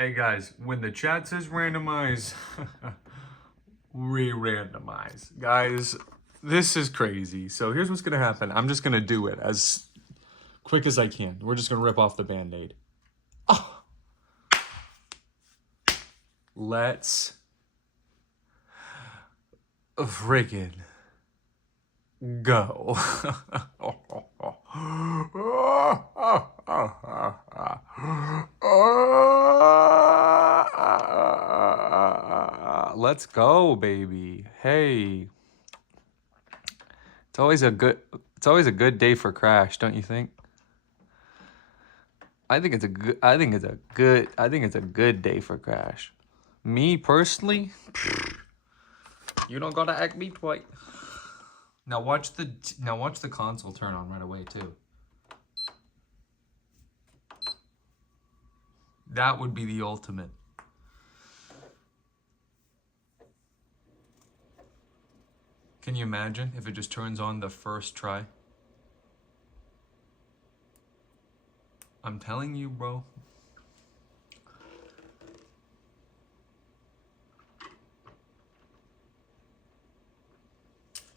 Hey guys, when the chat says randomize, re-randomize. Guys, this is crazy. So here's what's gonna happen. I'm just gonna do it as quick as I can. We're just gonna rip off the band-aid. Oh. Let's friggin' go. Let's go, baby. Hey. It's always a good day for Crash, don't you think? I think it's a good day for Crash. Me personally, you don't gotta act me twice. Now watch the console turn on right away too. That would be the ultimate. Can you imagine if it just turns on the first try? I'm telling you, bro.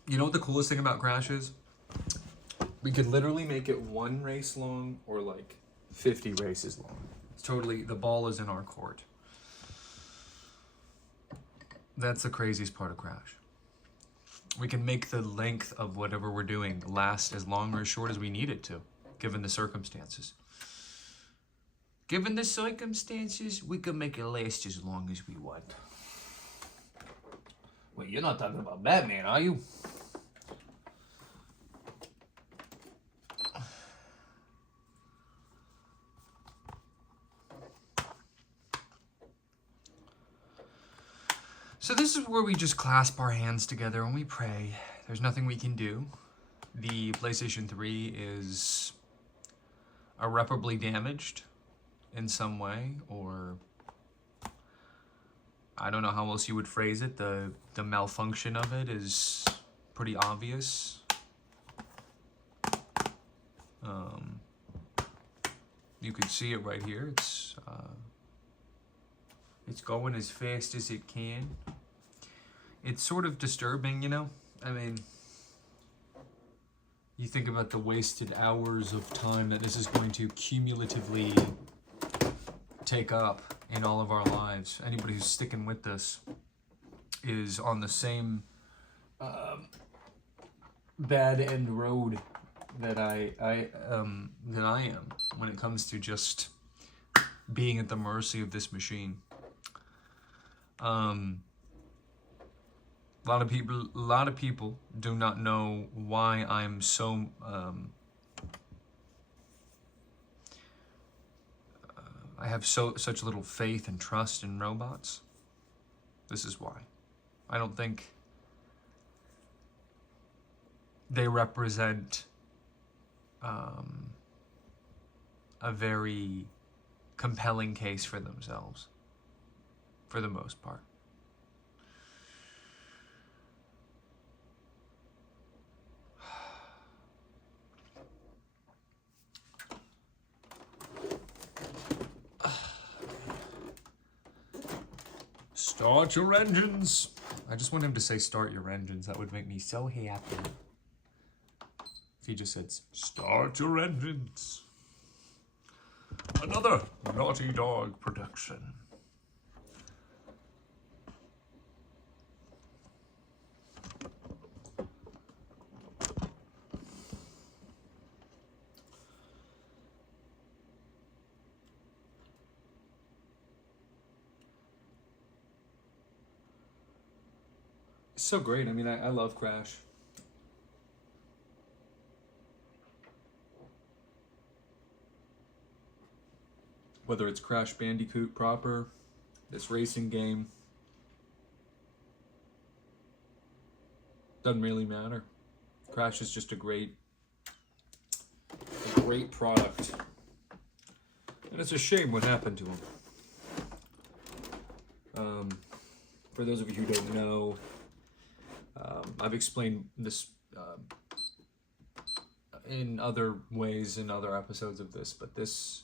You know what the coolest thing about Crash is? We could literally make it 1 race long or like 50 races long. It's totally, the ball is in our court. That's the craziest part of Crash. We can make the length of whatever we're doing last as long or as short as we need it to, given the circumstances. Given the circumstances, we can make it last as long as we want. Wait, you're not talking about Batman, are you? So this is where we just clasp our hands together and we pray. There's nothing we can do. The PlayStation 3 is irreparably damaged in some way, or I don't know how else you would phrase it. The malfunction of it is pretty obvious. You could see it right here. It's going as fast as it can. It's sort of disturbing, you know? I mean, you think about the wasted hours of time that this is going to cumulatively take up in all of our lives. Anybody who's sticking with this is on the same bad end road that I am when it comes to just being at the mercy of this machine. A lot of people do not know why I'm so I have such little faith and trust in robots. This is why. I don't think they represent a very compelling case for themselves, for the most part. Start your engines. I just want him to say start your engines. That would make me so happy. If he just said start your engines. Another Naughty Dog production. It's so great. I mean, I love Crash. Whether it's Crash Bandicoot proper, this racing game, doesn't really matter. Crash is just a great product. And it's a shame what happened to him. For those of you who don't know, I've explained this in other ways in other episodes of this, but this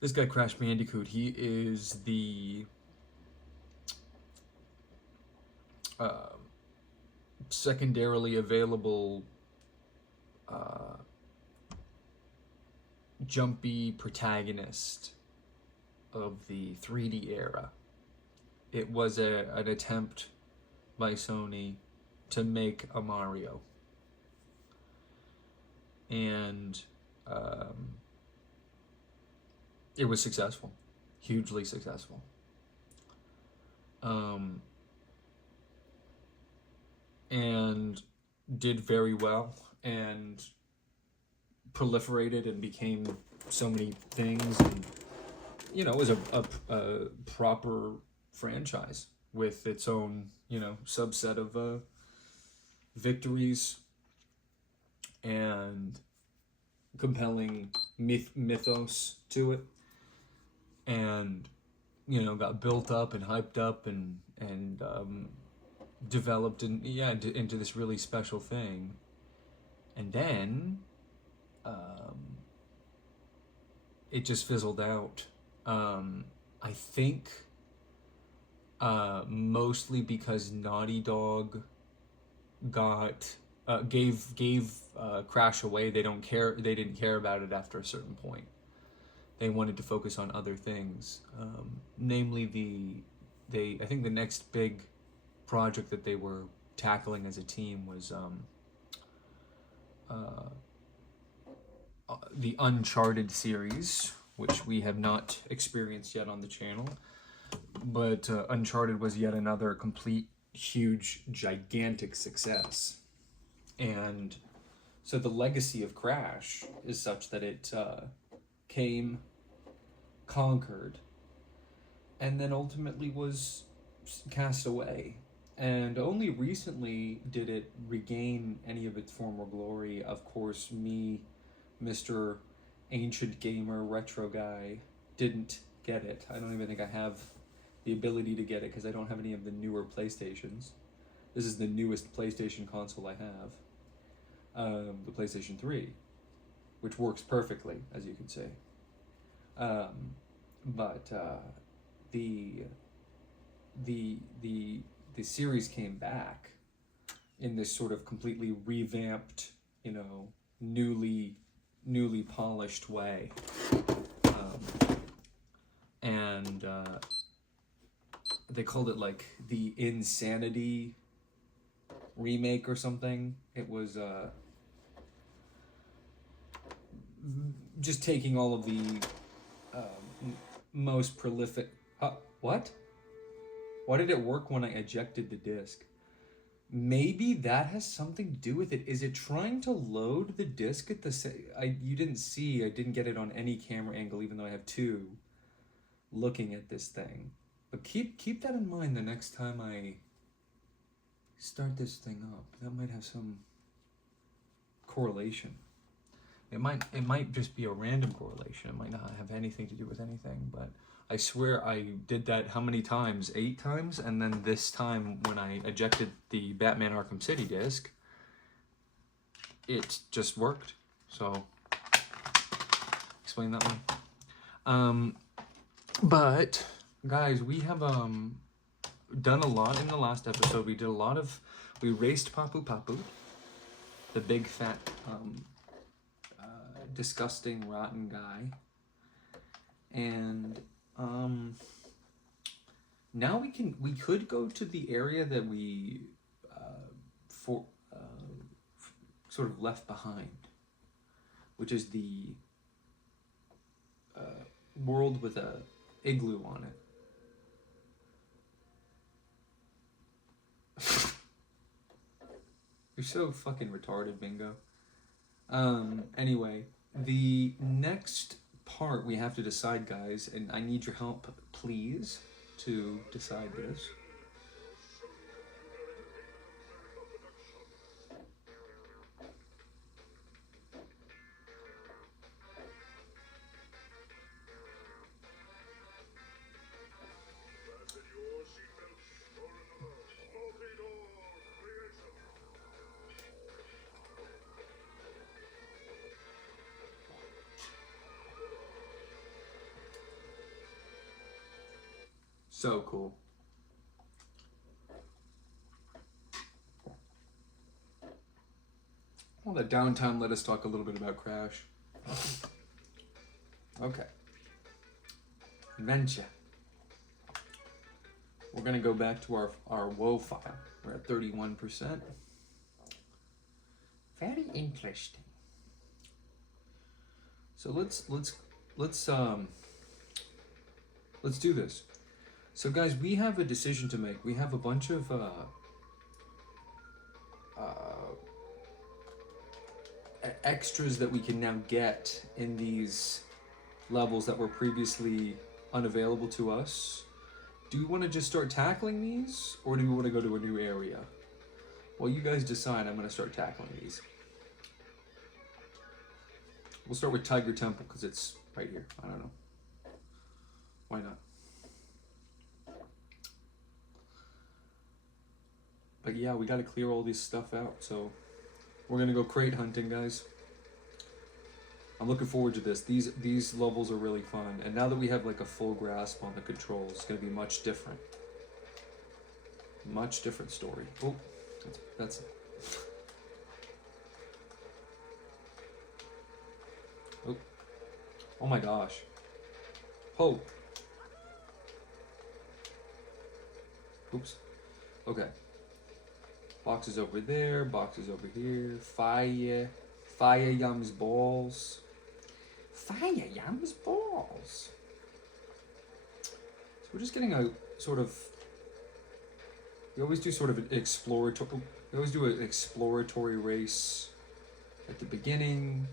This guy, Crash Bandicoot, he is the secondarily available jumpy protagonist of the 3D era. It was an attempt by Sony to make a Mario. And it was successful, hugely successful. And did very well and proliferated and became so many things, and you know, it was a proper franchise with its own, you know, subset of victories and compelling mythos to it, and you know, got built up and hyped up and developed into this really special thing. And then it just fizzled out. I think mostly because Naughty Dog gave Crash away. They didn't care about it after a certain point. They wanted to focus on other things, namely I think the next big project that they were tackling as a team was the Uncharted series, which we have not experienced yet on the channel. But Uncharted was yet another complete, huge, gigantic success. And so the legacy of Crash is such that it came, conquered, and then ultimately was cast away. And only recently did it regain any of its former glory. Of course, me, Mr. Ancient Gamer Retro Guy, didn't get it. I don't even think I have the ability to get it because I don't have any of the newer PlayStations. This is the newest PlayStation console I have, the PlayStation 3, which works perfectly, as you can see. But the series came back in this sort of completely revamped, you know, newly polished way, and they called it like the Insanity remake or something. It was just taking all of the most prolific. What? Why did it work when I ejected the disc? Maybe that has something to do with it. Is it trying to load the disc at the you didn't see. I didn't get it on any camera angle, even though I have two looking at this thing. But keep that in mind the next time I start this thing up. That might have some correlation. It might just be a random correlation. It might not have anything to do with anything, but I swear I did that how many times? 8 times, and then this time when I ejected the Batman Arkham City disc, it just worked. So explain that one. But guys, we have done a lot in the last episode. We raced Papu Papu, the big fat disgusting rotten guy, and now we could go to the area that we sort of left behind, which is the world with a igloo on it. You're so fucking retarded, Bingo. Anyway, the next part we have to decide, guys, and I need your help, please, to decide this. So cool. Well, that downtime let us talk a little bit about Crash. Okay. Adventure. We're gonna go back to our woe file. We're at 31%. Very interesting. So let's do this. So guys, we have a decision to make. We have a bunch of extras that we can now get in these levels that were previously unavailable to us. Do we want to just start tackling these, or do we want to go to a new area? Well, you guys decide. I'm going to start tackling these. We'll start with Tiger Temple because it's right here. I don't know. Why not? But yeah, we got to clear all this stuff out. So we're going to go crate hunting, guys. I'm looking forward to this. These levels are really fun. And now that we have like a full grasp on the controls, it's going to be much different. Much different story. Oh, that's oh. Oh my gosh. Oh. Oops. Okay. Boxes over there, boxes over here. Fire yums balls. Fire yums balls. So we're just getting a sort of, we always do sort of an exploratory, we always do an exploratory race at the beginning,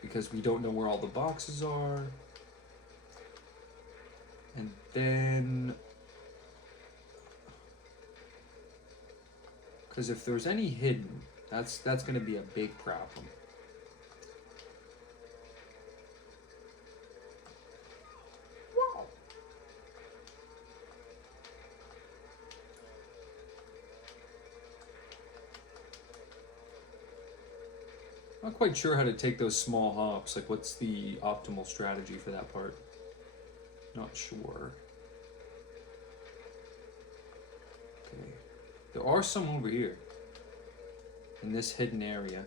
because we don't know where all the boxes are. And then, because if there's any hidden, that's going to be a big problem. Wow. Not quite sure how to take those small hops. Like, what's the optimal strategy for that part? Not sure. Okay. There are some over here. In this hidden area.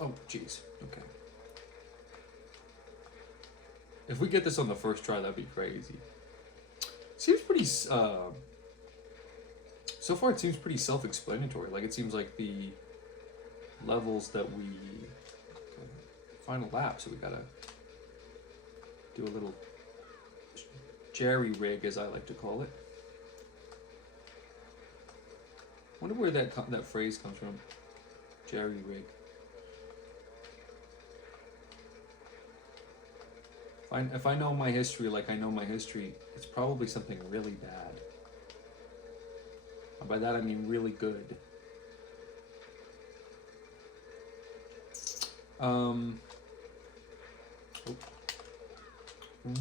Oh, jeez. Okay. If we get this on the first try, that'd be crazy. Seems pretty, so far it seems pretty self-explanatory. Like, it seems like the levels that we... Okay. Final lap, so we gotta do a little jerry rig, as I like to call it. I wonder where that phrase comes from. Jerry rig. If I know my history like I know my history, it's probably something really bad. And by that I mean really good.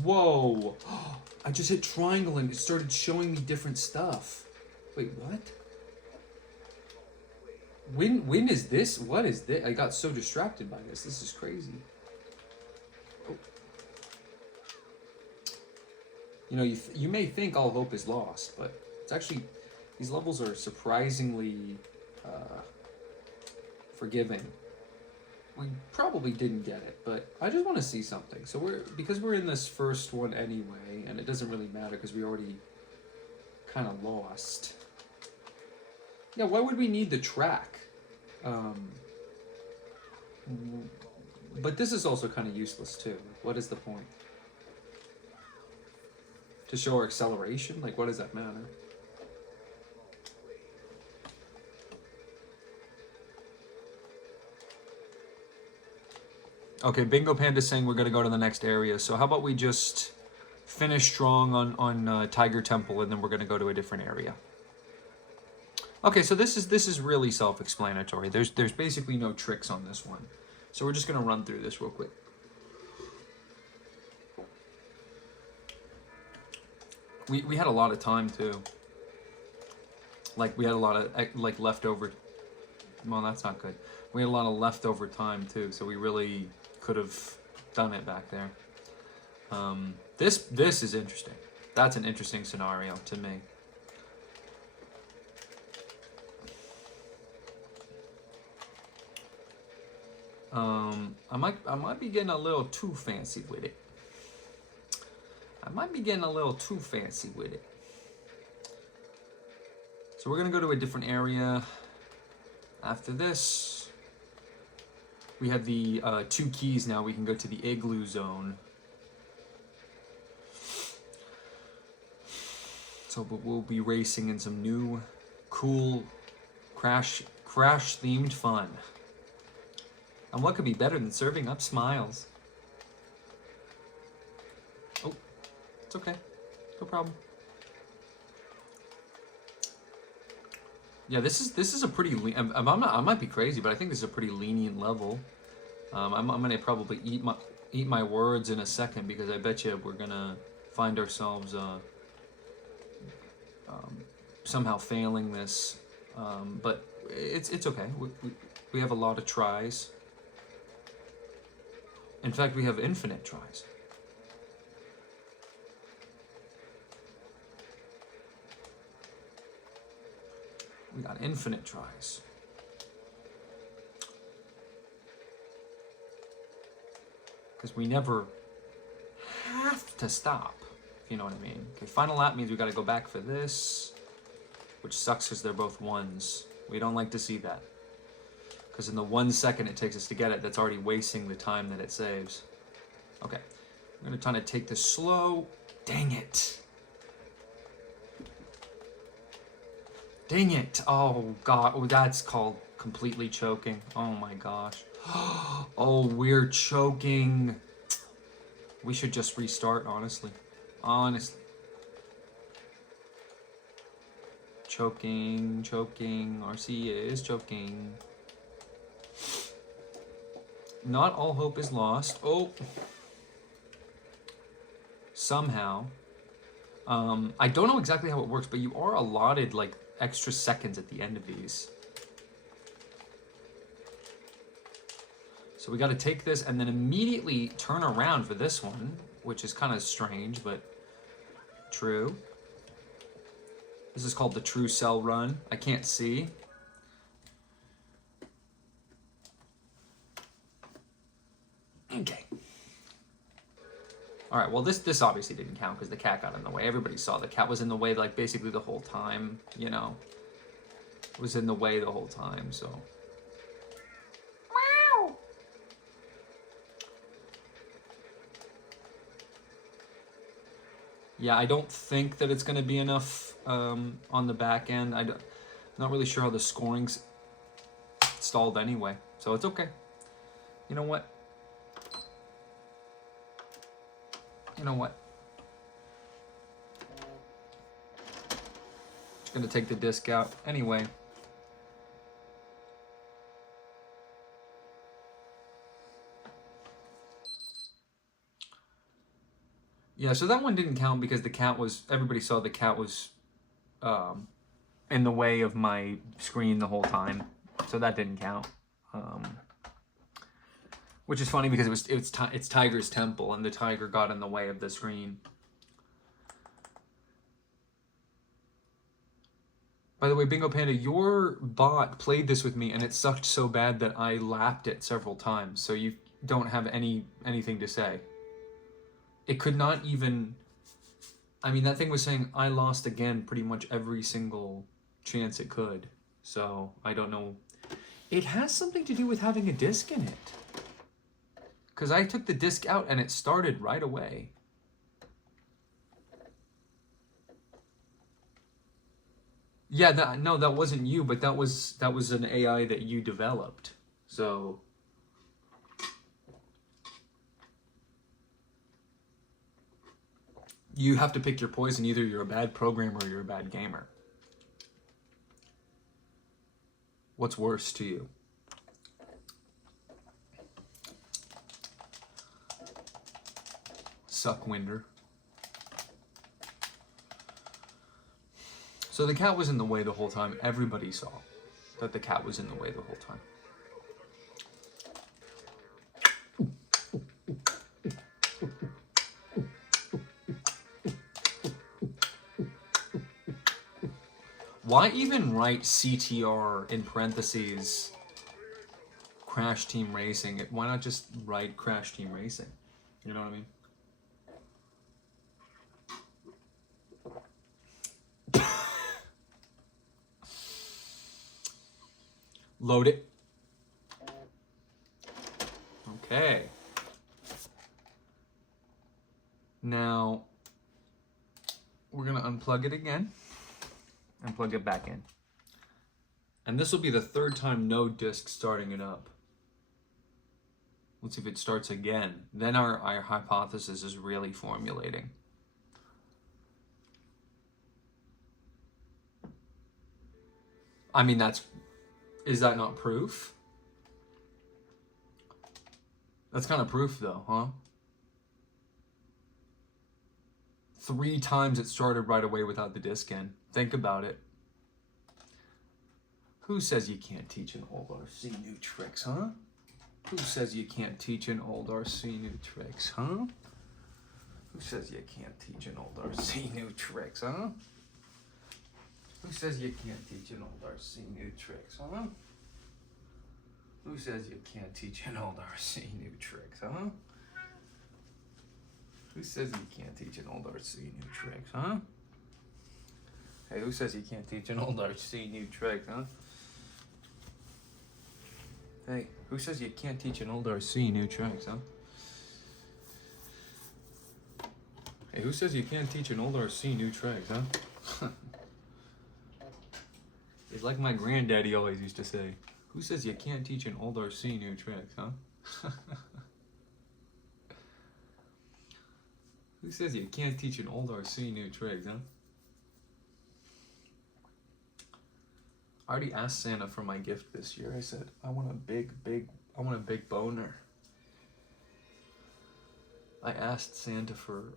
Whoa! I just hit triangle and it started showing me different stuff. Wait, what? When is this? What is this? I got so distracted by this. This is crazy. Oh. You know, you may think all hope is lost, but it's actually, these levels are surprisingly forgiving. We probably didn't get it, but I just want to see something. So because we're in this first one anyway, and it doesn't really matter because we already kind of lost. Yeah, why would we need the track? But this is also kind of useless too. What is the point? To show our acceleration? Like, what does that matter? Okay, Bingo Panda's saying we're going to go to the next area. So how about we just finish strong on Tiger Temple, and then we're going to go to a different area. Okay, so this is really self-explanatory. There's basically no tricks on this one. So we're just going to run through this real quick. We had a lot of time too. Like, we had a lot of like leftover. Well, that's not good. We had a lot of leftover time too, so we really could have done it back there. This is interesting. That's an interesting scenario to me. I might be getting a little too fancy with it. So we're gonna go to a different area. After this, we have the 2 keys now. We can go to the igloo zone. So we'll be racing in some new, cool, crash themed fun. And what could be better than serving up smiles? Oh, it's okay, no problem. Yeah, this is a pretty. I might be crazy, but I think this is a pretty lenient level. I'm gonna probably eat my words in a second, because I bet you we're gonna find ourselves somehow failing this. But it's okay. We have a lot of tries. In fact, we have infinite tries. We got infinite tries. Because we never have to stop, if you know what I mean. Okay, final lap means we got to go back for this, which sucks because they're both 1s. We don't like to see that. Because in the 1 second it takes us to get it, that's already wasting the time that it saves. Okay, I'm going to try to take this slow. Dang it. Dang it. Oh, God. Oh, that's called completely choking. Oh, my gosh. Oh, we're choking. We should just restart, honestly. Honestly. Choking. RC is choking. Not all hope is lost. Oh. Somehow. I don't know exactly how it works, but you are allotted, like, extra seconds at the end of these. So we got to take this and then immediately turn around for this one, which is kind of strange, but true. This is called the true cell run. I can't see. Okay. All right, well, this obviously didn't count because the cat got in the way. Everybody saw the cat was in the way, like, basically the whole time, you know. It was in the way the whole time, so. Wow! Yeah, I don't think that it's going to be enough on the back end. I'm not really sure how the scoring's stalled anyway, so it's okay. You know what? Just gonna take the disc out anyway. Yeah, so that one didn't count because the cat was, everybody saw the cat was in the way of my screen the whole time. So that didn't count. Which is funny because it's Tiger's temple and the tiger got in the way of the screen. By the way, Bingo Panda, your bot played this with me and it sucked so bad that I lapped it several times. So you don't have anything to say. It could not even, I mean, that thing was saying I lost again pretty much every single chance it could. So I don't know. It has something to do with having a disc in it. Because I took the disc out and it started right away. Yeah, no, that wasn't you, but that was an AI that you developed. So you have to pick your poison. Either you're a bad programmer or you're a bad gamer. What's worse to you? Suckwinder. So the cat was in the way the whole time. Everybody saw that the cat was in the way the whole time. Why even write CTR in parentheses Crash Team Racing? Why not just write Crash Team Racing? You know what I mean? Load it. Okay. Now, we're going to unplug it again and plug it back in. And this will be the third time no disk starting it up. Let's see if it starts again. Then our hypothesis is really formulating. I mean, is that not proof? That's kind of proof though, huh? 3 times it started right away without the disk in. Think about it. Who says you can't teach an old RC new tricks, huh? Who says you can't teach an old RC new tricks, huh? Who says you can't teach an old RC new tricks, huh? Who says you can't teach an old RC new tricks, huh? Who says you can't teach an old RC new tricks, huh? Who says you can't teach an old RC new tricks, huh? Hey, who says you can't teach an old RC new tricks, huh? Hey, who says you can't teach an old RC new tricks, huh? Hey, who says you can't teach an old RC new tricks, huh? It's like my granddaddy always used to say, who says you can't teach an old RC new tricks, huh? Who says you can't teach an old RC new tricks, huh? I already asked Santa for my gift this year. I said, I want a big boner. I asked Santa for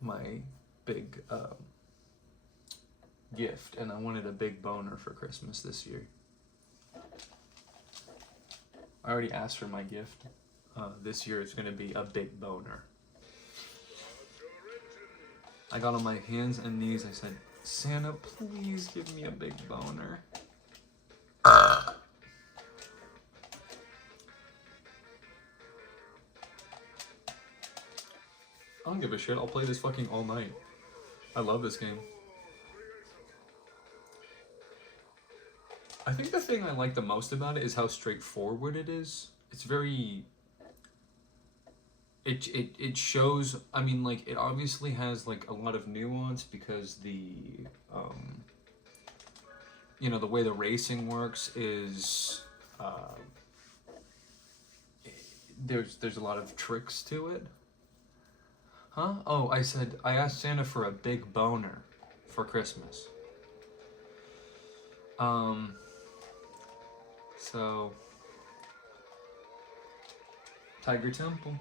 my big gift, and I wanted a big boner for Christmas this year. I already asked for my gift. This year it's gonna be a big boner. I got on my hands and knees. I said, Santa, please give me a big boner. I don't give a shit. I'll play this fucking all night. I love this game. I think the thing I like the most about it is how straightforward it is. It's very... It shows, I mean, like, it obviously has, like, a lot of nuance because the, you know, the way the racing works is, there's a lot of tricks to it. Huh? Oh, I asked Santa for a big boner for Christmas. So, Tiger Temple.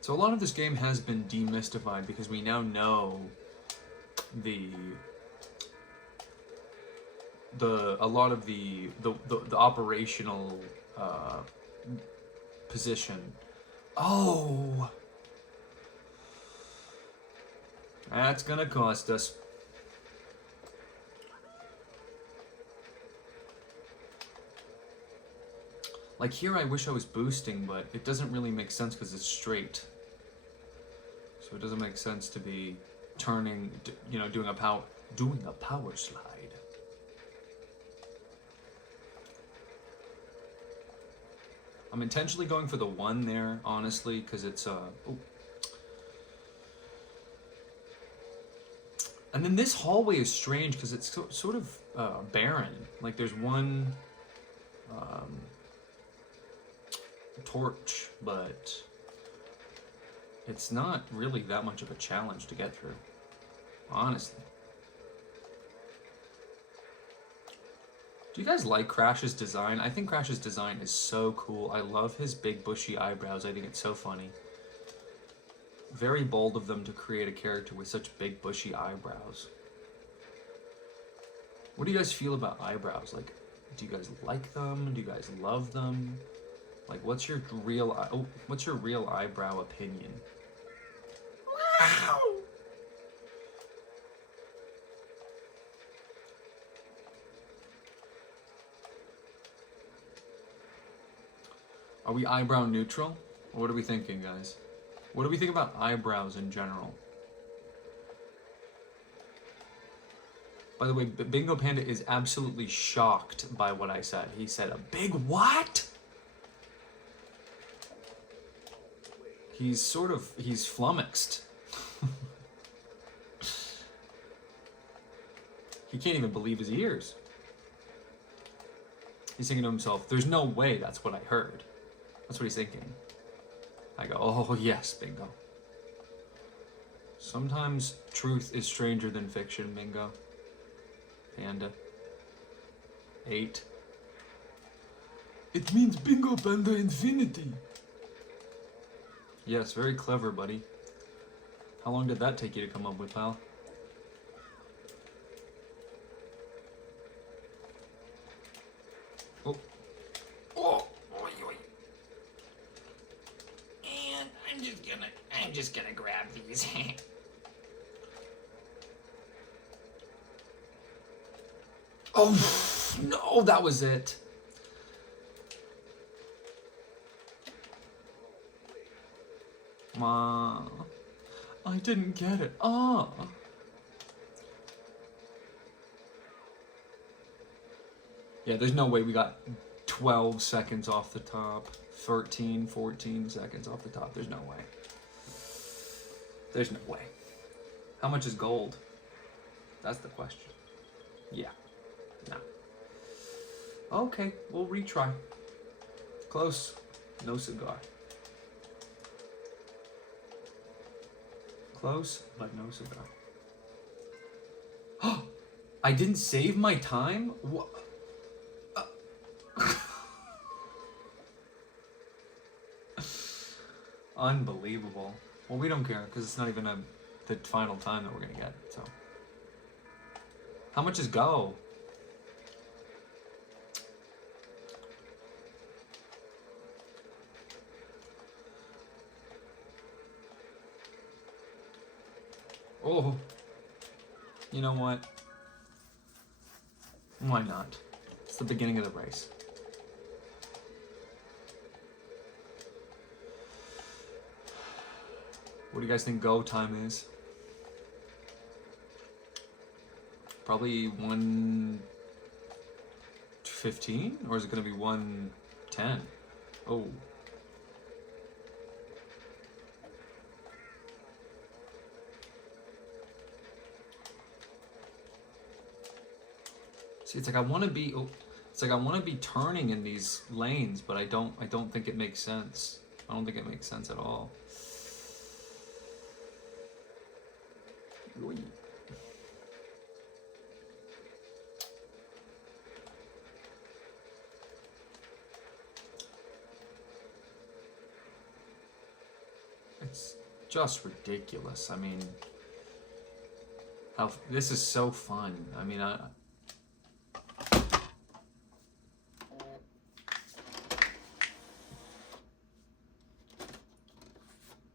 So a lot of this game has been demystified because we now know a lot of the operational position. Oh, that's gonna cost us. Like here, I wish I was boosting, but it doesn't really make sense because it's straight. So it doesn't make sense to be turning, you know, doing a power slide. I'm intentionally going for the 1 there, honestly, because it's ooh. And then this hallway is strange because it's sort of barren. Like there's one torch, but it's not really that much of a challenge to get through, honestly. Do you guys like Crash's design? I think Crash's design is so cool. I love his big bushy eyebrows. I think it's so funny. Very bold of them to create a character with such big bushy eyebrows. What do you guys feel about eyebrows? Like, do you guys like them? Do you guys love them? Like, what's your real eyebrow opinion? Wow. Are we eyebrow neutral? Or what are we thinking, guys? What do we think about eyebrows in general? By the way, Bingo Panda is absolutely shocked by what I said. He said, a big what? He's flummoxed. He can't even believe his ears. He's thinking to himself, there's no way that's what I heard. That's what he's thinking. I go, oh yes, Bingo. Sometimes truth is stranger than fiction, Bingo. Panda. 8. It means Bingo Panda Infinity. Yes, very clever, buddy. How long did that take you to come up with, pal? Oh. Oh. Oy, oy. And I'm just gonna grab these. Oh, no, that was it. Ma, I didn't get it. Ah. Yeah, there's no way we got 12 seconds off the top. 13, 14 seconds off the top. There's no way. There's no way. How much is gold? That's the question. Yeah. No. Okay, we'll retry. Close. No cigar. Close, but no cigar. Oh, I didn't save my time? What? Unbelievable. Well, we don't care because it's not even the final time that we're gonna get. So, how much is go? Oh, you know what? Why not? It's the beginning of the race. What do you guys think go time is? Probably 1:15, or is it going to be 1:10? Oh. See, it's like I want to be. Oh, it's like I want to be turning in these lanes, but I don't think it makes sense. I don't think it makes sense at all. It's just ridiculous. I mean, this is so fun. I mean,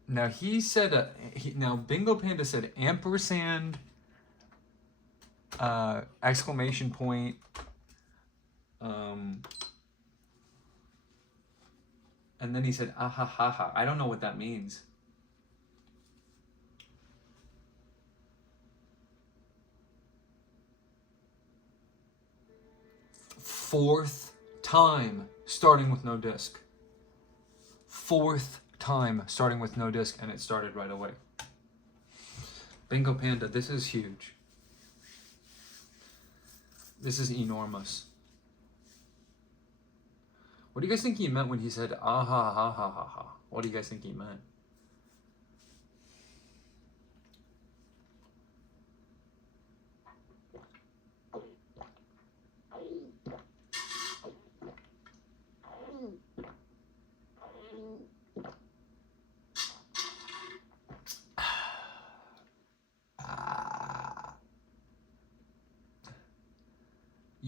now he said, now Bingo Panda said ampersand, exclamation point, and then he said, ah ha ha ha. I don't know what that means. Fourth time starting with no disc. Fourth time starting with no disc, and it started right away. Bingo Panda, this is huge. This is enormous. What do you guys think he meant when he said, ah ha ha ha ha ha? What do you guys think he meant?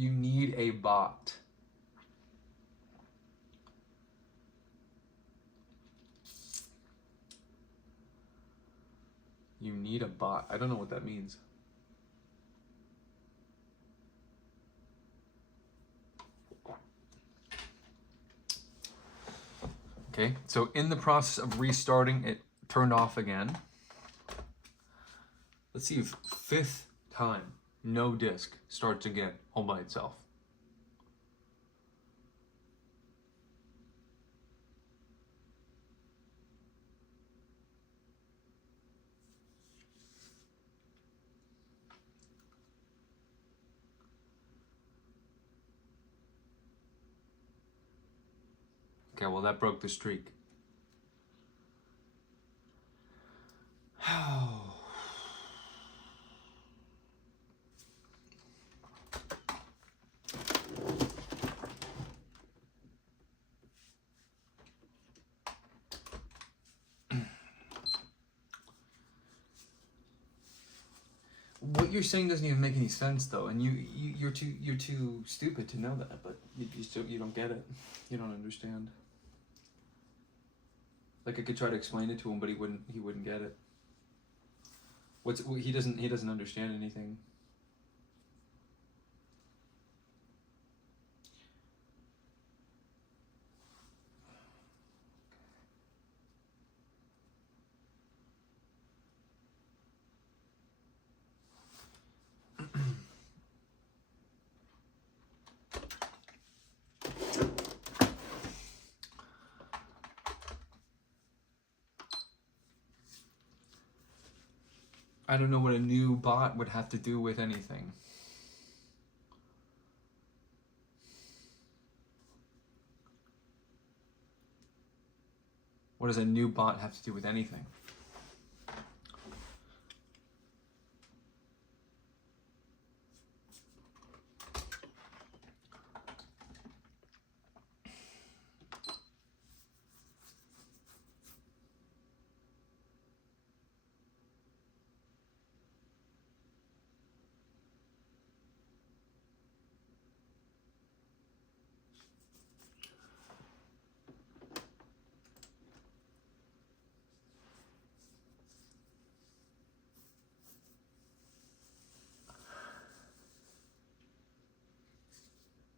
You need a bot. You need a bot. I don't know what that means. Okay, so in the process of restarting, it turned off again. Let's see if 5th time, no disk, starts again all by itself. Okay, well that broke the streak. What you're saying doesn't even make any sense, though, and you're too stupid to know that. But you don't get it. You don't understand. Like I could try to explain it to him, but he wouldn't get it. He doesn't understand anything. I don't know what a new bot would have to do with anything. What does a new bot have to do with anything?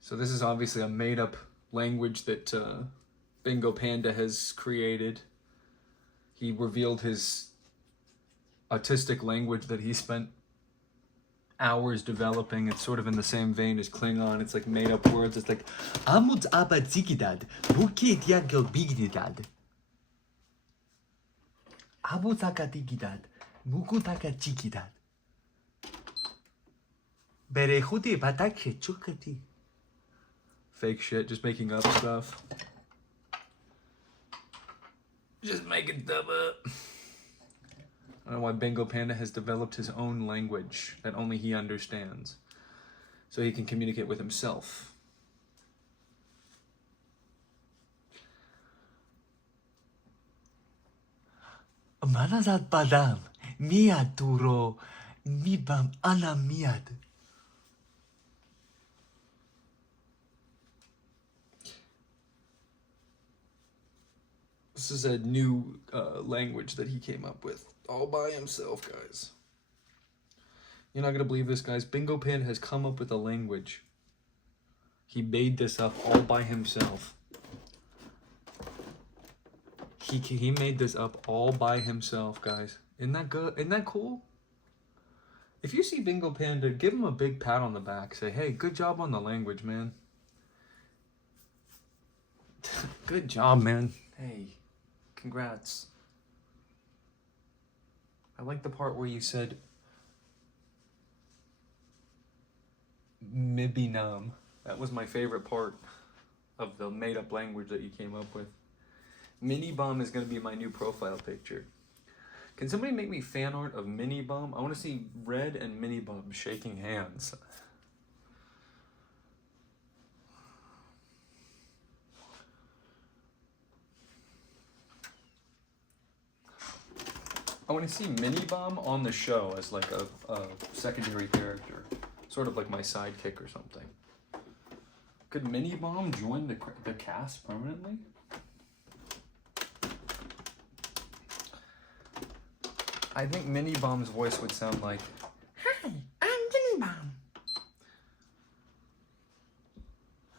So this is obviously a made-up language that Bingo Panda has created. He revealed his autistic language that he spent hours developing. It's sort of in the same vein as Klingon. It's like made-up words. It's like Amut abadzikidad, bukidyago bigdidad. Abutakadikidad, mukutakachikidad. Berehuti batakhe chukati. Fake shit, just making up stuff. Just making stuff up. I don't know why Bingo Panda has developed his own language that only he understands, so he can communicate with himself. Manazat badam, miad duro, mibam ana miad. This is a new language that he came up with all by himself, guys. You're not going to believe this, guys. Bingo Panda has come up with a language. He made this up all by himself. He made this up all by himself, guys. Isn't that good? Isn't that cool? If you see Bingo Panda, give him a big pat on the back. Say, hey, good job on the language, man. Good job, man. Hey. Congrats. I like the part where you said Mibinam. That was my favorite part of the made-up language that you came up with. Mini Bum is going to be my new profile picture. Can somebody make me fan art of Mini Bum? I want to see Red and Mini Bum shaking hands. I want to see Mini Bomb on the show as like a secondary character, sort of like my sidekick or something. Could Mini Bomb join the cast permanently? I think Mini Bomb's voice would sound like, "Hi, I'm Mini Bomb."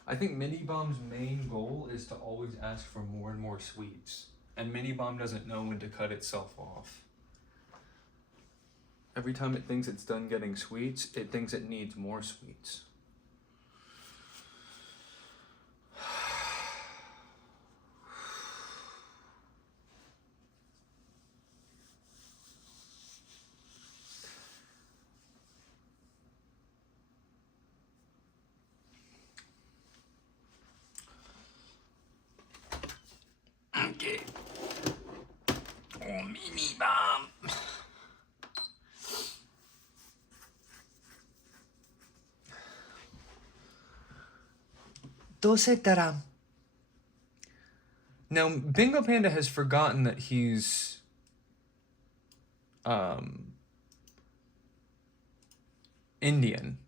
I think Mini Bomb's main goal is to always ask for more and more sweets. And Mini Bomb doesn't know when to cut itself off. Every time it thinks it's done getting sweets, it thinks it needs more sweets. Okay. Oh, Mini Bomb. Dosetaram. Now, Bingo Panda has forgotten that he's Indian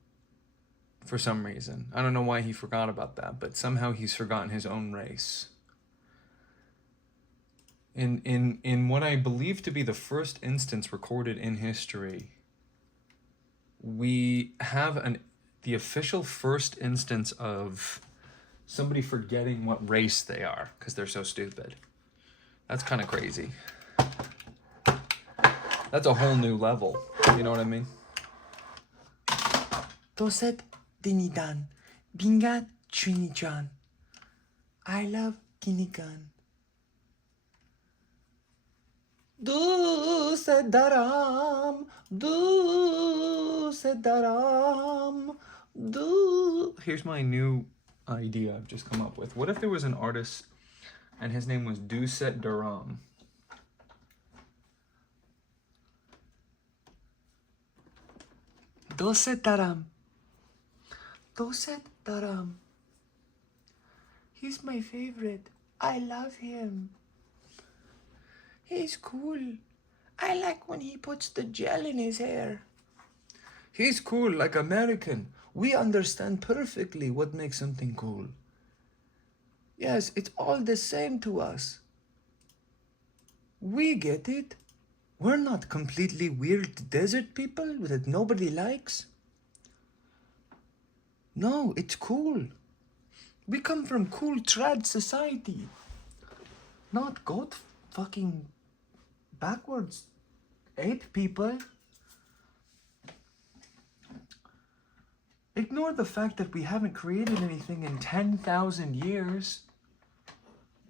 for some reason. I don't know why he forgot about that, but somehow he's forgotten his own race. In what I believe to be the first instance recorded in history, we have the official first instance of somebody forgetting what race they are because they're so stupid. That's kind of crazy. That's a whole new level. You know what I mean? Doset dinidan, bingat chunijan. I love kinigan. Doset daram, doset daram, do. Here's my new idea I've just come up with. What if there was an artist and his name was Duset Daram? Doset Daram. Doset Daram. He's my favorite. I love him. He's cool. I like when he puts the gel in his hair. He's cool like American. We understand perfectly what makes something cool. Yes, it's all the same to us. We get it. We're not completely weird desert people that nobody likes. No, it's cool. We come from cool trad society. Not goat fucking backwards ape people. Ignore the fact that we haven't created anything in 10,000 years.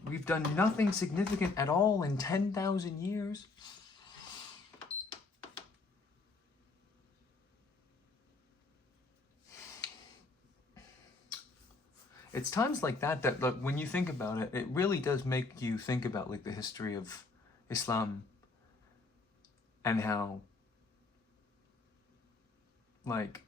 We've done nothing significant at all in 10,000 years. It's times like that like, when you think about it, it really does make you think about like the history of Islam and how like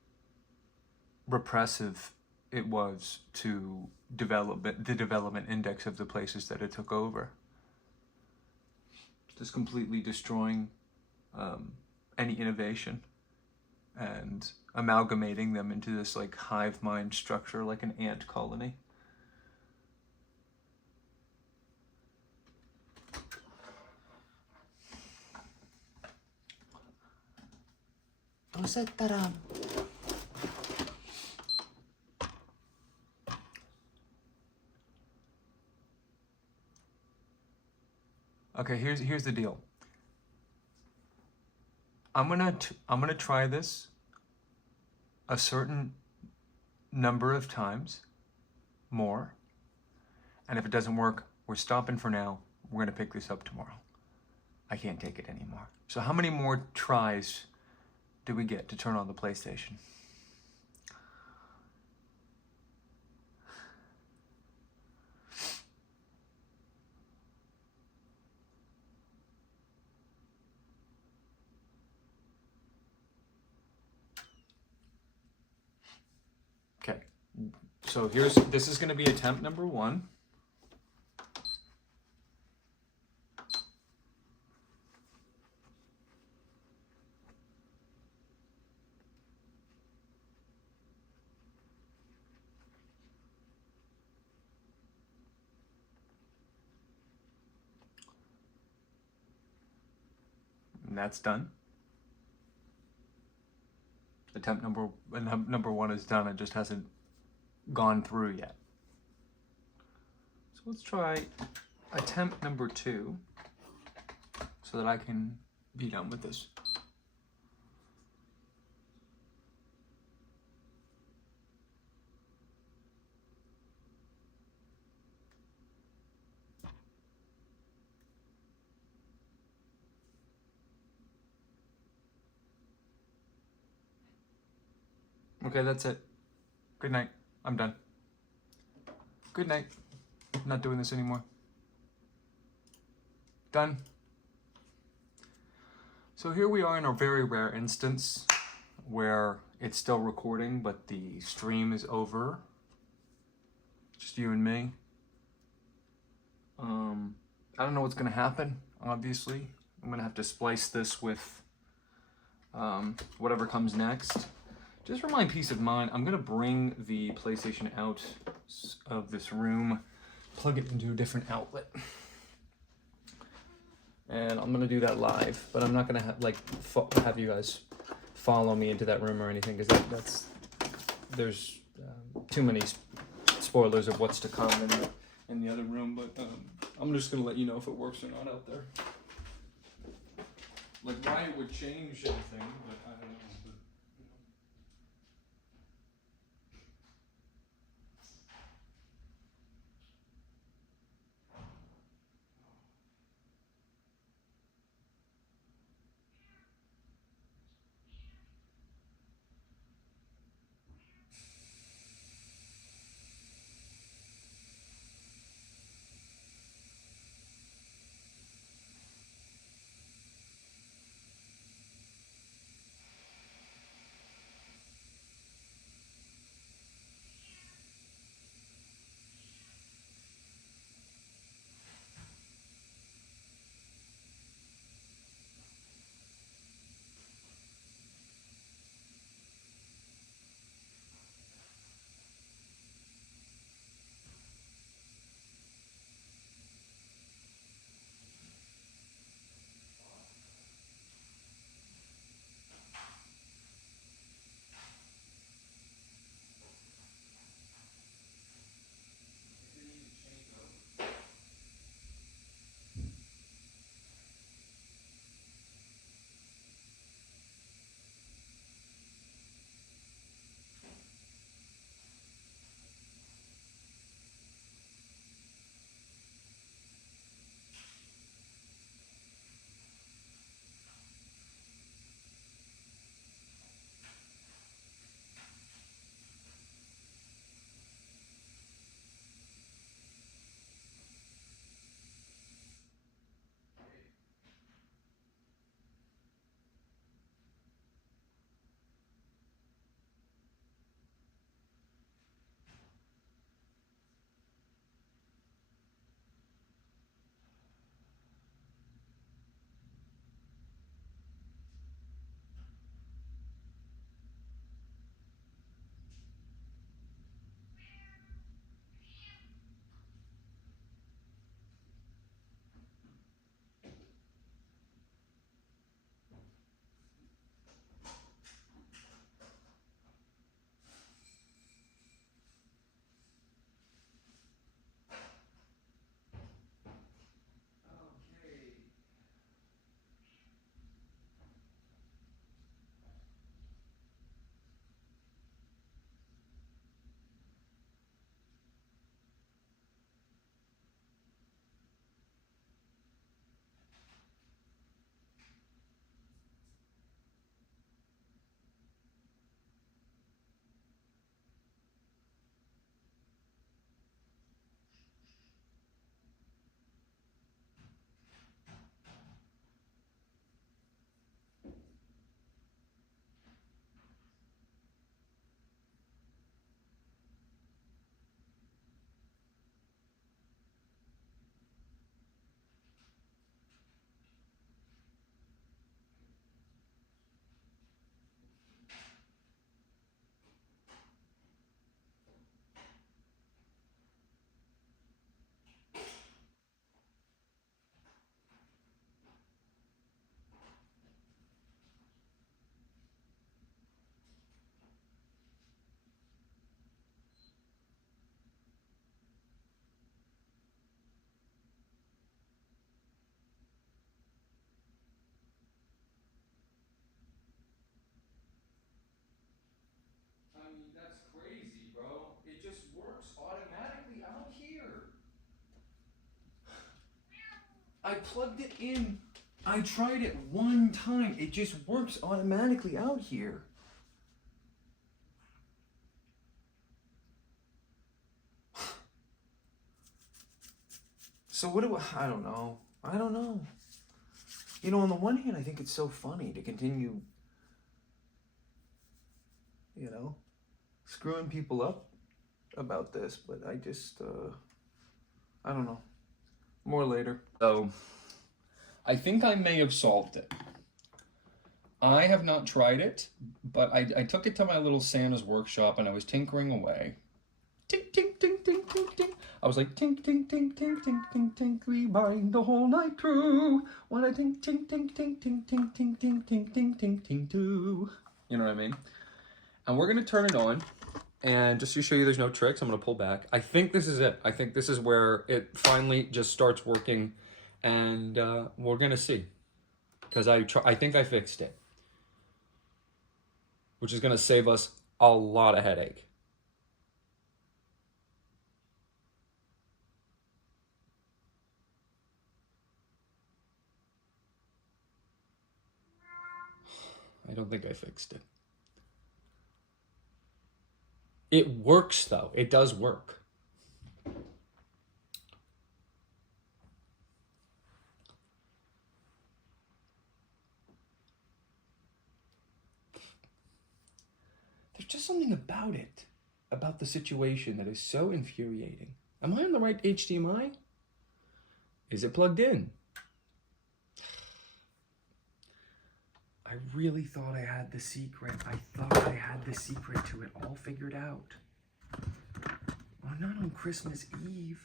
repressive it was to develop the development index of the places that it took over. Just completely destroying any innovation and amalgamating them into this like hive mind structure, like an ant colony. Okay, here's the deal. I'm gonna try this a certain number of times more, and if it doesn't work, we're stopping for now. We're gonna pick this up tomorrow. I can't take it anymore. So how many more tries do we get to turn on the PlayStation? Okay, so this is going to be attempt number 1. that's done. Attempt number 1 is done. It just hasn't gone through yet. So let's try attempt number 2 so that I can be done with this. Okay, that's it. Good night. I'm done. Good night. I'm not doing this anymore. Done. So here we are in a very rare instance where it's still recording, but the stream is over. Just you and me. I don't know what's gonna happen, obviously. I'm gonna have to splice this with whatever comes next. Just for my peace of mind, I'm gonna bring the PlayStation out of this room, plug it into a different outlet. And I'm gonna do that live, but I'm not gonna have you guys follow me into that room or anything, because there's too many spoilers of what's to come in the other room. But I'm just gonna let you know if it works or not out there. Like why it would change anything, but I don't know. I plugged it in. I tried it one time. It just works automatically out here. So what do I don't know. I don't know. You know, on the one hand, I think it's so funny to continue, you know, screwing people up about this, but I just, I don't know. More later. So, I think I may have solved it. I have not tried it, but I took it to my little Santa's workshop and I was tinkering away. Tink, tink, tink, tink, tink, tink. I was like, tink, tink, tink, tink, tink, tink, tink, we bind the whole night through. When I tink, tink, tink, tink, tink, tink, tink, tink, tink, tink, tink, tink, too. You know what I mean? And we're going to turn it on. And just to show you there's no tricks, I'm going to pull back. I think this is it. I think this is where it finally just starts working. And we're going to see. Because I think I fixed it. Which is going to save us a lot of headache. I don't think I fixed it. It works, though. It does work. There's just something about it, about the situation, that is so infuriating. Am I on the right HDMI? Is it plugged in? I really thought I had the secret. I thought I had the secret to it all figured out. Oh, not on Christmas Eve.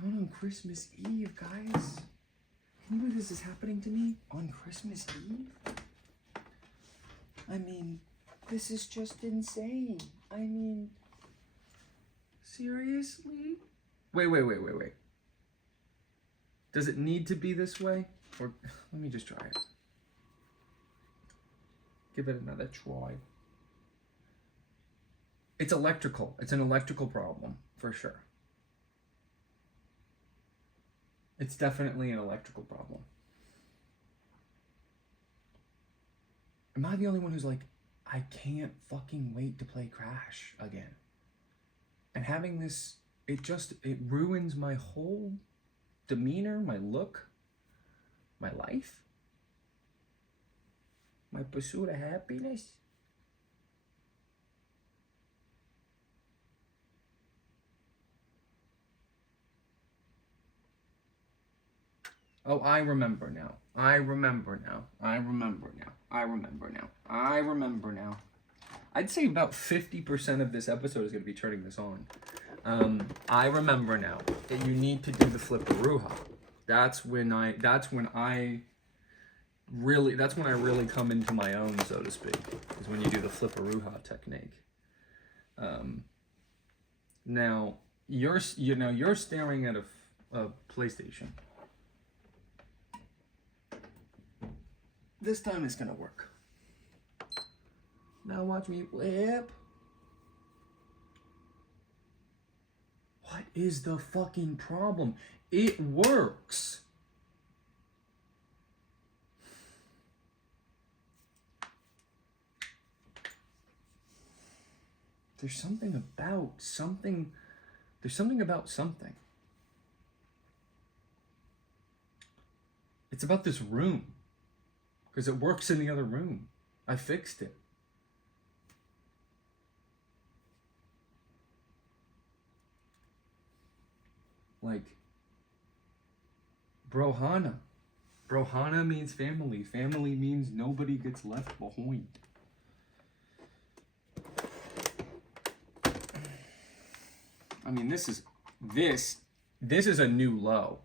Not on Christmas Eve, guys. Can you believe this is happening to me on Christmas Eve? I mean, this is just insane. I mean, seriously? Wait. Does it need to be this way? Or let me just try it. Give it another try. It's electrical. It's an electrical problem, for sure. It's definitely an electrical problem. Am I the only one who's like, I can't fucking wait to play Crash again? And having this, it ruins my whole demeanor, my look, my life. My pursuit of happiness? Oh, I remember now. I'd say about 50% of this episode is going to be turning this on. I remember now that you need to do the flipperooha. That's when I really come into my own, so to speak, is when you do the flipperooha technique. Now you're staring at a PlayStation. This time it's gonna work. Now watch me flip. What is the fucking problem? It works. There's something about something. There's something about something. It's about this room. Because it works in the other room. I fixed it. Like, Brohana. Brohana means family. Family means nobody gets left behind. I mean, this is a new low,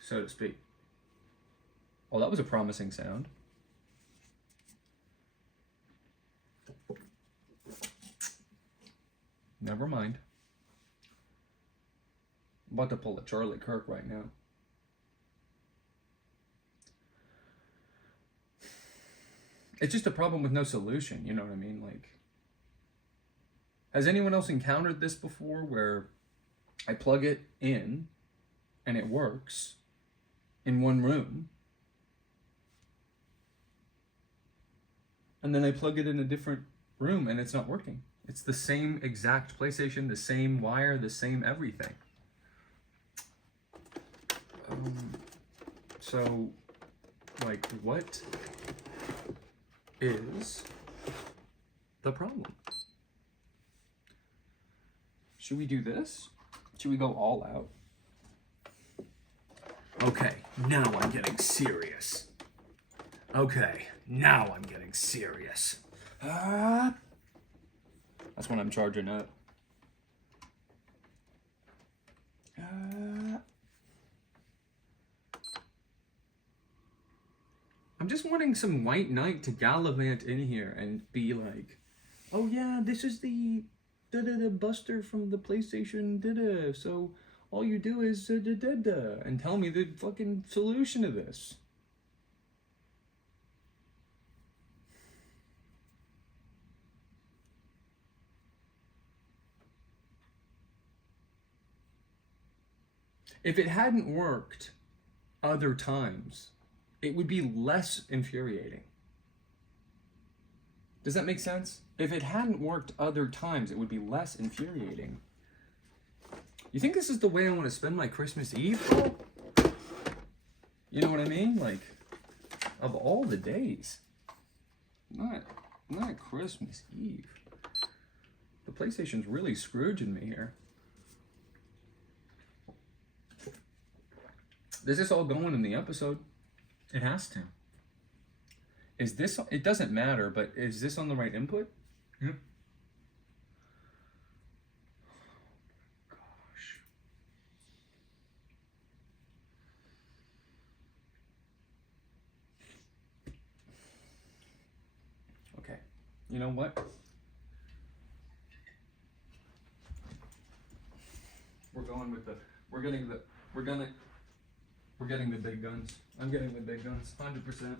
so to speak. Oh, that was a promising sound. Never mind. I'm about to pull a Charlie Kirk right now. It's just a problem with no solution, you know what I mean? Like, has anyone else encountered this before where I plug it in and it works, in one room, and then I plug it in a different room and it's not working. It's the same exact PlayStation, the same wire, the same everything. So, like, what is the problem? Should we do this? Should we go all out? Okay, now I'm getting serious. Okay, now I'm getting serious. That's when I'm charging up. I'm just wanting some white knight to gallivant in here and be like, oh yeah, this is the buster from the PlayStation, so all you do is and tell me the fucking solution to this. If it hadn't worked other times, it would be less infuriating. Does that make sense? If it hadn't worked other times, it would be less infuriating. You think this is the way I want to spend my Christmas Eve? You know what I mean? Like, of all the days, not Christmas Eve. The PlayStation's really Scrooging me here. Is this all going in the episode? It has to. Is this, it doesn't matter, but is this on the right input? Yep. Oh, gosh. Okay. You know what? We're going with the, we're getting the big guns. I'm getting the big guns, 100%.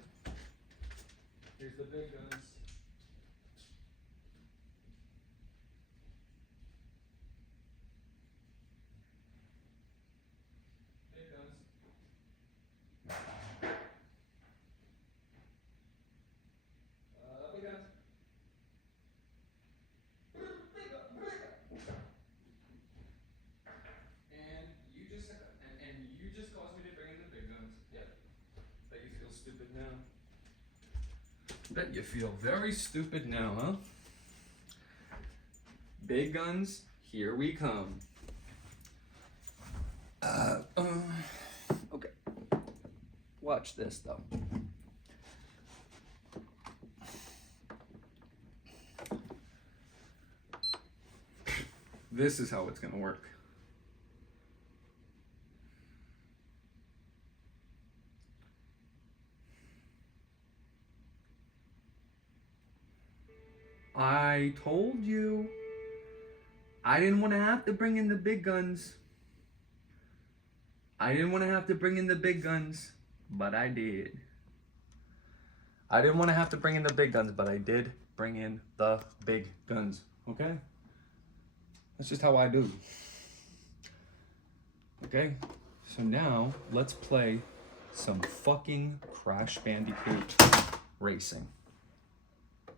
Here's the big guns. Big guns. Big guns. And you just caused me to bring in the big guns. Yep. Bet you feel stupid now. Bet you feel very stupid now, huh? Big guns, here we come. Okay. Watch this though. This is how it's gonna work. I told you I didn't want to have to bring in the big guns. I didn't want to have to bring in the big guns, but I did. I didn't want to have to bring in the big guns, but I did bring in the big guns, okay? That's just how I do. Okay, so now let's play some fucking Crash Bandicoot Racing.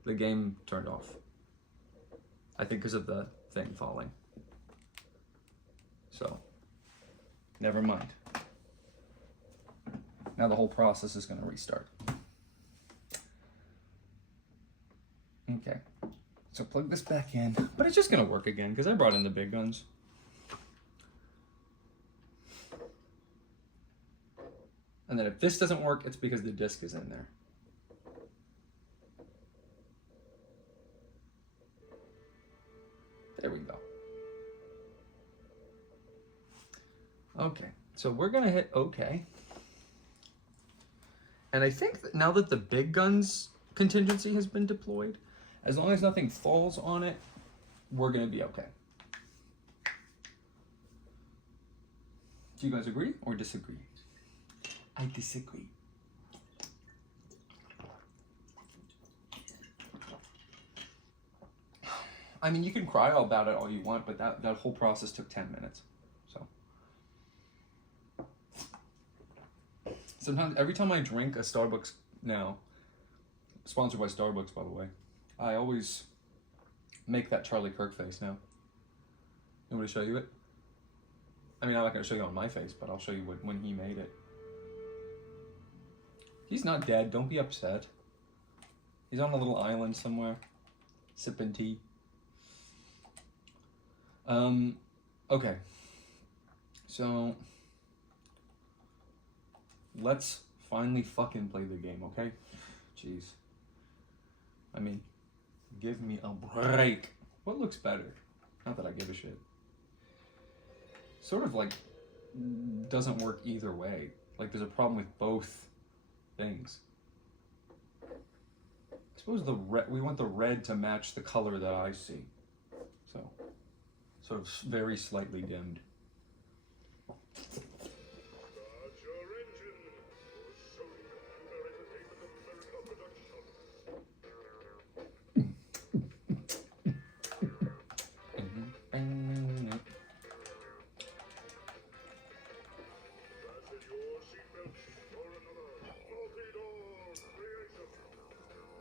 The game turned off. I think because of the thing falling. So, never mind. Now the whole process is going to restart. Okay, so plug this back in, but it's just going to work again because I brought in the big guns. And then if this doesn't work, it's because the disc is in there. There we go. Okay, so we're gonna hit OK. And I think that now that the big guns contingency has been deployed, as long as nothing falls on it, we're gonna be okay. Do you guys agree or disagree? I disagree. I mean, you can cry about it all you want, but that whole process took 10 minutes, so. Sometimes, every time I drink a Starbucks now, sponsored by Starbucks, by the way, I always make that Charlie Kirk face now. You want me to show you it? I mean, I'm not going to show you on my face, but I'll show you when he made it. He's not dead. Don't be upset. He's on a little island somewhere, sipping tea. Okay. So, let's finally fucking play the game, okay? Jeez. I mean, give me a break. What looks better? Not that I give a shit. Sort of like doesn't work either way. Like there's a problem with both things. I suppose we want the red to match the color that I see. So, sort of very slightly dimmed.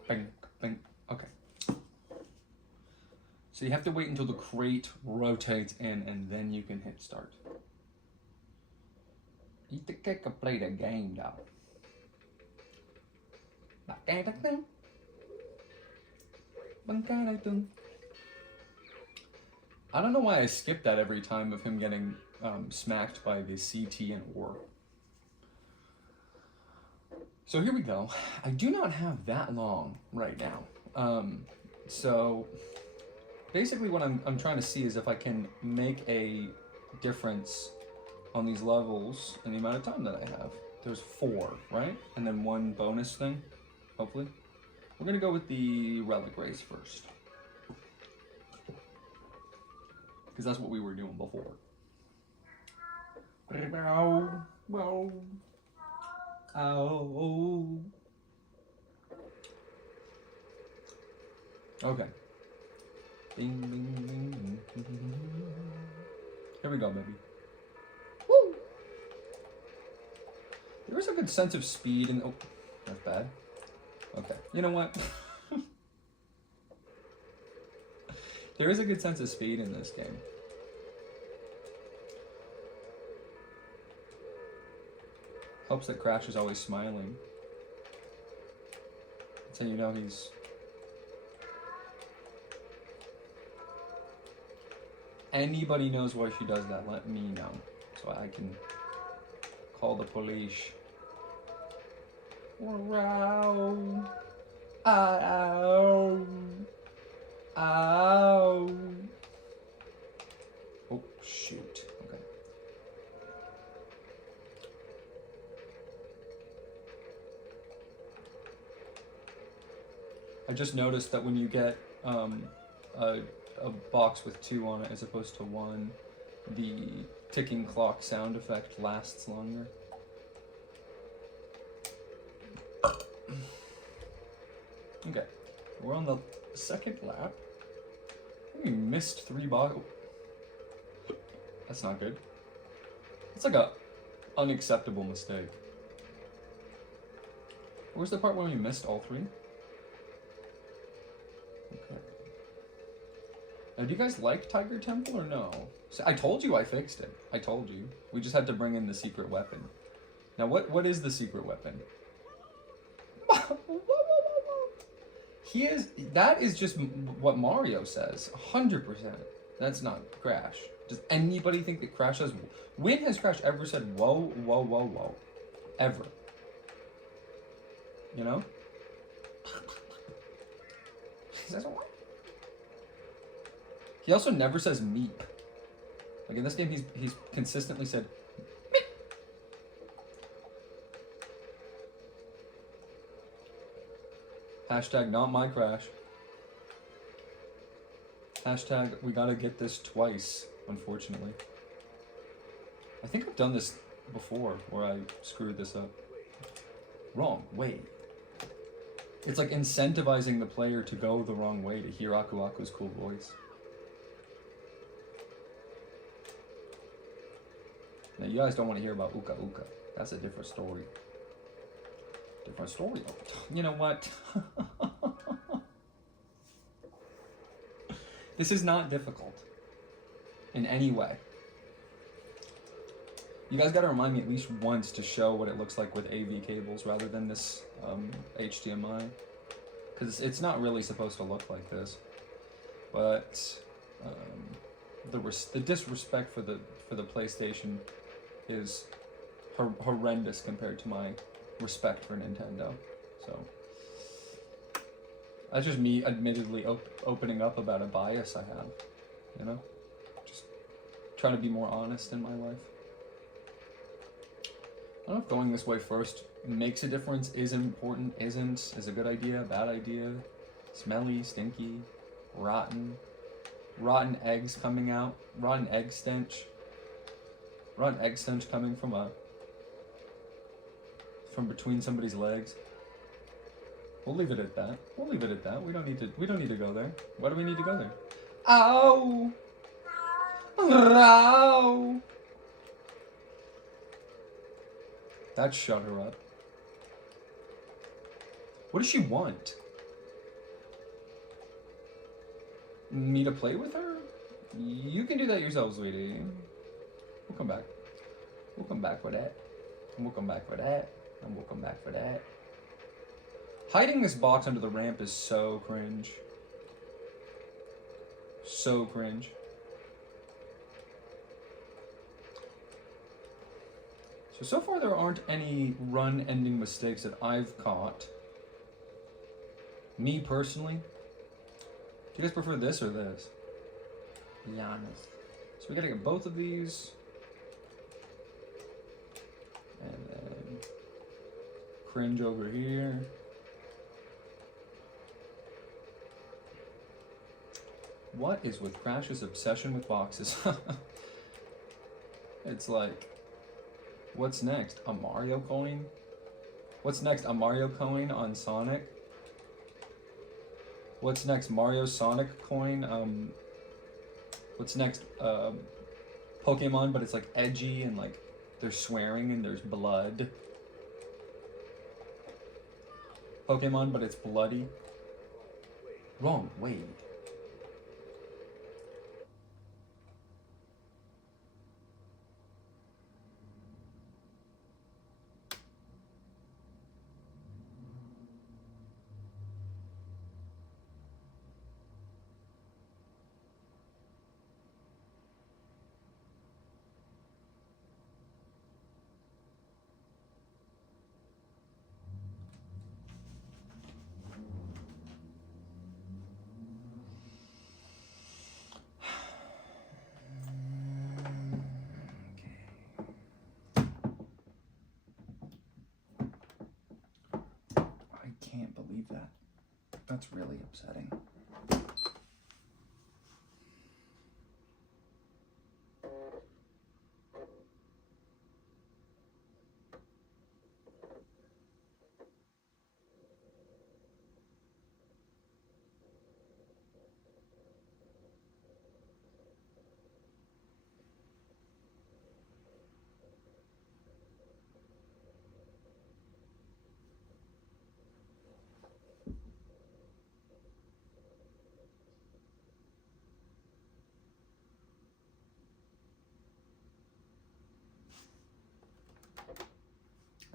Bang, bang. Okay. So you have to wait until the crate rotates in and then you can hit start. Eat the cake or play the game, dog. I don't know why I skip that every time of him getting smacked by the CT and ore. So here we go. I do not have that long right now. So basically what I'm trying to see is if I can make a difference on these levels in the amount of time that I have. There's 4, right? And then 1 bonus thing, hopefully. We're gonna go with the relic race first. Because that's what we were doing before. Oh. Okay. Bing, bing, bing. Here we go, baby. Woo! There is a good sense of speed and oh, that's bad. Okay, you know what? There is a good sense of speed in this game. Helps that Crash is always smiling. So you know he's... Anybody knows why she does that, let me know. So I can call the police. Ow. Ow. Ow. Oh, shoot. Okay. I just noticed that when you get a box with 2 on it as opposed to 1, the ticking clock sound effect lasts longer. Okay, we're on the 2nd lap. We missed 3 boxes. That's not good. It's like a unacceptable mistake. Where's the part where we missed all 3? Okay. Now, do you guys like Tiger Temple or no? So I told you I fixed it. I told you. We just had to bring in the secret weapon. Now, what is the secret weapon? That is just what Mario says. 100%. That's not Crash. Does anybody think that Crash has... When has Crash ever said, whoa, whoa, whoa, whoa? Ever. You know? He says what? He also never says meep. Like in this game, he's consistently said meep. Hashtag not my Crash. Hashtag we gotta get this twice, unfortunately. I think I've done this before, where I screwed this up. Wrong way. It's like incentivizing the player to go the wrong way to hear Aku Aku's cool voice. Now, you guys don't want to hear about Uka Uka. That's a different story. Different story. You know what? This is not difficult in any way. You guys gotta remind me at least once to show what it looks like with AV cables rather than this HDMI. Because it's not really supposed to look like this. But the disrespect for the PlayStation is horrendous compared to my respect for Nintendo. So that's just me admittedly opening up about a bias I have, you know? Just trying to be more honest in my life. I don't know if going this way first makes a difference, is important, isn't, is a good idea, bad idea, smelly, stinky, rotten eggs coming out, rotten egg stench coming from between somebody's legs. We'll leave it at that. We don't need to go there. Why do we need to go there? Ow! Ow! That shut her up. What does she want? Me to play with her? You can do that yourself, sweetie. We'll come back. We'll come back for that. And we'll come back for that. And we'll come back for that. Hiding this box under the ramp is so cringe. So cringe. So far there aren't any run-ending mistakes that I've caught. Me personally. Do you guys prefer this or this? Be honest. So we gotta get both of these. And then cringe over here. What is with Crash's obsession with boxes? It's like, what's next? A Mario coin? What's next? A Mario coin on Sonic? What's next? Mario Sonic coin? What's next? Pokemon, but it's like edgy and like there's swearing and there's blood. Pokemon, but it's bloody. Wrong, wait. I can't believe that. That's really upsetting.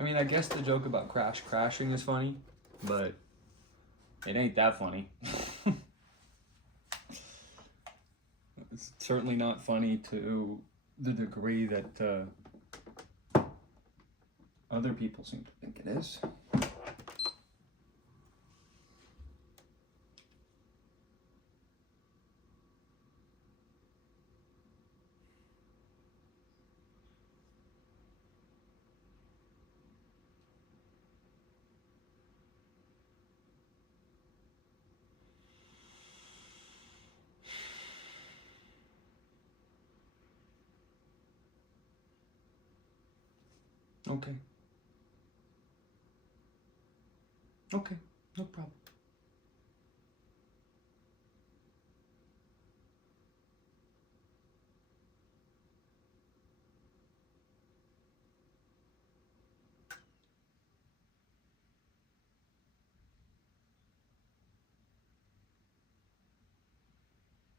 I mean, I guess the joke about Crash crashing is funny, but it ain't that funny. It's certainly not funny to the degree that other people seem to think it is. Okay. Okay, no problem.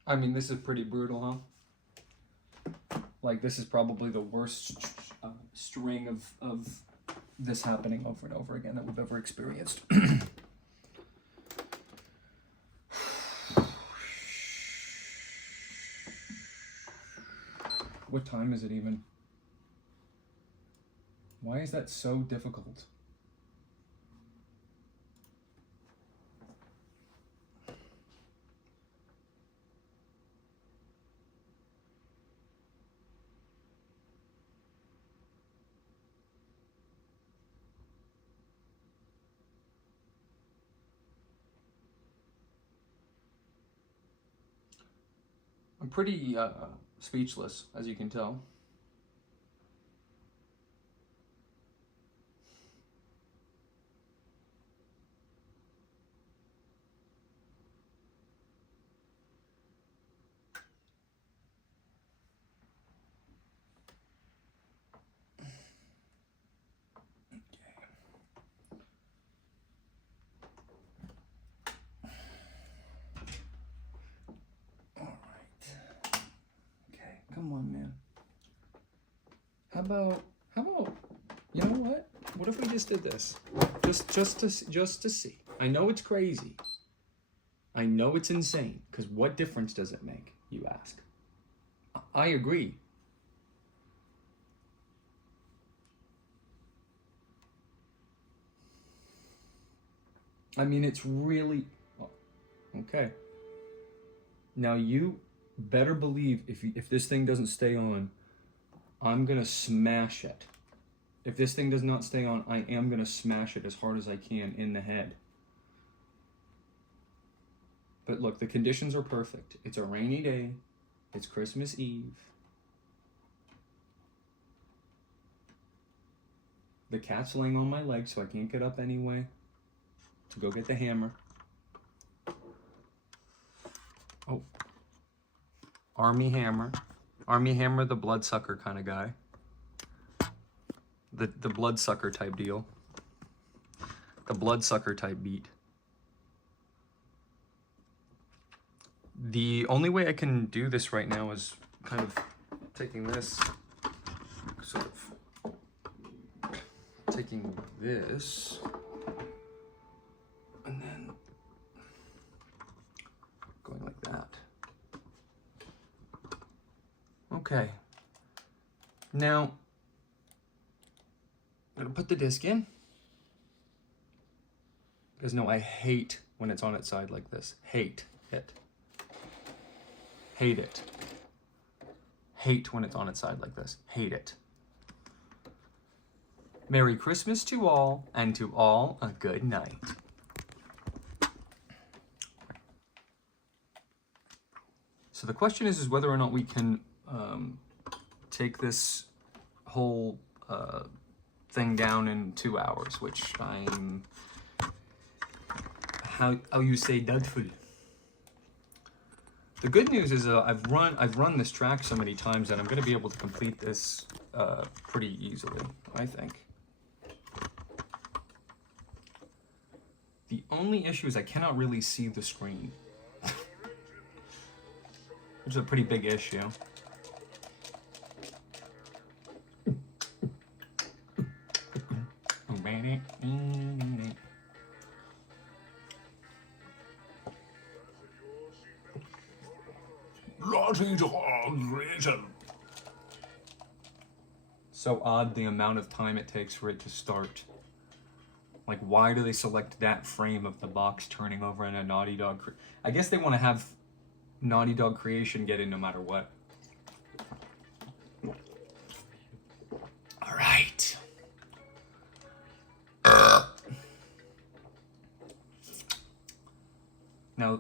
I mean, this is pretty brutal, huh? Like, this is probably the worst string of this happening over and over again that we've ever experienced. What time is it even? Why is that so difficult? I'm pretty speechless, as you can tell. Come on, man. How about, you know what? What if we just did this? Just to see. I know it's crazy. I know it's insane, because what difference does it make, you ask? I agree. I mean, it's really, okay. Now you better believe if this thing doesn't stay on, I'm gonna smash it. If this thing does not stay on, I am gonna smash it as hard as I can in the head. But look, the conditions are perfect. It's a rainy day. It's Christmas Eve. The cat's laying on my leg, so I can't get up anyway to go get the hammer. Oh. Army Hammer. Army Hammer, the bloodsucker kind of guy. The bloodsucker type deal. The bloodsucker type beat. The only way I can do this right now is kind of taking this, sort of taking this, and then going like that. Okay. Now, I'm gonna put the disc in. Because no, I hate when it's on its side like this. Hate it. Hate it. Hate when it's on its side like this. Hate it. Merry Christmas to all, and to all a good night. So the question is whether or not we can take this whole thing down in 2 hours, which I'm, how you say, doubtful. The good news is I've run this track so many times that I'm going to be able to complete this pretty easily, I think. The only issue is I cannot really see the screen, which is a pretty big issue. So odd the amount of time it takes for it to start. Like, why do they select that frame of the box turning over in a Naughty Dog? I guess they want to have Naughty Dog creation get in no matter what. All right.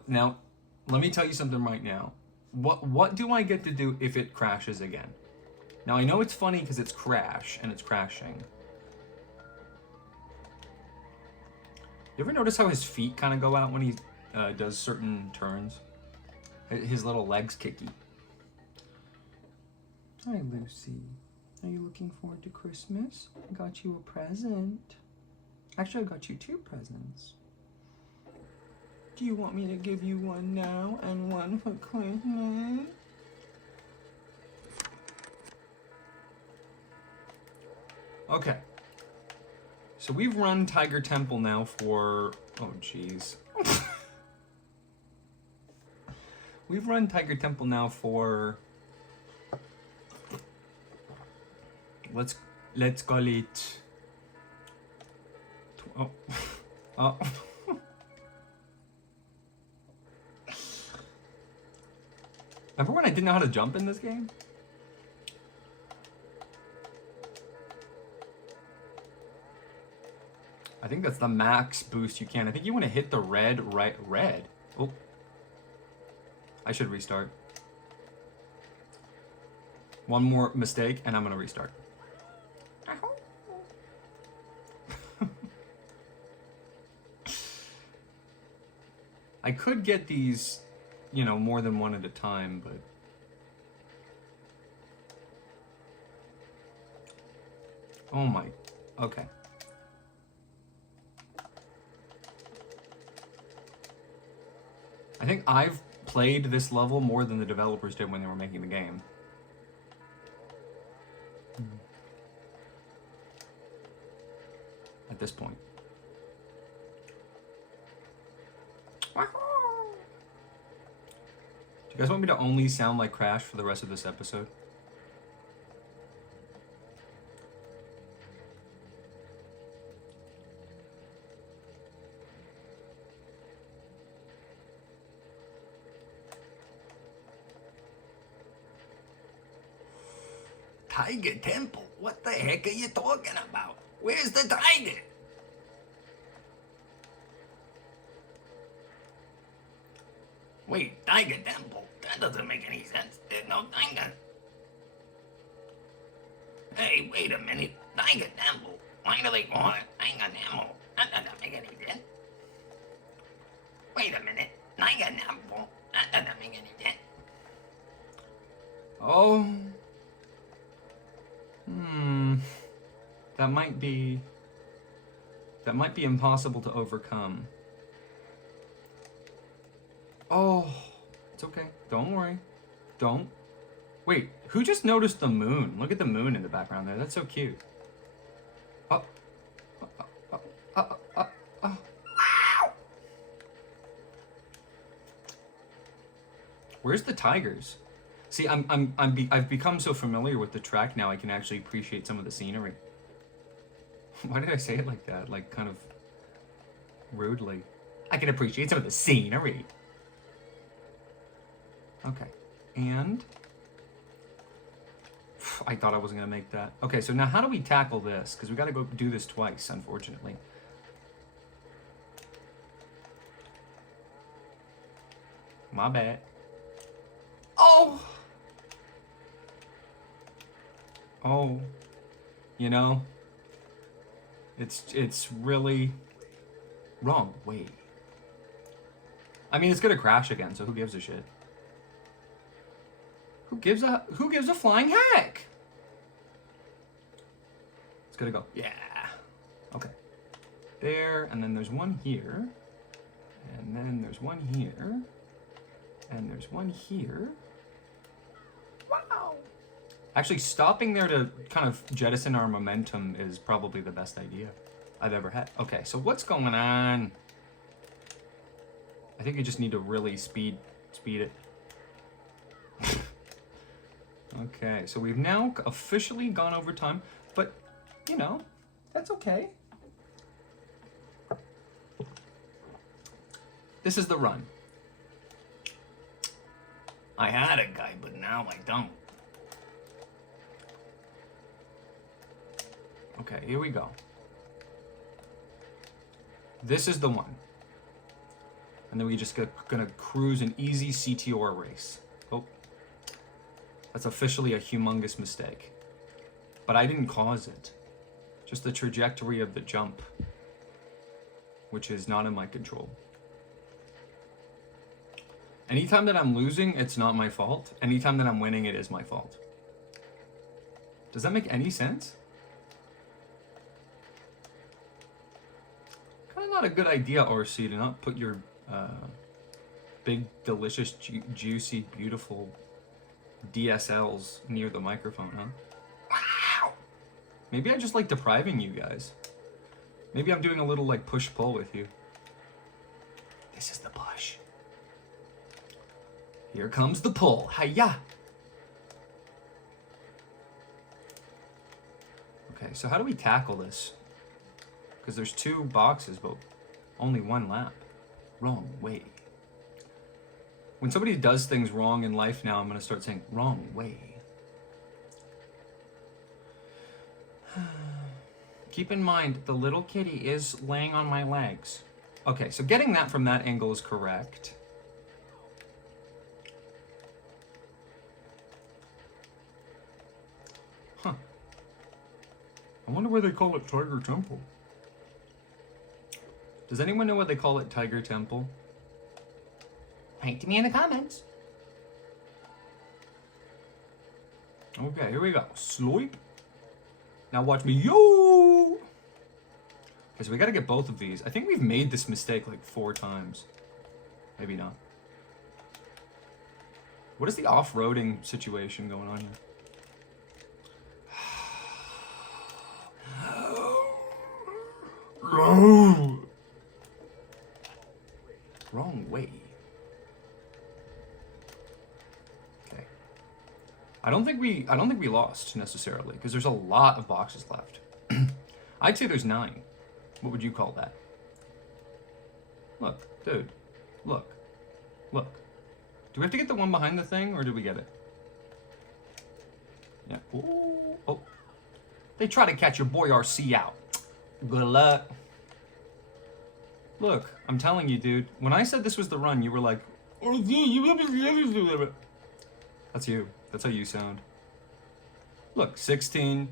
Now, let me tell you something right now. What do I get to do if it crashes again? Now, I know it's funny because it's crash and it's crashing. You ever notice how his feet kind of go out when he does certain turns? His little legs kicky. Hi, Lucy. Are you looking forward to Christmas? I got you a present. Actually, I got you 2 presents. Do you want me to give you one now and one for Christmas? Okay. So we've run Tiger Temple now for... Oh, jeez. We've run Tiger Temple now for... Let's call it... Oh. Oh. Remember when I didn't know how to jump in this game? I think that's the max boost you can. I think you want to hit the red. Oh. I should restart. One more mistake and I'm going to restart. I could get these, you know, more than one at a time, but... Oh my... Okay. I think I've played this level more than the developers did when they were making the game. At this point. Do you guys want me to only sound like Crash for the rest of this episode? Tiger Temple? What the heck are you talking about? Where's the tiger? Wait, Tiger Temple? That doesn't make any sense. There's no tiger. Hey, wait a minute. Tiger Temple? Why do they call it Tiger Temple? That doesn't make any sense. Wait a minute. Tiger Temple? That doesn't make any sense. Oh. That might be impossible to overcome. Oh, it's okay. Don't worry. Don't. Wait, who just noticed the moon? Look at the moon in the background there. That's so cute. Oh. Where's the tigers? See, I've become so familiar with the track now I can actually appreciate some of the scenery. Why did I say it like that? Like, kind of rudely. I can appreciate some of the scenery. Okay, and... I thought I wasn't gonna make that. Okay, so now how do we tackle this? Because we gotta go do this twice, unfortunately. My bad. Oh! Oh. You know? It's really wrong. Wait. I mean, it's gonna crash again, so who gives a shit? Who gives a flying heck? It's gonna go. Yeah. Okay. There, and then there's one here. And then there's one here. And there's one here. Wow. Actually, stopping there to kind of jettison our momentum is probably the best idea I've ever had. Okay, so what's going on? I think you just need to really speed it. Okay, so we've now officially gone over time, but, you know, that's okay. This is the run. I had a guy, but now I don't. Okay, here we go. This is the one. And then we just gonna cruise an easy CTR race. Oh. That's officially a humongous mistake. But I didn't cause it. Just the trajectory of the jump, which is not in my control. Anytime that I'm losing, it's not my fault. Anytime that I'm winning, it is my fault. Does that make any sense? Kind of not a good idea, RC, to not put your big, delicious, juicy, beautiful DSLs near the microphone, huh? Wow! Maybe I just like depriving you guys. Maybe I'm doing a little like push-pull with you. This is the push. Here comes the pull. Hiya! Okay, so how do we tackle this? Because there's 2 boxes, but only 1 lap. Wrong way. When somebody does things wrong in life now, I'm going to start saying, wrong way. Keep in mind, the little kitty is laying on my legs. Okay, so getting that from that angle is correct. Huh. I wonder where they call it Tiger Temple. Does anyone know what they call it Tiger Temple? Write to me in the comments. Okay, here we go. Sloip. Now watch me. Yo! Okay, so we gotta get both of these. I think we've made this mistake like 4 times. Maybe not. What is the off-roading situation going on here? Wrong way. Okay. I don't think we lost necessarily because there's a lot of boxes left. I'd say there's 9. What would you call that? Look, dude. Look. Look. Do we have to get the one behind the thing or did we get it? Yeah. Ooh. Oh. They try to catch your boy RC out. Good luck. Look, I'm telling you, dude. When I said this was the run, you were like, that's you. That's how you sound. Look, 16.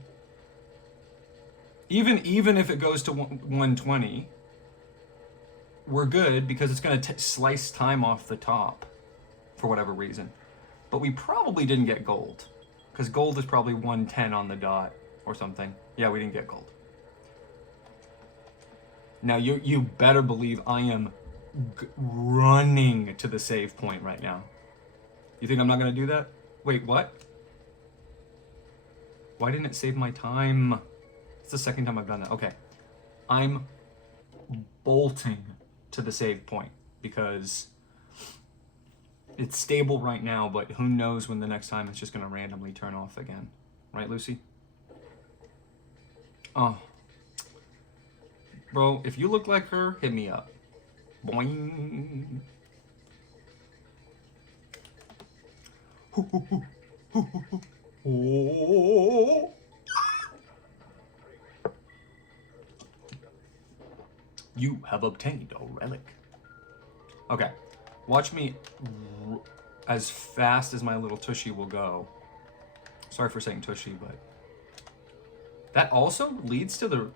Even if it goes to 120, we're good because it's going to slice time off the top for whatever reason. But we probably didn't get gold because gold is probably 110 on the dot or something. Yeah, we didn't get gold. Now, you better believe I am running to the save point right now. You think I'm not going to do that? Wait, what? Why didn't it save my time? It's the second time I've done that. Okay. I'm bolting to the save point because it's stable right now, but who knows when the next time it's just going to randomly turn off again. Right, Lucy? Oh. Bro, if you look like her, hit me up. Boing. Oh. You have obtained a relic. Okay, watch me as fast as my little tushy will go. Sorry for saying tushy, but that also leads to the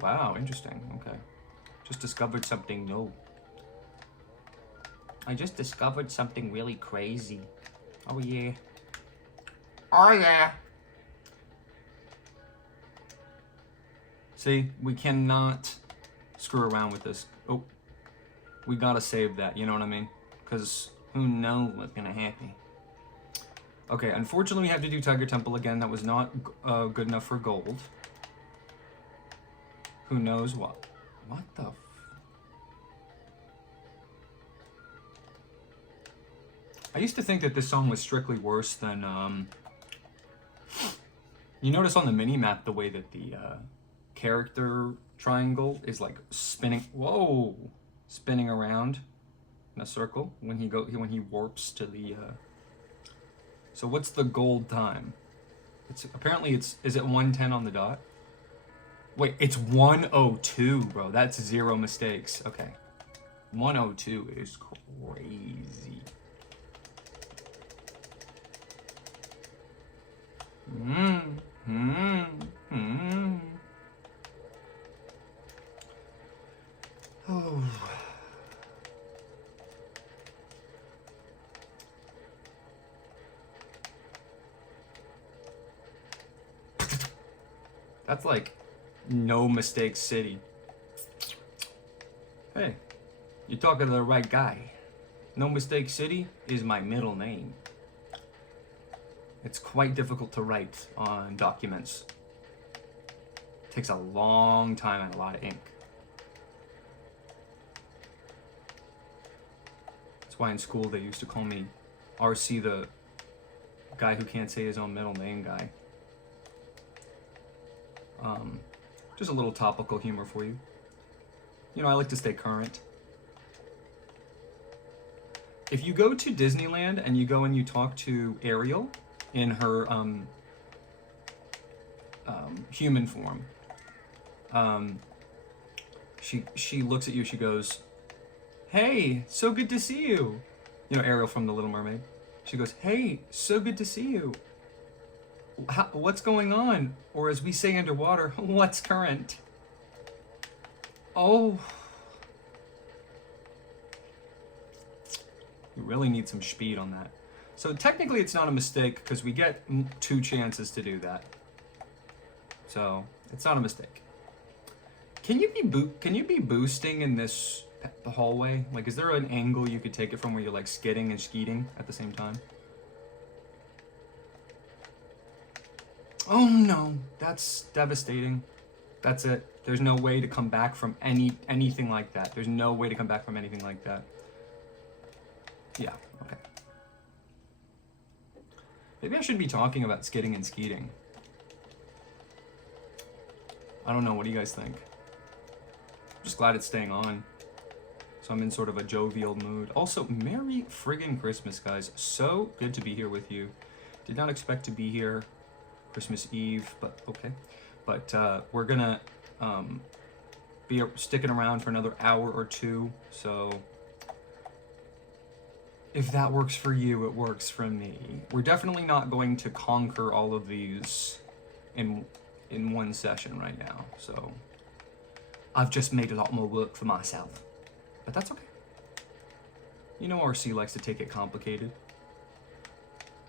wow, interesting. Okay. Just discovered something new. I just discovered something really crazy. Oh yeah. Oh yeah. See, we cannot screw around with this. Oh. We gotta save that, you know what I mean? Because who knows what's gonna happen. Okay, unfortunately we have to do Tiger Temple again. That was not good enough for gold. Who knows what? What the f... I used to think that this song was strictly worse than, You notice on the mini-map the way that the, character triangle is, like, spinning... Whoa! Spinning around in a circle when he warps to the, So what's the gold time? Apparently is it 110 on the dot? Wait, it's 102, bro. That's 0 mistakes. Okay. 102 is crazy. Oh. That's like no mistakes city. Hey, You're talking to the right guy. No Mistake City is my middle name. It's quite difficult to write on documents. It takes a long time and a lot of ink. That's why in school they used to call me RC, the guy who can't say his own middle name guy. Just a little topical humor for you. You know, I like to stay current. If you go to Disneyland and you go and you talk to Ariel in her human form, she looks at you, she goes, "Hey, so good to see you." You know, Ariel from The Little Mermaid. She goes, "Hey, so good to see you. What's going on?" Or as we say underwater, "What's current?" Oh. You really need some speed on that. So technically it's not a mistake because we get 2 chances to do that. So it's not a mistake. Can you be boosting in this hallway? Like, is there an angle you could take it from where you're like skidding and skeeting at the same time? Oh no, that's devastating. That's it. There's no way to come back from anything like that. There's no way to come back from anything like that. Yeah, okay. Maybe I should be talking about skidding and skeeting. I don't know, what do you guys think? I'm just glad it's staying on. So I'm in sort of a jovial mood. Also, Merry friggin' Christmas, guys. So good to be here with you. Did not expect to be here Christmas Eve, but okay. But we're gonna be sticking around for another hour or 2, so if that works for you, it works for me. We're definitely not going to conquer all of these in one session right now, so I've just made a lot more work for myself. But that's okay. You know RC likes to take it complicated.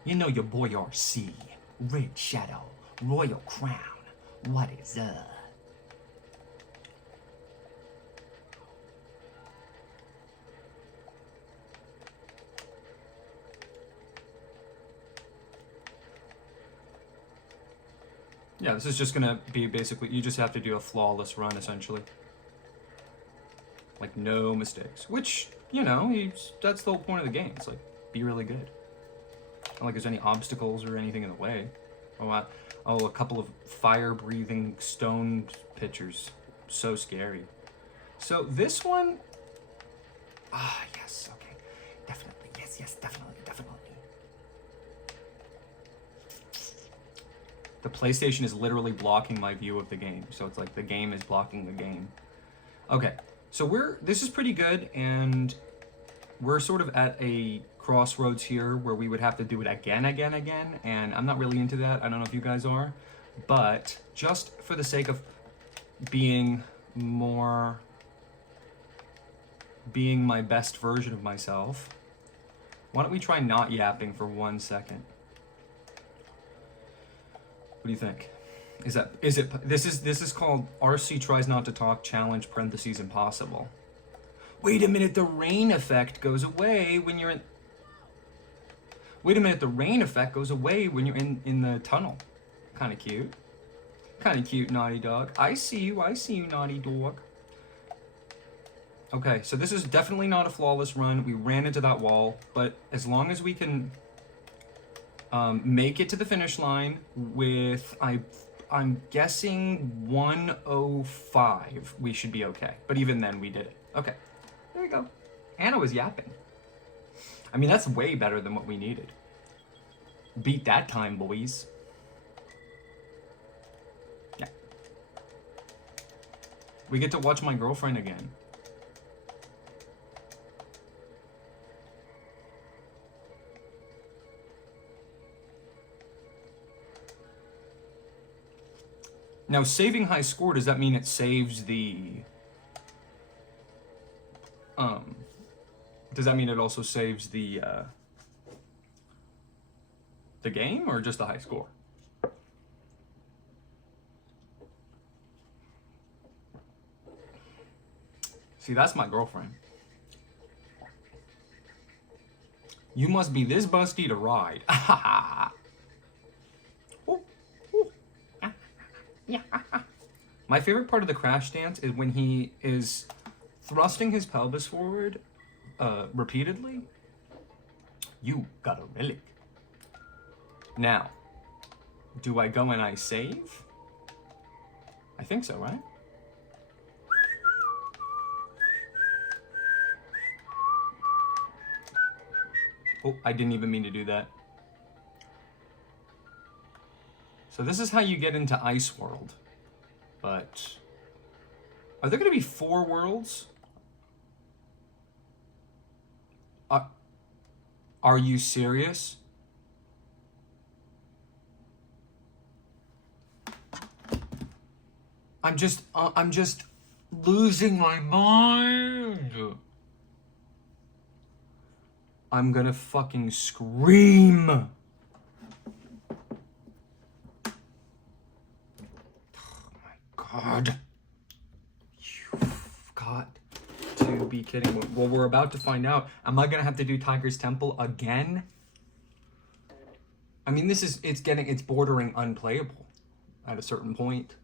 You know your boy RC, Red Shadow, Royal Crown, what is up? Yeah, this is just gonna be basically, you just have to do a flawless run, essentially. Like, no mistakes. Which, you know, that's the whole point of the game. It's like, be really good. Not like there's any obstacles or anything in the way. Oh, a couple of fire-breathing stone pitchers. So scary. So this one... Ah, yes, okay. Definitely, yes, definitely. The PlayStation is literally blocking my view of the game. So it's like the game is blocking the game. Okay, so this is pretty good, and we're sort of at a crossroads here where we would have to do it again, and I'm not really into that. I don't know if you guys are, but just for the sake of being my best version of myself, why don't we try not yapping for 1 second? What do you think? This is called RC Tries Not to Talk Challenge parentheses Impossible. Wait a minute, the rain effect goes away when you're in... Wait a minute, the rain effect goes away when you're in the tunnel. Kind of cute. Kind of cute, naughty dog. I see you, naughty dog. Okay, so this is definitely not a flawless run. We ran into that wall, but as long as we can make it to the finish line with, I'm guessing 105, we should be okay. But even then, we did it. Okay, there you go. Anna was yapping. I mean, that's way better than what we needed. Beat that time, boys. Yeah. We get to watch my girlfriend again. Now, saving high score, does that mean it saves the... Does that mean it also saves the game, or just the high score? See, that's my girlfriend. You must be this busty to ride. Ooh, ooh. Yeah. My favorite part of the crash dance is when he is thrusting his pelvis forward repeatedly. You got a relic. Now, do I go and I save? I think so, right? Oh, I didn't even mean to do that. So this is how you get into Ice World. But are there going to be 4 worlds? Are you serious? I'm just losing my mind. I'm gonna fucking scream. Oh my god. You've got to be kidding me. Well, we're about to find out. Am I gonna have to do Tiger's Temple again? I mean, it's bordering unplayable at a certain point.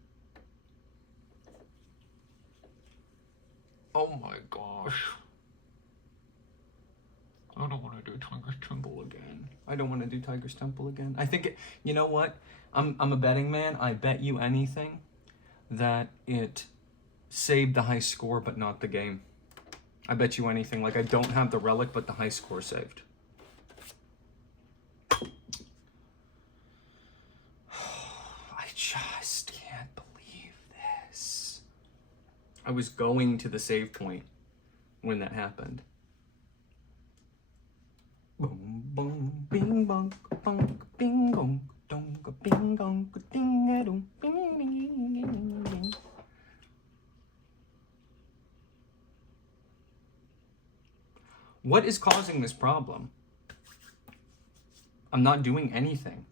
Oh my gosh. I don't want to do Tiger's Temple again. I don't want to do Tiger's Temple again. I think you know what? I'm a betting man. I bet you anything that it saved the high score but not the game. I bet you anything. Like, I don't have the relic but the high score saved. I just can't believe this. I was going to the save point when that happened. Boom, boom, bing, bong, bong, bing, bong, dong, bing, dong, ding, dong, bing, ding, ding. What is causing this problem? I'm not doing anything.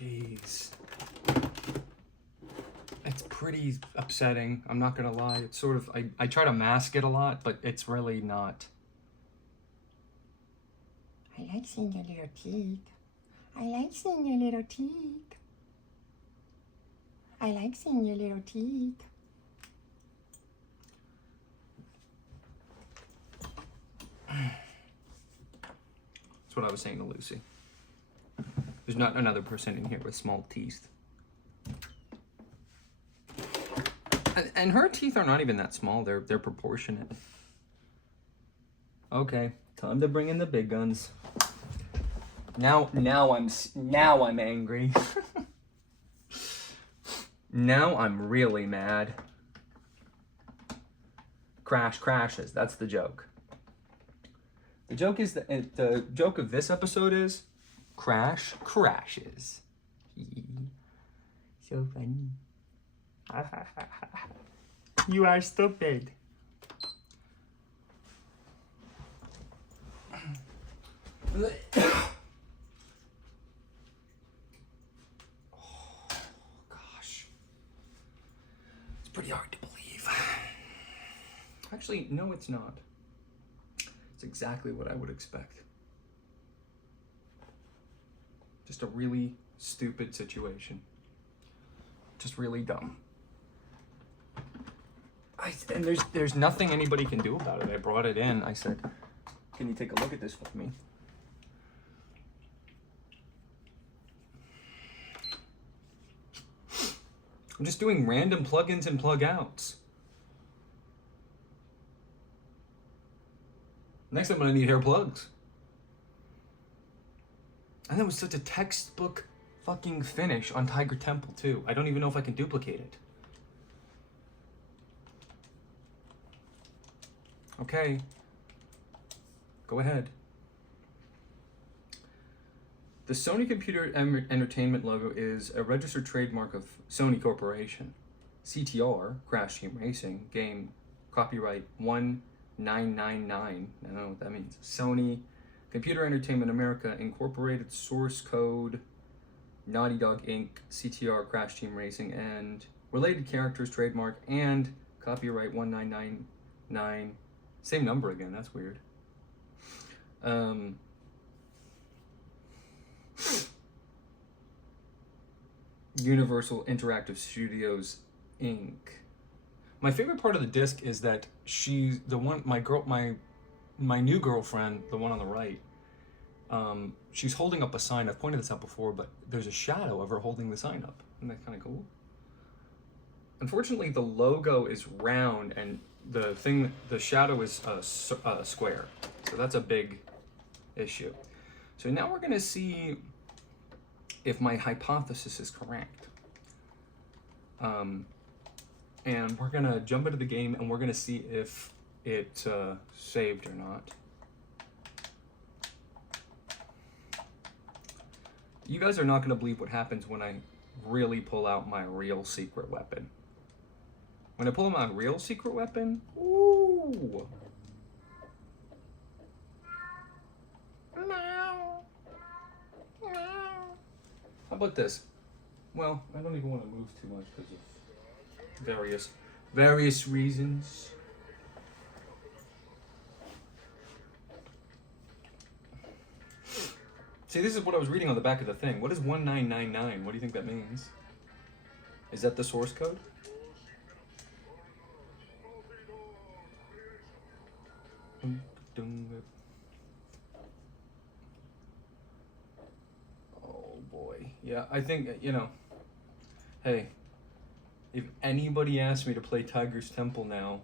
Jeez. It's pretty upsetting, I'm not gonna lie. It's sort of, I try to mask it a lot, but it's really not. I like seeing your little teeth. I like seeing your little teeth. I like seeing your little teeth. That's what I was saying to Lucy. There's not another person in here with small teeth. And her teeth are not even that small. They're proportionate. Okay, time to bring in the big guns. Now I'm angry. Now I'm really mad. Crash crashes. That's the joke. The joke is the joke of this episode is Crash crashes. So funny. You are stupid. Oh, gosh. It's pretty hard to believe. Actually, no, it's not. It's exactly what I would expect. Just a really stupid situation. Just really dumb. And there's nothing anybody can do about it. I brought it in. I said, can you take a look at this with me? I'm just doing random plugins and plug outs. Next I'm gonna need hair plugs. And that was such a textbook fucking finish on Tiger Temple too. I don't even know if I can duplicate it. Okay. Go ahead. The Sony Computer Entertainment logo is a registered trademark of Sony Corporation. CTR, Crash Team Racing, game copyright 1999. I don't know what that means. Sony Computer Entertainment America Incorporated, source code Naughty Dog Inc., CTR, Crash Team Racing, and related characters, trademark, and copyright 1999. Same number again, that's weird. Universal Interactive Studios Inc. My favorite part of the disc is that she's the one, my new girlfriend, the one on the right. She's holding up a sign. I've pointed this out before, but there's a shadow of her holding the sign up. Isn't that kind of cool? Unfortunately, the logo is round and the shadow is a square. So that's a big issue. So now we're gonna see if my hypothesis is correct. And we're gonna jump into the game and we're gonna see if it saved or not. You guys are not gonna believe what happens when I really pull out my real secret weapon. When I pull out my real secret weapon, ooh. How about this? Well, I don't even want to move too much because of various reasons. See, this is what I was reading on the back of the thing. What is 1999? What do you think that means? Is that the source code? Oh boy. Yeah, I think, hey, if anybody asks me to play Tiger's Temple now,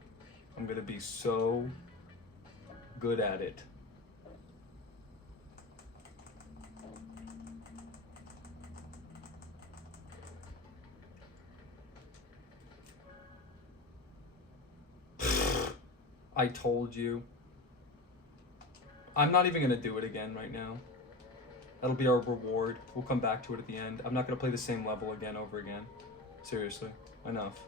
I'm gonna be so good at it. I told you. I'm not even gonna do it again right now. That'll be our reward. We'll come back to it at the end. I'm not gonna play the same level again over again. Seriously, enough.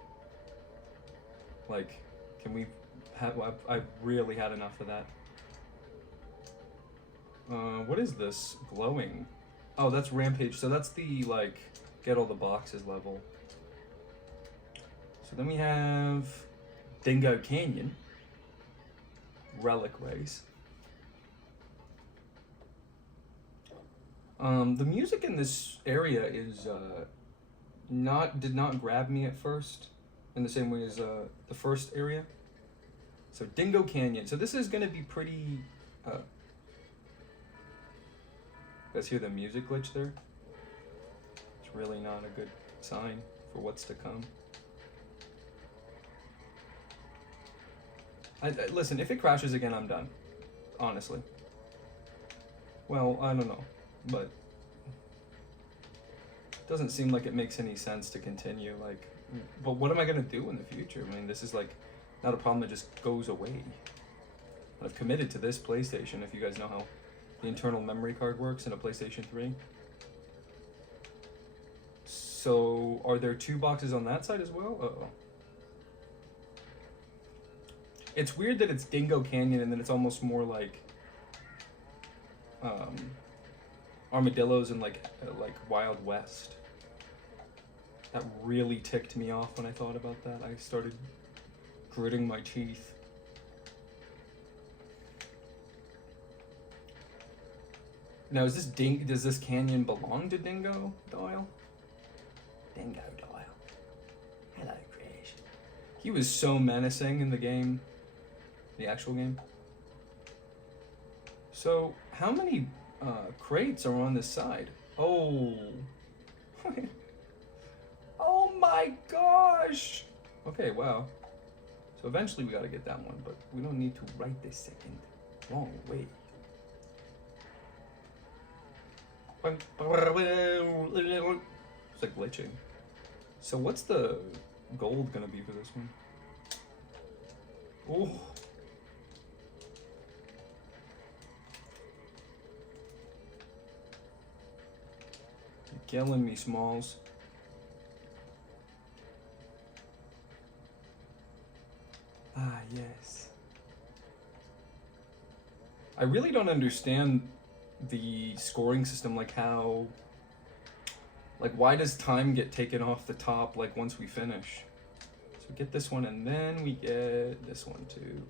Like, can we have? I've really had enough of that. What is this glowing? Oh, that's Rampage. So that's the like get all the boxes level. So then we have Dingo Canyon. Relic Race. The music in this area is did not grab me at first in the same way as the first area. So Dingo Canyon. So this is gonna be pretty. Guys hear the music glitch there? It's really not a good sign for what's to come. Listen, if it crashes again, I'm done. Honestly. Well, I don't know, but it doesn't seem like it makes any sense to continue. Like, but what am I gonna do in the future? I mean, this is like not a problem that just goes away. I've committed to this PlayStation. If you guys know how the internal memory card works in a PlayStation 3. So, are there 2 boxes on that side as well? Uh-oh. It's weird that it's Dingo Canyon and then it's almost more like armadillos and like Wild West. That really ticked me off when I thought about that. I started gritting my teeth. Now, does this canyon belong to Dingo Doyle? Dingo Doyle. Hello, creation. He was so menacing in the game. The actual game. So, how many crates are on this side? Oh. Oh my gosh! Okay, wow. So eventually we gotta get that one, but we don't need to right this second. Wrong way. It's like glitching. So what's the gold gonna be for this one? Oh. killing me, Smalls. Ah, yes. I really don't understand the scoring system, like how... Like, why does time get taken off the top, like, once we finish? So we get this one, and then we get this one, too.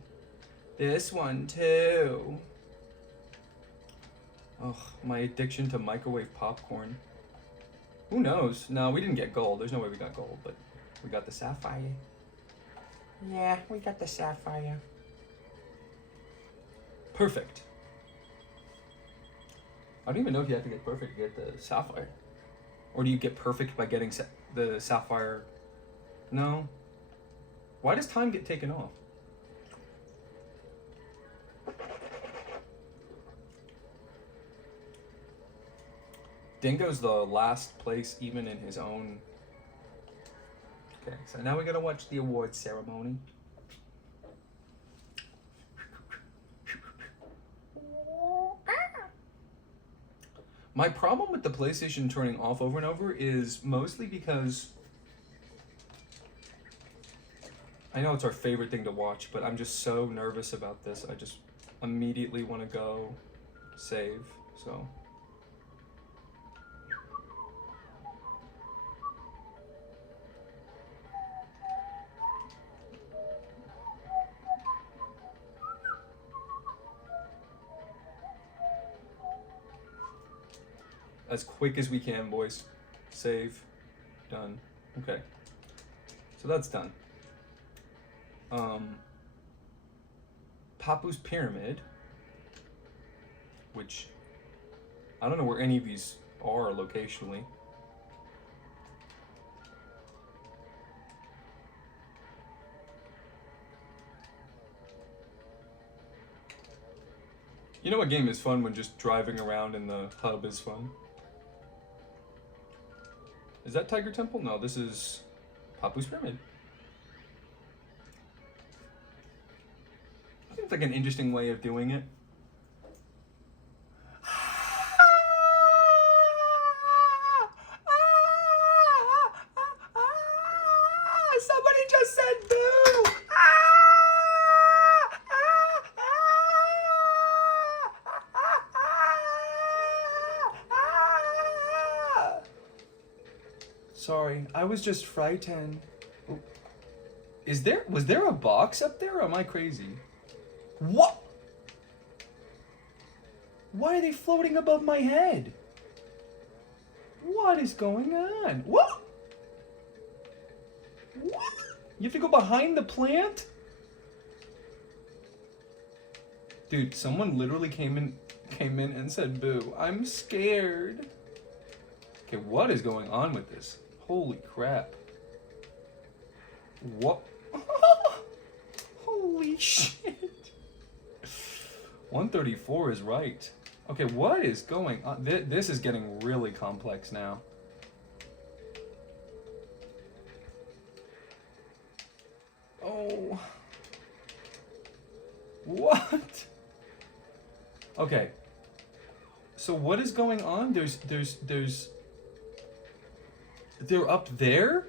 This one, too. Ugh, my addiction to microwave popcorn. Who knows? No, we didn't get gold. There's no way we got gold, but we got the sapphire. Yeah, we got the sapphire. Perfect. I don't even know if you have to get perfect to get the sapphire. Or do you get perfect by getting the sapphire? No. Why does time get taken off? Dingo's the last place even in his own... Okay, so now we gotta watch the awards ceremony. My problem with the PlayStation turning off over and over is mostly because I know it's our favorite thing to watch, but I'm just so nervous about this. I just immediately want to go save, so. As quick as we can, boys. Save. Done. Okay. So that's done. Papu's Pyramid, which I don't know where any of these are locationally. You know what game is fun when just driving around in the hub is fun? Is that Tiger Temple? No, this is Papu's Pyramid. Seems like an interesting way of doing it. Somebody just said boo! Sorry, I was just frightened. Oh. Was there a box up there, or am I crazy? What? Why are they floating above my head? What is going on? What? What? You have to go behind the plant? Dude, someone literally came in and said boo. I'm scared. Okay, what is going on with this? Holy crap. What? Holy shit. 134 is right. Okay, what is going on? This is getting really complex now. Oh. What? Okay. So what is going on? They're up there?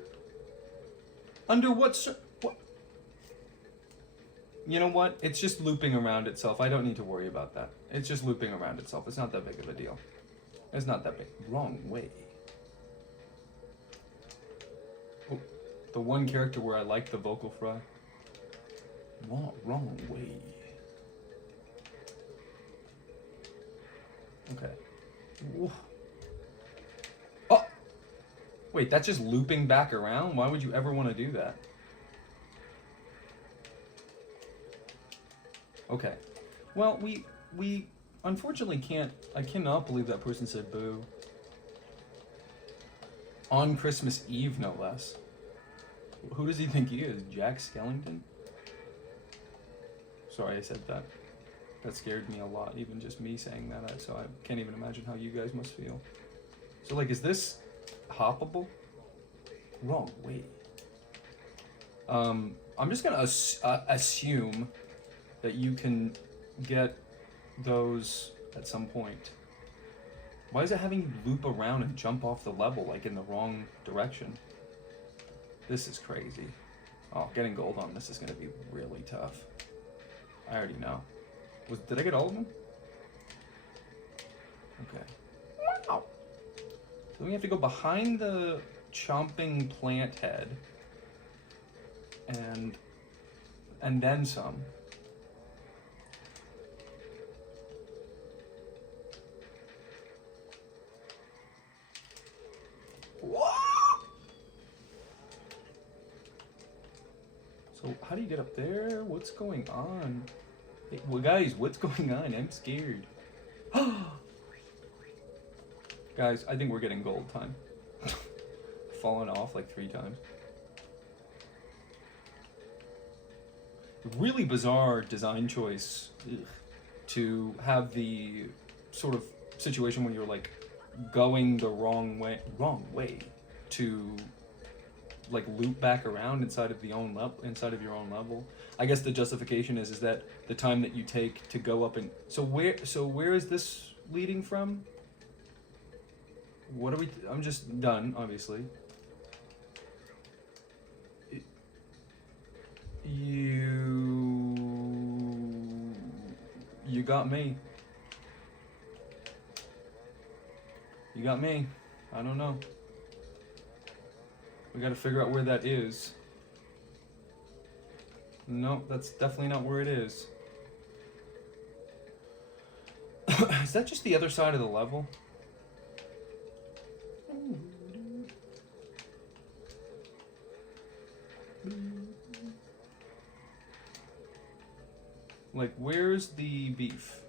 Under what? You know what? It's just looping around itself. I don't need to worry about that. It's just looping around itself. It's not that big of a deal. It's not that big. Wrong way. Oh, the one character where I like the vocal fry. Wrong way. Okay. Whoa. Oh! Wait, that's just looping back around? Why would you ever want to do that? Okay. Well, we unfortunately can't... I cannot believe that person said boo. On Christmas Eve, no less. Who does he think he is? Jack Skellington? Sorry I said that. That scared me a lot, even just me saying that, so I can't even imagine how you guys must feel. So, like, is this hoppable? Wrong way. I'm just gonna assume that you can get those at some point. Why is it having you loop around and jump off the level, like in the wrong direction? This is crazy. Oh, getting gold on this is going to be really tough. I already know. Did I get all of them? Okay. Wow. So we have to go behind the chomping plant head. And then some. So how do you get up there? What's going on? Hey, well, guys, what's going on? I'm scared. Guys, I think we're getting gold time. Fallen off like 3 times. Really bizarre design choice to have the sort of situation where you're like going the wrong way to like loop back around inside of your own level. I guess the justification is that the time that you take to go up and so where is this leading from? What are we? I'm just done, obviously. You got me. You got me. I don't know. We gotta figure out where that is. No, that's definitely not where it is. Is that just the other side of the level? Like, where's the beef?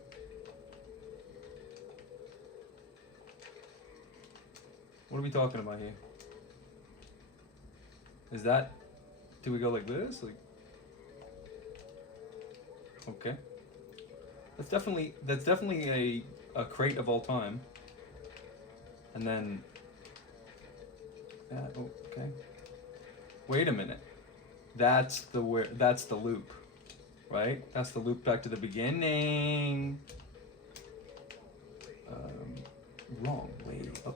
What are we talking about here? Is that... Do we go like this? Like... Okay. That's definitely a crate of all time. And then... oh, okay. Wait a minute. That's the loop. Right? That's the loop back to the beginning. Wrong way. Oh.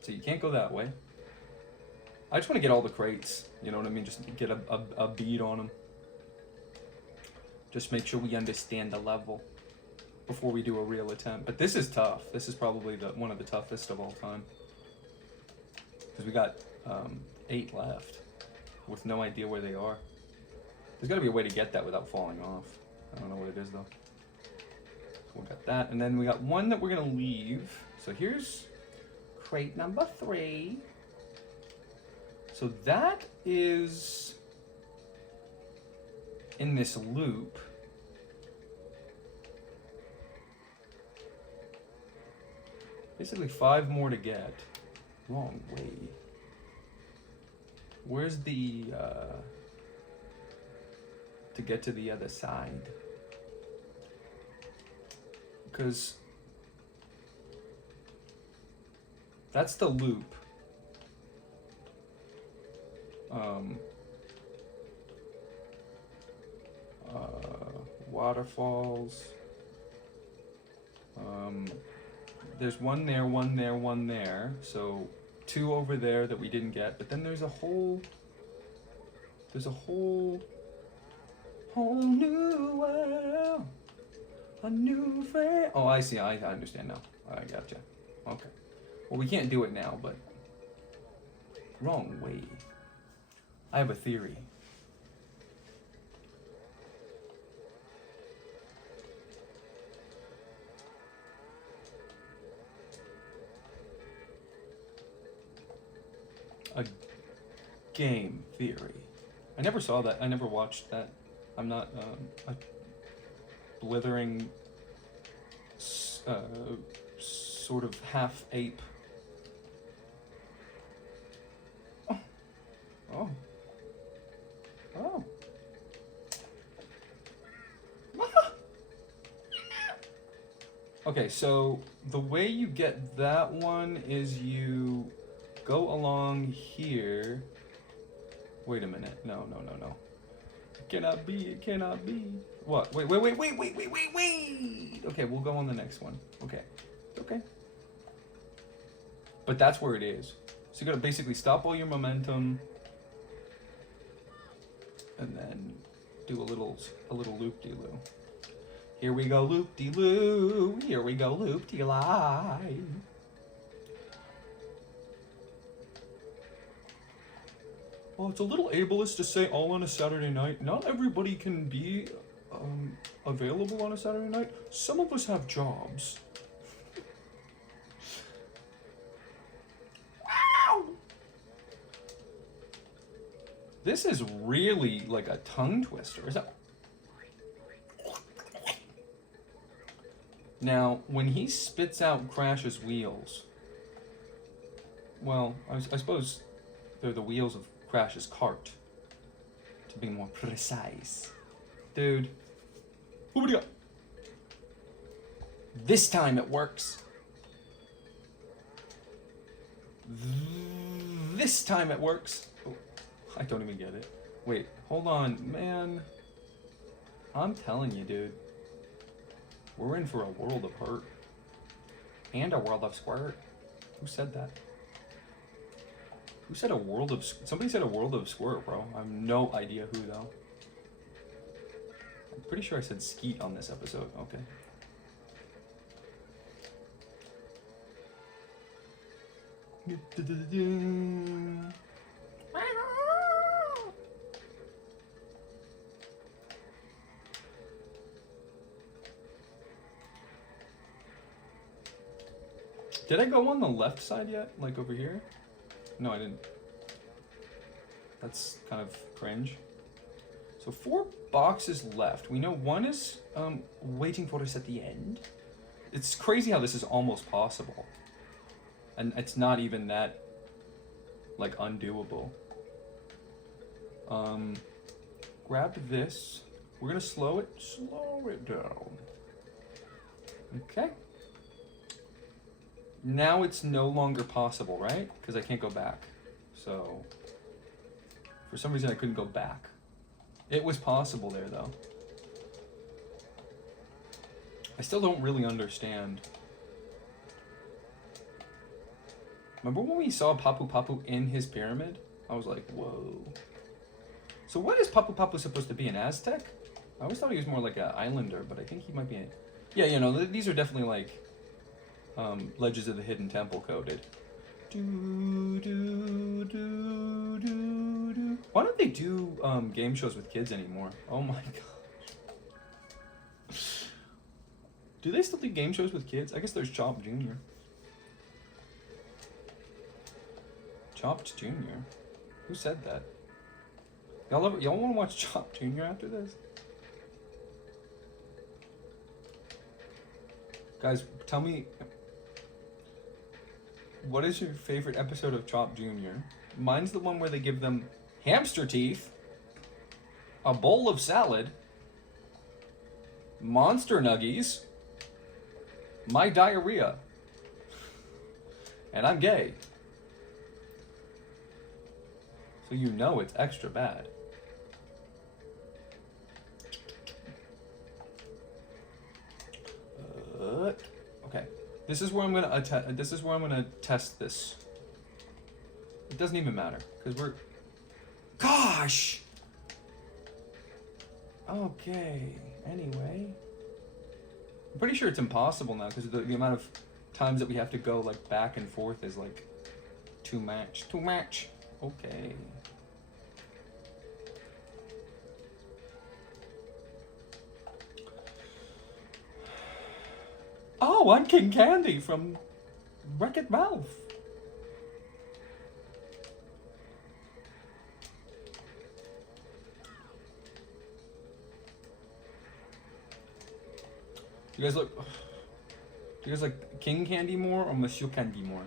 So you can't go that way. I just want to get all the crates. You know what I mean? Just get a bead on them. Just make sure we understand the level before we do a real attempt. But this is tough. This is probably one of the toughest of all time. Because we got 8 left with no idea where they are. There's got to be a way to get that without falling off. I don't know what it is, though. So we got that. And then we got one that we're going to leave. So here's crate number 3. So that is in this loop. Basically 5 more to get. Wrong way. Where's the... to get to the other side, because that's the loop. Waterfalls. There's one there, one there, one there. So 2 over there that we didn't get, but then there's a whole whole new world, a new friend. Oh, I see. I understand now. I gotcha. Okay. Well, we can't do it now, but wrong way. I have a theory. A game theory. I never saw that. I never watched that. I'm not a blithering sort of half ape. Oh. Oh. Oh. Okay, so the way you get that one is you go along here. Wait a minute. No. It cannot be. It cannot be. What? Wait. Okay, we'll go on the next one. Okay. But that's where it is. So you gotta basically stop all your momentum and then do a little loop-de-loo. Here we go loop-de-loo, here we go loop-de-lie. Well, it's a little ableist to say all on a Saturday night. Not everybody can be available on a Saturday night. Some of us have jobs. Wow! This is really like a tongue twister. Is that? Now, when he spits out Crash's wheels, well, I suppose they're the wheels of Crash's cart, to be more precise. Dude. What do you got? This time it works. This time it works. Oh, I don't even get it. Wait, hold on, man. I'm telling you, dude. We're in for a world of hurt. And a world of squirt. Who said that? Who said a world of... Somebody said a world of squirt, bro. I have no idea who, though. I'm pretty sure I said skeet on this episode. Okay. Did I go on the left side yet? Like over here? No, I didn't. That's kind of cringe. So 4 boxes left. We know one is waiting for us at the end. It's crazy how this is almost possible. And it's not even that, like, undoable. Grab this. We're gonna slow it down. Okay. Now it's no longer possible, right? Because I can't go back. So, for some reason I couldn't go back. It was possible there, though. I still don't really understand. Remember when we saw Papu Papu in his pyramid? I was like, whoa. So what is Papu Papu supposed to be, an Aztec? I always thought he was more like an islander, but I think he might be yeah, you know, these are definitely like Legends of the Hidden Temple coded. Why don't they do game shows with kids anymore? Oh my gosh. Do they still do game shows with kids? I guess there's Chopped Jr. Chopped Jr.? Who said that? Y'all want to watch Chopped Jr. after this? Guys, tell me, what is your favorite episode of Chopped Jr.? Mine's the one where they give them hamster teeth, a bowl of salad, monster nuggies, my diarrhea, and I'm gay. So you know it's extra bad. Okay, this is where I'm gonna test this. It doesn't even matter because we're. Gosh. Okay. Anyway, I'm pretty sure it's impossible now because the amount of times that we have to go like back and forth is like too much. Too much. Okay. Oh, I'm King Candy from Wreck-It Ralph. Do you guys like King Candy more or Monsieur Candy more?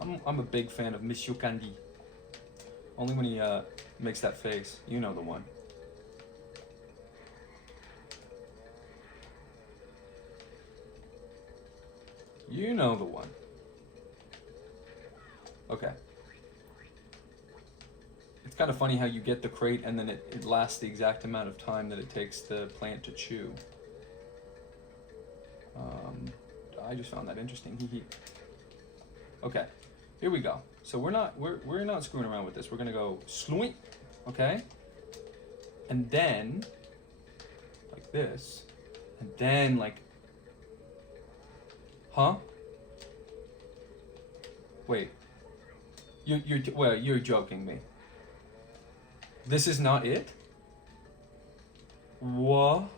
I'm a big fan of Monsieur Candy. Only when he makes that face. You know the one. You know the one. Okay. It's kind of funny how you get the crate and then it lasts the exact amount of time that it takes the plant to chew. I just found that interesting. Okay. Here we go. So we're not screwing around with this. We're gonna go sloink, okay? And then like this, and then like, huh? Wait, you're joking me. This is not it? What?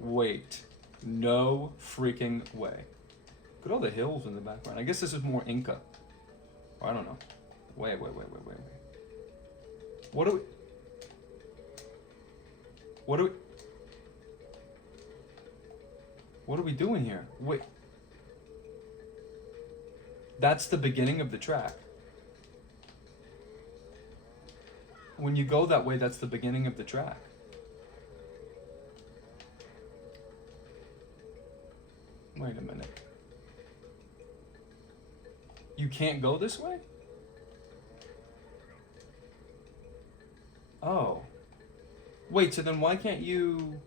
Wait, no freaking way. Look at all the hills in the background. I guess this is more Inca. Or I don't know. Wait. What do we doing here? Wait. That's the beginning of the track. When you go that way, that's the beginning of the track. Wait a minute. You can't go this way? Oh. Wait, so then why can't you...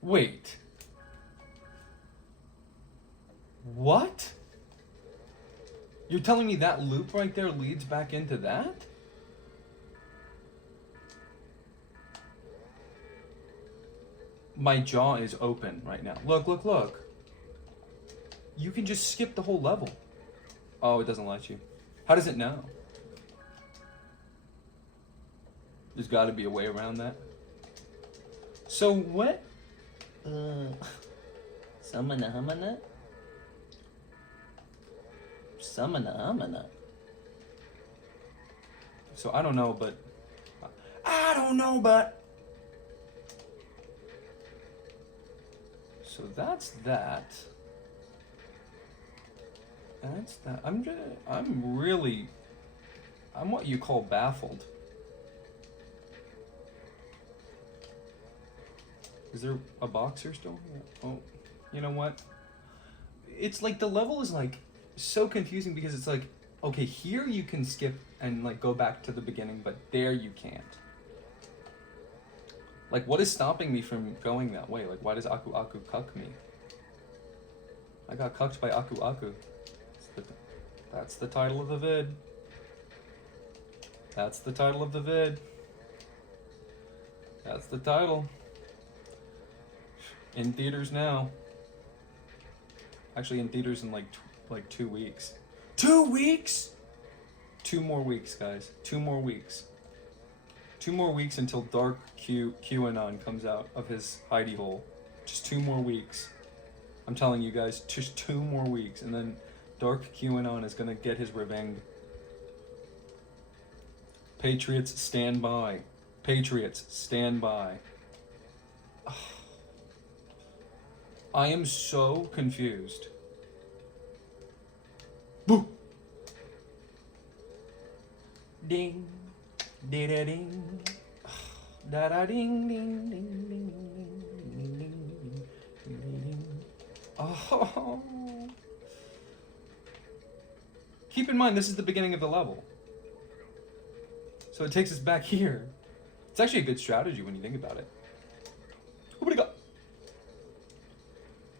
Wait. What? You're telling me that loop right there leads back into that? My jaw is open right now. Look. You can just skip the whole level. Oh, it doesn't let you. How does it know? There's got to be a way around that. So what? Samana. So I don't know, but so that's that. That's that. I'm what you call baffled. Is there a box here still? Oh, you know what? It's like the level is like so confusing because it's like, okay, here you can skip and like go back to the beginning, but there you can't. Like, what is stopping me from going that way? Like, why does Aku Aku cuck me? I got cucked by Aku Aku. That's the title of the vid. That's the title of the vid. That's the title. In theaters now. Actually, in theaters in like 2 weeks. 2 weeks? 2 more weeks, guys. 2 more weeks. 2 more weeks until Dark QAnon comes out of his hidey hole. Just 2 more weeks. I'm telling you guys, just 2 more weeks, and then Dark QAnon is gonna get his revenge. Patriots, stand by. Patriots, stand by. I am so confused. Boo! Ding, da da ding, da da ding, ding, ding, ding, ding, ding, ding, ding. Oh. Keep in mind, this is the beginning of the level. So it takes us back here. It's actually a good strategy when you think about it. Who would have got?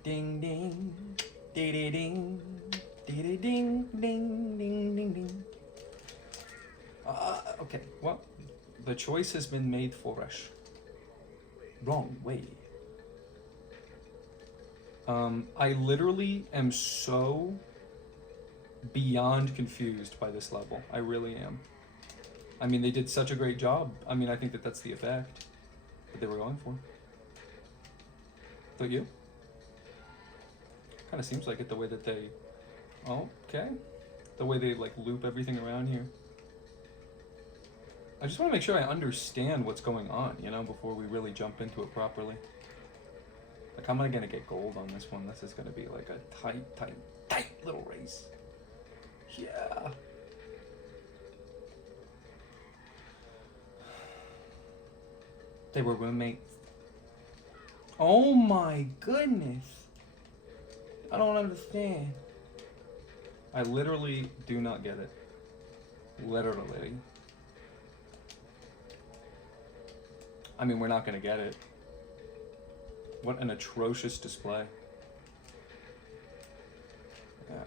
Ding ding, dee dee ding, dee dee ding, ding ding ding ding. Okay, well, the choice has been made for us. Wrong way. I literally am so beyond confused by this level. I really am. I mean, they did such a great job. I mean, I think that that's the effect that they were going for. Don't you? Kind of seems like it the way that they... Oh, okay. The way they, like, loop everything around here. I just want to make sure I understand what's going on, you know, before we really jump into it properly. Like, how am I going to get gold on this one? This is going to be, like, a tight little race. Yeah. They were roommates. Oh my goodness. I don't understand. I literally do not get it. Literally. I mean, we're not gonna get it. What an atrocious display. Yeah.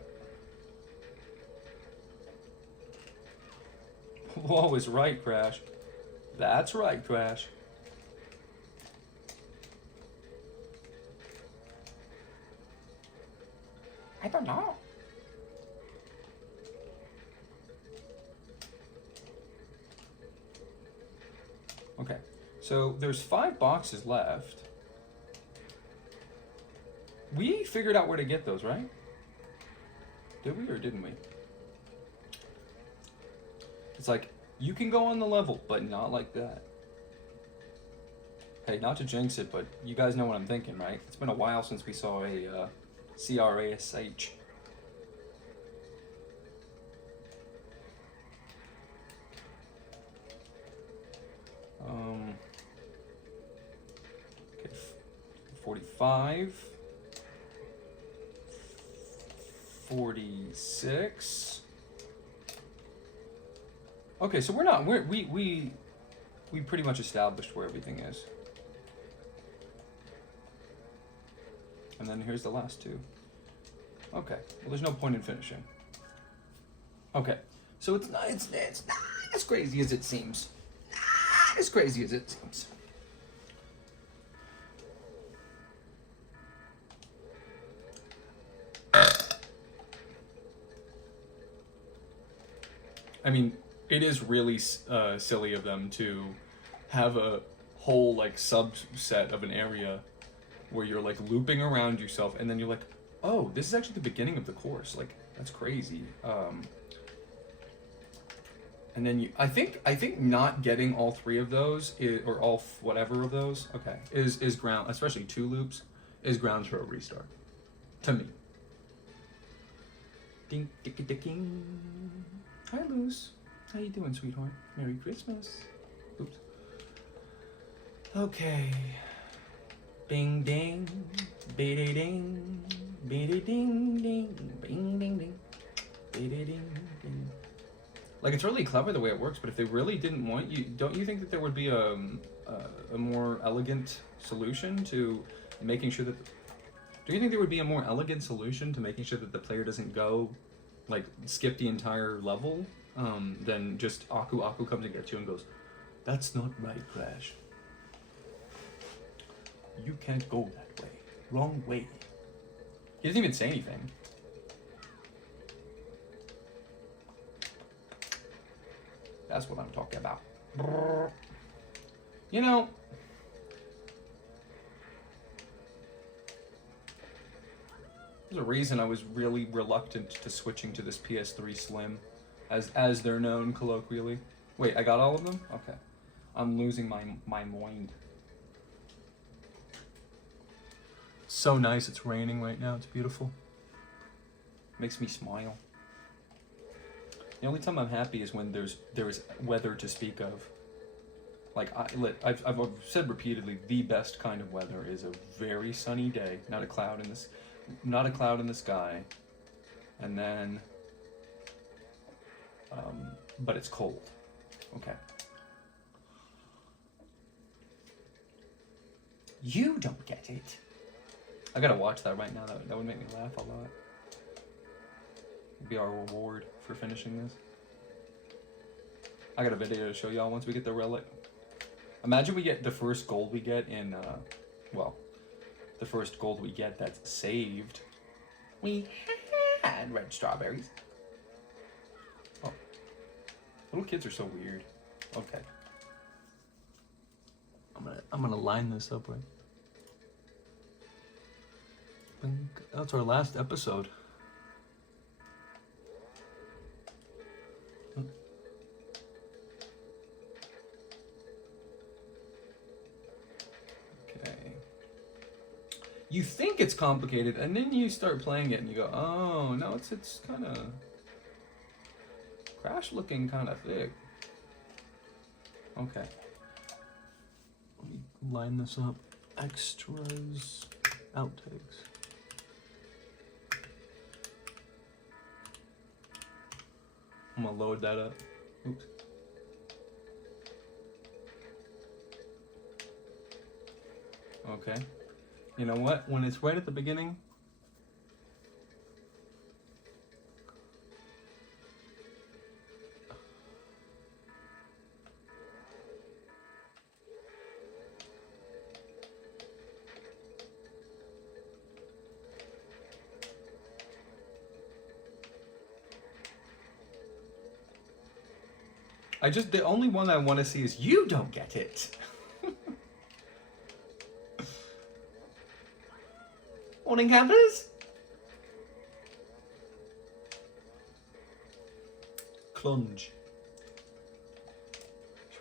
Whoa is right, Crash. That's right, Crash. I don't know. Okay, so there's 5 boxes left. We figured out where to get those, right? Did we or didn't we? It's like, you can go on the level, but not like that. Hey, not to jinx it, but you guys know what I'm thinking, right? It's been a while since we saw a CRASH. Okay, 45. 46. Okay, so we pretty much established where everything is. And then here's the last 2. Okay, well there's no point in finishing. Okay, so it's not as crazy as it seems. Not as crazy as it seems. I mean, it is really silly of them to have a whole like subset of an area where you're like looping around yourself, and then you're like, oh, this is actually the beginning of the course. Like, that's crazy. And then I think not getting all 3 of those or all whatever of those, okay, is ground, especially 2 loops, is grounds for a restart, to me. Ding, ding, ding, ding. Hi, Luz. How you doing, sweetheart? Merry Christmas. Oops. Okay. Bing, ding, biddy, ding, biddy, ding, ding, bing, ding, ding, biddy, ding, ding. Like, it's really clever the way it works, but if they really didn't want you, don't you think that there would be a more elegant solution to making sure that... Do you think there would be a more elegant solution to making sure that the player doesn't go, like, skip the entire level, than just Aku comes and gets you and goes, that's not right, Crash. You can't go that way. Wrong way. He doesn't even say anything. That's what I'm talking about. You know, there's a reason I was really reluctant to switching to this PS3 Slim, as they're known colloquially. Wait, I got all of them? Okay. I'm losing my mind. So nice, it's raining right now, it's beautiful. Makes me smile. The only time I'm happy is when there's weather to speak of. Like, I've said repeatedly, the best kind of weather is a very sunny day, not a cloud in the sky, and then, but it's cold. Okay. You don't get it. I gotta watch that right now. That would make me laugh a lot. It'd be our reward for finishing this. I got a video to show y'all once we get the relic. Imagine we get the first gold we get in, the first gold we get that's saved. We had red strawberries. Oh. Little kids are so weird. Okay. I'm gonna line this up right. That's our last episode. Okay. You think it's complicated, and then you start playing it, and you go, "Oh no, it's kind of Crash looking kind of thick." Okay. Let me line this up. Extras, outtakes. I'm gonna load that up. Oops. Okay. You know what? When it's right at the beginning, the only one I want to see is you don't get it. Morning, campers. Clunge.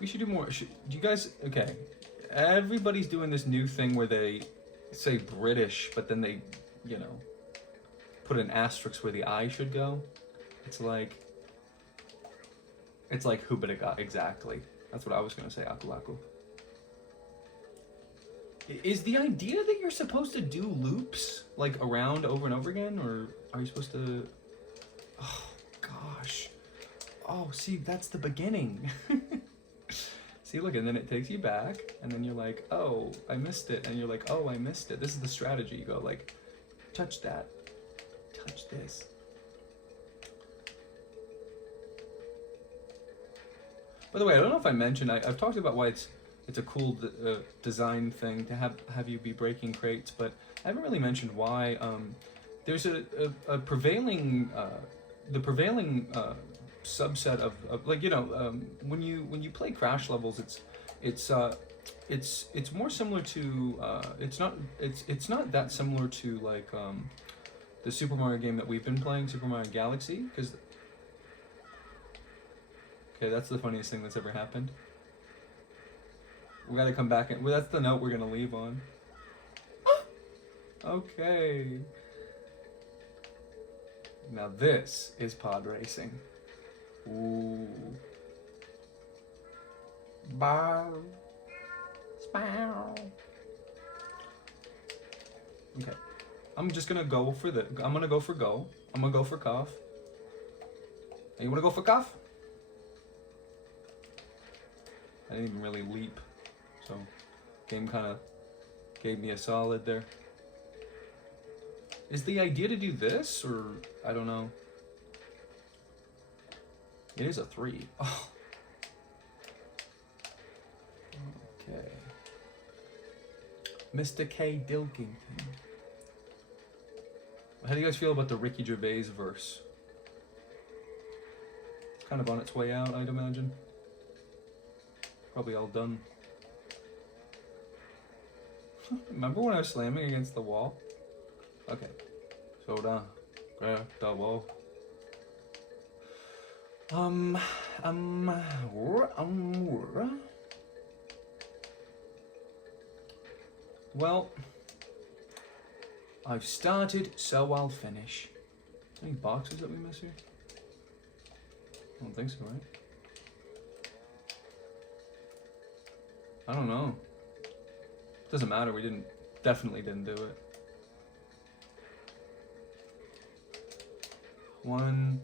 We should do more. Do you guys? Okay. Everybody's doing this new thing where they say British, but then they, you know, put an asterisk where the I should go. It's like Hubadiga, exactly. That's what I was gonna say, Akulaku. Is the idea that you're supposed to do loops, like, around over and over again, or are you supposed to... Oh, gosh. Oh, see, that's the beginning. See, look, and then it takes you back, and then you're like, oh, I missed it, and you're like, oh, I missed it. This is the strategy. You go, like, touch that, touch this. By the way, I don't know if I mentioned, I've talked about why it's a cool design thing to have you be breaking crates, but I haven't really mentioned why. There's a prevailing the prevailing subset of like, you know, when you play Crash levels, it's more similar to it's not that similar to like the Super Mario game that we've been playing, Super Mario Galaxy, because okay, that's the funniest thing that's ever happened. We gotta come back and... Well, that's the note we're gonna leave on. Okay. Now this is pod racing. Ooh. Bow. Spow. Okay. I'm just gonna go for the... I'm gonna go for go. I'm gonna go for cough. Hey, you wanna go for cough? I didn't even really leap. So, game kind of gave me a solid there. Is the idea to do this, or I don't know? It is a 3. Oh. Okay. Mr. K. Dilkington. How do you guys feel about the Ricky Gervais verse? It's kind of on its way out, I'd imagine. Probably all done. Remember when I was slamming against the wall? Okay. So down. Grab the wall. Well, I've started, so I'll finish. Any boxes that we miss here? I don't think so, right? I don't know. Doesn't matter, we definitely didn't do it. 1,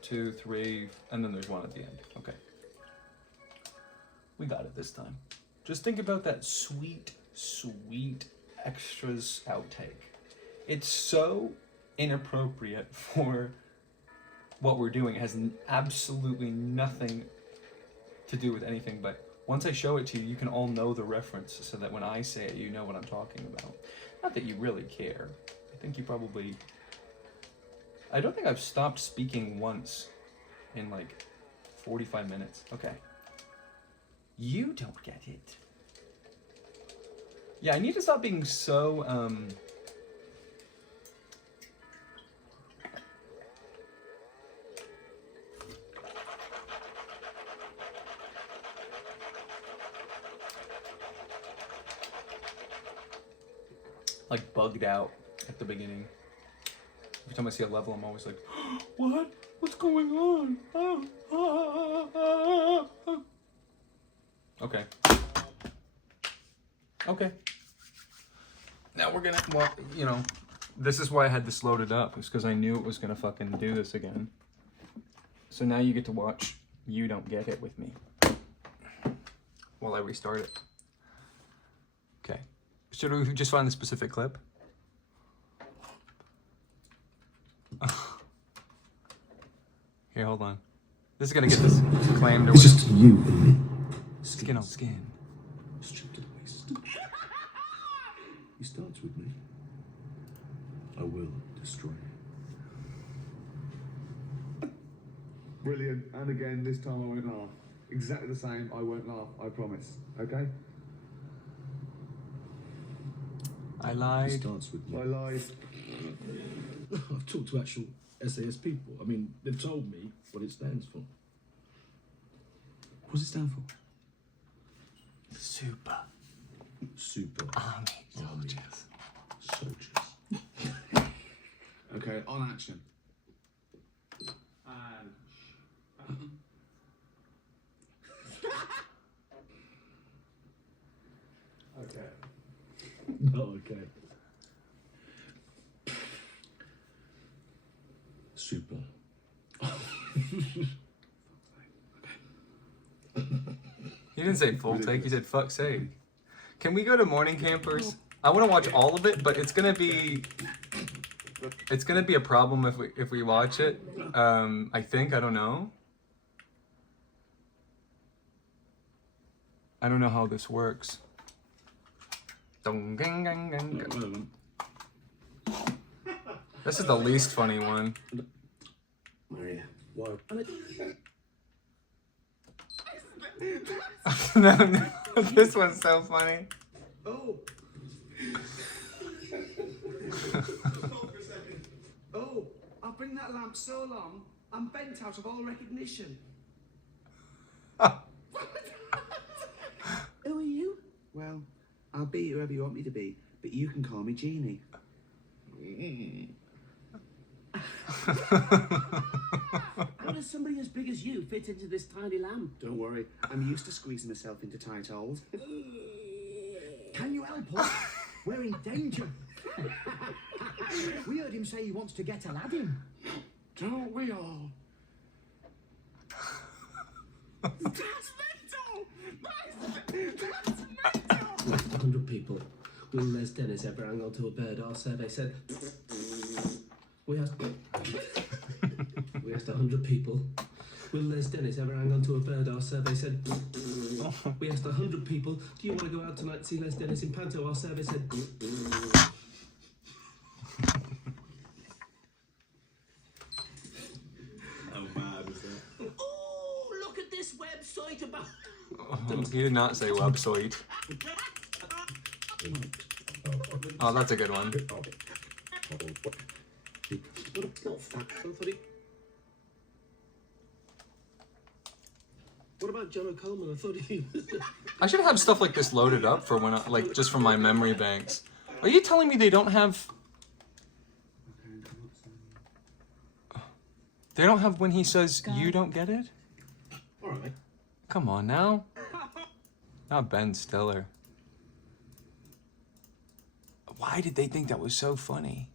2, 3, and then there's 1 at the end. Okay. We got it this time. Just think about that sweet, sweet extras outtake. It's so inappropriate for what we're doing. It has absolutely nothing to do with anything, but once I show it to you, you can all know the reference, so that when I say it, you know what I'm talking about. Not that you really care. I think you probably... I don't think I've stopped speaking once in like 45 minutes. Okay. You don't get it. Yeah, I need to stop being so, like bugged out at the beginning. Every time I see a level, I'm always like, what? What's going on? Okay. Okay. Now we're gonna, well, you know, this is why I had this loaded up, is because I knew it was gonna fucking do this again. So now you get to watch You Don't Get It with me while I restart it. Okay. Should we just find the specific clip? Here, hold on. This is gonna get this claimed or It's whatever. just you and me. Skin on skin. Stripped to the waist. He starts with me. I will destroy you. Brilliant. And again, this time I won't laugh. Exactly the same. I won't laugh. I promise. Okay? I He lied. starts with me. I lied. I've talked to actual SAS people. I mean, they've told me what it stands for. What does it stand for? Super Super army soldiers. soldiers. Okay, on action. Okay. Oh, okay. Super. He didn't say full take, he said fuck's sake. Can we go to Morning Campers? I want to watch all of it, but it's gonna be a problem if we watch it. I think, I don't know. I don't know how this works. Dong, gang, gang, gang, gang. This is the least funny one. Maria, why? No, this one's so funny. Oh. Oh, I've been that lamp so long, I'm bent out of all recognition. Who are you? Well, I'll be whoever you want me to be, but you can call me Jeannie. How does somebody as big as you fit into this tiny lamp? Don't worry, I'm used to squeezing myself into tight holes. Can you help us? We're in danger. We heard him say he wants to get Aladdin. Don't we all? That's mental! That's mental! 100 people. Will Les Dennis ever hang on to a bird? Our survey said. We asked 100 people. Will Les Dennis ever hang on to a bird? Our survey said. We asked 100 people. Do you want to go out tonight to see Les Dennis in Panto? Our survey said. How mad is that? Oh, look at this website about. He did not say website. Oh, that's a good one. Not fat. What about John O'Coleman? I thought he was. I should have stuff like this loaded up for when, like, just from my memory banks. Are you telling me they don't have? They don't have when he says you don't get it? Alright. Come on now. Not Ben Stiller. Why did they think that was so funny?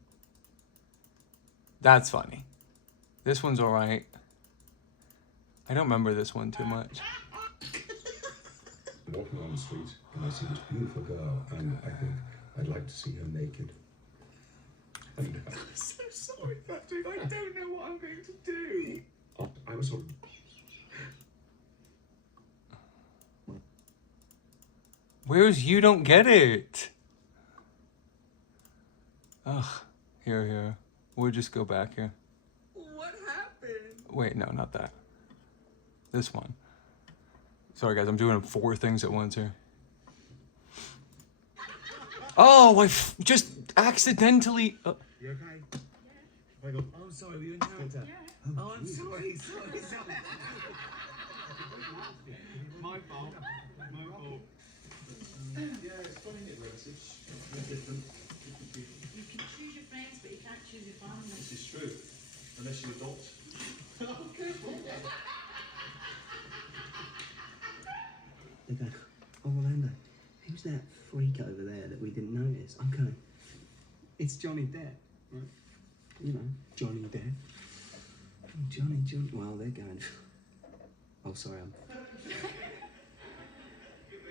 That's funny. This one's alright. I don't remember this one too much. Walking on the street and I see this beautiful girl and I think I'd like to see her naked. And I'm so sorry, Patrick. I don't know what I'm going to do. I was sort of Where's You Don't Get It? Ugh. Here. We'll just go back here. What happened? Wait, no, not that. This one. Sorry, guys, I'm doing 4 things at once here. Oh, just accidentally... You okay? I go, oh, sorry, were you in character? Oh, I'm sorry. My fault. My fault. yeah, it's funny it relatives. They're different. You can choose your friends, but you can't choose your family. This is true. Unless you adopt. They go, oh, Orlando, who's that freak over there that we didn't notice? I'm going, it's Johnny Depp, right? You know, Johnny Depp. Oh, Johnny. Well, they're going, oh, sorry,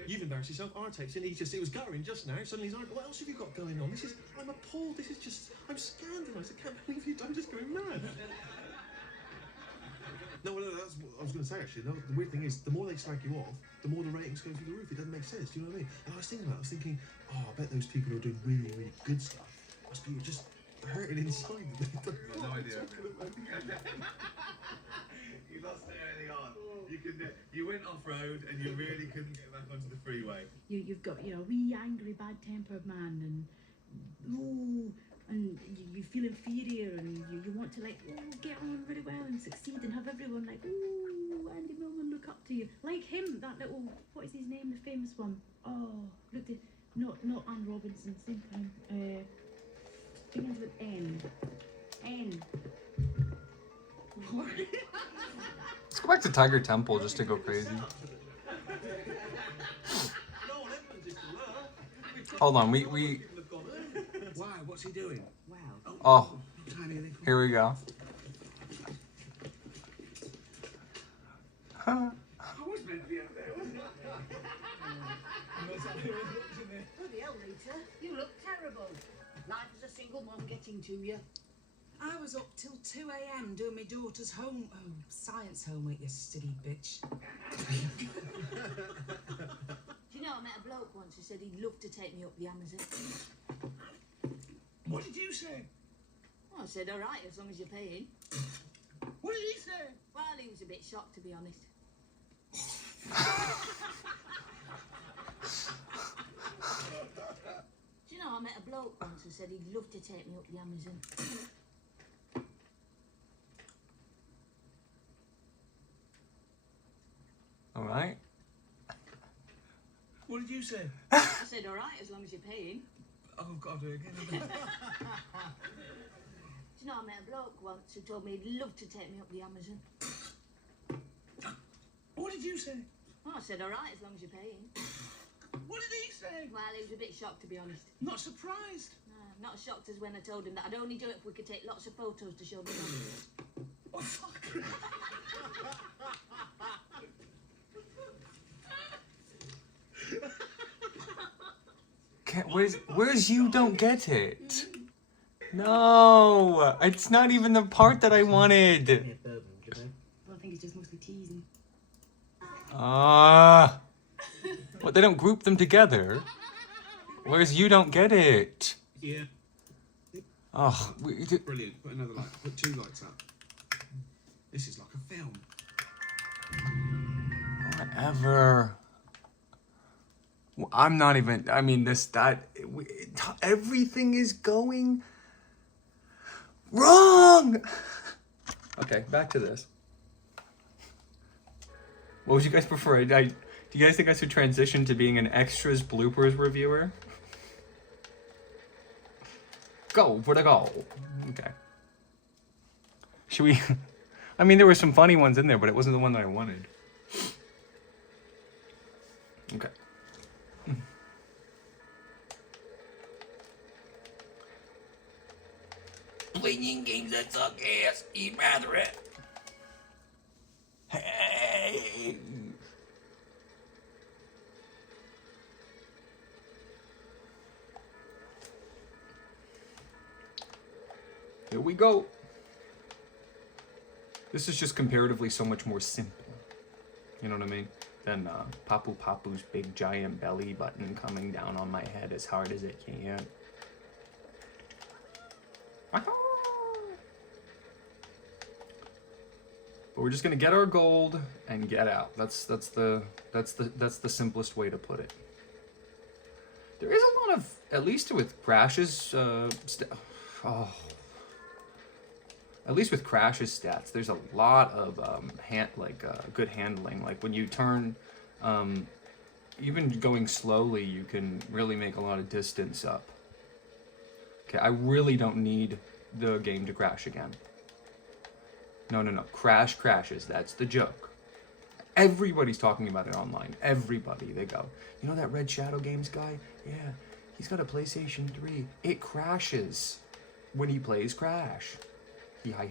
You've embarrassed yourself. I texted, it was guttering just now. Suddenly he's like, what else have you got going on? I'm appalled. I'm scandalised. I can't believe I'm just going mad. No, that's what I was going to say, actually. No, the weird thing is, the more they slag you off, the more the ratings go through the roof. It doesn't make sense, do you know what I mean? And I was thinking, oh, I bet those people who are doing really, really good stuff must be just hurting inside. No idea. You lost it early on. You went off road and you really couldn't get back onto the freeway. You've got, you know, a wee angry, bad-tempered man, and and you feel inferior, and you want to like get on really well and succeed and have everyone like Andy Millman look up to you, like him, that little, what is his name, the famous one? Oh, look, not Anne Robinson, same time. Begins with N. Let's go back to Tiger Temple just to go crazy. Hold on, we. Why? What's he doing? Wow. Oh, Tiny little. here we go. I was meant to be out there, wasn't Bloody hell, Rita, you look terrible. Life as a single mom getting to you. I was up till 2 a.m. doing my daughter's science homework, you silly bitch. Do you know, I met a bloke once who said he'd love to take me up the Amazon. What did you say? Well, I said, all right, as long as you're paying. What did he say? Well, he was a bit shocked, to be honest. Do you know, I met a bloke once who said he'd love to take me up the Amazon. All right. What did you say? I said, all right, as long as you're paying. Oh, God, I'll do it again. Do you know, I met a bloke once who told me he'd love to take me up the Amazon. What did you say? Well, I said, all right, as long as you're paying. What did he say? Well, he was a bit shocked, to be honest. Not surprised. No, not as shocked as when I told him that I'd only do it if we could take lots of photos to show the money. Oh, fuck. Where's you don't get it? No, it's not even the part that I wanted. Yeah, bourbon, you know? Well, I think it's just mostly teasing. Well, they don't group them together. Whereas you don't get it. Yeah. Oh, Brilliant. Put another light. Put 2 lights up. This is like a film. whatever. I'm not even, I mean, everything is going wrong. Okay, back to this. What would you guys prefer? Do you guys think I should transition to being an extras bloopers reviewer? Go for the goal. Okay. Should we? I mean, there were some funny ones in there, but it wasn't the one that I wanted. Okay. Playing games that suck ass. Eat rather it. Hey. Here we go. This is just comparatively so much more simple. You know what I mean? Than Papu Papu's big giant belly button coming down on my head as hard as it can. But we're just gonna get our gold and get out. That's the simplest way to put it. There is a lot of, at least with Crash's at least with Crash's stats, there's a lot of good handling. Like when you turn, even going slowly, you can really make a lot of distance up. Okay, I really don't need the game to crash again. No. Crash crashes. That's the joke. Everybody's talking about it online. Everybody. They go, you know that Red Shadow Games guy? Yeah, he's got a PlayStation 3. It crashes when he plays Crash. Hi.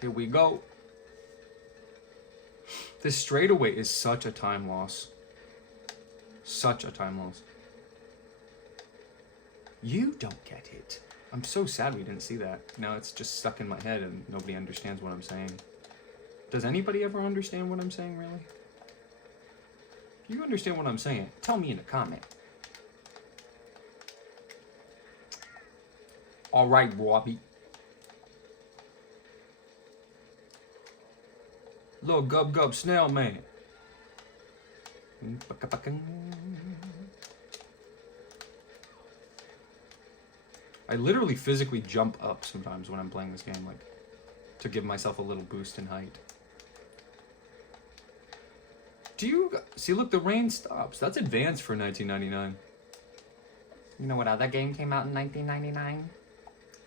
Here we go. This straightaway is such a time loss. Such a time loss. You don't get it. I'm so sad we didn't see that. Now it's just stuck in my head and nobody understands what I'm saying. Does anybody ever understand what I'm saying, really? If you understand what I'm saying, tell me in a comment. Alright, Bobby. Little gub gub snail man. I literally physically jump up sometimes when I'm playing this game, like, to give myself a little boost in height. Do you see? Look, the rain stops. That's advanced for 1999. You know what other game came out in 1999?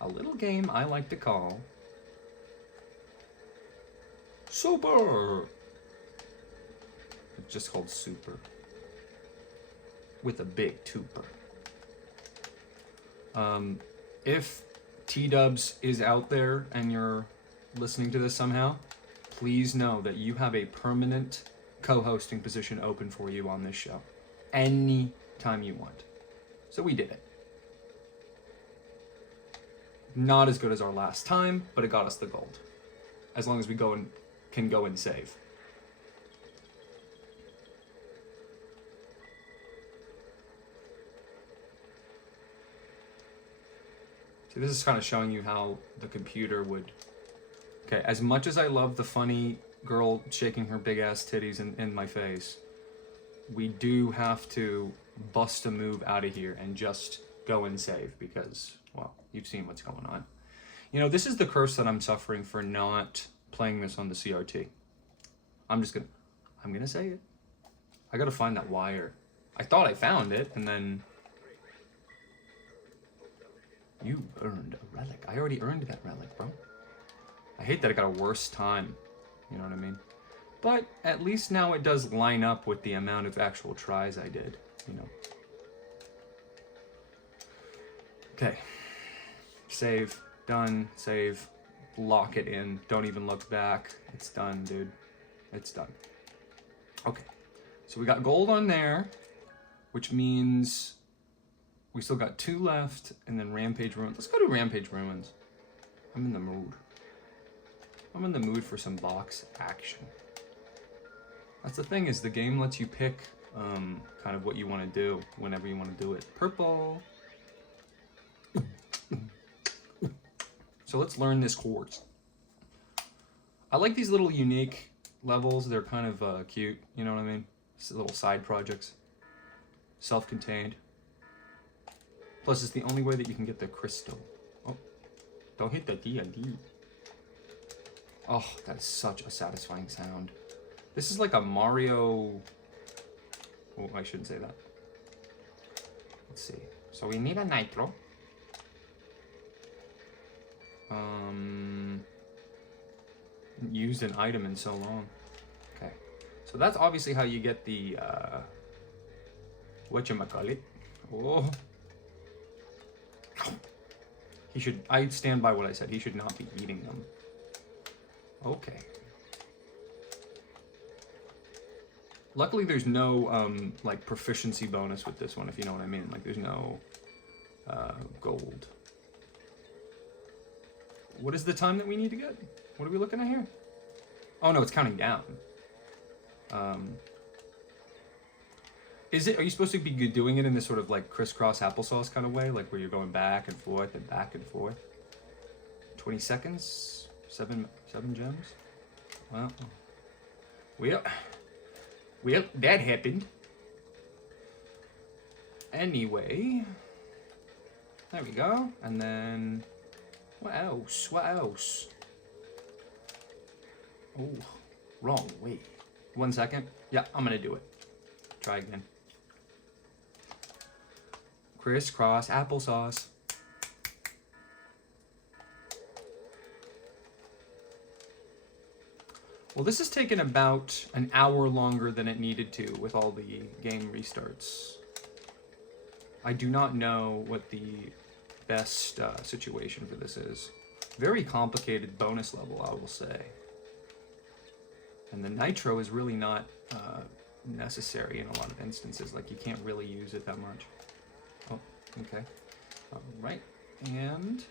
A little game I like to call Super. It's just called Super with a big tuper. If T-Dubs is out there and you're listening to this somehow, please know that you have a permanent co-hosting position open for you on this show any time you want. So we did it. Not as good as our last time, but it got us the gold. As long as we can go and save. See, this is kind of showing you how the computer would... Okay, as much as I love the funny girl shaking her big ass titties in my face, we do have to bust a move out of here and just go and save because, well, you've seen what's going on. You know, this is the curse that I'm suffering for not playing this on the CRT. I'm gonna say it. I gotta find that wire. I thought I found it, and then... You earned a relic. I already earned that relic, bro. I hate that I got a worse time. You know what I mean? But at least now it does line up with the amount of actual tries I did, you know. Okay. Save. Done. Save. Lock it in. Don't even look back. It's done, dude. It's done. Okay. So we got gold on there, which means we still got 2 left, and then Rampage Ruins. Let's go to Rampage Ruins. I'm in the mood. I'm in the mood for some box action. That's the thing, is the game lets you pick kind of what you want to do whenever you want to do it. Purple. So let's learn this course. I like these little unique levels. They're kind of cute, you know what I mean? Just little side projects. Self-contained. Plus, it's the only way that you can get the crystal. Oh, don't hit the D&D. Oh, that is such a satisfying sound. This is like a Mario... Oh, I shouldn't say that. Let's see. So we need a nitro. Used an item in so long. Okay. So that's obviously how you get the, whatchamacallit. Oh. I stand by what I said. He should not be eating them. Okay. Luckily, there's no, like, proficiency bonus with this one, if you know what I mean. Like, there's no, gold. What is the time that we need to get? What are we looking at here? Oh, no, it's counting down. Are you supposed to be doing it in this sort of, like, crisscross applesauce kind of way? Like, where you're going back and forth and back and forth? 20 seconds? 7 gems? Well, that happened. Anyway. There we go. And then... What else? What else? Oh, wrong way. 1 second. Yeah, I'm gonna do it. Try again. Crisscross applesauce. Well, this has taken about an hour longer than it needed to with all the game restarts. I do not know what the best situation for this is. Very complicated bonus level, I will say. And the nitro is really not necessary in a lot of instances. Like, you can't really use it that much. Oh, okay. All right. And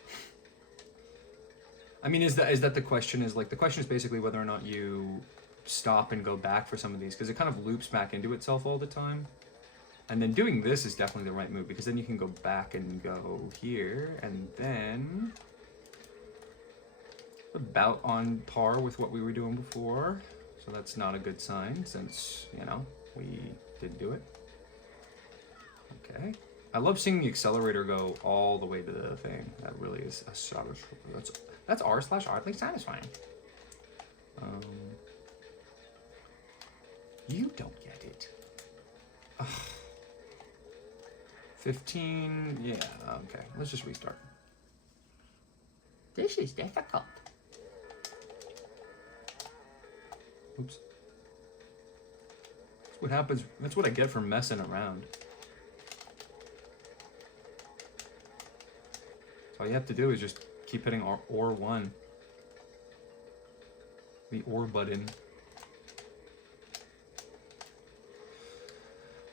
I mean, is that the question? Is like, the question is basically whether or not you stop and go back for some of these, because it kind of loops back into itself all the time. And then doing this is definitely the right move, because then you can go back and go here, and then about on par with what we were doing before. So that's not a good sign, since, you know, we did do it. Okay. I love seeing the accelerator go all the way to the thing. That really is a that's r/oddly satisfying. You don't get it. Ugh. 15, yeah, okay. Let's just restart. This is difficult. Oops. That's what happens. That's what I get for messing around. So all you have to do is just keep hitting or1. The or button.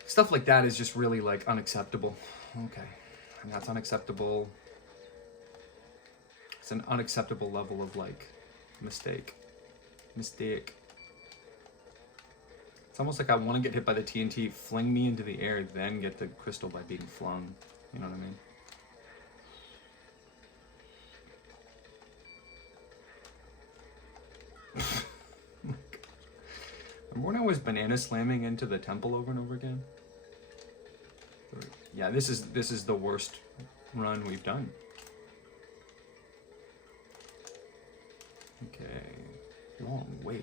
Stuff like that is just really, like, unacceptable. Okay. And that's unacceptable. It's an unacceptable level of, like, mistake. Mistake. It's almost like I want to get hit by the TNT, fling me into the air, then get the crystal by being flung. You know what I mean? Oh my gosh. Remember when I was banana slamming into the temple over and over again? Yeah, this is the worst run we've done. Okay, long way.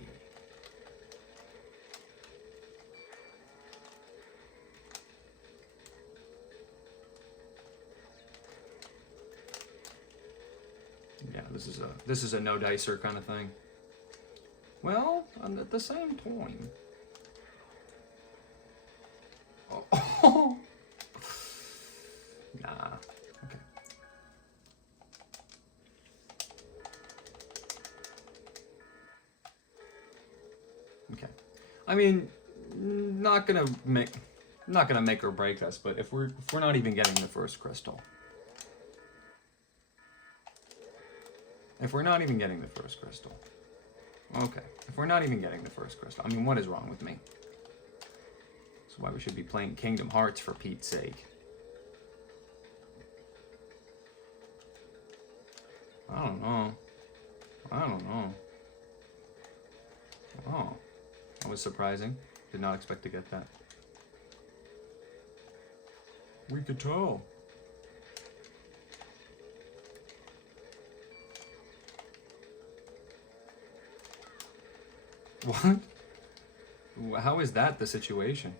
Yeah, this is a no dicer kind of thing. Well, and at the same time. Oh. Nah. Okay. Okay. I mean, not gonna make or break us, but if we're not even getting the first crystal. If we're not even getting the first crystal. Okay. If we're not even getting the first crystal. I mean, what is wrong with me? That's why we should be playing Kingdom Hearts, for Pete's sake. I don't know. Oh. That was surprising. Did not expect to get that. We could tell. What? How is that the situation?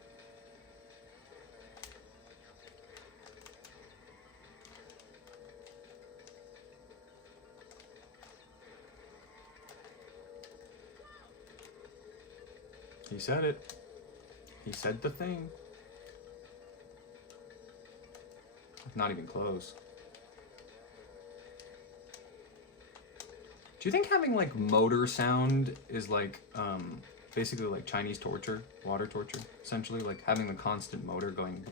He said it. He said the thing. Not even close. Do you think having, like, motor sound is like basically like Chinese torture, water torture, essentially, like having the constant motor going?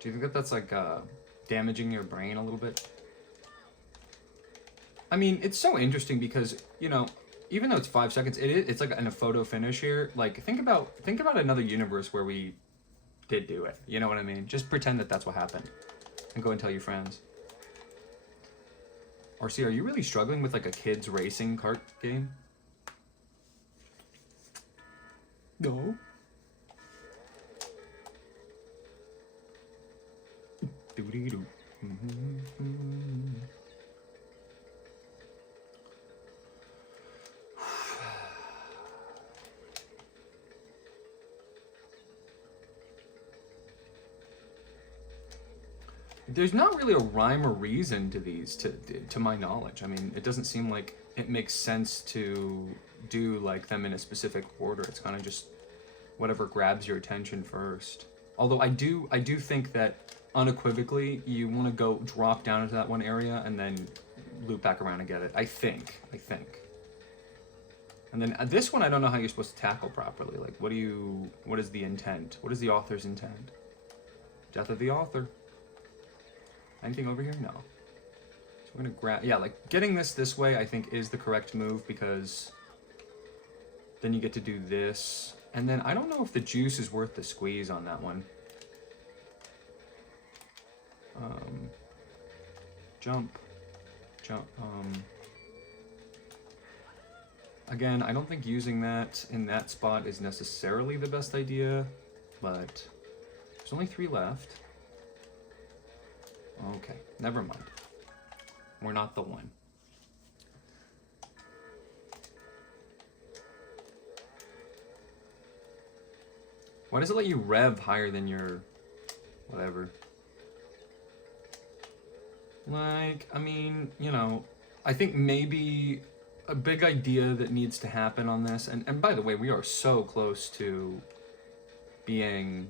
Do you think that that's like damaging your brain a little bit? I mean, it's so interesting because, you know, even though it's 5 seconds, it's like in a photo finish here. Like, think about another universe where we did do it. You know what I mean? Just pretend that that's what happened, and go and tell your friends. RC, are you really struggling with like a kids racing kart game? No. Doo-dee-doo. There's not really a rhyme or reason to these, to my knowledge. I mean, it doesn't seem like it makes sense to do like them in a specific order. It's kind of just whatever grabs your attention first. Although I do think that unequivocally you want to go drop down into that one area and then loop back around and get it. I think. And then this one, I don't know how you're supposed to tackle properly. Like, what is the intent? What is the author's intent? Death of the author. Anything over here? No. So we're gonna grab, yeah, like getting this way I think is the correct move, because then you get to do this. And then I don't know if the juice is worth the squeeze on that one. Jump. Again, I don't think using that in that spot is necessarily the best idea, but there's only 3 left. Okay, never mind. We're not the one. Why does it let you rev higher than your whatever? Like, I mean, you know, I think maybe a big idea that needs to happen on this, and by the way, we are so close to being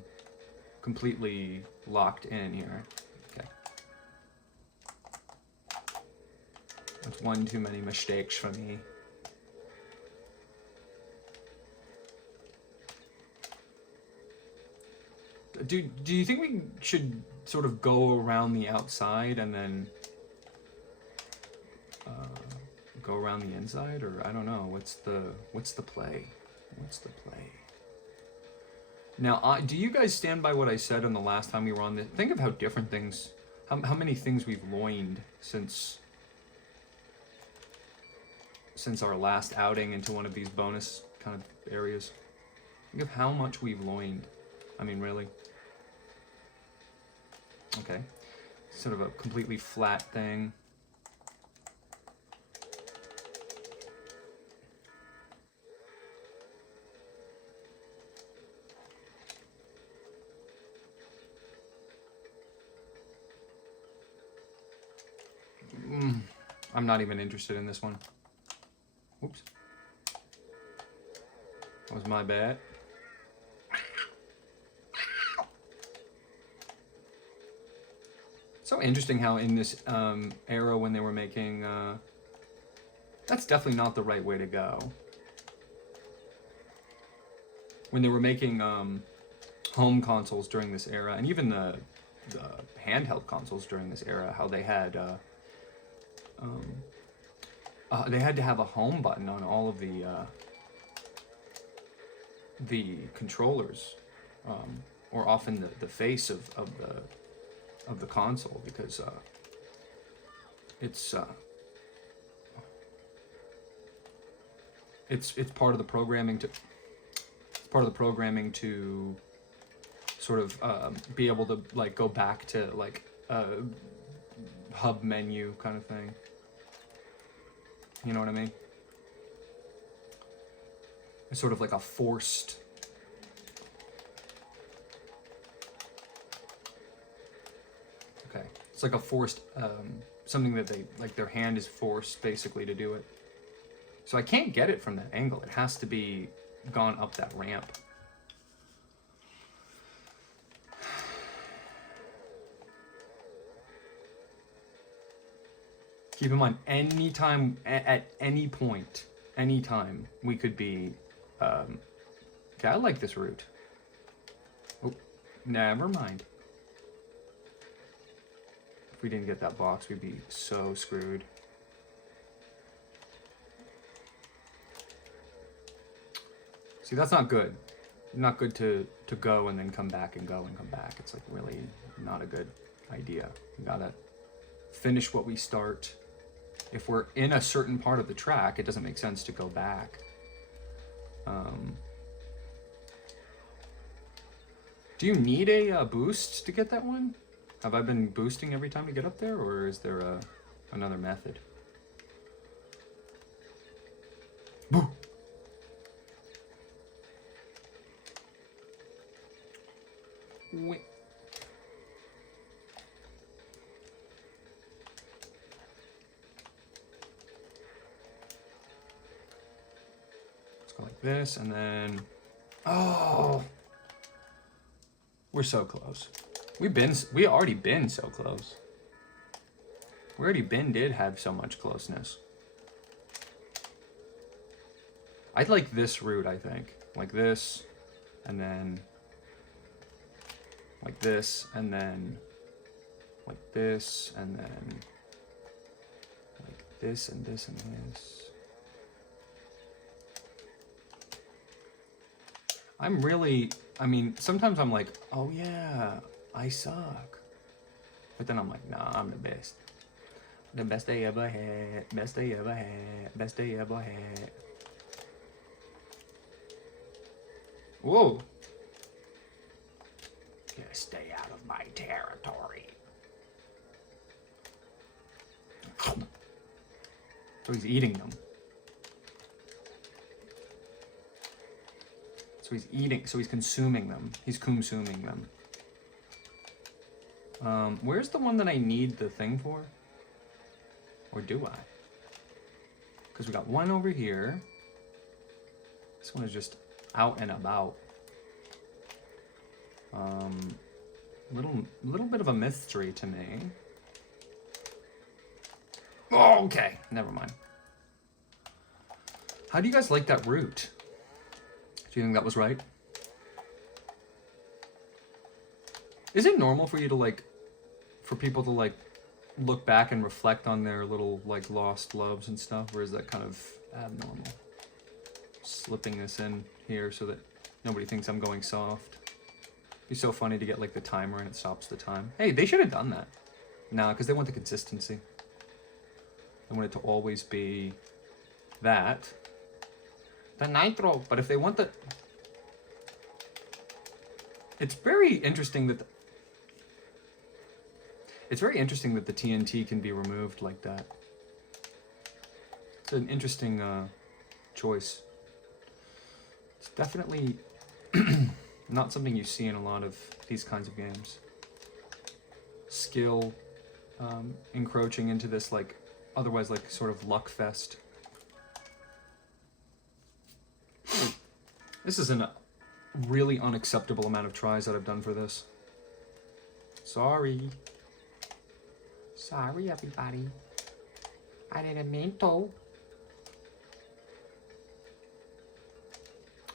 completely locked in here. Okay. That's one too many mistakes for me. Do you think we should sort of go around the outside and then go around the inside, or I don't know, what's the play? What's the play? Now, do you guys stand by what I said on the last time we were on this? Think of how different things, how many things we've loined since our last outing into one of these bonus kind of areas. Think of how much we've loined. I mean, really. Okay. Sort of a completely flat thing. I'm not even interested in this one. Oops. That was my bad. So interesting how in this era when they were making, that's definitely not the right way to go. When they were making home consoles during this era, and even the handheld consoles during this era, how they had to have a home button on all of the controllers, or often the face of the console, because it's part of the programming to sort of be able to like go back to like a hub menu kind of thing. You know what I mean? It's sort of like a forced. Okay, it's like a forced, something that they, like their hand is forced basically to do it. So I can't get it from that angle. It has to be gone up that ramp. Keep in mind, anytime, at any point, anytime, we could be, okay, I like this route. Oh, never mind. If we didn't get that box, we'd be so screwed. See, that's not good. Not good to go and then come back and go and come back. It's like really not a good idea. We gotta finish what we start. If we're in a certain part of the track, it doesn't make sense to go back. Do you need a boost to get that one? Have I been boosting every time you get up there, or is there another method? Boo! Wait. Let's go like this, and then... Oh! We're so close. We already been so close. We already did have so much closeness. I'd like this route, I think. Like this, and then like this, and then like this, and then like this, and this, and this. I'm really, I mean, sometimes I'm like, oh yeah, I suck. But then I'm like, nah, I'm the best. The best they ever had, best they ever had, best they ever had. Whoa. You stay out of my territory. So he's eating them. So he's eating, so he's consuming them. He's consuming them. Where's the one that I need the thing for? Or do I? Because we got one over here. This one is just out and about. Little bit of a mystery to me. Oh, okay, never mind. How do you guys like that route? Do you think that was right? Is it normal for you to like, for people to like look back and reflect on their little like lost loves and stuff, or is that kind of abnormal? Slipping this in here so that nobody thinks I'm going soft. It'd be so funny to get like the timer and it stops the time. Hey, they should have done that. Nah, because they want the consistency. They want it to always be that. The nitro, but if they want the... It's very interesting that... It's very interesting that the TNT can be removed like that. It's an interesting choice. It's definitely not something you see in a lot of these kinds of games. Skill encroaching into this like otherwise like sort of luck fest. This is a really unacceptable amount of tries that I've done for this. Sorry. Sorry, everybody. I didn't mean to.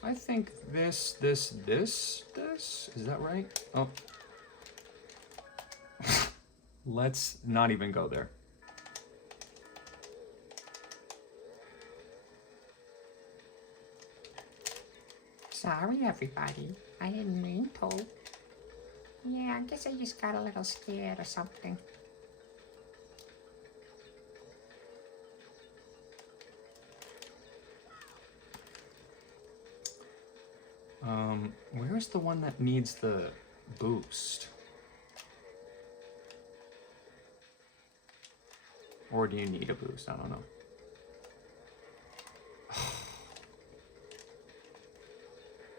I think this, is that right? Oh. Let's not even go there. Sorry, everybody. I didn't mean to. Yeah, I guess I just got a little scared or something. Where's the one that needs the boost? Or do you need a boost? I don't know.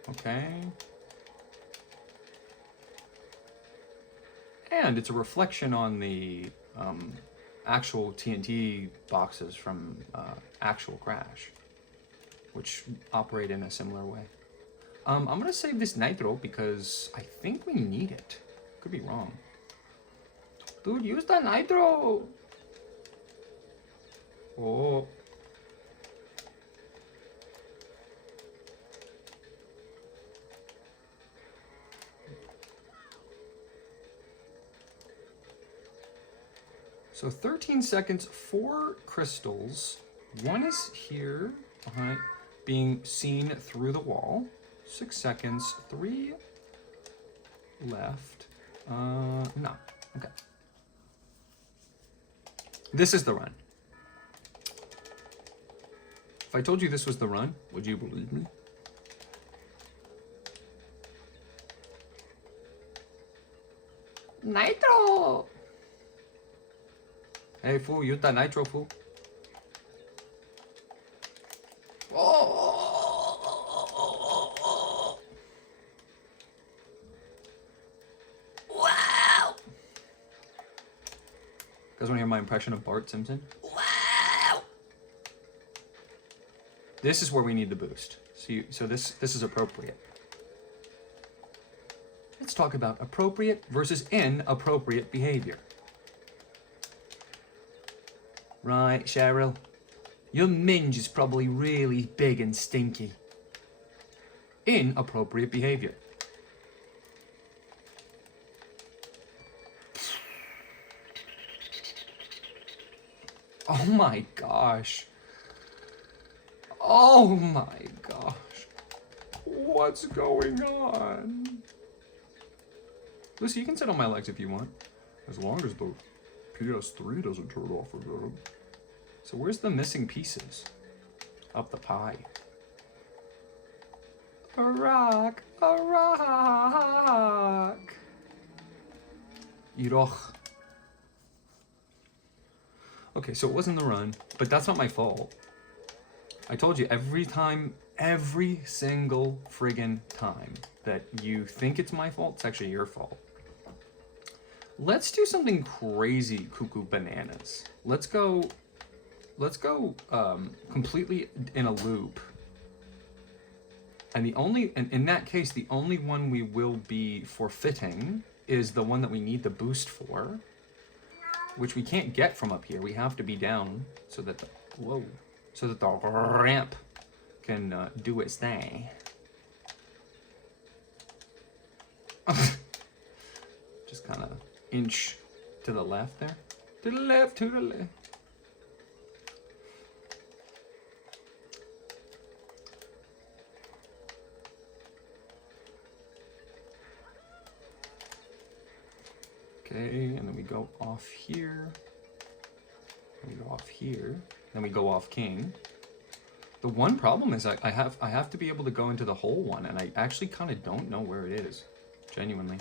Okay. And it's a reflection on the actual TNT boxes from actual Crash, which operate in a similar way. I'm gonna save this nitro because I think we need it. Could be wrong. Dude, use the nitro! Oh. So 13 seconds, 4 crystals. One is here, behind, being seen through the wall. 6 seconds, 3 left. No, okay. This is the run. If I told you this was the run, would you believe me? Nitro! Hey, fool, use that nitro, fool. Oh! Wow! You guys want to hear my impression of Bart Simpson? Wow! This is where we need the boost. So this is appropriate. Let's talk about appropriate versus inappropriate behavior. Right, Cheryl. Your minge is probably really big and stinky. Inappropriate behavior. Oh my gosh. Oh my gosh. What's going on? Lucy, you can sit on my legs if you want. As long as the PS3 doesn't turn off again. So where's the missing pieces? Up the pie. A rock, a rock. Iroch. Okay, so it wasn't the run, but that's not my fault. I told you every single friggin' time that you think it's my fault, it's actually your fault. Let's do something crazy cuckoo bananas. Let's go completely in a loop. And in that case, the only one we will be forfeiting is the one that we need the boost for, which we can't get from up here. We have to be down so that the ramp can do its thing. Just kind of inch to the left there. To the left, to the left. Okay, and then we go off here. We go off here. Then we go off king. The one problem is I have to be able to go into the whole one, and I actually kind of don't know where it is. Genuinely.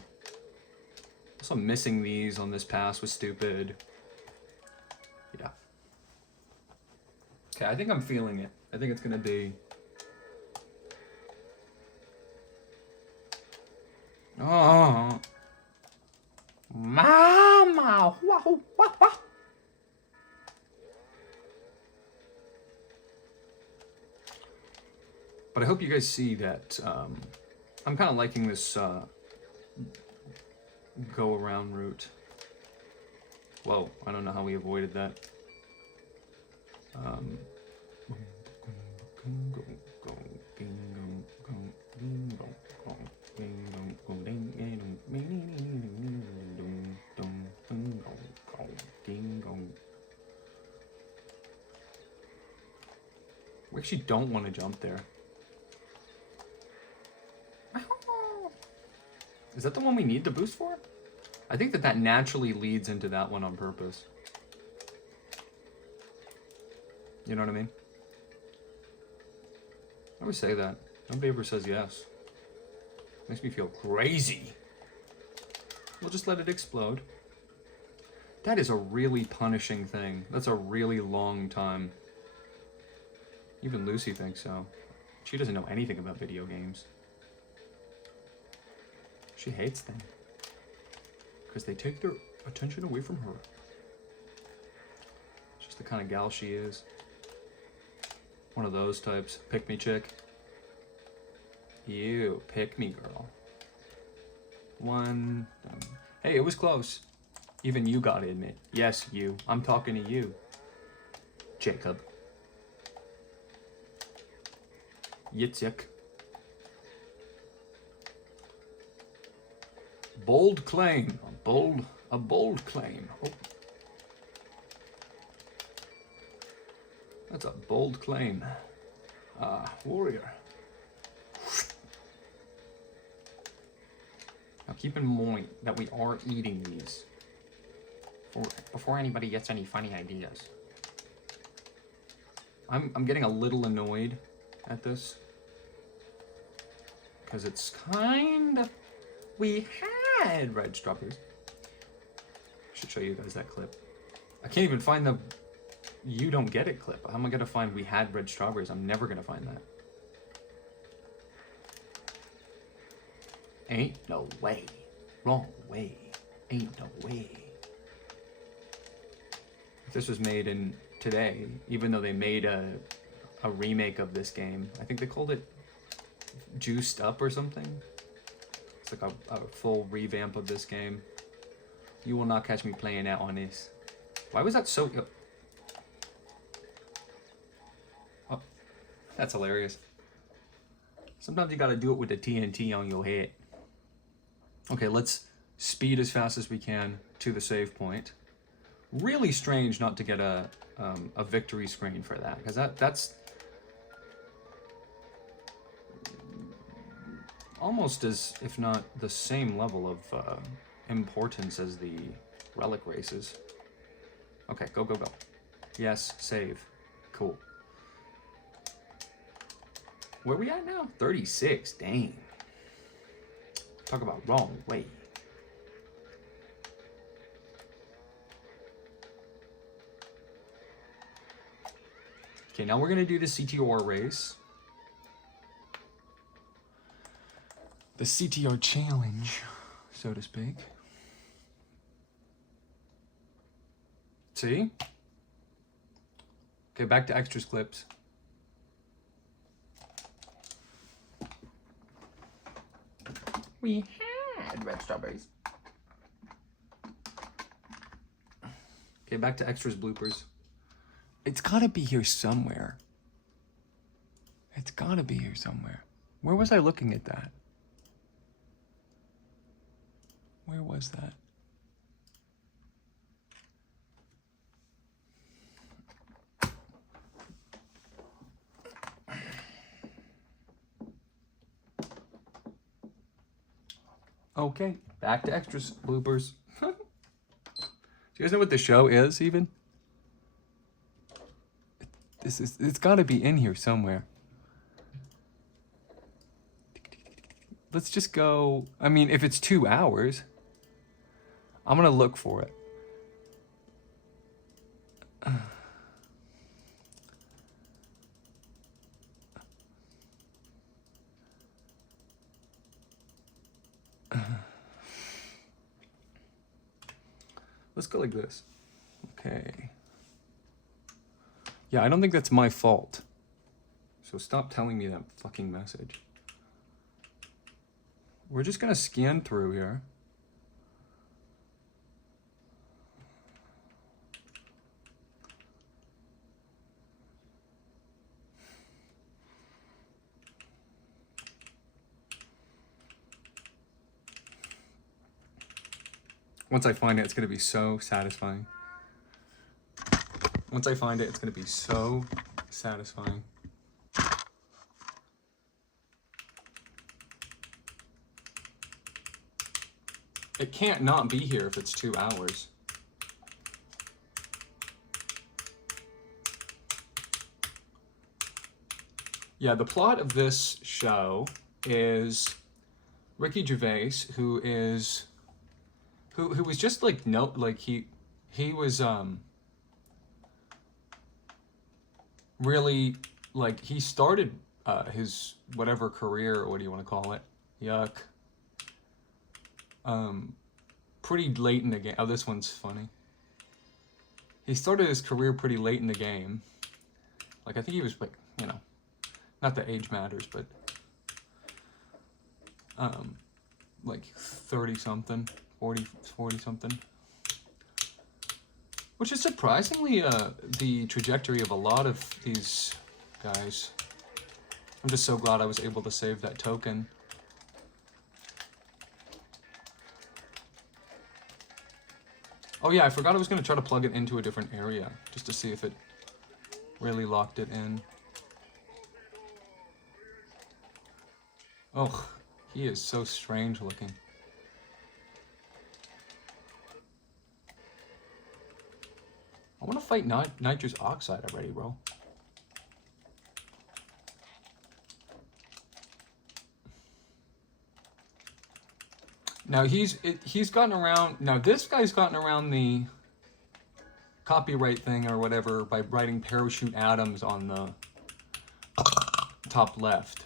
Also missing these on this pass was stupid. Yeah. Okay, I think I'm feeling it. I think it's gonna be... Oh. Mama! Wah, wah, wah. But I hope you guys see that I'm kind of liking this go around route. Whoa, I don't know how we avoided that. We actually don't want to jump there. Is that the one we need the boost for? I think that naturally leads into that one on purpose. You know what I mean? I always say that. Nobody ever says yes. Makes me feel crazy. We'll just let it explode. That is a really punishing thing. That's a really long time. Even Lucy thinks so. She doesn't know anything about video games. She hates them. Because they take their attention away from her. Just the kind of gal she is. One of those types. Pick me chick. You, pick me girl. One. Hey, it was close. Even you gotta admit. Yes, you. I'm talking to you. Jacob. Yitzhak. Bold claim. A bold claim. Oh. That's a bold claim. Warrior. Now keep in mind that we are eating these before anybody gets any funny ideas. I'm getting a little annoyed at this because it's kind of... We had red strawberries. I should show you guys that clip. I can't even find the "you don't get it" clip. How am I gonna find "we had red strawberries"? I'm never gonna find that. Ain't no way. Wrong way. Ain't no way. If this was made in today, even though they made a remake of this game, I think they called it Juiced Up or something. It's like a full revamp of this game. You will not catch me playing out on this. Why was that so... That's hilarious. Sometimes you gotta do it with the TNT on your head. Okay, let's speed as fast as we can to the save point. Really strange not to get a victory screen for that, because that's almost as, if not the same level of importance as the relic races. Okay, go, go, go. Yes, save. Cool. Where we at now? 36, dang. Talk about wrong way. Okay, now we're gonna do the CTR race. The CTR challenge, so to speak. See? Okay, back to extras clips. We had red strawberries. Okay, back to extras bloopers. It's gotta be here somewhere. It's gotta be here somewhere. Where was I looking at that? Where was that? Okay, back to extras bloopers. Do you guys know what the show is even? It's gotta be in here somewhere. Let's just go, I mean, if it's 2 hours, I'm gonna look for it. Let's go like this. Okay. Yeah, I don't think that's my fault. So stop telling me that fucking message. We're just gonna scan through here. Once I find it, it's gonna be so satisfying. Once I find it, it's gonna be so satisfying. It can't not be here if it's 2 hours. Yeah, the plot of this show is Ricky Gervais, who was just like, no, like he was really, like, he started his whatever career, or what do you want to call it, yuck, pretty late in the game. Oh, this one's funny. He started his career pretty late in the game. Like, I think he was like, you know, not that age matters, but like 30 something, 40 something. Which is surprisingly the trajectory of a lot of these guys. I'm just so glad I was able to save that token. Oh yeah, I forgot I was going to try to plug it into a different area, just to see if it really locked it in. Oh, he is so strange looking. I want to fight nitrous oxide already, bro. Now he's gotten around. Now this guy's gotten around the copyright thing or whatever by writing parachute atoms on the top left.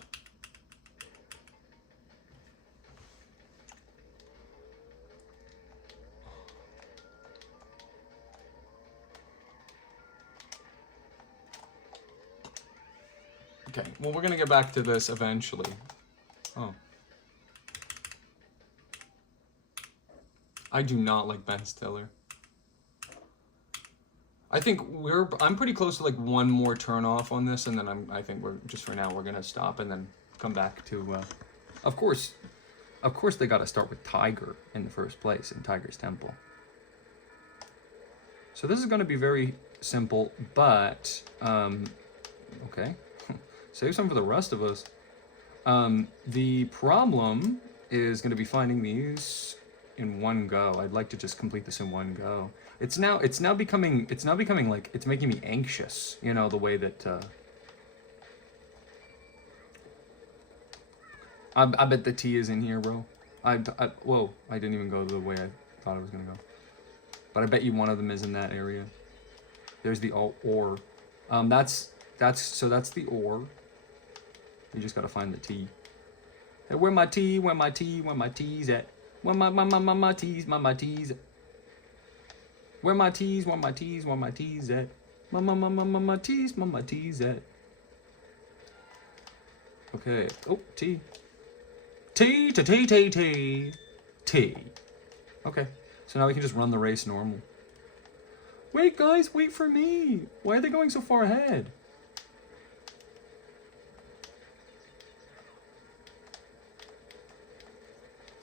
Okay, well, we're gonna get back to this eventually. Oh. I do not like Ben Stiller. I think I'm pretty close to like one more turn off on this, and then I think we're just for now we're gonna stop and then come back to. Of course, they got to start with Tiger in the first place in Tiger's Temple. So this is going to be very simple, but okay, save some for the rest of us. The problem is going to be finding these in one go. I'd like to just complete this in one go. It's now becoming like it's making me anxious. You know, the way that I bet the T is in here, bro. Whoa, I didn't even go the way I thought I was gonna go. But I bet you one of them is in that area. There's the ore. That's the ore. You just gotta find the T. Hey, where my T? Where my T? Where my T's at? Where my T's? My T's. Where my T's? Where my T's? Where my T's at? My T's. My T's at? Okay. Oh, T. T. Okay. So now we can just run the race normal. Wait, guys, wait for me. Why are they going so far ahead?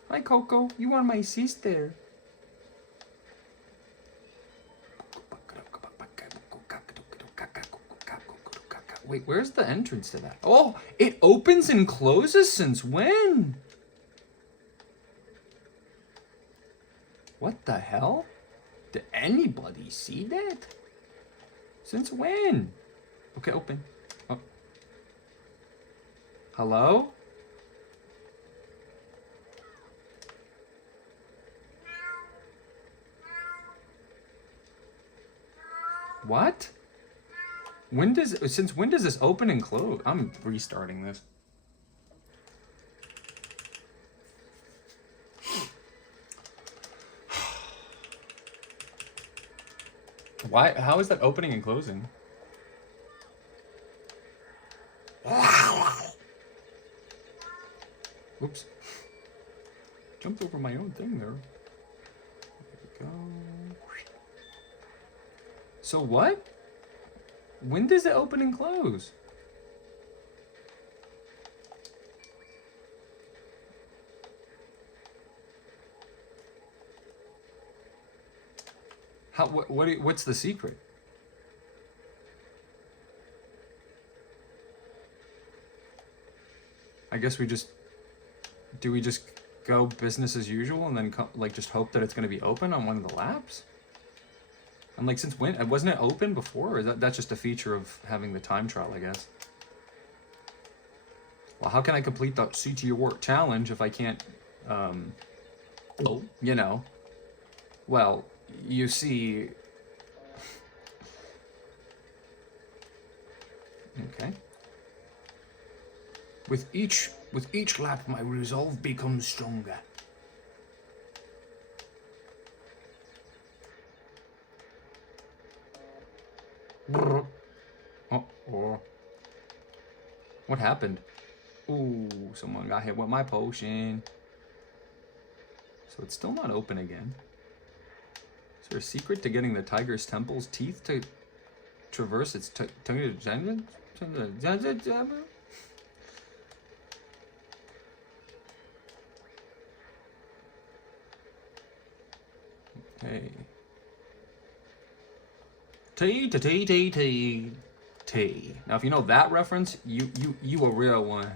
Hi, Coco. You are my sister. Wait, where's the entrance to that? Oh, it opens and closes since when? What the hell? Did anybody see that? Since when? Okay, open. Oh. Hello? What? Since when does this open and close? I'm restarting this. Why? How is that opening and closing? Oops. Jumped over my own thing there. There we go. So what? When does it open and close? How? What's the secret? I guess we just go business as usual and then like just hope that it's going to be open on one of the laps? And like, since when? Wasn't it open before? Or is that's just a feature of having the time trial, I guess? Well, how can I complete the See to Your Work challenge if I can't, you know? Well, you see... Okay. With each lap, my resolve becomes stronger. Oh. What happened? Ooh, someone got hit with my potion. So it's still not open again. Is there a secret to getting the Tiger's Temple's teeth to traverse its tongue? Okay. T. Now, if you know that reference, you a real one.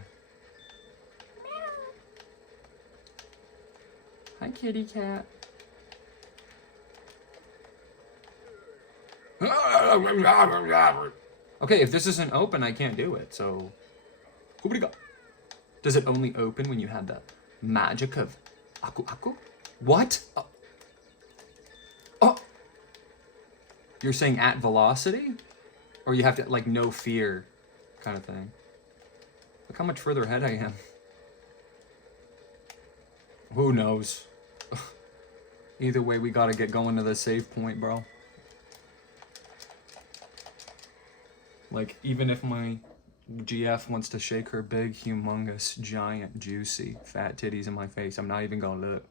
Hi, kitty cat. Okay, if this isn't open, I can't do it. So, does it only open when you have the magic of Aku? What? Oh. You're saying at velocity? Or you have to, like, no fear kind of thing. Look how much further ahead I am. Who knows? Either way, we gotta get going to the save point, bro. Like, even if my GF wants to shake her big, humongous, giant, juicy, fat titties in my face, I'm not even gonna look.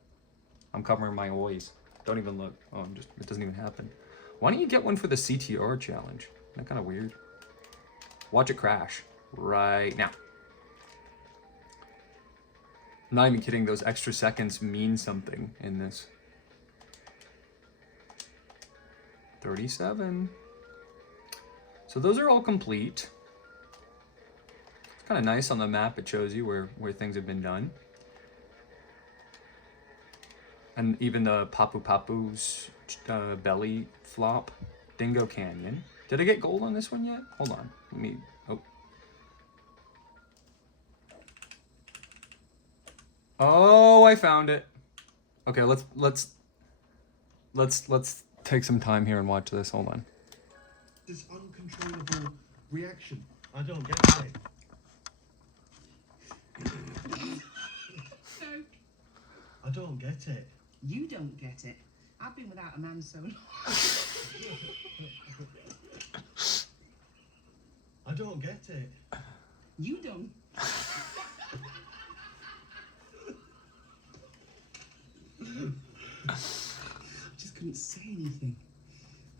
I'm covering my eyes. Don't even look. Oh, it doesn't even happen. Why don't you get one for the CTR challenge? Isn't that kind of weird? Watch it crash right now. I'm not even kidding, those extra seconds mean something in this. 37. So those are all complete. It's kind of nice on the map. It shows you where things have been done. And even the Papu Papu's belly flop. Dingo Canyon. Did I get gold on this one yet? Hold on. Let me... Oh. Oh, I found it. Okay, let's take some time here and watch this. Hold on. This uncontrollable reaction. I don't get it. I don't get it. You don't get it. I've been without a man so long. I don't get it. You don't. I just couldn't say anything.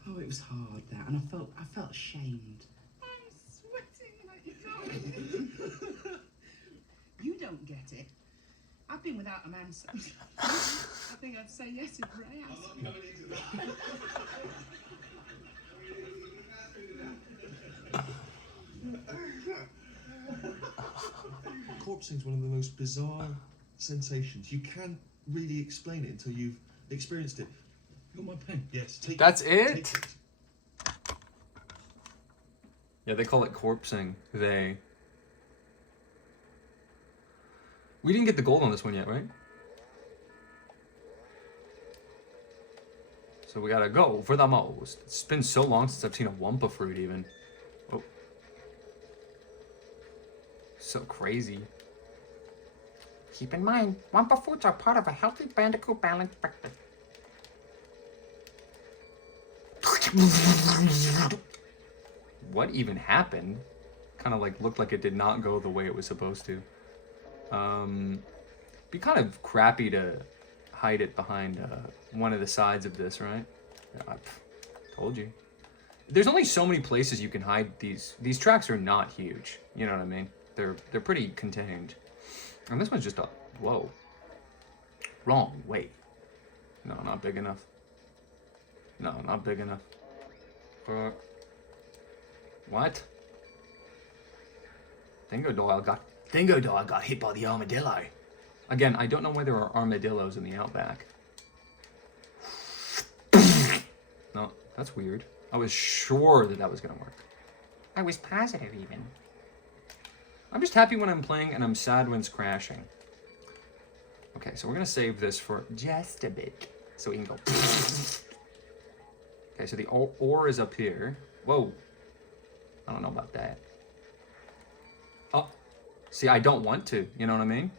Oh, it was hard that, and I felt ashamed. I'm sweating like you don't. You don't get it. I've been without a man so I think I'd say yes if Ray asked me. Corpsing is one of the most bizarre sensations. You can't really explain it until you've experienced it. You got my pen? Yes. Take That's it. it? Take it. Yeah, they call it corpsing. They. We didn't get the gold on this one yet, right? So we gotta go for the most. It's been so long since I've seen a Wumpa fruit even. Oh. So crazy. Keep in mind, Wumpa fruits are part of a healthy bandicoot balanced breakfast. What even happened? Kind of like looked like it did not go the way it was supposed to. Be kind of crappy to hide it behind one of the sides of this, right? Yeah, told you. There's only so many places you can hide these. These tracks are not huge. You know what I mean? They're pretty contained. And this one's just a whoa. Wrong way. No, not big enough. No, not big enough. What? Dingo Doyle got hit by the armadillo. Again, I don't know why there are armadillos in the outback. No, that's weird. I was sure that was gonna work. I was positive even. I'm just happy when I'm playing and I'm sad when it's crashing. Okay, so we're gonna save this for just a bit. So we can go. Okay, so the ore is up here. Whoa. I don't know about that. Oh. See, I don't want to. You know what I mean?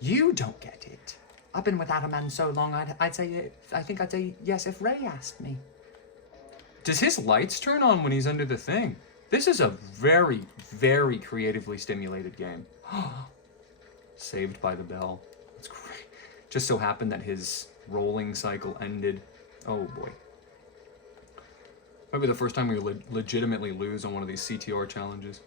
You don't get it. I've been without a man so long, I think I'd say yes if Ray asked me. Does his lights turn on when he's under the thing? This is a very, very creatively stimulated game. Saved by the bell. That's great. Just so happened that his rolling cycle ended. Oh boy. Might be the first time we legitimately lose on one of these CTR challenges.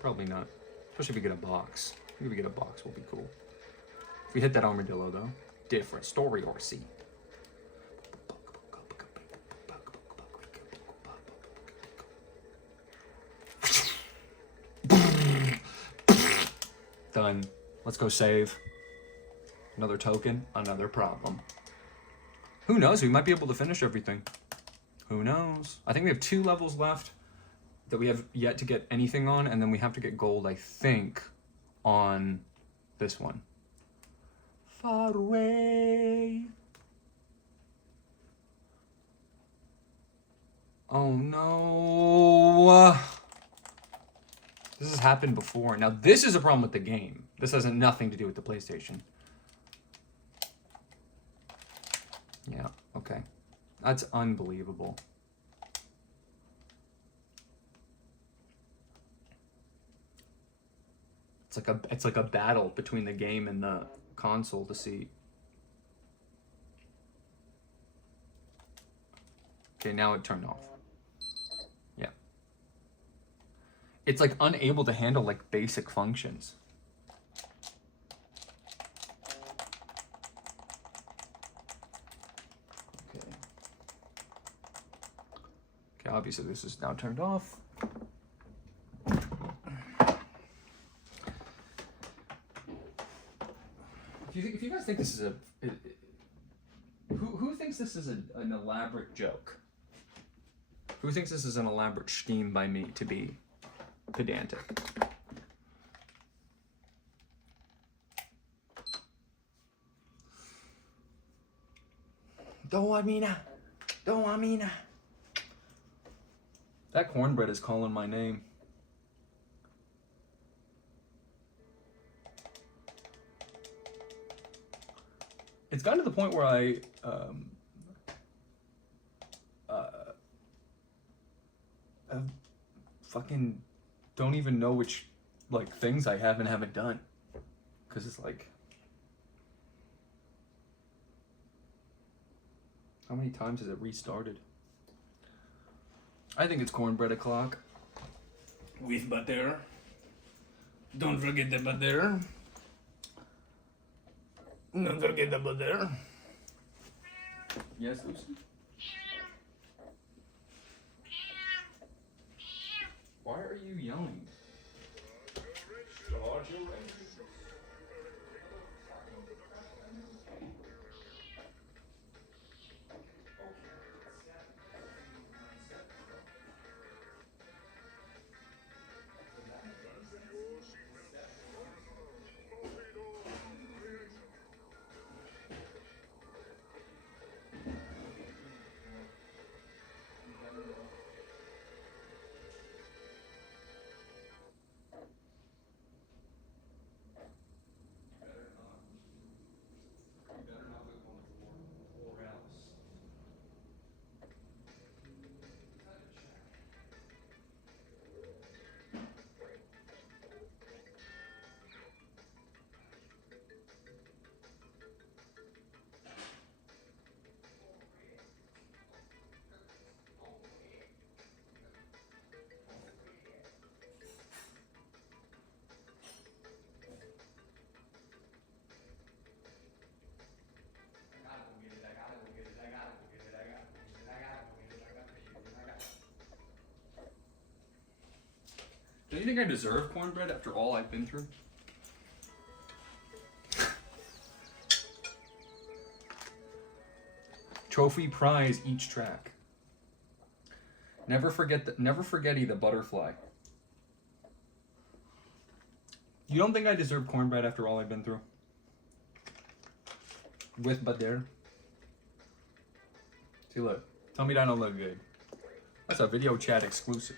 Probably not. Especially if we get a box. If we get a box, we'll be cool. If we hit that armadillo, though, different story, or see. Done. Let's go save. Another token, another problem. Who knows? We might be able to finish everything. Who knows? I think we have 2 levels left that we have yet to get anything on, and then we have to get gold, I think, on this one. Far away. Oh no. This has happened before. Now this is a problem with the game. This has nothing to do with the PlayStation. Yeah, okay. That's unbelievable. It's like a battle between the game and the console to see. Okay, now it turned off. Yeah. It's like unable to handle like basic functions. Okay. Okay, obviously this is now turned off. If you guys think this is who thinks this is an elaborate joke? Who thinks this is an elaborate scheme by me to be pedantic? Don't want me now. Don't want me now. That cornbread is calling my name. It's gotten to the point where I fucking don't even know which like things I have and haven't done, because it's like, how many times has it restarted? I think it's cornbread o'clock with butter. Don't forget the butter. Don't forget the butter. Yes, Lucy? Why are you yelling? Do you think I deserve cornbread after all I've been through? Trophy prize each track. Never forget the butterfly. You don't think I deserve cornbread after all I've been through? With butter. See, look. Tell me that don't look good. That's a video chat exclusive.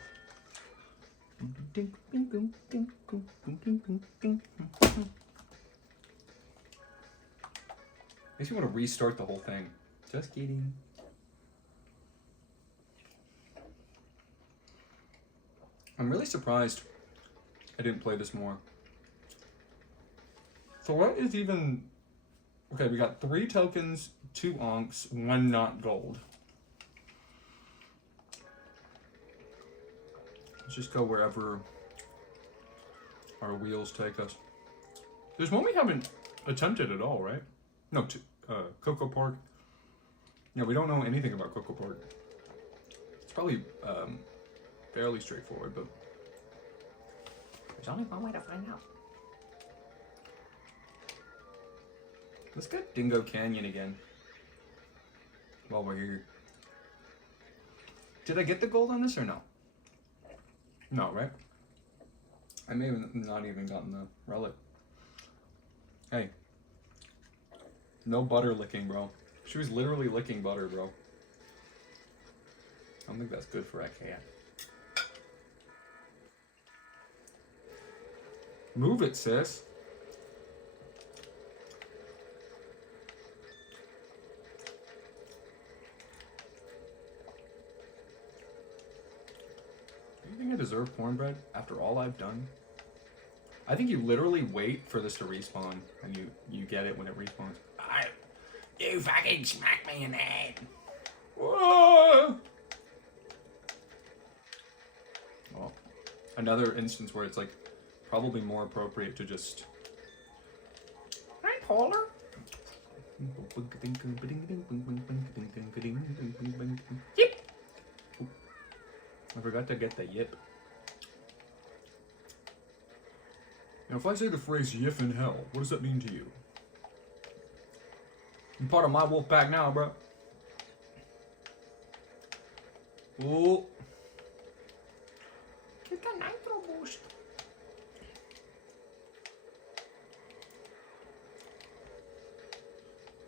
Makes me want to restart the whole thing. Just kidding. I'm really surprised I didn't play this more. So what is even... Okay, we got 3 tokens, 2 onks, 1 not gold. Let's just go wherever our wheels take us. There's one we haven't attempted at all, right? No, Cocoa Park. Yeah, we don't know anything about Cocoa Park. It's probably fairly straightforward, but there's only one way to find out. Let's get Dingo Canyon again while we're here. Did I get the gold on this or no? No, right? I may have not even gotten the relic. Hey. No butter licking, bro. She was literally licking butter, bro. I don't think that's good for a cat. Move it, sis. Do you think I deserve cornbread after all I've done? I think you literally wait for this to respawn, and you get it when it respawns. You fucking smack me in the head. Whoa! another instance where it's like probably more appropriate to just. Hi, Polar. Yip. I forgot to get the yip. Now, if I say the phrase "yiff in hell," what does that mean to you? You're part of my wolf pack now, bro. Ooh. Get the nitro boost.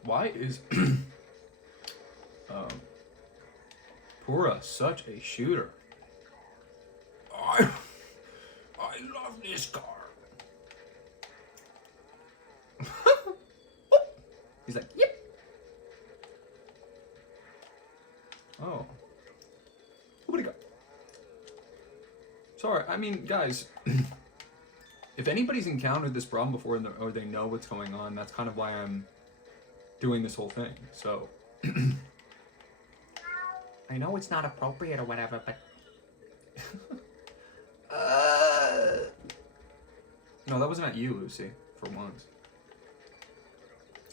Why is Pura such a shooter? I love this car. He's like, yep. Oh. What do you got? Sorry, I mean, guys, if anybody's encountered this problem before or they know what's going on, that's kind of why I'm doing this whole thing. So, I know it's not appropriate or whatever, but no, that wasn't at you, Lucy, for once.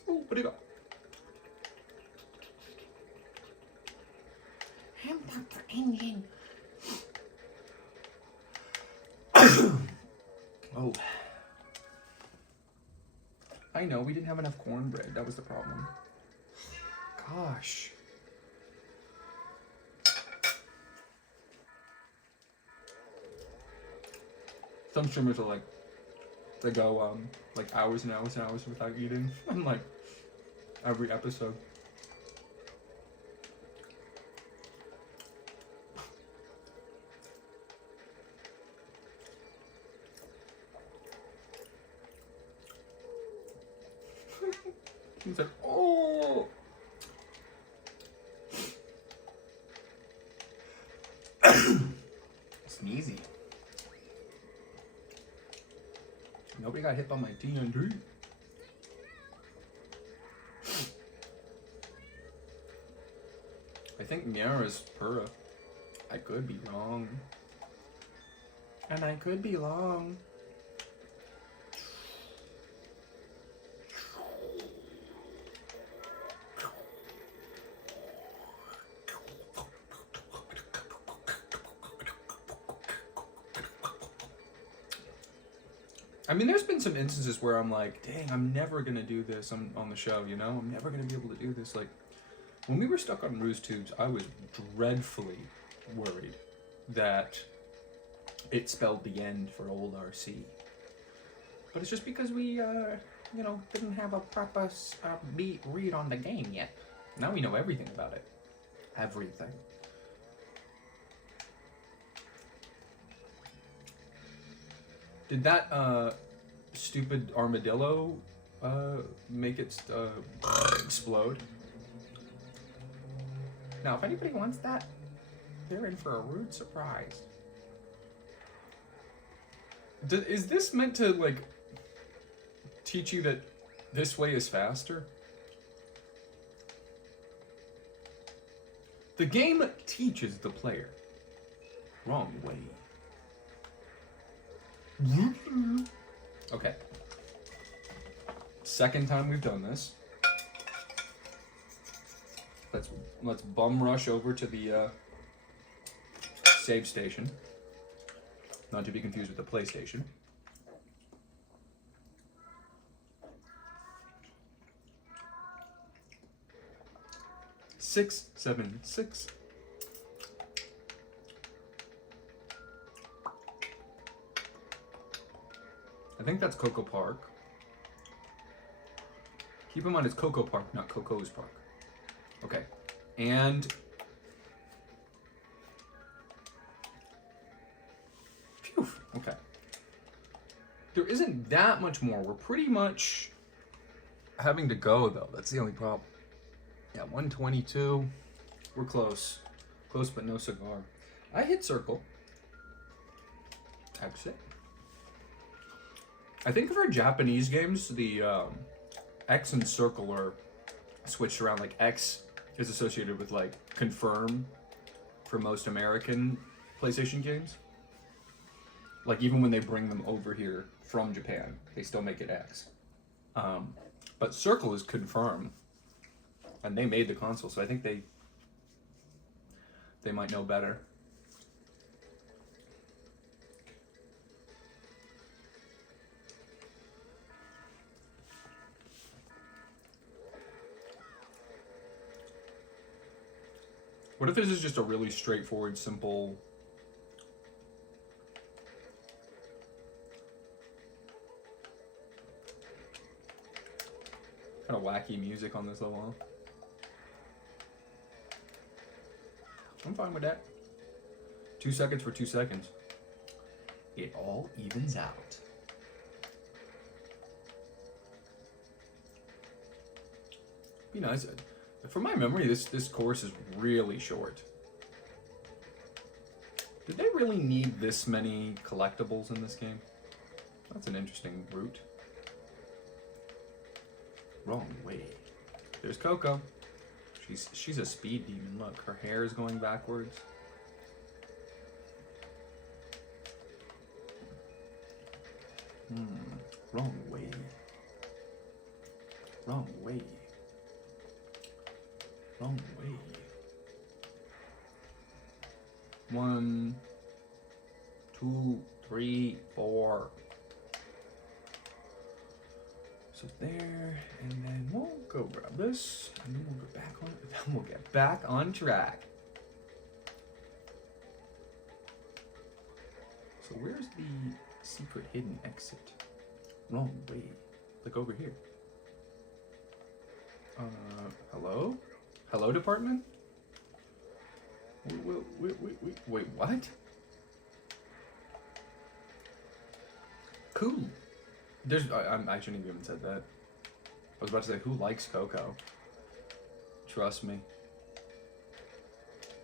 Oh, what do you got? I'm Dr. Engine. Oh. I know, we didn't have enough cornbread. That was the problem. Gosh. Some streamers are like, they go like hours and hours and hours without eating. I'm like, every episode. He's like, oh. Sneezy. Nobody got hit by my TNT. I think Miara's Pura. I could be wrong. And I could be long. I mean, there's been some instances where I'm like, dang, I'm never going to do this on the show, you know? I'm never going to be able to do this. Like, when we were stuck on Ruse Tubes, I was dreadfully worried that it spelled the end for old RC. But it's just because we, you know, didn't have a proper read on the game yet. Now we know everything about it. Everything. Did that, stupid armadillo, make it, explode? Now, if anybody wants that, they're in for a rude surprise. Is this meant to, like, teach you that this way is faster? The game teaches the player. Wrong way. Okay. Second time we've done this. Let's bum rush over to the save station. Not to be confused with the PlayStation. Six, 7, 6. I think that's Coco Park. Keep in mind it's Coco Park, not Coco's Park. Okay, and phew, okay. There isn't that much more. We're pretty much having to go though. That's the only problem. Yeah, 122. We're close. Close but no cigar. I hit circle. Exit. I think for Japanese games, the X and circle are switched around. Like X is associated with like confirm for most American PlayStation games. Like even when they bring them over here from Japan, they still make it X. But Circle is confirmed, and they made the console, so I think they might know better. What if this is just a really straightforward, simple... kind of wacky music on this level? I'm fine with that. 2 seconds for 2 seconds. It all evens out. Be nice. From my memory, this course is really short. Did they really need this many collectibles in this game? That's an interesting route. Wrong way. There's Coco. She's a speed demon. Look, her hair is going backwards. Wrong way. Wrong way. Wrong way. 1, 2, 3, 4. So there, and then we'll go grab this, and then we'll go back on. Then we'll get back on track. So where's the secret hidden exit? Wrong way. Like over here. Hello? Hello, department? Wait, what? Cool. I shouldn't have even said that. I was about to say, who likes Coco? Trust me.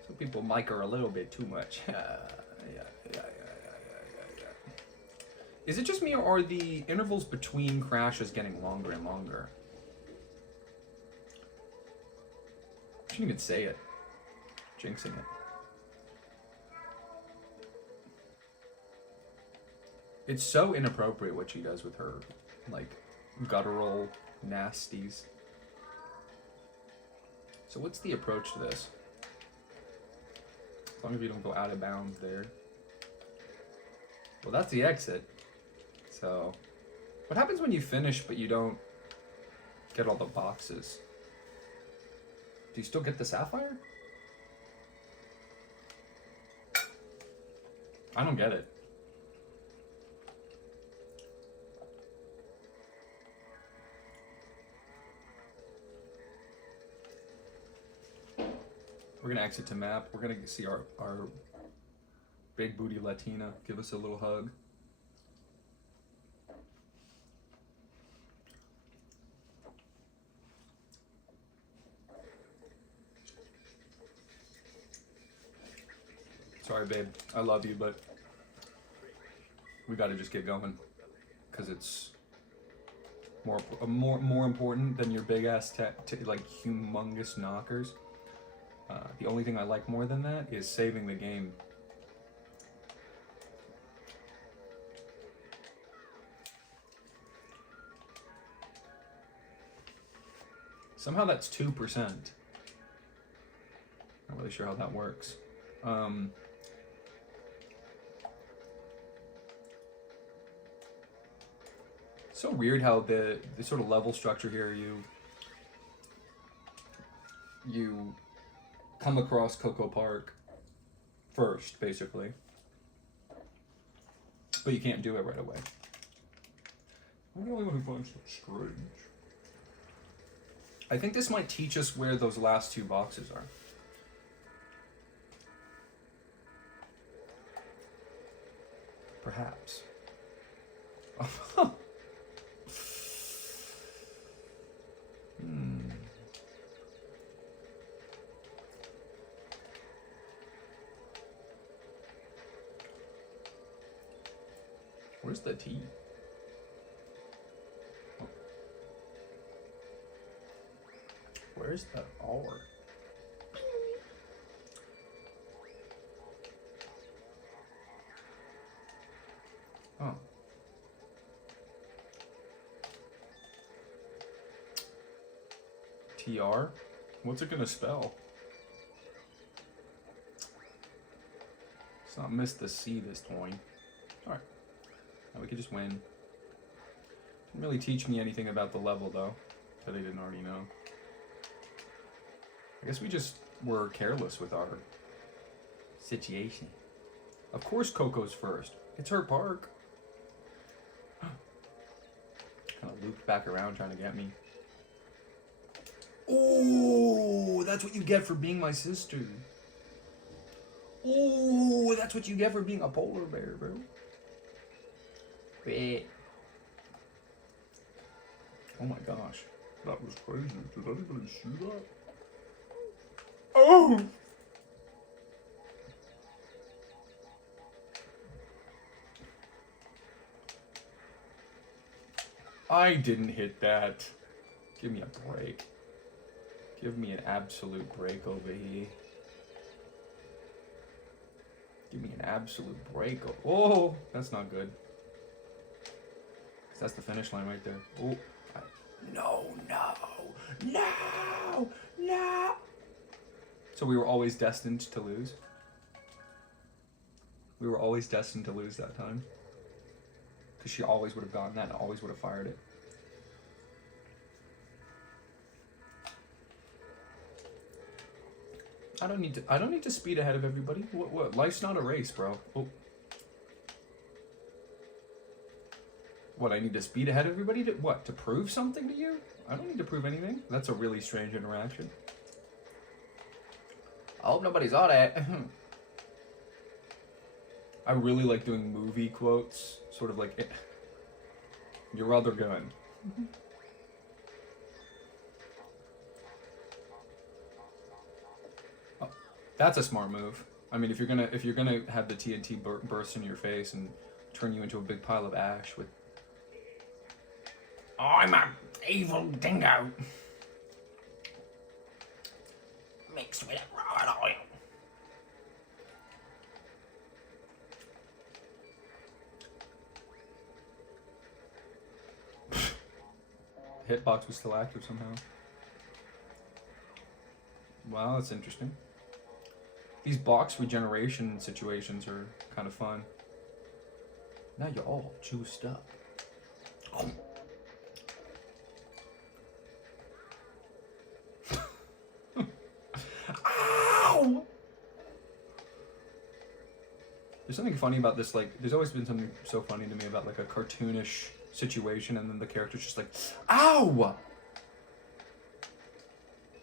Some people like her a little bit too much. Yeah. Is it just me, or are the intervals between crashes getting longer and longer? I shouldn't even say it. Jinxing it. It's so inappropriate what she does with her, like, guttural nasties. So what's the approach to this? As long as you don't go out of bounds there. Well, that's the exit. So, what happens when you finish but you don't get all the boxes? Do you still get the sapphire? I don't get it. We're gonna exit to map. We're gonna see our big booty Latina give us a little hug. Sorry, babe. I love you, but we gotta just get going because it's more important than your big ass like humongous knockers. The only thing I like more than that is saving the game. Somehow that's 2%. Not really sure how that works. So weird how the sort of level structure here, you come across Coco Park first, basically. But you can't do it right away. I'm the only one who finds that strange. I think this might teach us where those last 2 boxes are. Perhaps. Where's the T? Oh. Where's the R? TR? What's it gonna spell? Let's not miss the C this time. Alright. Now we could just win. Didn't really teach me anything about the level though, that I didn't already know. I guess we just were careless with our situation. Of course Coco's first. It's her park. Kind of looped back around trying to get me. Oh, that's what you get for being my sister. Oh, that's what you get for being a polar bear, bro. Wait. Oh my gosh. That was crazy. Did anybody see that? Oh! I didn't hit that. Give me a break. Give me an absolute break over here. Give me an absolute break. Oh, that's not good. That's the finish line right there. Oh, no, no, no, no. So we were always destined to lose. We were always destined to lose that time. Because she always would have gotten that and always would have fired it. I don't need to speed ahead of everybody. What? Life's not a race, bro. Oh. What, I need to speed ahead of everybody to what? To prove something to you? I don't need to prove anything. That's a really strange interaction. I hope nobody saw that. I really like doing movie quotes, sort of like your other gun. Oh, that's a smart move. I mean, if you're gonna have the TNT burst in your face and turn you into a big pile of ash with, I'm a evil dingo mixed with raw oil. Hitbox was still active somehow. Wow, that's interesting. These box regeneration situations are kind of fun. Now you're all juiced up. Ow! There's something funny about this, like, there's always been something so funny to me about, like, a cartoonish situation and then the character's just like, ow!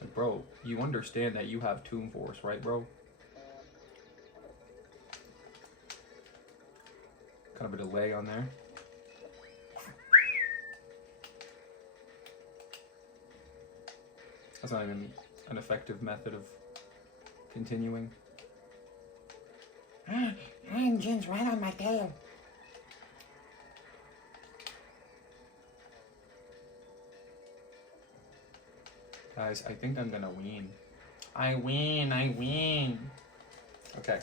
Like, bro, you understand that you have Toon Force, right, bro? Kind of a delay on there. That's not even an effective method of continuing. Engine's right on my tail. Guys, I think I'm gonna win. I win. Okay.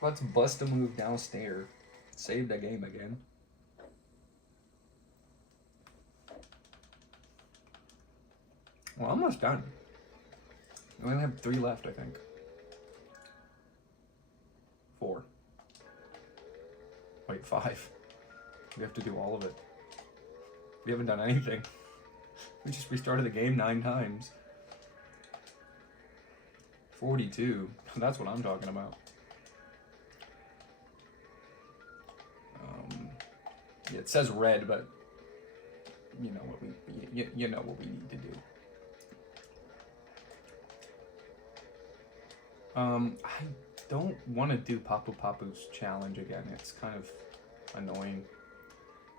Let's bust a move downstairs. Save the game again. Well, almost done. We only have 3 left, I think. 4. Wait, 5. We have to do all of it. We haven't done anything. We just restarted the game 9 times. 42. That's what I'm talking about. Yeah, it says red, but you know what you know what we need to do. I don't want to do Papu Papu's challenge again. It's kind of annoying.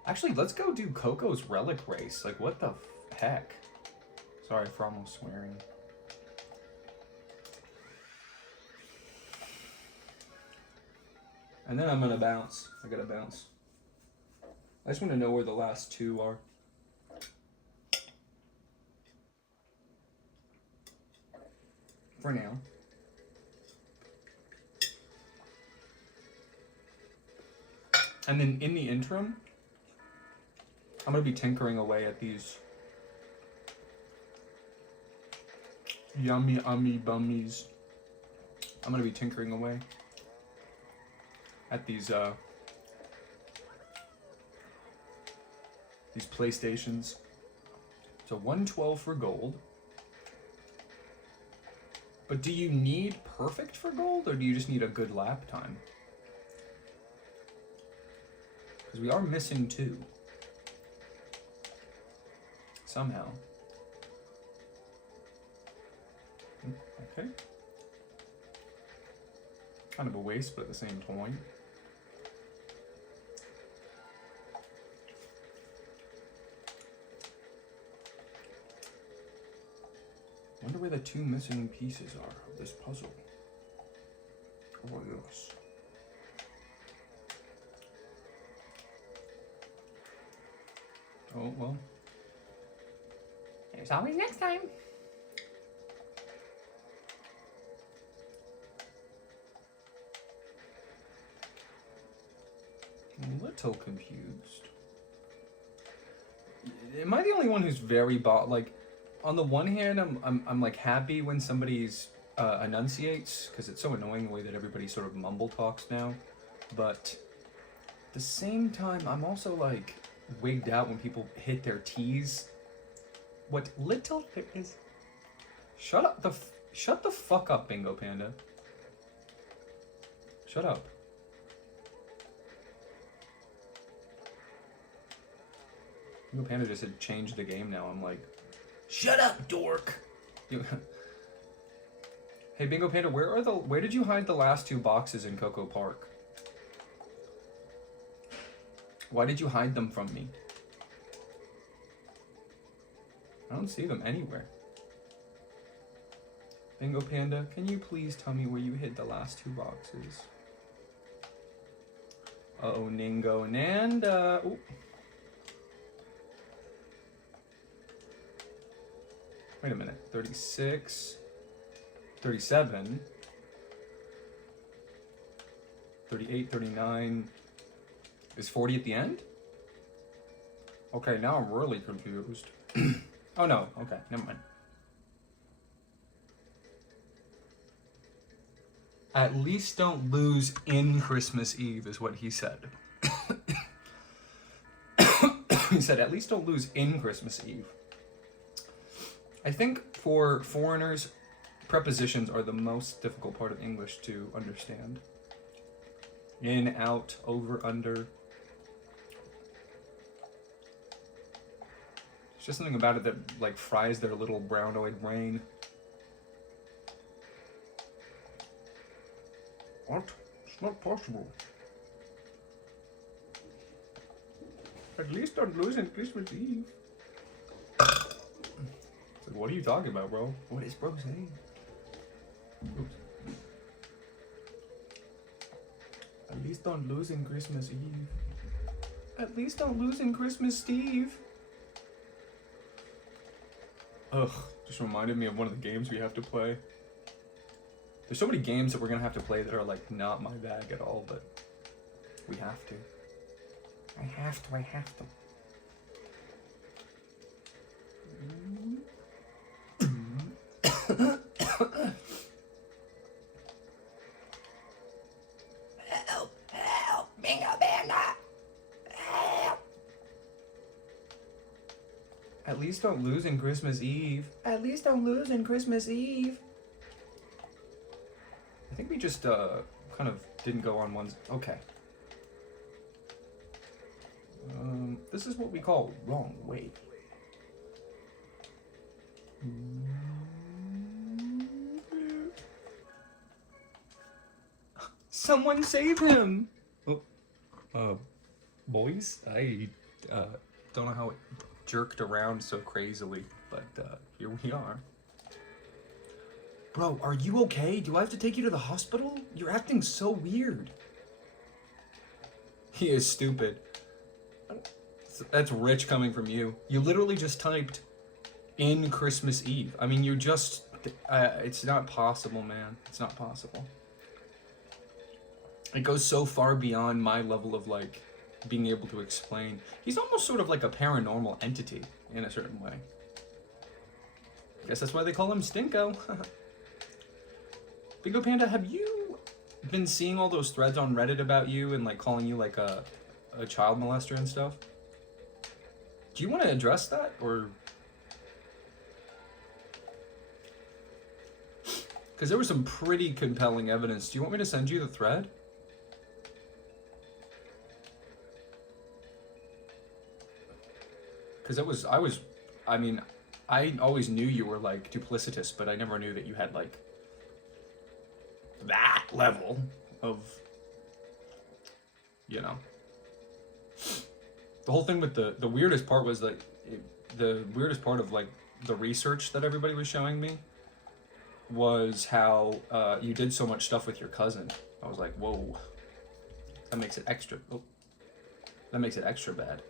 Actually, let's go do Coco's relic race. Like, what the heck? Sorry for almost swearing. And then I'm gonna bounce. I gotta bounce. I just want to know where the last 2 are. For now. And then in the interim, I'm gonna be tinkering away at these yummy bummies. I'm gonna be tinkering away at these PlayStations. So 112 for gold. But do you need perfect for gold, or do you just need a good lap time? Because we are missing 2. Somehow. Okay. Kind of a waste, but at the same time. Wonder where the 2 missing pieces are of this puzzle. Oh yes. Oh well. There's always next time. I'm a little confused. Am I the only one who's very like? On the one hand, I'm like happy when somebody's enunciates, because it's so annoying the way that everybody sort of mumble talks now. But at the same time, I'm also like wigged out when people hit their T's. What little there is? Shut the fuck up, Bingo Panda. Shut up. Bingo Panda just had changed the game now. I'm like, shut up, dork! Hey, Bingo Panda, where did you hide the last 2 boxes in Cocoa Park? Why did you hide them from me? I don't see them anywhere. Bingo Panda, can you please tell me where you hid the last 2 boxes? Uh-oh, Ningo Nanda. Ooh. Wait a minute, 36, 37, 38, 39, is 40 at the end? Okay, now I'm really confused. Oh no, okay, never mind. At least don't lose in Christmas Eve is what he said. He said, at least don't lose in Christmas Eve. I think for foreigners, prepositions are the most difficult part of English to understand. In, out, over, under. There's just something about it that like fries their little brownoid brain. What? It's not possible. At least don't lose in Christmas Eve. Like, what are you talking about, bro? What is bro saying? Oops. At least don't lose in Christmas Eve. At least don't lose in Christmas Eve. Ugh, just reminded me of one of the games we have to play. There's so many games that we're gonna have to play that are like not my bag at all, but we have to. I have to. Help, Bingo Panda. Help. At least don't lose in Christmas Eve. At least don't lose in Christmas Eve. I think we just kind of didn't go on one. Okay. This is what we call wrong way. Someone save him! Oh, boys, I don't know how it jerked around so crazily, but here we are. Bro, are you okay? Do I have to take you to the hospital? You're acting so weird. He is stupid. That's rich coming from you. You literally just typed in Christmas Eve. I mean, you just... it's not possible, man. It's not possible. It goes so far beyond my level of, like, being able to explain. He's almost sort of like a paranormal entity in a certain way. Guess that's why they call him Stinko. Bingo Panda, have you been seeing all those threads on Reddit about you and like calling you like a child molester and stuff? Do you want to address that, or? Because there was some pretty compelling evidence. Do you want me to send you the thread? Because I mean, I always knew you were like duplicitous, but I never knew that you had like that level of, you know. The whole thing with the weirdest part was like, the weirdest part of like the research that everybody was showing me was how you did so much stuff with your cousin. I was like, whoa, that makes it extra, oh, that makes it extra bad.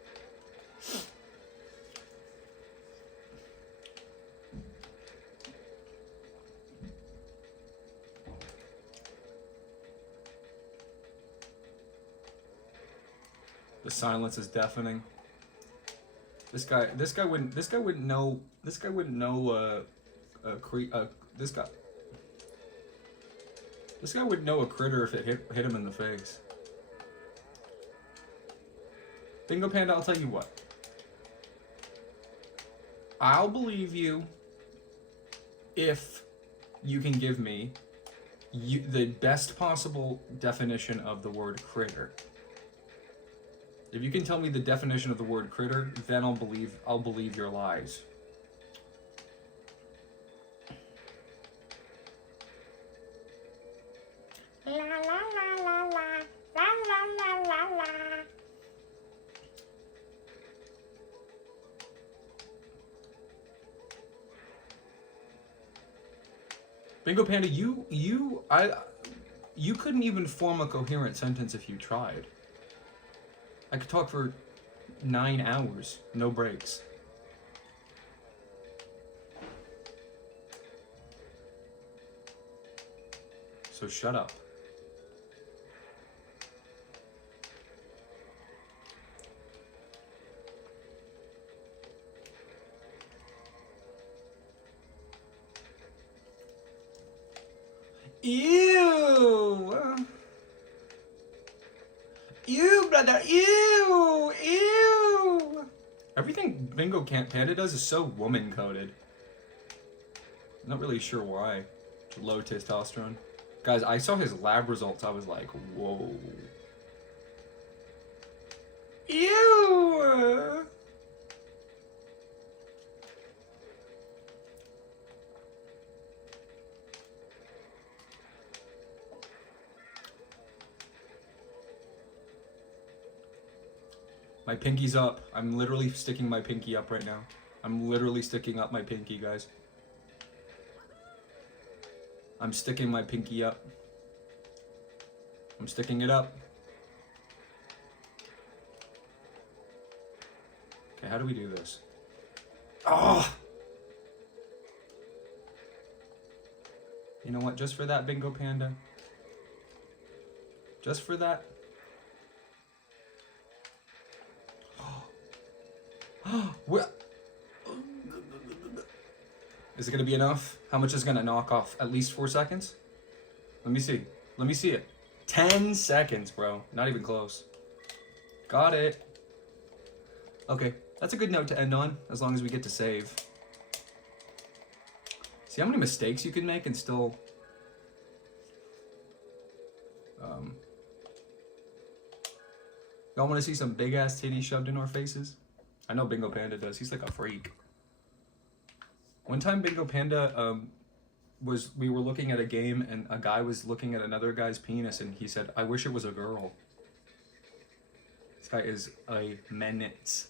The silence is deafening. This guy wouldn't know. This guy would know a critter if it hit him in the face. Bingo Panda, I'll tell you what. I'll believe you if you can give me the best possible definition of the word critter. If you can tell me the definition of the word critter, then I'll believe your lies. La la la la la, la la la la la. Bingo Panda, you couldn't even form a coherent sentence if you tried. I could talk for 9 hours, no breaks. So shut up. Ew! Ew, brother! Ew! Ew! Everything Bingo Panda does is so woman-coded. I'm not really sure why. Low testosterone. Guys, I saw his lab results. I was like, whoa. Ew! My pinky's up. I'm literally sticking my pinky up right now. I'm literally sticking up my pinky, guys. I'm sticking my pinky up. I'm sticking it up. Okay, how do we do this? Oh! You know what? Just for that, Bingo Panda. Just for that. Is it gonna be enough? How much is gonna knock off? At least 4 seconds? Let me see. Let me see it. 10 seconds, bro. Not even close. Got it. Okay, that's a good note to end on, as long as we get to save. See how many mistakes you can make and still... Y'all want to see some big-ass titties shoved in our faces? I know Bingo Panda does. He's like a freak. One time Bingo Panda, we were looking at a game and a guy was looking at another guy's penis and he said, I wish it was a girl. This guy is a menace.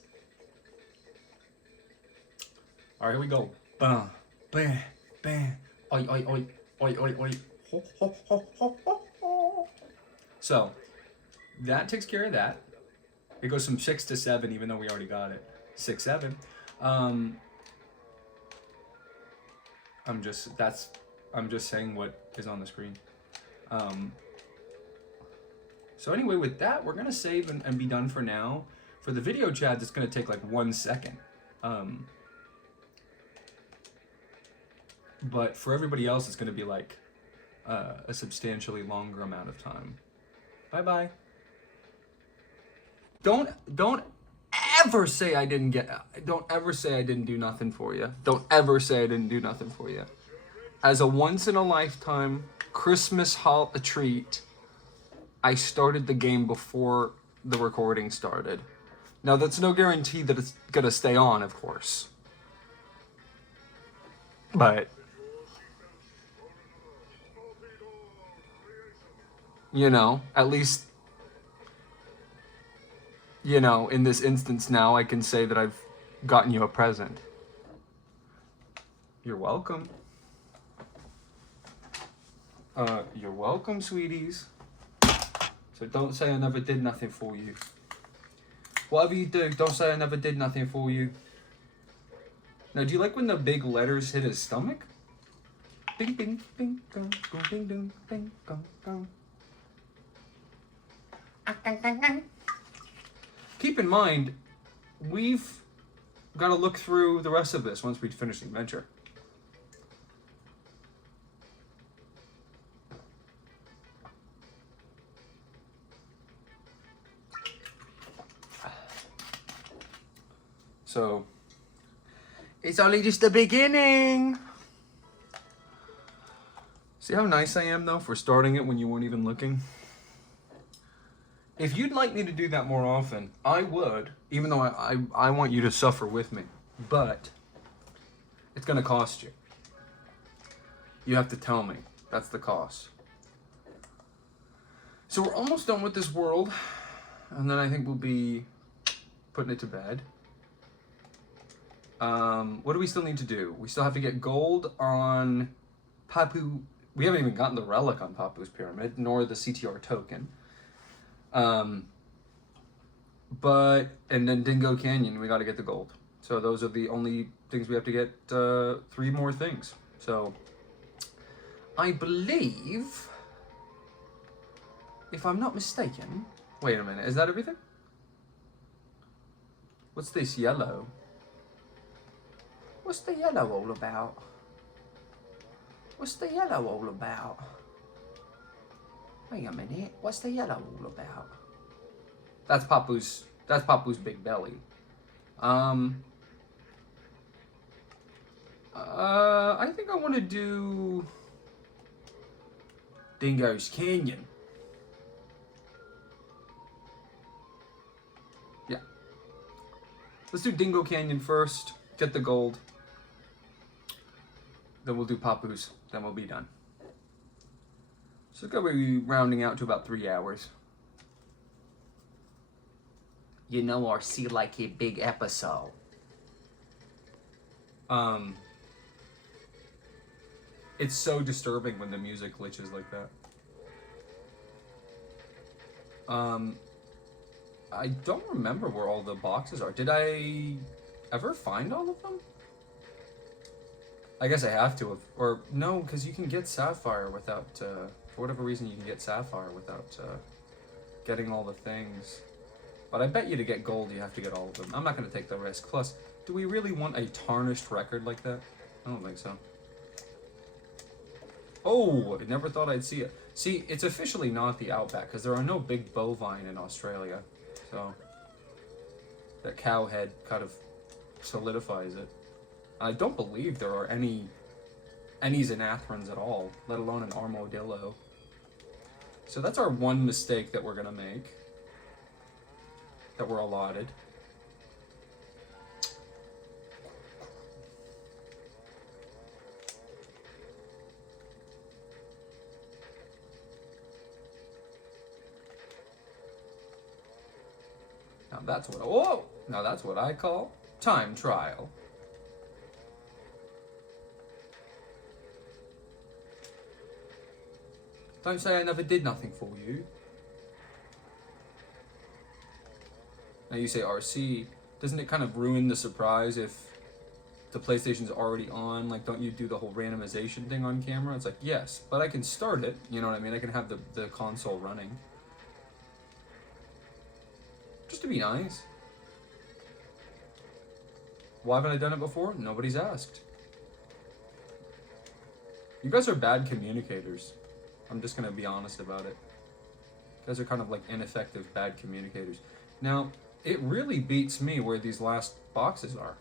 Alright, here we go. Bam, bam, bam. Oi, oi, oi, oi, oi, oi. Ho, ho, ho, ho, ho, ho. So, that takes care of that. It goes from 6 to 7, even though we already got it. 6, 7. I'm just saying what is on the screen. So anyway, with that, we're gonna save and be done for now. For the video chats, it's gonna take like 1 second. But for everybody else, it's gonna be like a substantially longer amount of time. Bye bye. Don't ever say I didn't don't ever say I didn't do nothing for you. Don't ever say I didn't do nothing for you. As a once in a lifetime Christmas treat, I started the game before the recording started. Now that's no guarantee that it's gonna stay on, of course. But you know, at least, you know, in this instance now, I can say that I've gotten you a present. You're welcome. You're welcome, sweeties. So don't say I never did nothing for you. Whatever you do, don't say I never did nothing for you. Now, do you like when the big letters hit his stomach? Bing, bing, bing, gong, gong, bing, ding, bing, gong, gong. Keep in mind, we've got to look through the rest of this once we finish the adventure. So, it's only just the beginning. See how nice I am, though, for starting it when you weren't even looking? If you'd like me to do that more often, I would, even though I want you to suffer with me. But it's going to cost you. You have to tell me. That's the cost. So we're almost done with this world. And then I think we'll be putting it to bed. What do we still need to do? We still have to get gold on Papu. We haven't even gotten the relic on Papu's pyramid, nor the CTR token. And then Dingo Canyon, we got to get the gold. So those are the only things we have to get. 3 more things. So I believe, if I'm not mistaken, wait a minute, is that everything? What's this yellow? What's the yellow all about? What's the yellow all about? Wait a minute, what's the yellow all about? That's Papu's big belly. I think I want to do Dingo's Canyon. Yeah. Let's do Dingo Canyon first, get the gold. Then we'll do Papu's, then we'll be done. So it's gonna be rounding out to about 3 hours. You know, I see like a big episode. It's so disturbing when the music glitches like that. I don't remember where all the boxes are. Did I ever find all of them? I guess I have to have, or no, because you can get Sapphire without, for whatever reason you can get Sapphire without getting all the things. But I bet you to get gold you have to get all of them. I'm not going to take the risk. Plus, do we really want a tarnished record like that? I don't think so. Oh, I never thought I'd see it. See, it's officially not the Outback, because there are no big bovine in Australia. So, that cow head kind of solidifies it. I don't believe there are any Xanathrans at all, let alone an armadillo. So that's our one mistake that we're going to make. That we're allotted. Now that's what I call time trial. Don't say I never did nothing for you. Now you say RC, doesn't it kind of ruin the surprise if the PlayStation's already on? Like, don't you do the whole randomization thing on camera? It's like, yes, but I can start it, you know what I mean? I can have the console running. Just to be nice. Why haven't I done it before? Nobody's asked. You guys are bad communicators. I'm just gonna be honest about it. You guys are kind of like ineffective, bad communicators. Now, it really beats me where these last boxes are.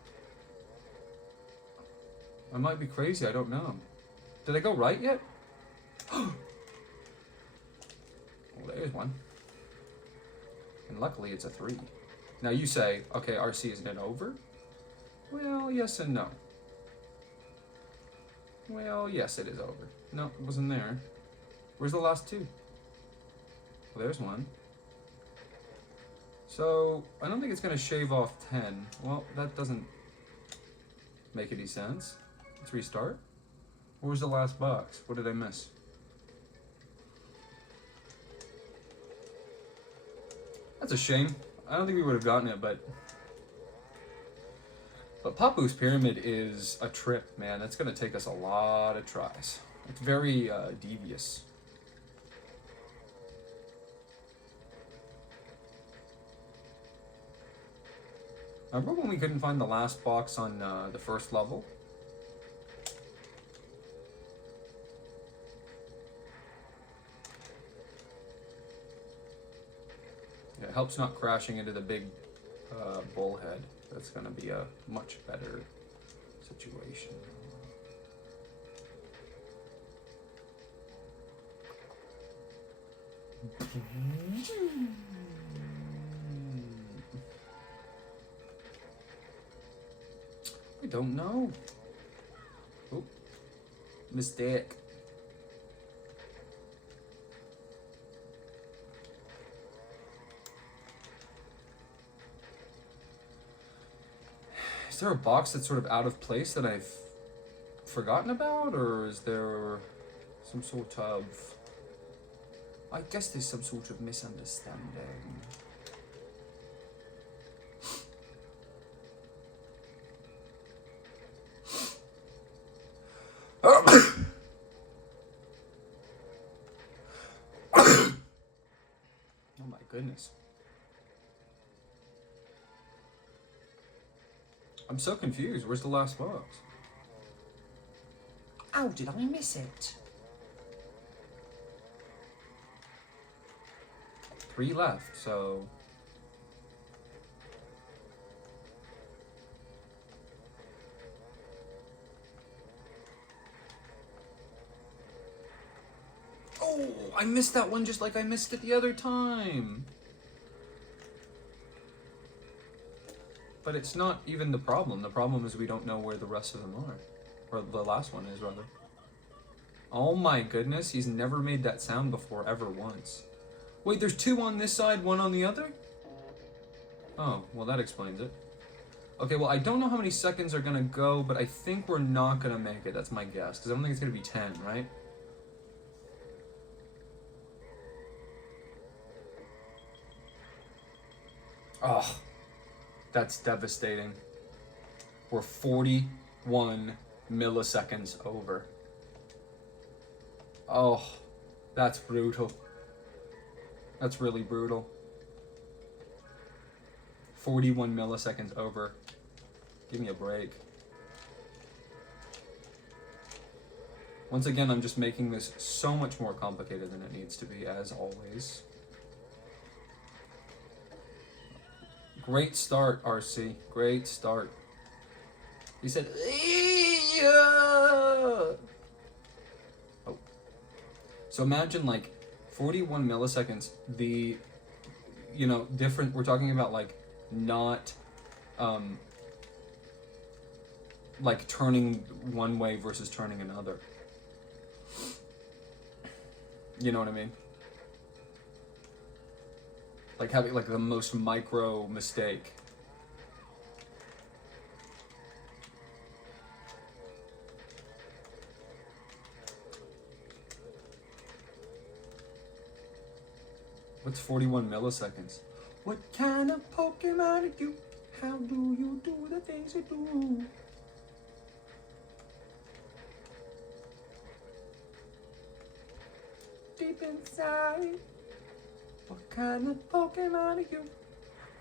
I might be crazy, I don't know. Did I go right yet? Well, there's one. And luckily it's a 3. Now you say, okay, RC, isn't it over? Well, yes and no. Well, yes, it is over. No, it wasn't there. Where's the last 2? Well, there's one. So, I don't think it's gonna shave off 10. Well, that doesn't make any sense. Let's restart. Where's the last box? What did I miss? That's a shame. I don't think we would have gotten it, but Papu's Pyramid is a trip, man. That's gonna take us a lot of tries. It's very devious. Remember when we couldn't find the last box on the first level? Yeah, it helps not crashing into the big bullhead. That's going to be a much better situation. I don't know. Oh, mistake. Is there a box that's sort of out of place that I've forgotten about, or is there some sort of... I guess there's some sort of misunderstanding. Oh my goodness. I'm so confused. Where's the last box? How did I miss it? 3 left, so... Oh, I missed that one just like I missed it the other time. But it's not even the problem. The problem is we don't know where the rest of them are. Or the last one is, rather. Oh my goodness, he's never made that sound before, ever once. Wait, there's 2 on this side, 1 on the other? Oh, well that explains it. Okay, well I don't know how many seconds are gonna go, but I think we're not gonna make it. That's my guess, because I don't think it's gonna be 10, right? Oh, that's devastating. We're 41 milliseconds over. Oh, that's brutal. That's really brutal. 41 milliseconds over. Give me a break. Once again, I'm just making this so much more complicated than it needs to be, as always. Great start, RC. Great start. He said, "Yeah." Oh. So imagine like 41 milliseconds, the, you know, different, we're talking about like not, like turning one way versus turning another. You know what I mean? Like having like the most micro mistake. What's 41 milliseconds? What kind of Pokemon are you? How do you do the things you do? Deep inside, what kind of Pokemon are you?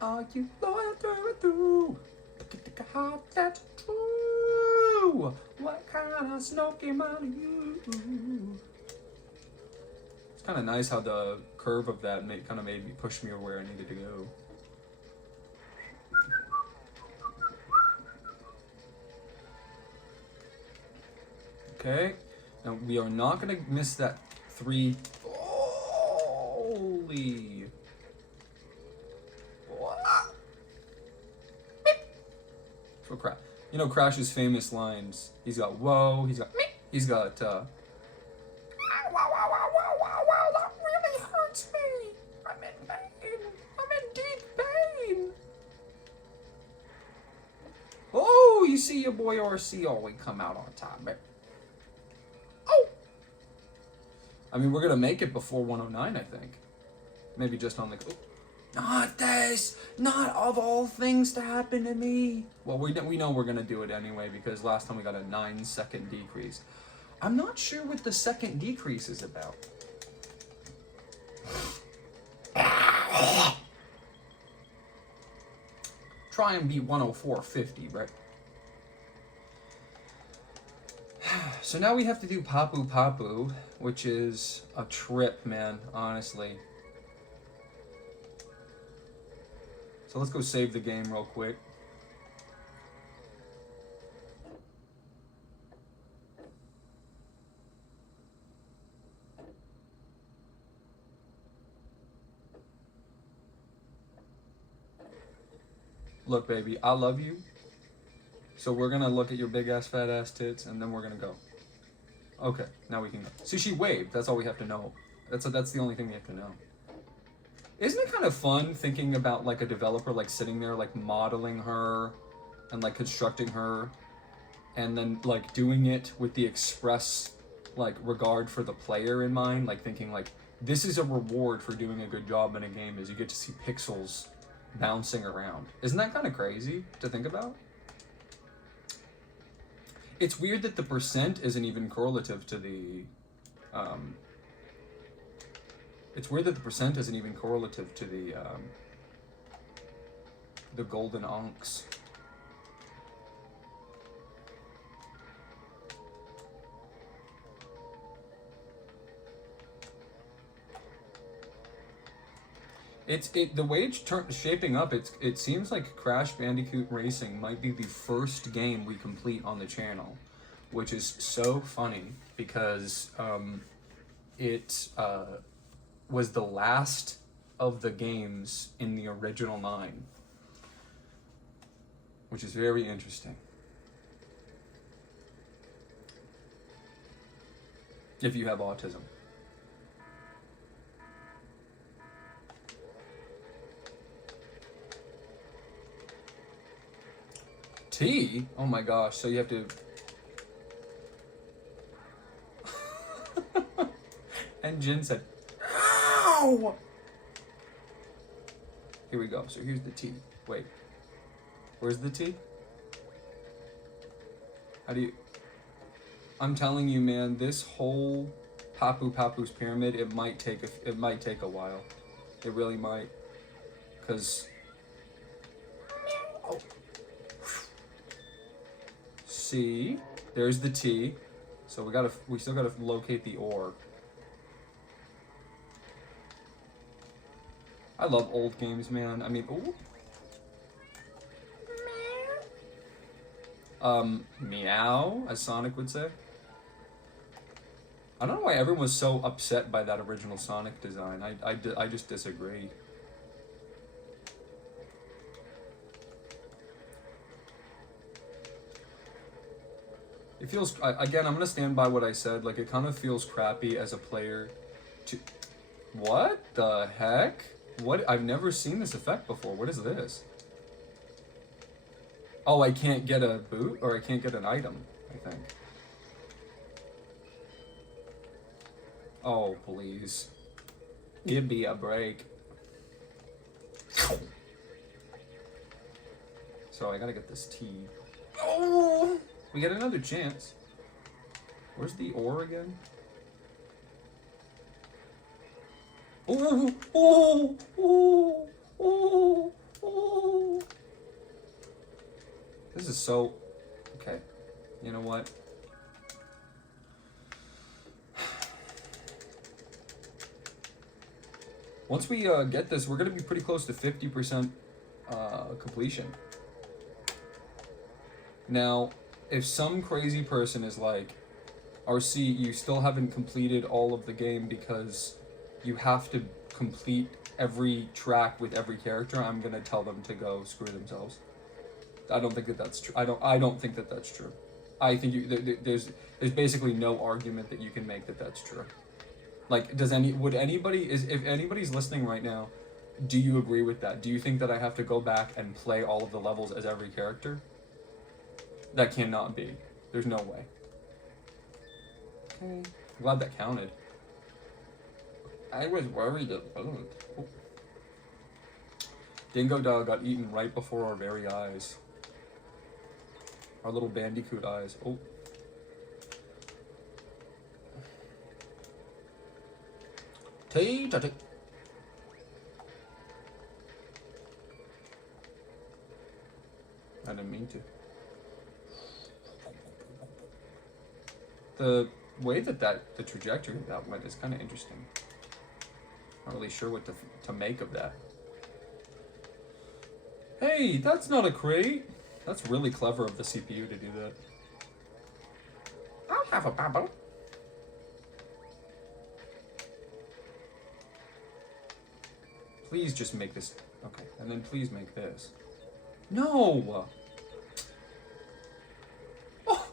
Are you loyal through and through? Look at the heart that's true. What kind of smoky man are you? It's kind of nice how the curve of that kind of made me push me where I needed to go. Okay, now we are not gonna miss that 3. Holy! For Crash, you know Crash's famous lines. He's got whoa. He's got wow, wow, wow, wow, wow, wow, that really hurts me. I'm in pain. I'm in deep pain. Oh, you see your boy RC always come out on top, man. Oh! I mean, we're gonna make it before 109, I think. Maybe just on the... Oh. Not this! Not of all things to happen to me! Well, we know we're gonna do it anyway, because last time we got a 9-second decrease. I'm not sure what the second decrease is about. Try and beat 104.50, right? So now we have to do Papu Papu, which is a trip, man, honestly. So let's go save the game real quick. Look, baby, I love you. So we're gonna look at your big ass, fat ass tits, and then we're gonna go. Okay, now we can go. See, she waved. That's all we have to know. That's the only thing we have to know. Isn't it kind of fun thinking about like a developer like sitting there like modeling her and like constructing her and then like doing it with the express like regard for the player in mind, like thinking like this is a reward for doing a good job in a game is you get to see pixels bouncing around. Isn't that kind of crazy to think about? It's weird that the percent isn't even correlative to the it's weird that the percent isn't even correlative to the golden onks. The way it's shaping up, it seems like Crash Bandicoot Racing might be the first game we complete on the channel, which is so funny because it was the last of the games in the original 9, which is very interesting. If you have autism. T? Oh my gosh, so you have to... And Jin said, ow! Here we go, so here's the T. Wait, where's the T? How do you... I'm telling you, man, this whole Papu Papu's pyramid, it might take a while. It really might. Because... Oh. C, there's the T. So we still gotta locate the ore. I love old games, man. I mean, ooh. Meow, as Sonic would say. I don't know why everyone was so upset by that original Sonic design. I just disagree. It feels, again, I'm gonna stand by what I said, like it kind of feels crappy as a player to... What the heck? What? I've never seen this effect before. What is this? Oh, I can't get a boot, or I can't get an item, I think. Oh, please. Give me a break. So I gotta get this T. Oh! We get another chance. Where's the ore again? Oh, oh, oh, oh, Oh. This is so... Okay. You know what? Once we get this, we're going to be pretty close to 50% completion. Now, if some crazy person is like, RC, you still haven't completed all of the game because you have to complete every track with every character, I'm going to tell them to go screw themselves. I don't think that that's true. I don't think that that's true. I think there's basically no argument that you can make that that's true. Like, if anybody's listening right now, do you agree with that? Do you think that I have to go back and play all of the levels as every character? That cannot be. There's no way. Okay. I'm glad that counted. I was worried it wouldn't. Oh. Dingo Dog got eaten right before our very eyes. Our little bandicoot eyes. Oh. Take. I didn't mean to. The way that the trajectory of that went is kind of interesting. Not really sure what to make of that. Hey, that's not a crate. That's really clever of the CPU to do that. I'll have a bubble. Please just make this. Okay, and then please make this. No! Oh!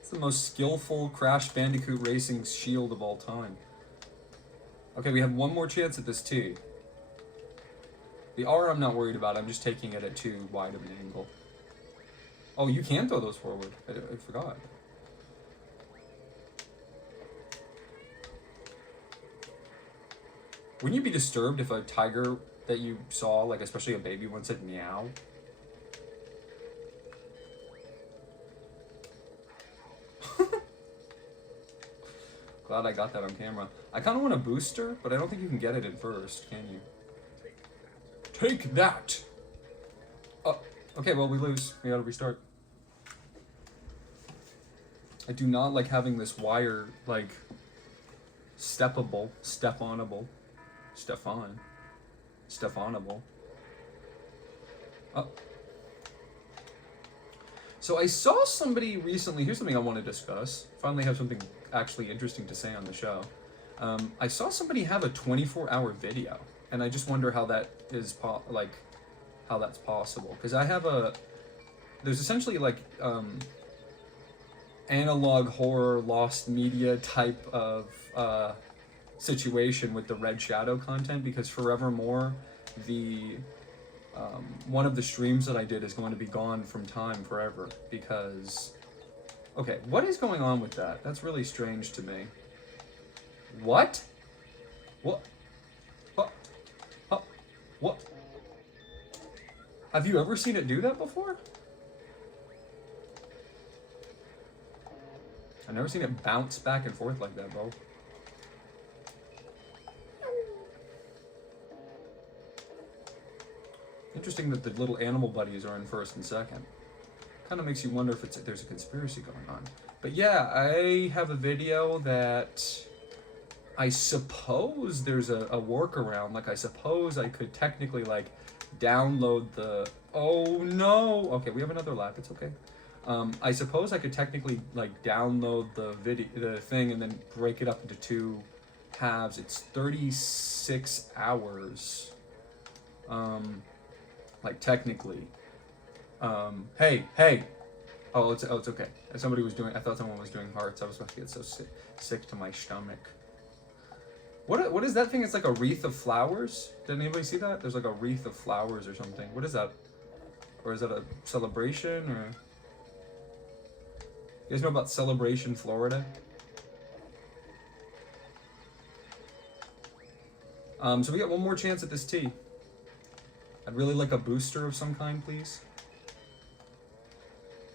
It's the most skillful Crash Bandicoot racing shield of all time. Okay, we have one more chance at this T. The R I'm not worried about, I'm just taking it at too wide of an angle. Oh, you can throw those forward. I forgot. Wouldn't you be disturbed if a tiger that you saw, like especially a baby one, said meow? Glad I got that on camera. I kind of want a booster, but I don't think you can get it in first, can you? Take that! Oh, okay, well, we lose. We gotta restart. I do not like having this wire, like, steponable. Oh. So I saw somebody recently, here's something I want to discuss. Finally have something actually interesting to say on the show. I saw somebody have a 24-hour video, and I just wonder how that is, how that's possible. Because I have there's essentially like, analog horror, lost media type of, situation with the Red Shadow content, because forevermore, one of the streams that I did is going to be gone from time forever, because... Okay, what is going on with that? That's really strange to me. What? What? What? Have you ever seen it do that before? I've never seen it bounce back and forth like that, bro. Interesting that the little animal buddies are in first and second. Kind of makes you wonder if there's a conspiracy going on. But yeah, I have a video that I suppose there's a workaround. Like, I suppose I could technically, like, download the... Oh, no! Okay, we have another lap. It's okay. I suppose I could technically, like, download the thing and then break it up into two halves. It's 36 hours. Like, technically. Hey! Oh, it's okay. I thought someone was doing hearts. I was about to get so sick to my stomach. What is that thing? It's like a wreath of flowers? Did anybody see that? There's like a wreath of flowers or something. What is that? Or is that a celebration, or... You guys know about Celebration Florida? So we got one more chance at this T. I'd really like a booster of some kind, please.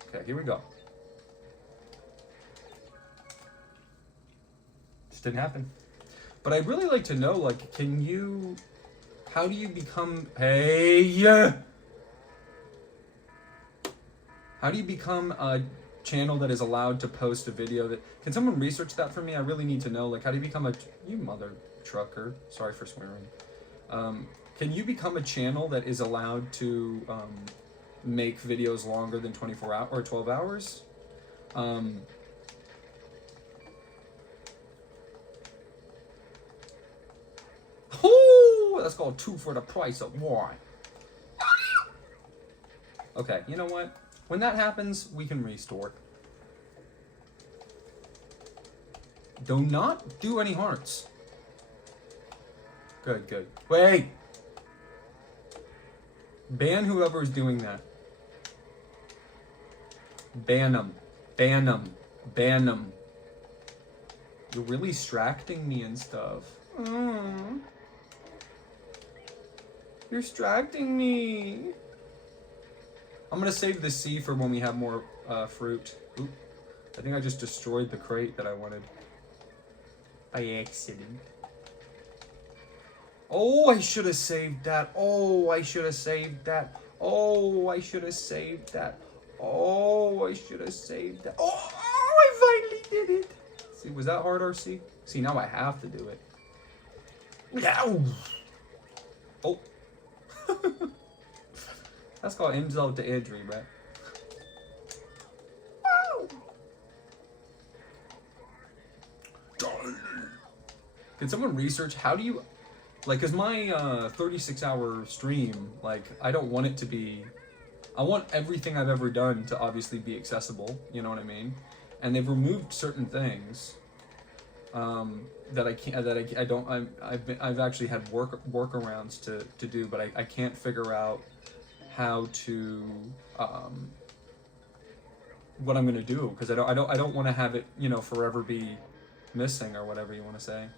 Okay, here we go. Just didn't happen. But I'd really like to know, like, can you How do you become... Hey! Yeah. How do you become a channel that is allowed to post a video that... Can someone research that for me? I really need to know. Like, how do you become a... You mother trucker. Sorry for swearing. Can you become a channel that is allowed to make videos longer than 24 hours or 12 hours? Oh, that's called 2 for the price of 1. Okay, you know what? When that happens, we can restore. Do not do any hearts. Good, good. Wait! Ban whoever is doing that. Ban them. Ban them. Ban them. You're really distracting me and stuff. You're distracting me. I'm gonna save the C for when we have more fruit. Oop. I think I just destroyed the crate that I wanted. By accident. Oh, I should have saved that. Oh, I should have saved that. Oh, I should have saved that. Oh, I should have saved that. Oh, I finally did it. See, was that hard, RC? See, now I have to do it. Ow. Oh. That's called insult to injury, right? Can someone research how do you, like, cause my 36-hour stream, like, I don't want it to be, I want everything I've ever done to obviously be accessible, you know what I mean? And they've removed certain things that I can't, that I don't, I've actually had workarounds to do, but I can't figure out how to, what I'm gonna do, because I don't want to have it, you know, forever be missing or whatever you want to say.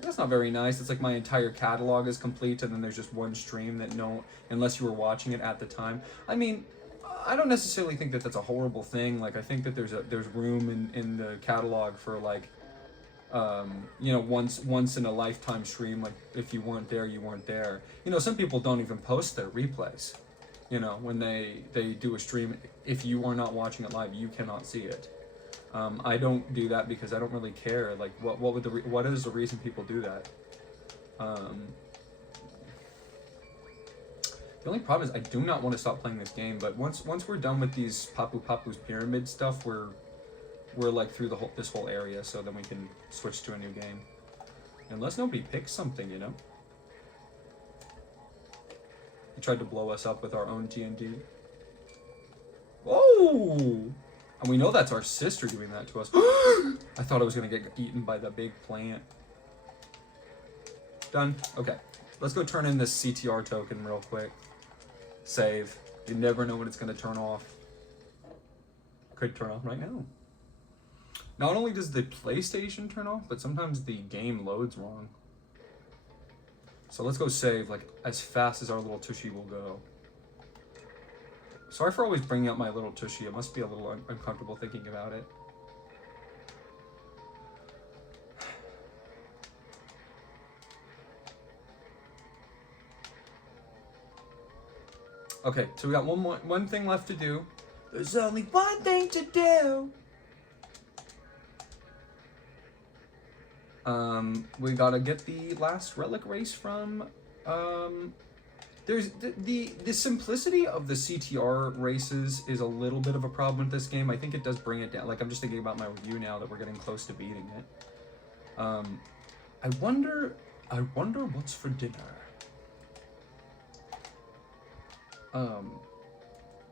That's not very nice. It's like my entire catalog is complete and then there's just one stream that unless you were watching it at the time. I mean, I don't necessarily think that that's a horrible thing. Like, I think that there's room in the catalog for, like, you know, once in a lifetime stream. Like, if you weren't there, you weren't there. You know, some people don't even post their replays. You know, when they do a stream, if you are not watching it live, you cannot see it. I don't do that because I don't really care. Like, what is the reason people do that? The only problem is I do not want to stop playing this game. But once we're done with these Papu's pyramid stuff, we're like through this whole area. So then we can switch to a new game, unless nobody picks something, you know. He tried to blow us up with our own TNT. Whoa! And we know that's our sister doing that to us. I thought I was going to get eaten by the big plant. Done. Okay. Let's go turn in this CTR token real quick. Save. You never know when it's going to turn off. Could turn off right now. Not only does the PlayStation turn off, but sometimes the game loads wrong. So let's go save, like, as fast as our little tushy will go. Sorry for always bringing up my little tushy. It must be a little uncomfortable thinking about it. Okay, so we got one thing left to do. There's only one thing to do. We gotta get the last relic race from, there's the simplicity of the CTR races is a little bit of a problem with this game. I think it does bring it down. Like, I'm just thinking about my review now that we're getting close to beating it. I wonder what's for dinner.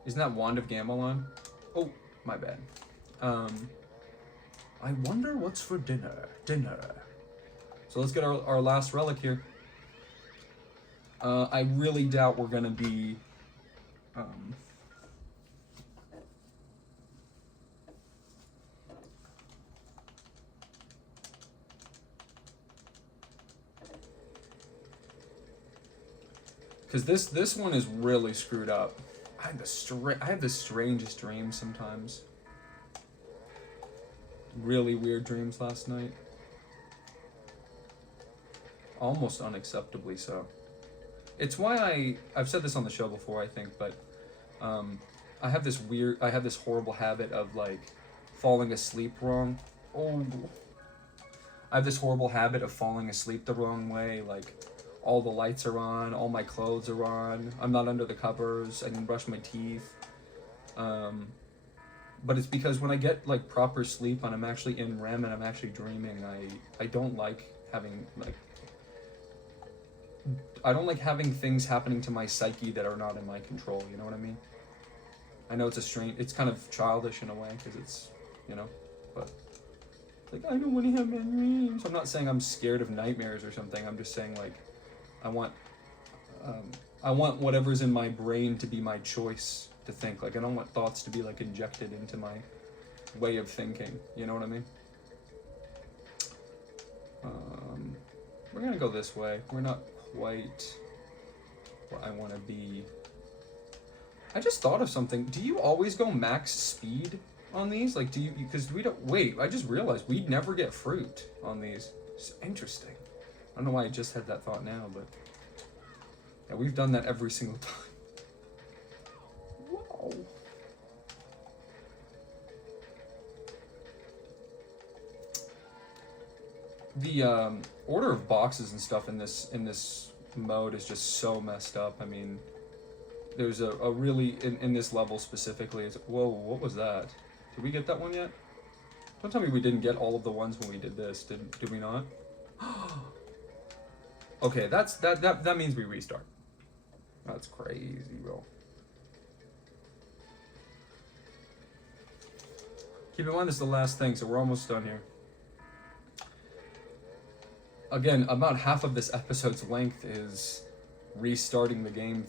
Isn't that Wand of Gamelon? Oh, my bad. I wonder what's for dinner. So let's get our last relic here. I really doubt we're gonna be because this one is really screwed up. I have the strangest dreams sometimes. Really weird dreams last night. Almost unacceptably so. It's why I've said this on the show before, I think, but I have this horrible habit of like falling asleep wrong. Oh, I have this horrible habit of falling asleep the wrong way. Like all the lights are on, all my clothes are on. I'm not under the covers. I can brush my teeth. But it's because when I get like proper sleep and I'm actually in REM and I'm actually dreaming, I don't like having things happening to my psyche that are not in my control. You know what I mean? I know it's kind of childish in a way because it's, you know, but like I don't want to have my dreams. I'm not saying I'm scared of nightmares or something. I'm just saying like I want whatever's in my brain to be my choice to think. Like I don't want thoughts to be like injected into my way of thinking. You know what I mean? We're gonna go this way. We're not quite where I want to be. I just thought of something. Do you always go max speed on these? Like, do you, because we don't, wait, I just realized we never get fruit on these. It's interesting. I don't know why I just had that thought now, but yeah, we've done that every single time. Whoa. The order of boxes and stuff in this mode is just so messed up. I mean, there's a really in this level specifically. It's, whoa, what was that? Did we get that one yet? Don't tell me we didn't get all of the ones when we did this. Did we not? Okay, that means we restart. That's crazy, bro. Keep in mind this is the last thing, so we're almost done here. Again, about half of this episode's length is restarting the game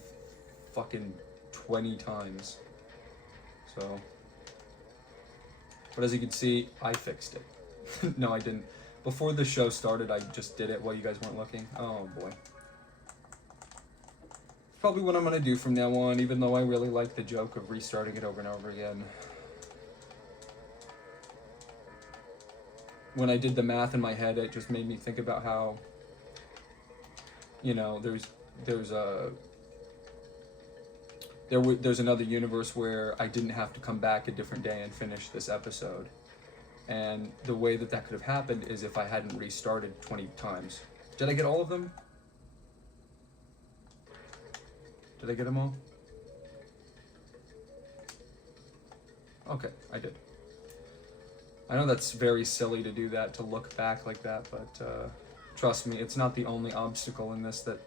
fucking 20 times. So, but as you can see, I fixed it. No, I didn't. Before the show started, I just did it while you guys weren't looking. Oh boy. It's probably what I'm gonna do from now on, even though I really like the joke of restarting it over and over again. When I did the math in my head, it just made me think about how, you know, there's another universe where I didn't have to come back a different day and finish this episode. And the way that could have happened is if I hadn't restarted 20 times. Did I get all of them? Did I get them all? Okay, I did. I know that's very silly to do that, to look back like that, but trust me, it's not the only obstacle in this that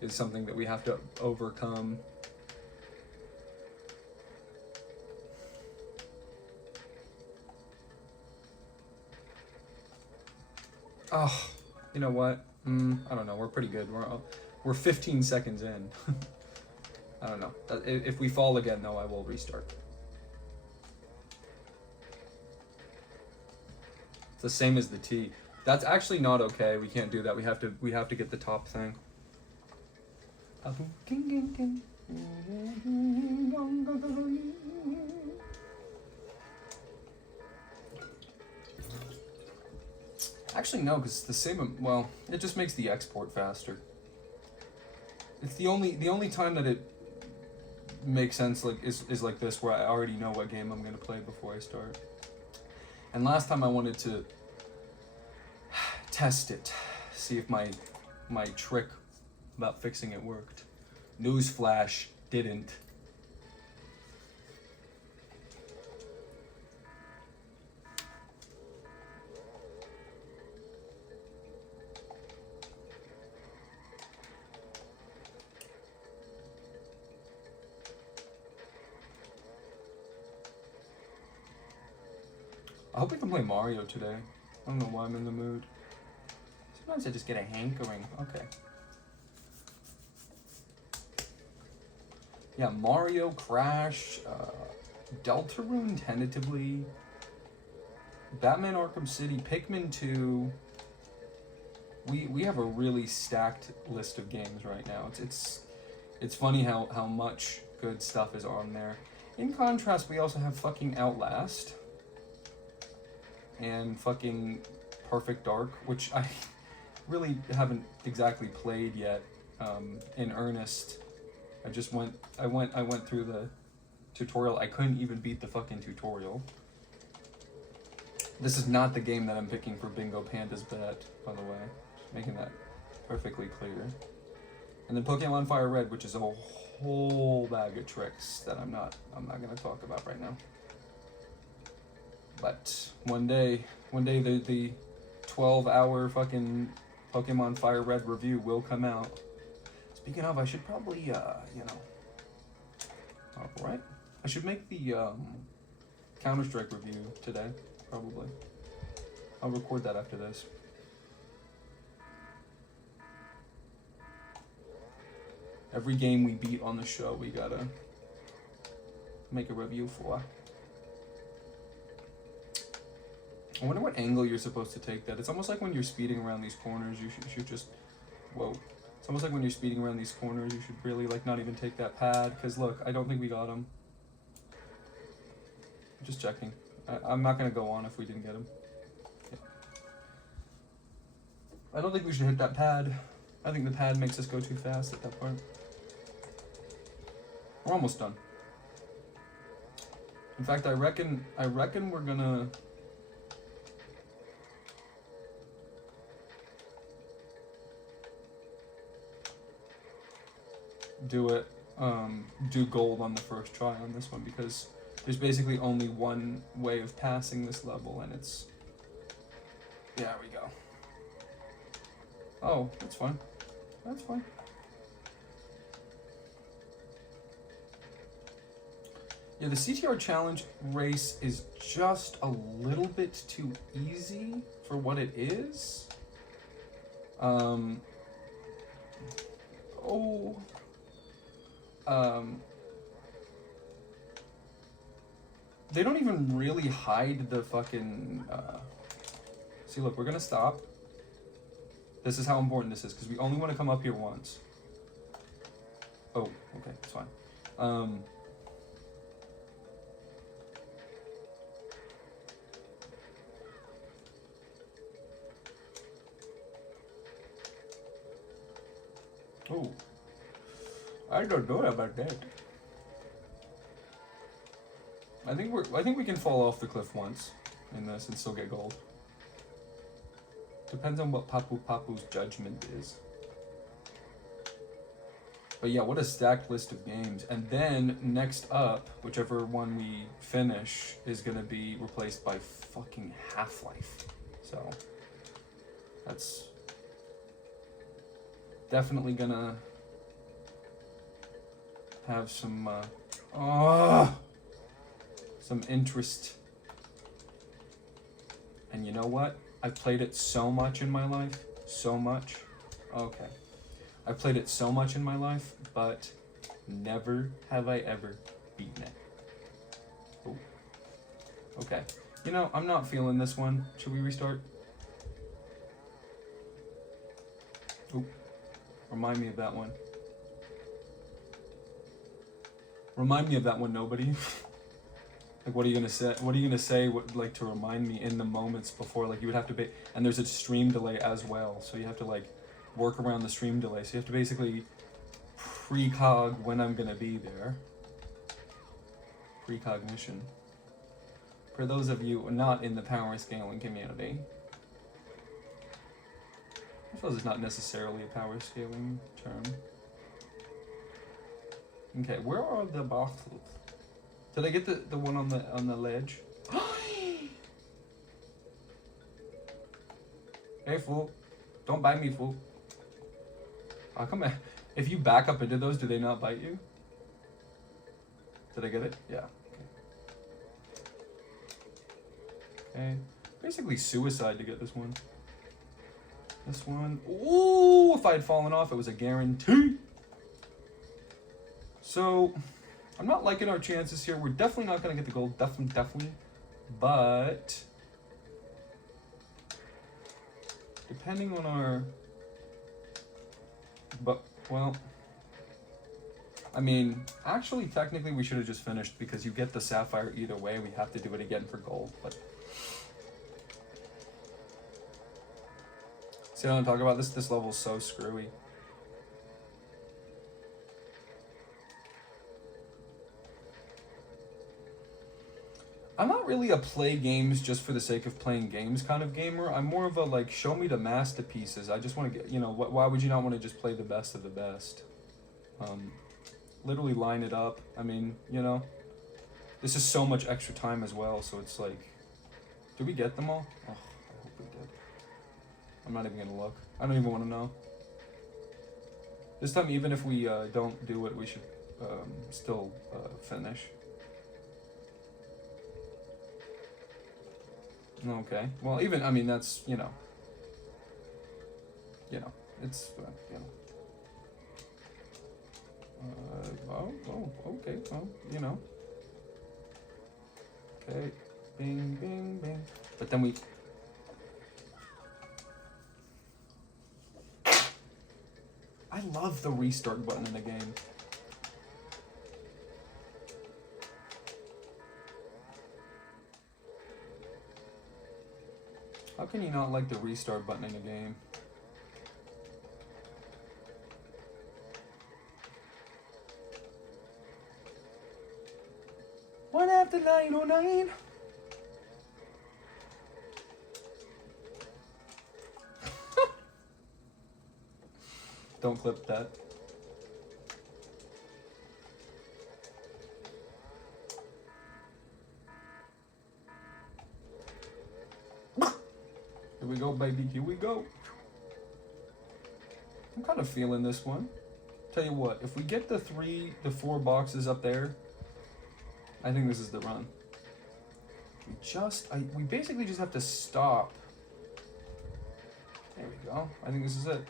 is something that we have to overcome. Oh, you know what? I don't know. We're pretty good. We're 15 seconds in. I don't know. If we fall again, though, I will restart. It's the same as the T. That's actually not okay. We can't do that. We have to get the top thing. Actually, no, because it's the same. Well, it just makes the export faster. It's the only time that it makes sense is like this, where I already know what game I'm gonna play before I start. And last time I wanted to test it, see if my trick about fixing it worked. Newsflash, didn't. I hope I can play Mario today. I don't know why I'm in the mood. Sometimes I just get a hankering. Okay. Yeah, Mario, Crash, Deltarune tentatively, Batman Arkham City, Pikmin 2. We have a really stacked list of games right now. It's funny how much good stuff is on there. In contrast, we also have fucking Outlast and fucking Perfect Dark, which I really haven't exactly played yet. in earnest. I went through the tutorial. I couldn't even beat the fucking tutorial. This is not the game that I'm picking for Bingo Panda's bet, by the way. Just making that perfectly clear. And then Pokemon Fire Red, which is a whole bag of tricks that I'm not gonna talk about right now. But one day the 12-hour fucking Pokemon Fire Red review will come out. Speaking of, I should probably, you know, alright. I should make the Counter-Strike review today, probably. I'll record that after this. Every game we beat on the show, we gotta make a review for. I wonder what angle you're supposed to take that. It's almost like when you're speeding around these corners, you should just, whoa. It's almost like when you're speeding around these corners, you should really like not even take that pad, because look, I don't think we got him. Just checking. I'm not gonna go on if we didn't get him. Yeah. I don't think we should hit that pad. I think the pad makes us go too fast at that point. We're almost done. In fact, I reckon we're gonna do gold on the first try on this one, because there's basically only one way of passing this level, and it's, there we go. Oh, that's fine. That's fine. Yeah, the CTR challenge race is just a little bit too easy for what it is. They don't even really hide the fucking, see, look, we're gonna stop. This is how important this is, because we only want to come up here once. Oh, okay, it's fine. Oh, I don't know about that. I think we can fall off the cliff once in this and still get gold. Depends on what Papu's judgment is. But yeah, what a stacked list of games. And then next up, whichever one we finish is gonna be replaced by fucking Half-Life. So that's definitely gonna have some interest. And you know what? I've played it so much in my life, so much. Okay. I've played it so much in my life, but never have I ever beaten it. Oh. Okay. You know, I'm not feeling this one. Should we restart? Oh. Remind me of that one. Remind me of that one, nobody. Like, what are you gonna say? What are you gonna say? What, like, to remind me in the moments before? Like, you would have to be, and there's a stream delay as well, so you have to like work around the stream delay. So you have to basically precog when I'm gonna be there. Precognition. For those of you not in the power scaling community, I suppose it's not necessarily a power scaling term. Okay, where are the bottles? Did I get the one on the ledge? Hey, fool. Don't bite me, fool. How come if you back up into those, do they not bite you? Did I get it? Yeah. Okay. Basically suicide to get this one. This one. Ooh, if I had fallen off, it was a guarantee. So, I'm not liking our chances here. We're definitely not going to get the gold. Definitely. But depending on our... But, well... I mean, actually, technically, we should have just finished because you get the sapphire either way. We have to do it again for gold, but... See what I'm talking about? This level's so screwy. I'm not really a play games just for the sake of playing games kind of gamer. I'm more of a like show me the masterpieces. I just want to get, you know, why would you not want to just play the best of the best? Literally line it up. I mean, you know, this is so much extra time as well. So it's like, did we get them all? Oh, I hope we did. I'm not even gonna look. I don't even want to know. This time, even if we don't do it, we should still finish. Okay. Well, even, I mean, that's, you know, it's, you know. Okay. Well, you know. Okay. Bing, bing, bing. But then we... I love the restart button in the game. How can you not like the restart button in a game? One after 909. Don't clip that. Here we go, baby. Here we go. I'm kind of feeling this one. Tell you what, if we get the 4 boxes up there, I think this is the run. We basically just have to stop. There we go. I think this is it.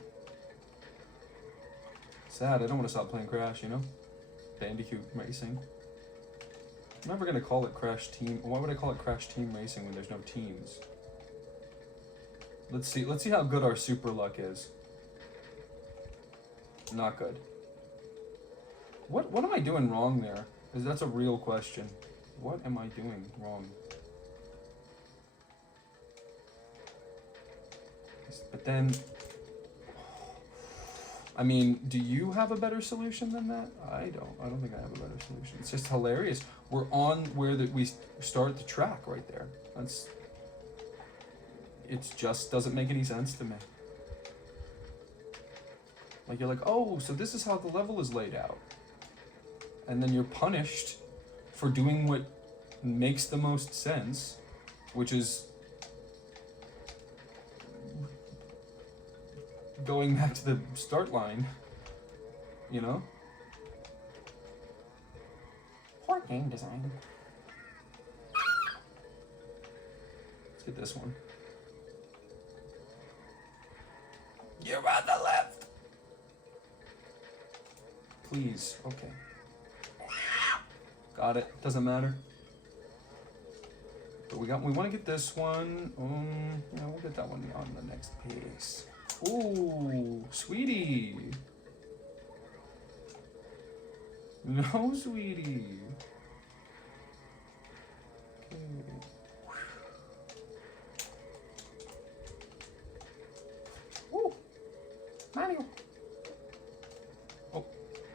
Sad, I don't want to stop playing Crash, you know? Bandicoot Racing. I'm never gonna call it Crash Team. Why would I call it Crash Team Racing when there's no teams? Let's see how good our super luck is. Not good. What am I doing wrong there? Because that's a real question. What am I doing wrong? But then, I mean, do you have a better solution than that? I don't think I have a better solution. It's just hilarious. We're on where we start the track right there. It just doesn't make any sense to me. Like, you're like, oh, so this is how the level is laid out. And then you're punished for doing what makes the most sense, which is going back to the start line, you know? Poor game design. Let's get this one. You're on the left! Please, okay. Got it, doesn't matter. But we want to get this one. Yeah, we'll get that one on the next piece. Ooh, sweetie. No, sweetie. Okay. Woo, Mario. Oh,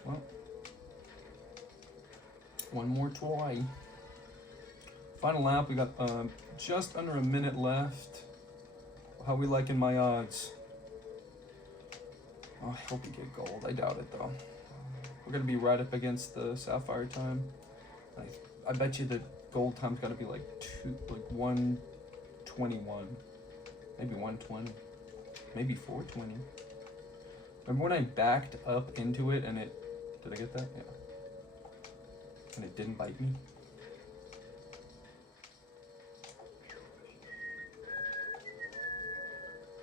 well. One more try. Final lap, we got just under a minute left. How we liking my odds? Oh, I hope we get gold. I doubt it though. We're gonna be right up against the sapphire time. I bet you the gold time's gotta be like 121, maybe 120, maybe 420. Remember when I backed up into it and it? Did I get that? Yeah. And it didn't bite me.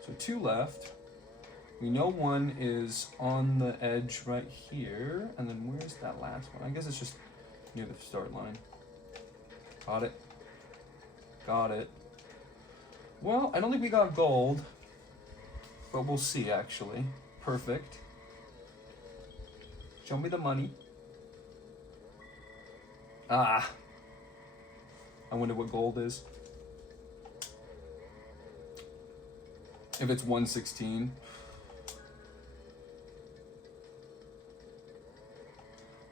So 2 left. We know one is on the edge right here, and then where's that last one? I guess it's just near the start line. Got it. Got it. Well, I don't think we got gold, but we'll see actually. Perfect. Show me the money. Ah. I wonder what gold is. If it's 116.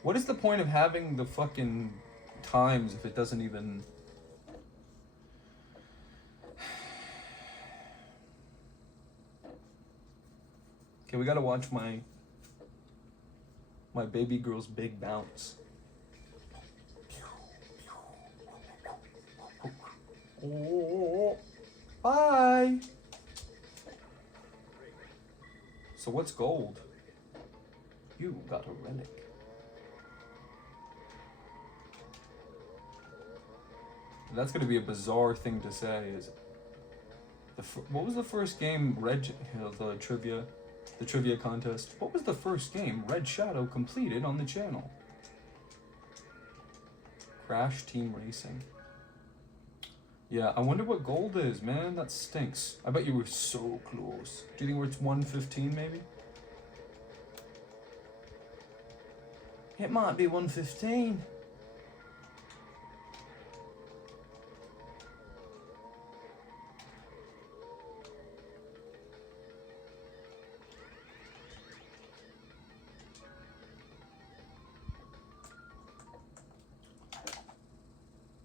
What is the point of having the fucking times if it doesn't even... Okay, we gotta watch my baby girl's big bounce. Oh, bye. So what's gold? You got a relic. That's gonna be a bizarre thing to say. Is what was the first game the trivia contest? What was the first game Red Shadow completed on the channel? Crash Team Racing. Yeah, I wonder what gold is, man. That stinks. I bet you were so close. Do you think it's 115 maybe? It might be 115.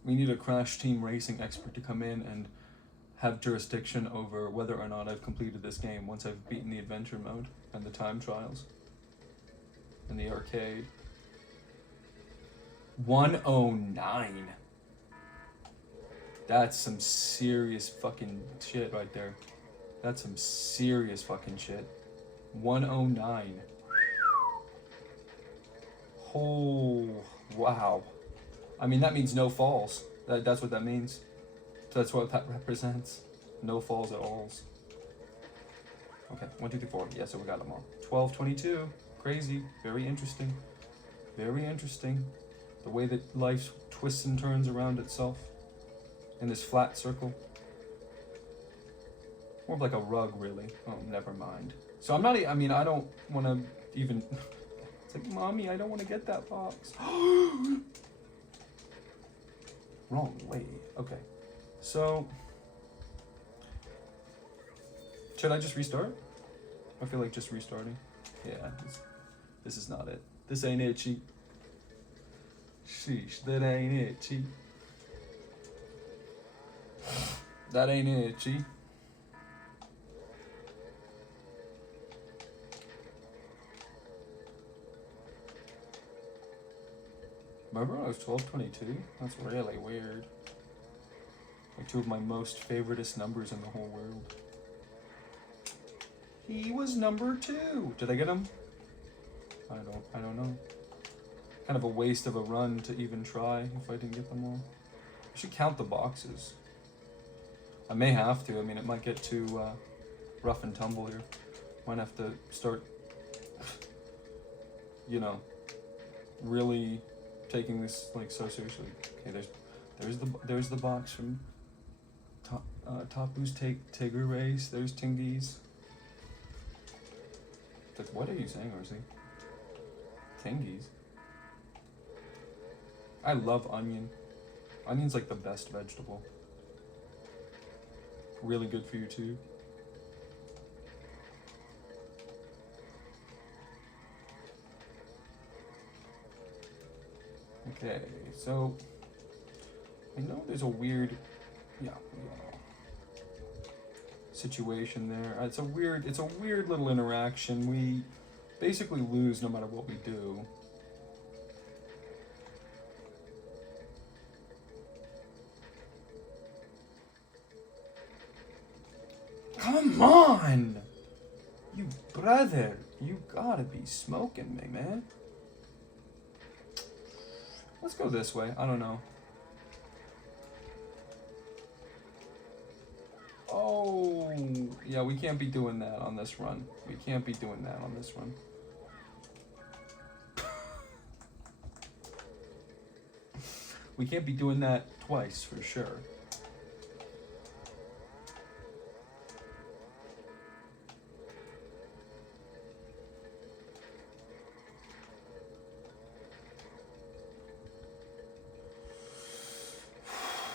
We need a Crash Team Racing expert to come in and have jurisdiction over whether or not I've completed this game once I've beaten the adventure mode and the time trials and the arcade. 109. That's some serious fucking shit right there. That's some serious fucking shit. 109. Oh, wow. I mean, that means no falls. That's what that means. That's what that represents. No falls at all. Okay, 1, 2, 3, 4. Yeah, so we got them all. 12, 22. Crazy. Very interesting. Very interesting. The way that life twists and turns around itself in this flat circle. More of like a rug, really. Oh, never mind. So I'm not, I mean, I don't want to even, it's like, Mommy, I don't want to get that box. Wrong way. Okay. So, should I just restart? I feel like just restarting. Yeah, this is not it. This ain't it, cheat. Sheesh, that ain't it, cheat. That ain't it, cheat. Remember when I was 1222? That's really weird. Like 2 of my most favoritist numbers in the whole world. He was number 2. Did I get him? I don't know. Kind of a waste of a run to even try if I didn't get them all. I should count the boxes. I may have to. I mean, it might get too rough and tumble here. Might have to start, you know, really taking this like so seriously. Okay, there's the box from Tapu's Tigger Race. There's Tingies. Like, what are you saying, Orsi? Tingies. I love onion. Onion's like the best vegetable. Really good for you too. Okay, so I know there's a weird, situation there. It's a weird little interaction. We basically lose no matter what we do. Come on! You brother, you gotta be smoking me, man. Let's go this way. I don't know. Oh, yeah, we can't be doing that on this run. We can't be doing that on this run. We can't be doing that twice for sure.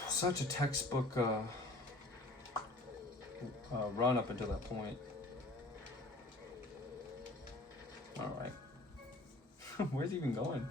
Such a textbook run up until that point. All right. Where's he even going?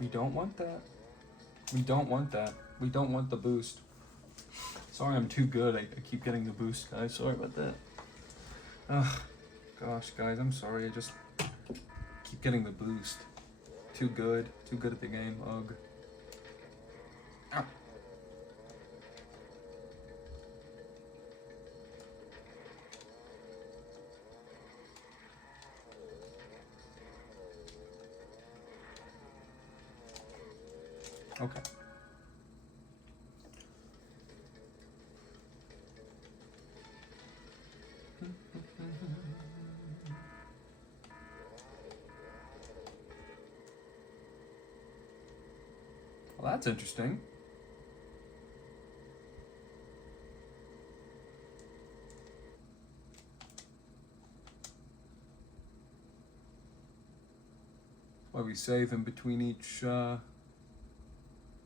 We don't want that. We don't want that. We don't want the boost. Sorry, I'm too good. I keep getting the boost, guys. Sorry about that. Ugh. Gosh, guys, I'm sorry. I just keep getting the boost. Too good. Too good at the game. Ugh. Ow. Okay. Well, that's interesting. Why we save in between each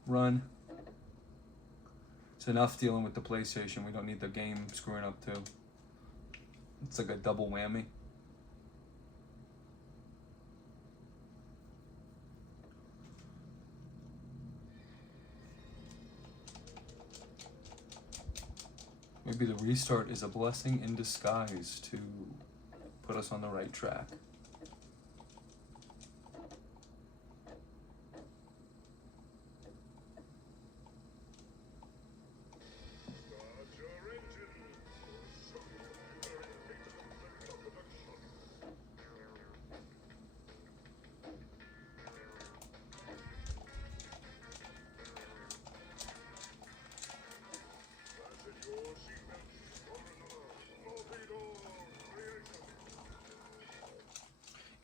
run. It's enough dealing with the PlayStation. We don't need the game screwing up too. It's like a double whammy. Maybe the restart is a blessing in disguise to put us on the right track.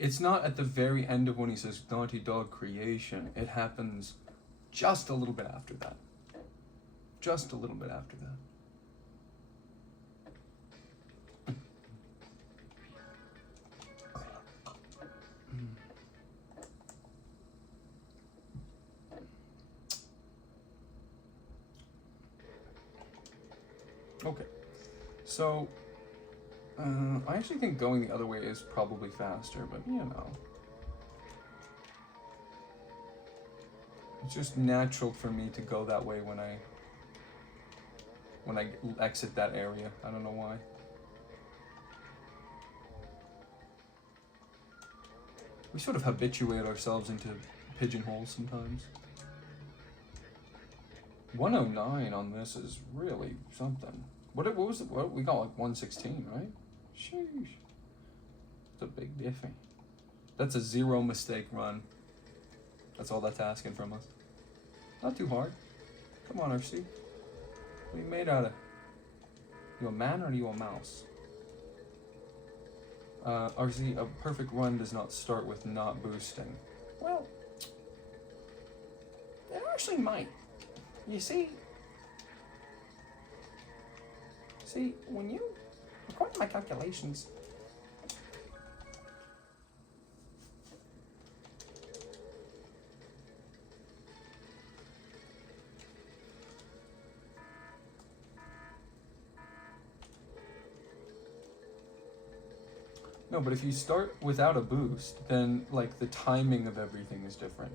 It's not at the very end of when he says Naughty Dog creation. It happens just a little bit after that. Just a little bit after that. Okay. So, I actually think going the other way is probably faster, but you know. It's just natural for me to go that way when I exit that area. I don't know why. We sort of habituate ourselves into pigeonholes sometimes. 109 on this is really something. What was it? What we got, like 116, right? Sheesh. It's a big diffy. That's a 0 mistake run. That's all that's asking from us. Not too hard. Come on, RC. What are you made out of? You a man or are you a mouse? RC, a perfect run does not start with not boosting. Well, it actually might. You see, when you, according to my calculations, no, but if you start without a boost, then like the timing of everything is different.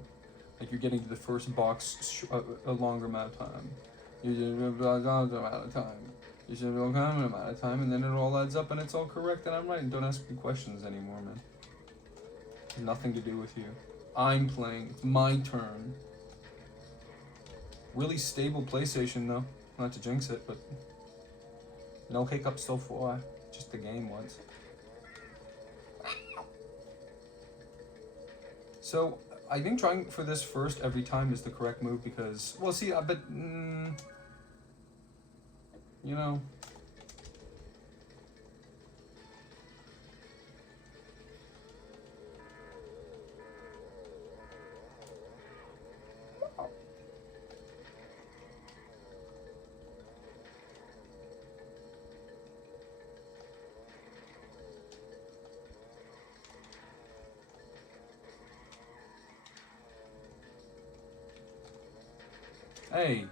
Like you're getting to the first box a longer amount of time. You should a amount of time. You should a common amount of time, and then it all adds up and it's all correct and I'm right. And don't ask me questions anymore, man. Nothing to do with you. I'm playing. It's my turn. Really stable PlayStation though. Not to jinx it, but no hiccups so far. Just the game once. So I think trying for this first every time is the correct move because, well, see, but you know. Hey.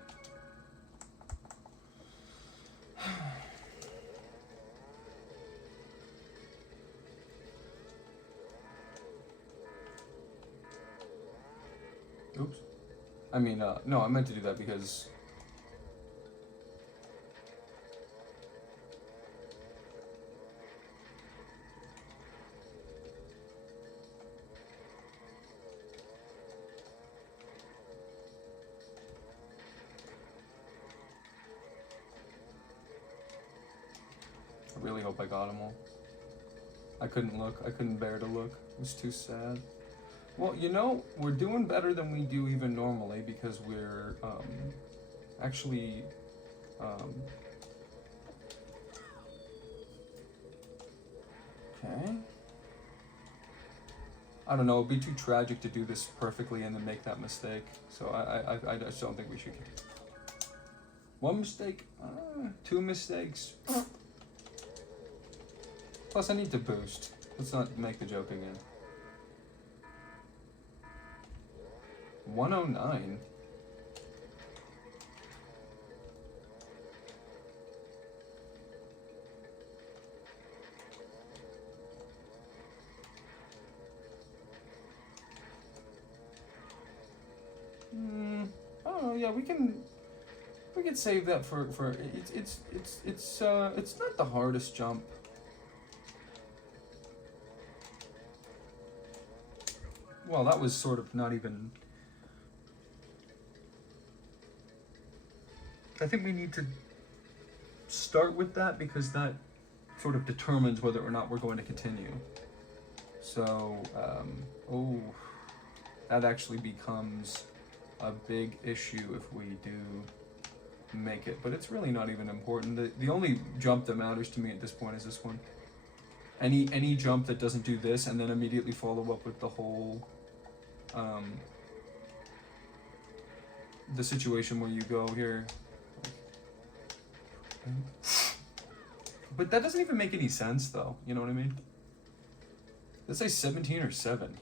Oops. I mean, no, I meant to do that because... I really hope I got them all. I couldn't look. I couldn't bear to look. It was too sad. Well, you know, we're doing better than we do even normally because we're actually okay. I don't know. It'd be too tragic to do this perfectly and then make that mistake. So I just don't think we should continue. One mistake, two mistakes. Plus, I need to boost. Let's not make the joke again. 109. Oh yeah, we can save that for it's not the hardest jump. Well, that was sort of not even. I think we need to start with that because that sort of determines whether or not we're going to continue. So, oh, that actually becomes a big issue if we do make it, but it's really not even important. The only jump that matters to me at this point is this one. Any jump that doesn't do this and then immediately follow up with the whole the situation where you go here. But that doesn't even make any sense though, you know what I mean? Let's say 17 or 7.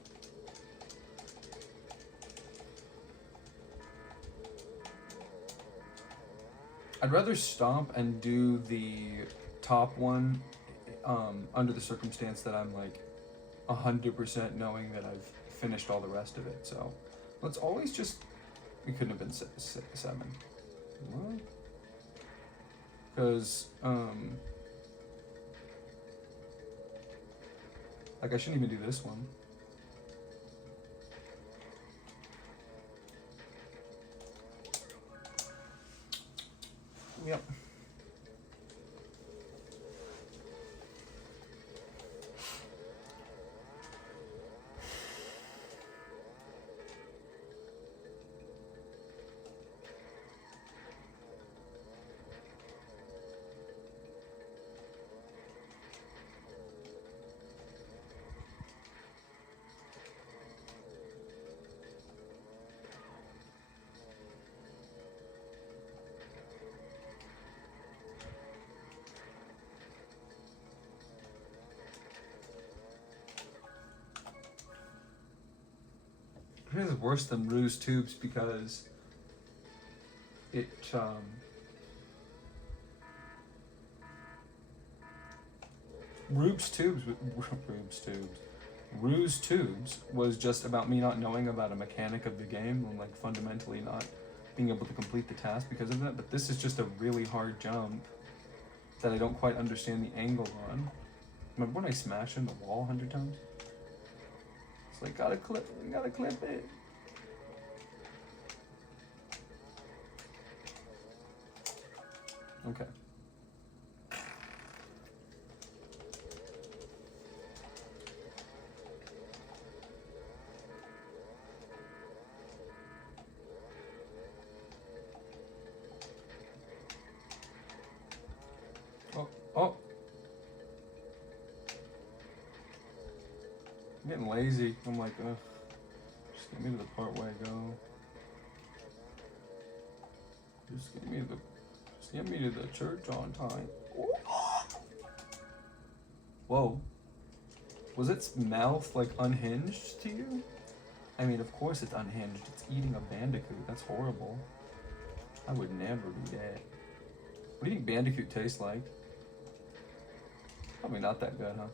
I'd rather stop and do the top one under the circumstance that I'm like 100% knowing that I've finished all the rest of it. So let's always just, we couldn't have been 7. What? Because like I shouldn't even do this one. Yep. I think it's worse than Ruse Tubes because it Ruse Tubes was just about me not knowing about a mechanic of the game and like fundamentally not being able to complete the task because of that. But this is just a really hard jump that I don't quite understand the angle on. Remember when I smashed in the wall 100 times? It's like gotta clip it. Okay. Oh. I'm getting lazy. I'm like, ugh. Just get me to the part where I go. Just get me to the church on time. Whoa. Was its mouth like unhinged to you? I mean, of course it's unhinged. It's eating a bandicoot. That's horrible. I would never do that. What do you think bandicoot tastes like? Probably not that good, huh?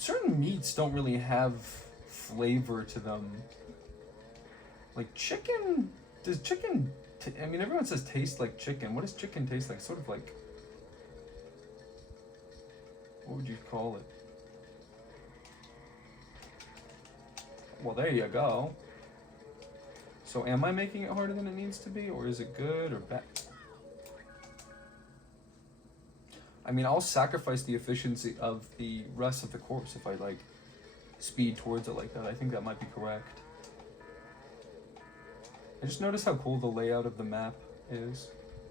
certain meats don't really have flavor to them. Like chicken, does chicken, I mean, everyone says taste like chicken. What does chicken taste like? Sort of like, what would you call it? Well, there you go. So am I making it harder than it needs to be, or is it good or bad? I mean, I'll sacrifice the efficiency of the rest of the course if I like speed towards it like that. I think that might be correct. I just noticed how cool the layout of the map is.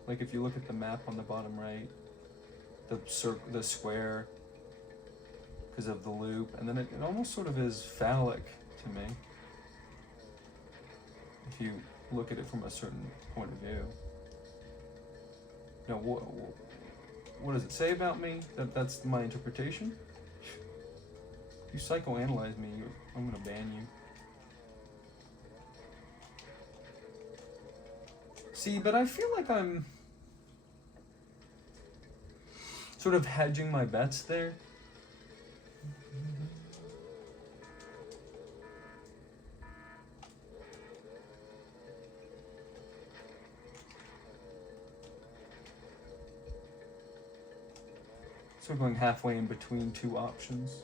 Like if you look at the map on the bottom right, the square, because of the loop, and then it almost sort of is phallic to me. If you look at it from a certain point of view. Now, what does it say about me? That's my interpretation? You psychoanalyze me, I'm gonna ban you. See, but I feel like I'm sort of hedging my bets there. So we're going halfway in between two options.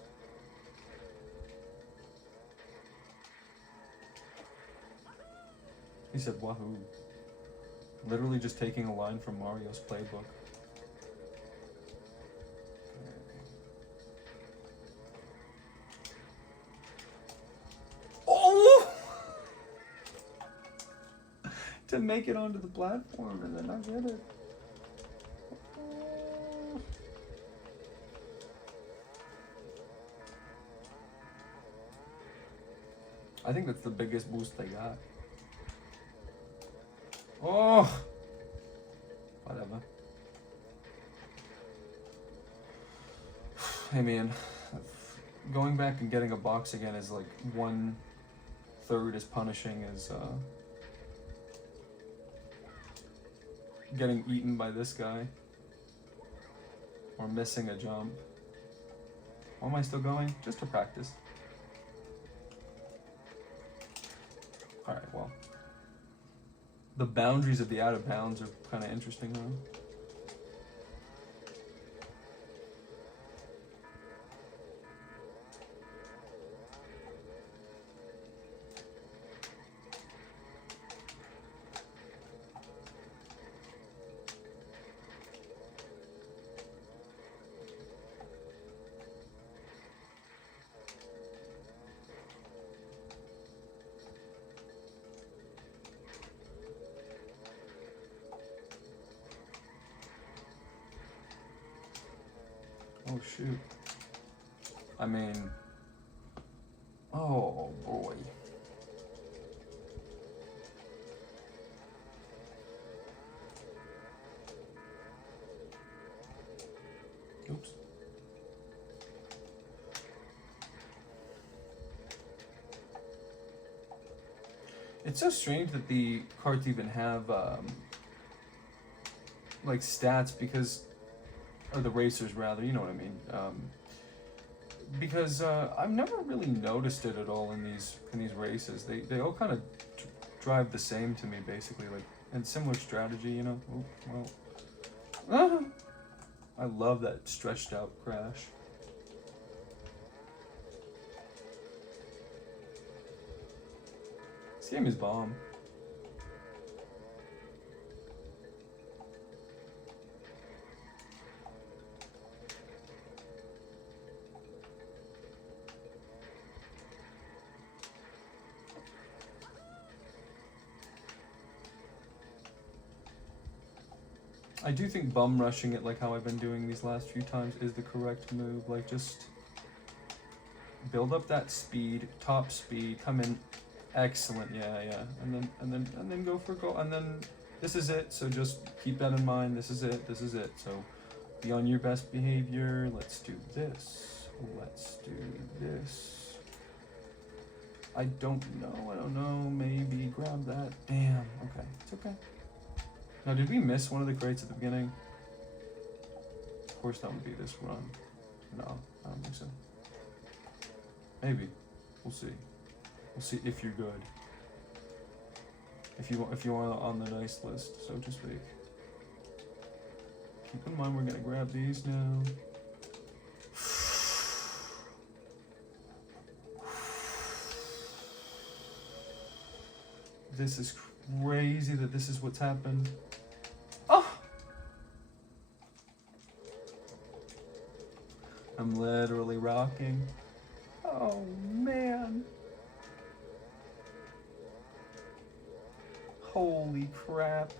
He said, wahoo. Literally just taking a line from Mario's playbook. Oh! To make it onto the platform and then I get it. I think that's the biggest boost they got. Oh! Whatever. Hey man, going back and getting a box again is like 1/3 as punishing as getting eaten by this guy. Or missing a jump. Why am I still going? Just to practice. Alright, well. The boundaries of the out of bounds are kind of interesting, though. Oh shoot. I mean, oh boy. Oops. It's so strange that the cards even have like stats because, or the racers rather, you know what I mean? Because I've never really noticed it at all in these races. They all kind of drive the same to me basically, like, and similar strategy, you know. Oh, well, I love that stretched out crash. This game is bomb. I do think bum rushing it like how I've been doing these last few times is the correct move. Like, just build up that speed, top speed, come in, excellent, yeah, and then go for a goal, and then this is it. So just keep that in mind. This is it. So be on your best behavior. Let's do this. Let's do this. I don't know. Maybe grab that. Damn. Okay, it's okay. Now, did we miss one of the crates at the beginning? Of course that would be this run. No, I don't think so. Maybe. We'll see. We'll see if you're good. If you are on the nice list, so to speak. Keep in mind we're gonna grab these now. This is crazy that this is what's happened. Oh! I'm literally rocking. Oh man. Holy crap.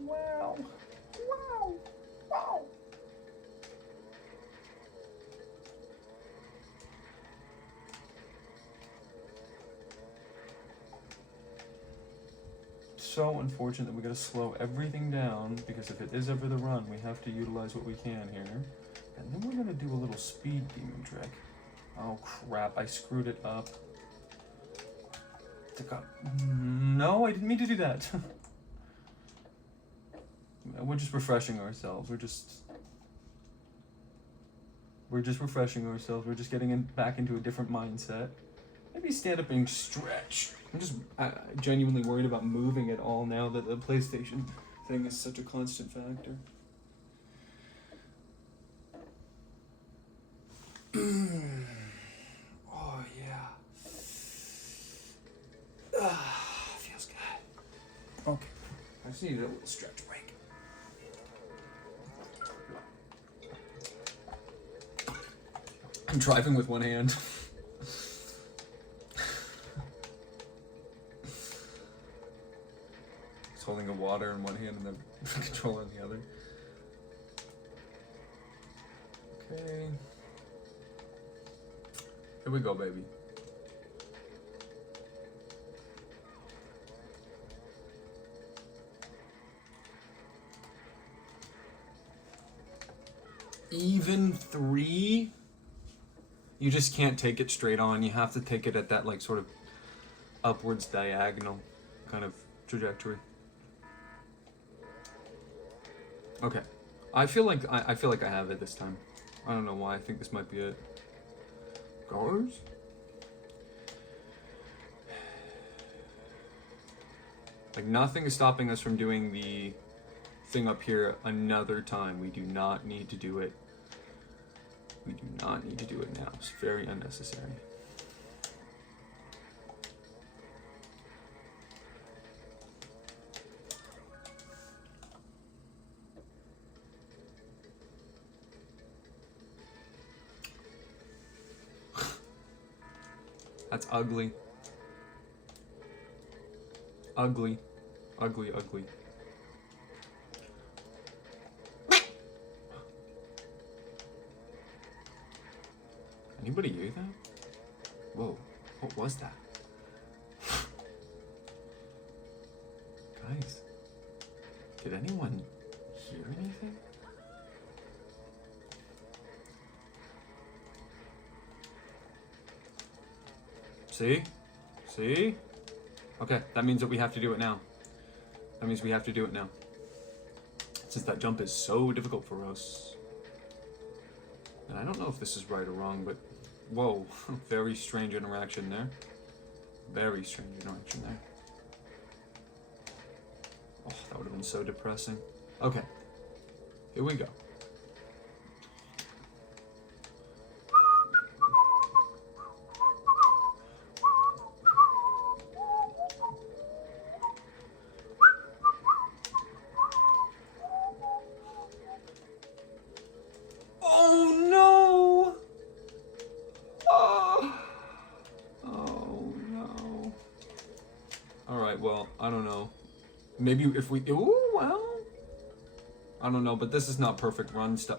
Wow. Wow. Wow. So unfortunate that we gotta slow everything down, because if it is ever the run, we have to utilize what we can here. And then we're gonna do a little speed demon trick. Oh crap, I screwed it up. No, I didn't mean to do that. We're just refreshing ourselves. We're just refreshing ourselves. We're just getting back into a different mindset. Maybe stand up and stretch. I'm just genuinely worried about moving at all now that the PlayStation thing is such a constant factor. Oh yeah. Feels good. Okay. I just need a little stretch break. I'm driving with one hand. Just holding a water in one hand and the controller in the other. Okay. Here we go, baby. Even 3? You just can't take it straight on. You have to take it at that like sort of upwards diagonal kind of trajectory. Okay. I feel like I have it this time. I don't know why. I think this might be it. Goers? Like nothing is stopping us from doing the thing up here another time. We do not need to do it. We do not need to do it now. It's very unnecessary. That's ugly. Ugly. Ugly, ugly. Anybody hear that? Whoa, what was that? Guys, did anyone hear anything? See? See? Okay, that means that we have to do it now. That means we have to do it now. Since that jump is so difficult for us. And I don't know if this is right or wrong, but whoa, very strange interaction there. Very strange interaction there. Oh, that would have been so depressing. Okay, here we go. Maybe if we, ooh, well, I don't know, but this is not perfect run stuff.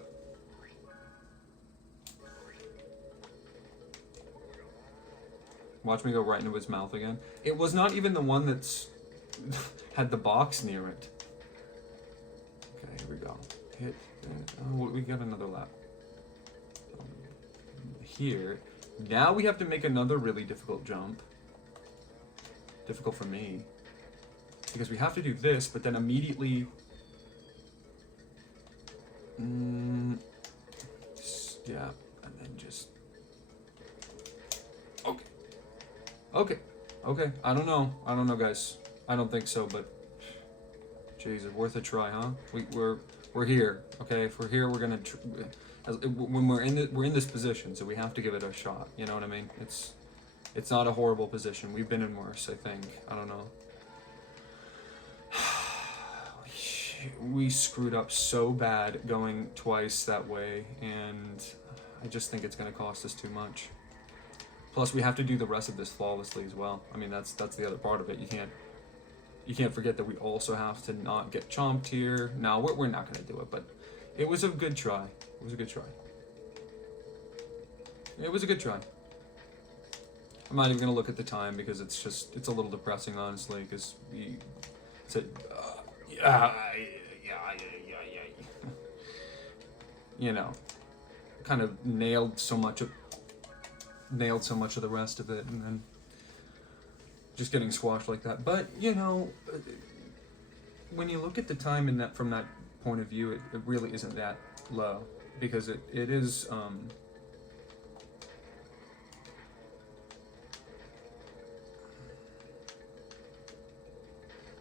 Watch me go right into his mouth again. It was not even the one that's had the box near it. Okay, here we go. Hit, oh, we got another lap. Here, now we have to make another really difficult jump. Difficult for me. Because we have to do this, but then immediately... yeah, and then just Okay. Okay. I don't know. I don't know, guys. I don't think so, but jeez, it's worth a try, huh? We're here. Okay, if we're here, we're gonna. When we're in this position, so we have to give it a shot. You know what I mean? It's not a horrible position. We've been in worse, I think. I don't know. We screwed up so bad going twice that way, and I just think it's going to cost us too much. Plus, we have to do the rest of this flawlessly as well. I mean, that's the other part of it. You can't forget that we also have to not get chomped here. No, we're not going to do it, but it was a good try. It was a good try. It was a good try. I'm not even going to look at the time because it's a little depressing, honestly, because we said, you know, kind of nailed so much of the rest of it, and then just getting squashed like that. But you know, when you look at the time in that from that point of view, it really isn't that low, because it is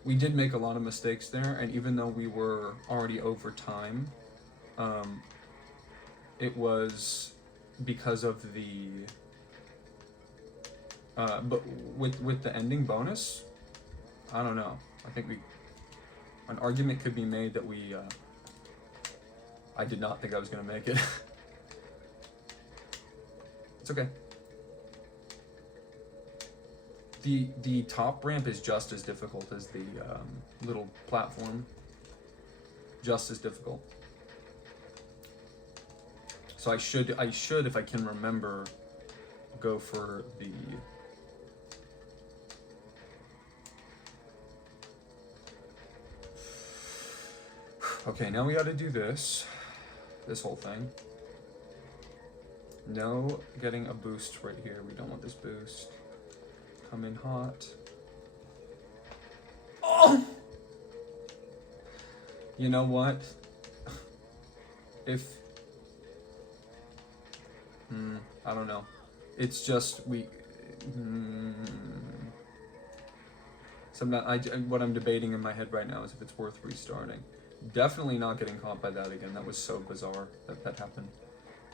we did make a lot of mistakes there, and even though we were already over time, it was because of the but with the ending bonus, I don't know. I think an argument could be made that I did not think I was going to make it. It's okay. The top ramp is just as difficult as the little platform. Just as difficult. So I should, if I can remember, go for the... Okay, now we gotta do this whole thing. No getting a boost right here. We don't want this boost. Come in hot. Oh! You know what? If... I don't know. It's just, what I'm debating in my head right now is if it's worth restarting. Definitely not getting caught by that again. That was so bizarre that happened.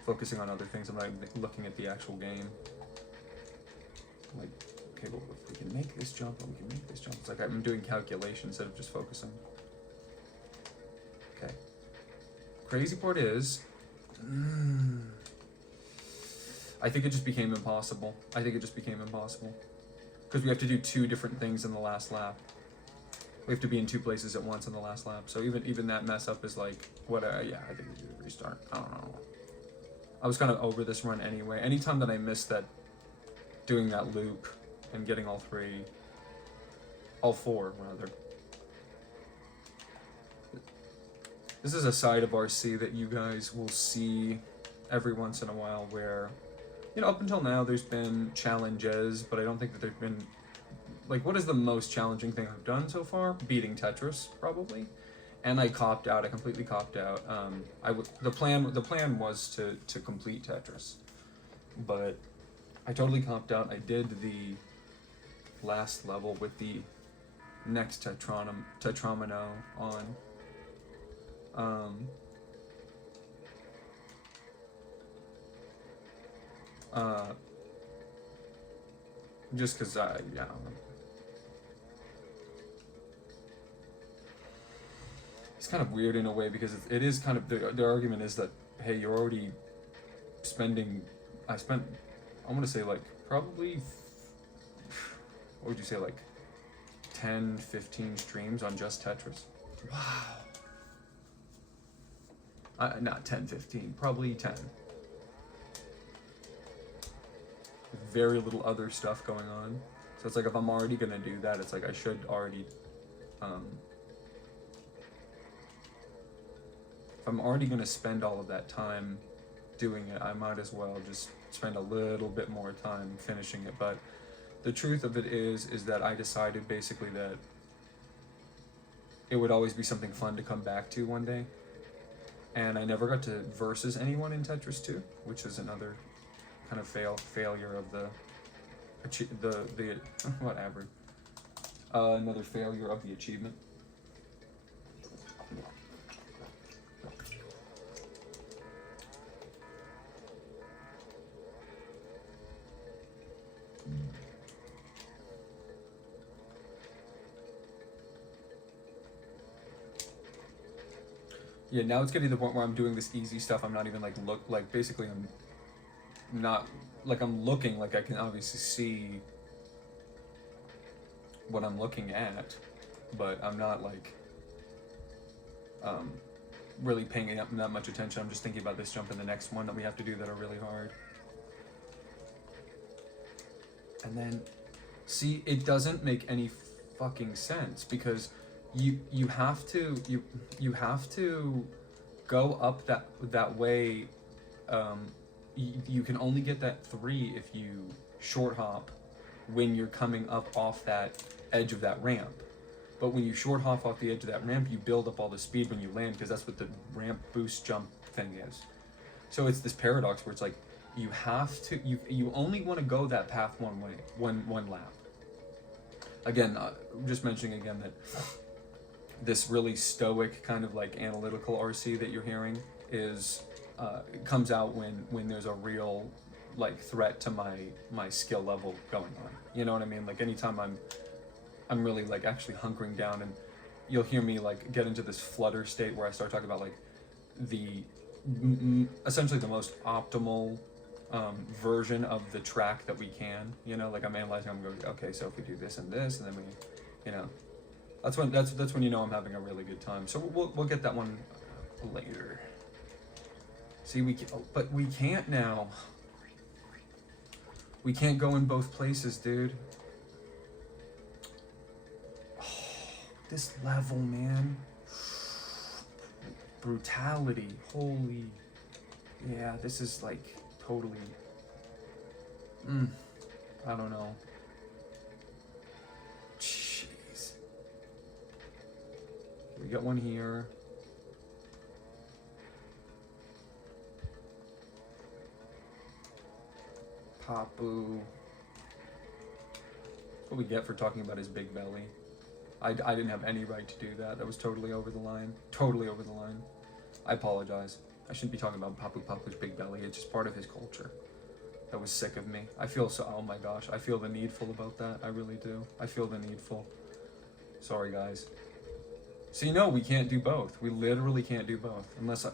Focusing on other things, I'm not looking at the actual game. Like, okay, well, if we can make this jump, we can make this jump. It's like I'm doing calculation instead of just focusing. Okay. Crazy part is, I think it just became impossible. Because we have to do 2 different things in the last lap. We have to be in 2 places at once in the last lap. So even that mess up is like, what? Yeah, I think we should restart. I don't know. I was kind of over this run anyway. Anytime that I missed that, doing that loop and getting all 4 rather. This is a side of RC that you guys will see every once in a while where, you know, up until now there's been challenges, but I don't think that there's been, like, what is the most challenging thing I've done so far? Beating Tetris, probably. And I copped out. I completely copped out. The plan was to complete Tetris, but I totally copped out. I did the last level with the next Tetramino on. Just because yeah. It's kind of weird in a way because it is kind of the argument is that, hey, you're already spending. I want to say like probably, what would you say, like 10, 15 streams on just Tetris. Wow. Not 10, 15, probably 10. Very little other stuff going on. So it's like if I'm already gonna do that, it's like I should already, if I'm already gonna spend all of that time doing it, I might as well just spend a little bit more time finishing it. But the truth of it is that I decided basically that it would always be something fun to come back to one day. And I never got to versus anyone in Tetris 2, which is another kind of failure of the whatever. Another failure of the achievement. Yeah, now it's getting to the point where I'm doing this easy stuff. I'm not even like basically I'm not like I'm looking like I can obviously see what I'm looking at, but I'm not like really paying that much attention. I'm just thinking about this jump and the next one that we have to do that are really hard. And then see, it doesn't make any fucking sense because you have to go up that way. You can only get that 3 if you short hop when you're coming up off that edge of that ramp. But when you short hop off the edge of that ramp, you build up all the speed when you land because that's what the ramp boost jump thing is. So it's this paradox where it's like you have to you only want to go that path one way, one lap. Again, just mentioning again that this really stoic kind of like analytical RC that you're hearing is comes out when there's a real like threat to my skill level going on. You know what I mean? Like anytime I'm really like actually hunkering down, and you'll hear me like get into this flutter state where I start talking about like the essentially the most optimal version of the track that we can. You know, like I'm analyzing. I'm going, okay, so if we do this and this, and then we, you know, that's when you know I'm having a really good time. So we'll get that one later. See, but we can't now. We can't go in both places, dude. Oh, this level, man. Brutality. Holy. Yeah, this is like totally. I don't know. Jeez. We got one here. Papu. What we get for talking about his big belly. I didn't have any right to do that. That was totally over the line. Totally over the line. I apologize. I shouldn't be talking about Papu's big belly. It's just part of his culture. That was sick of me. I feel so, oh my gosh. I feel the needful about that. I really do. I feel the needful. Sorry, guys. So you know we can't do both. We literally can't do both. Unless I...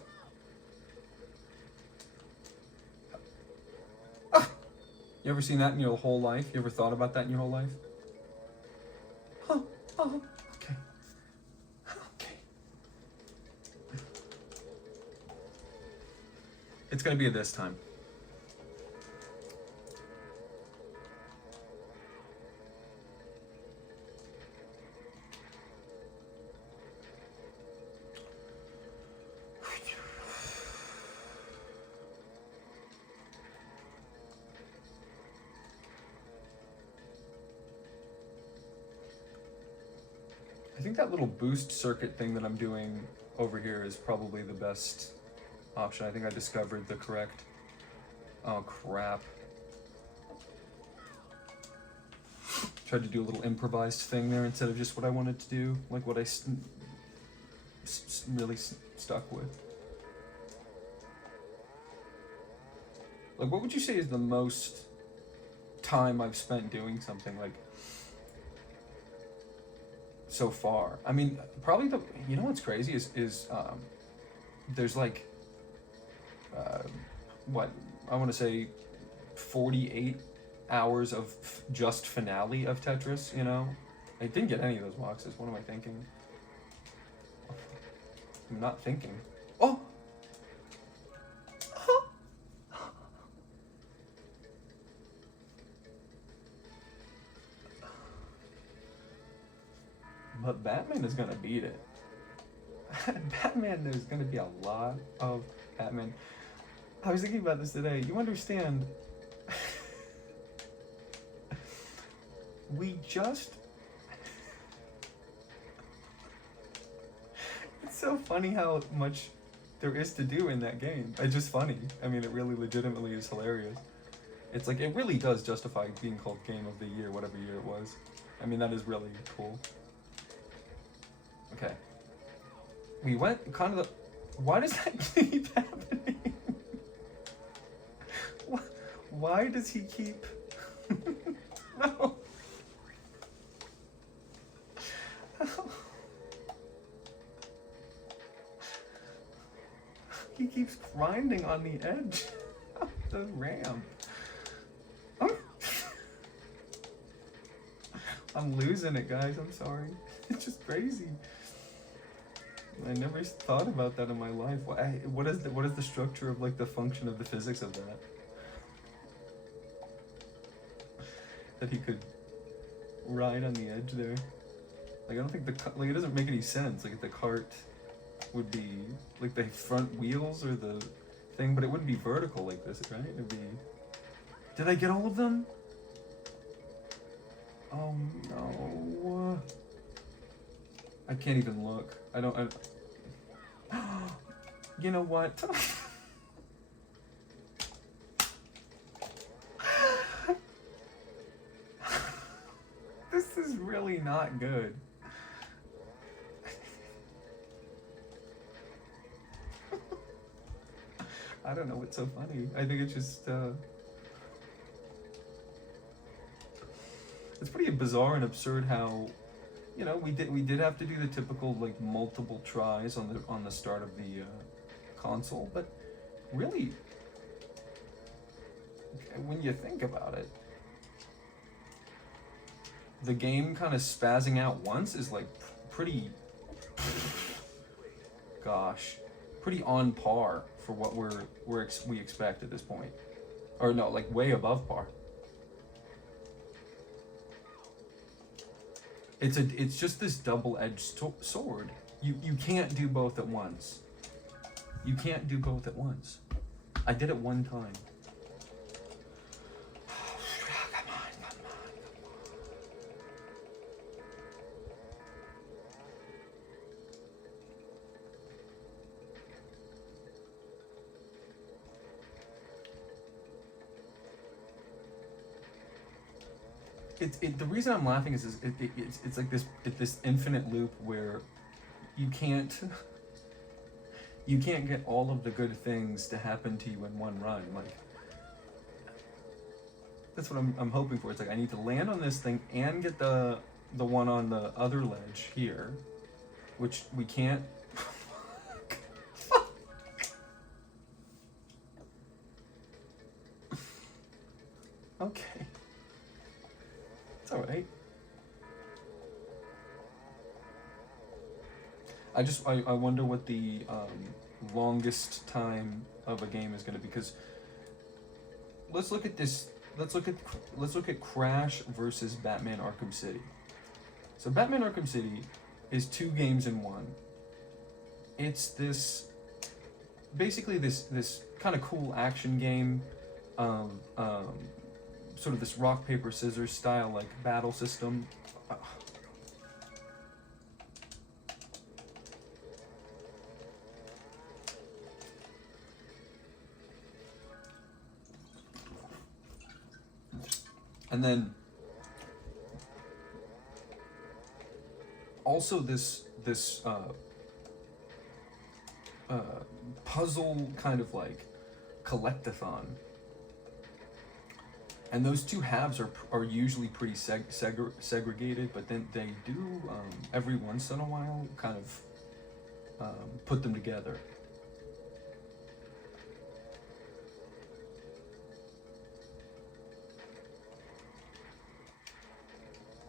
You ever seen that in your whole life? You ever thought about that in your whole life? Oh, okay. Okay. It's gonna be this time. I think that little boost circuit thing that I'm doing over here is probably the best option. I think I discovered the correct... Oh, crap. Tried to do a little improvised thing there instead of just what I wanted to do, like what I really stuck with. Like, what would you say is the most time I've spent doing something, like, so far? I mean, probably the, you know what's crazy is there's like, what, I want to say 48 hours of just finale of Tetris, you know? I didn't get any of those boxes. What am I thinking? I'm not thinking. Oh! But Batman is gonna beat it. Batman, there's gonna be a lot of Batman. I was thinking about this today. You understand, we just... It's so funny how much there is to do in that game. It's just funny. I mean, it really legitimately is hilarious. It's like, it really does justify being called Game of the Year, whatever year it was. I mean, that is really cool. Okay. We went kind of the... Why does that keep happening? Why does he keep... No. He keeps grinding on the edge of the ramp. I'm losing it, guys. I'm sorry. It's just crazy. I never thought about that in my life. What is the structure of like the function of the physics of that? That he could ride on the edge there. Like I don't think it doesn't make any sense. Like if the cart would be like the front wheels or the thing, but it wouldn't be vertical like this, right? It'd be. Did I get all of them? Oh no. I can't even look. You know what? This is really not good. I don't know what's so funny. I think it's just it's pretty bizarre and absurd how, you know, we did have to do the typical like multiple tries on the start of the console, but really, when you think about it, the game kind of spazzing out once is like pretty, gosh, pretty on par for what we expect at this point, or no, like way above par. It's just this double-edged sword. You can't do both at once. You can't do both at once. I did it one time. Come on. The reason I'm laughing is it's like this infinite loop where you can't get all of the good things to happen to you in one run. Like that's what I'm hoping for. It's like I need to land on this thing and get the one on the other ledge here, which we can't. Okay. It's alright. I wonder what the longest time of a game is going to be, because let's look at this. Let's look at Crash versus Batman Arkham City. So Batman Arkham City is 2 games in one. It's basically this kind of cool action game. Sort of this rock, paper, scissors style like battle system. And then also this puzzle kind of like collectathon. And those 2 halves are usually pretty segregated, but then they do every once in a while kind of put them together.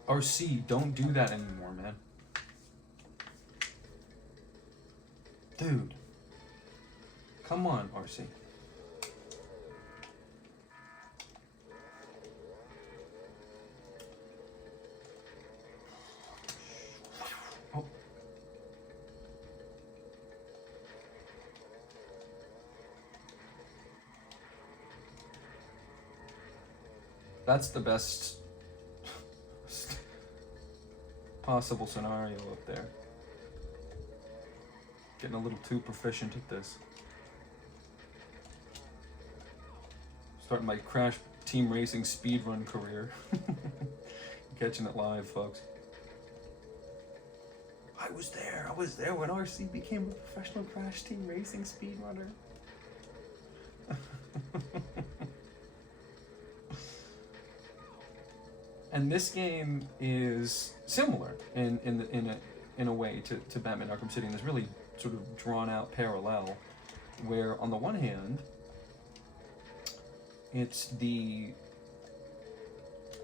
RC, don't do that anymore, man. Dude. Come on, RC. That's the best possible scenario up there. Getting a little too proficient at this. Starting my Crash team racing speedrun career. Catching it live, folks. I was there when RC became a professional Crash Team Racing speedrunner. And this game is similar in a way to Batman Arkham City, and this really sort of drawn out parallel, where on the one hand, it's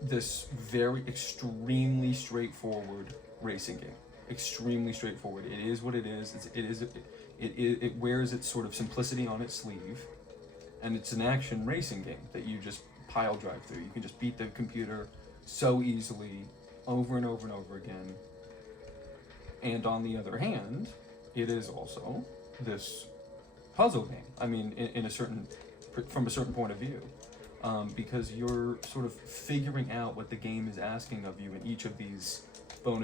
this very extremely straightforward racing game. Extremely straightforward. It is what it is. It wears its sort of simplicity on its sleeve, and it's an action racing game that you just pile drive through. You can just beat the computer so easily over and over and over again. And on the other hand, it is also this puzzle game. I mean, from a certain point of view, because you're sort of figuring out what the game is asking of you in each of these in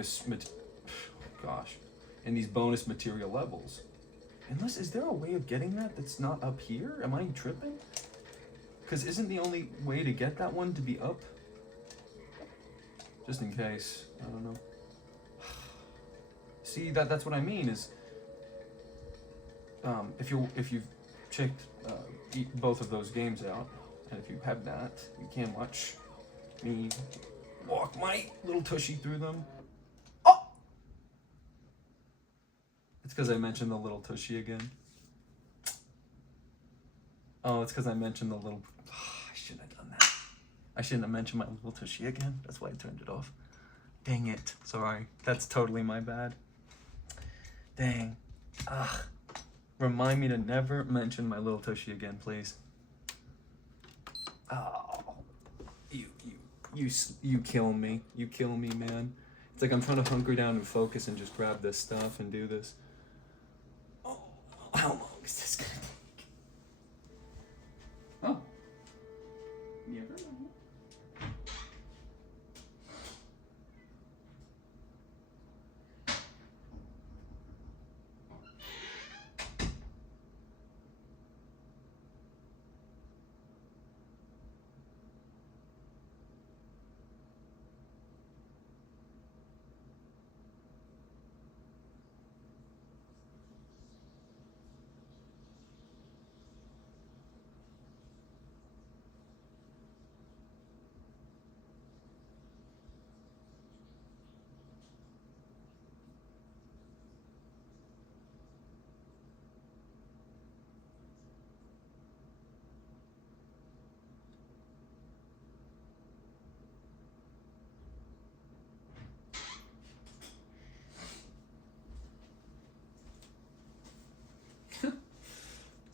these bonus material levels. Is there a way of getting that's not up here? Am I tripping? Because isn't the only way to get that one to be up? Just in case, I don't know. See, that's what I mean is, if you've checked both of those games out, and if you have not, you can watch me walk my little tushy through them. Oh! It's because I mentioned the little tushy again. Oh, it's because I mentioned the little... I shouldn't have done that. I shouldn't have mentioned my little tushy again. That's why I turned it off. Dang it. Sorry. That's totally my bad. Dang. Ugh. Remind me to never mention my little tushy again, please. Oh. You kill me. You kill me, man. It's like I'm trying to hunker down and focus and just grab this stuff and do this. Oh, how long is this gonna take? Oh. You ever know?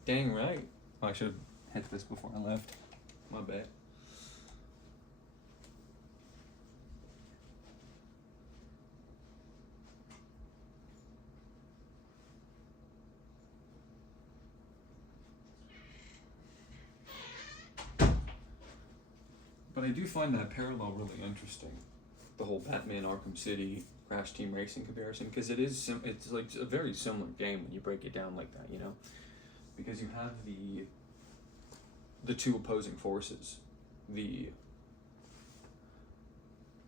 Dang right. Oh, I should have hit this before I left. My bad. But I do find that parallel really interesting. The whole Batman Arkham City Crash Team Racing comparison, because it's like a very similar game when you break it down like that, you know? Because you have the two opposing forces, the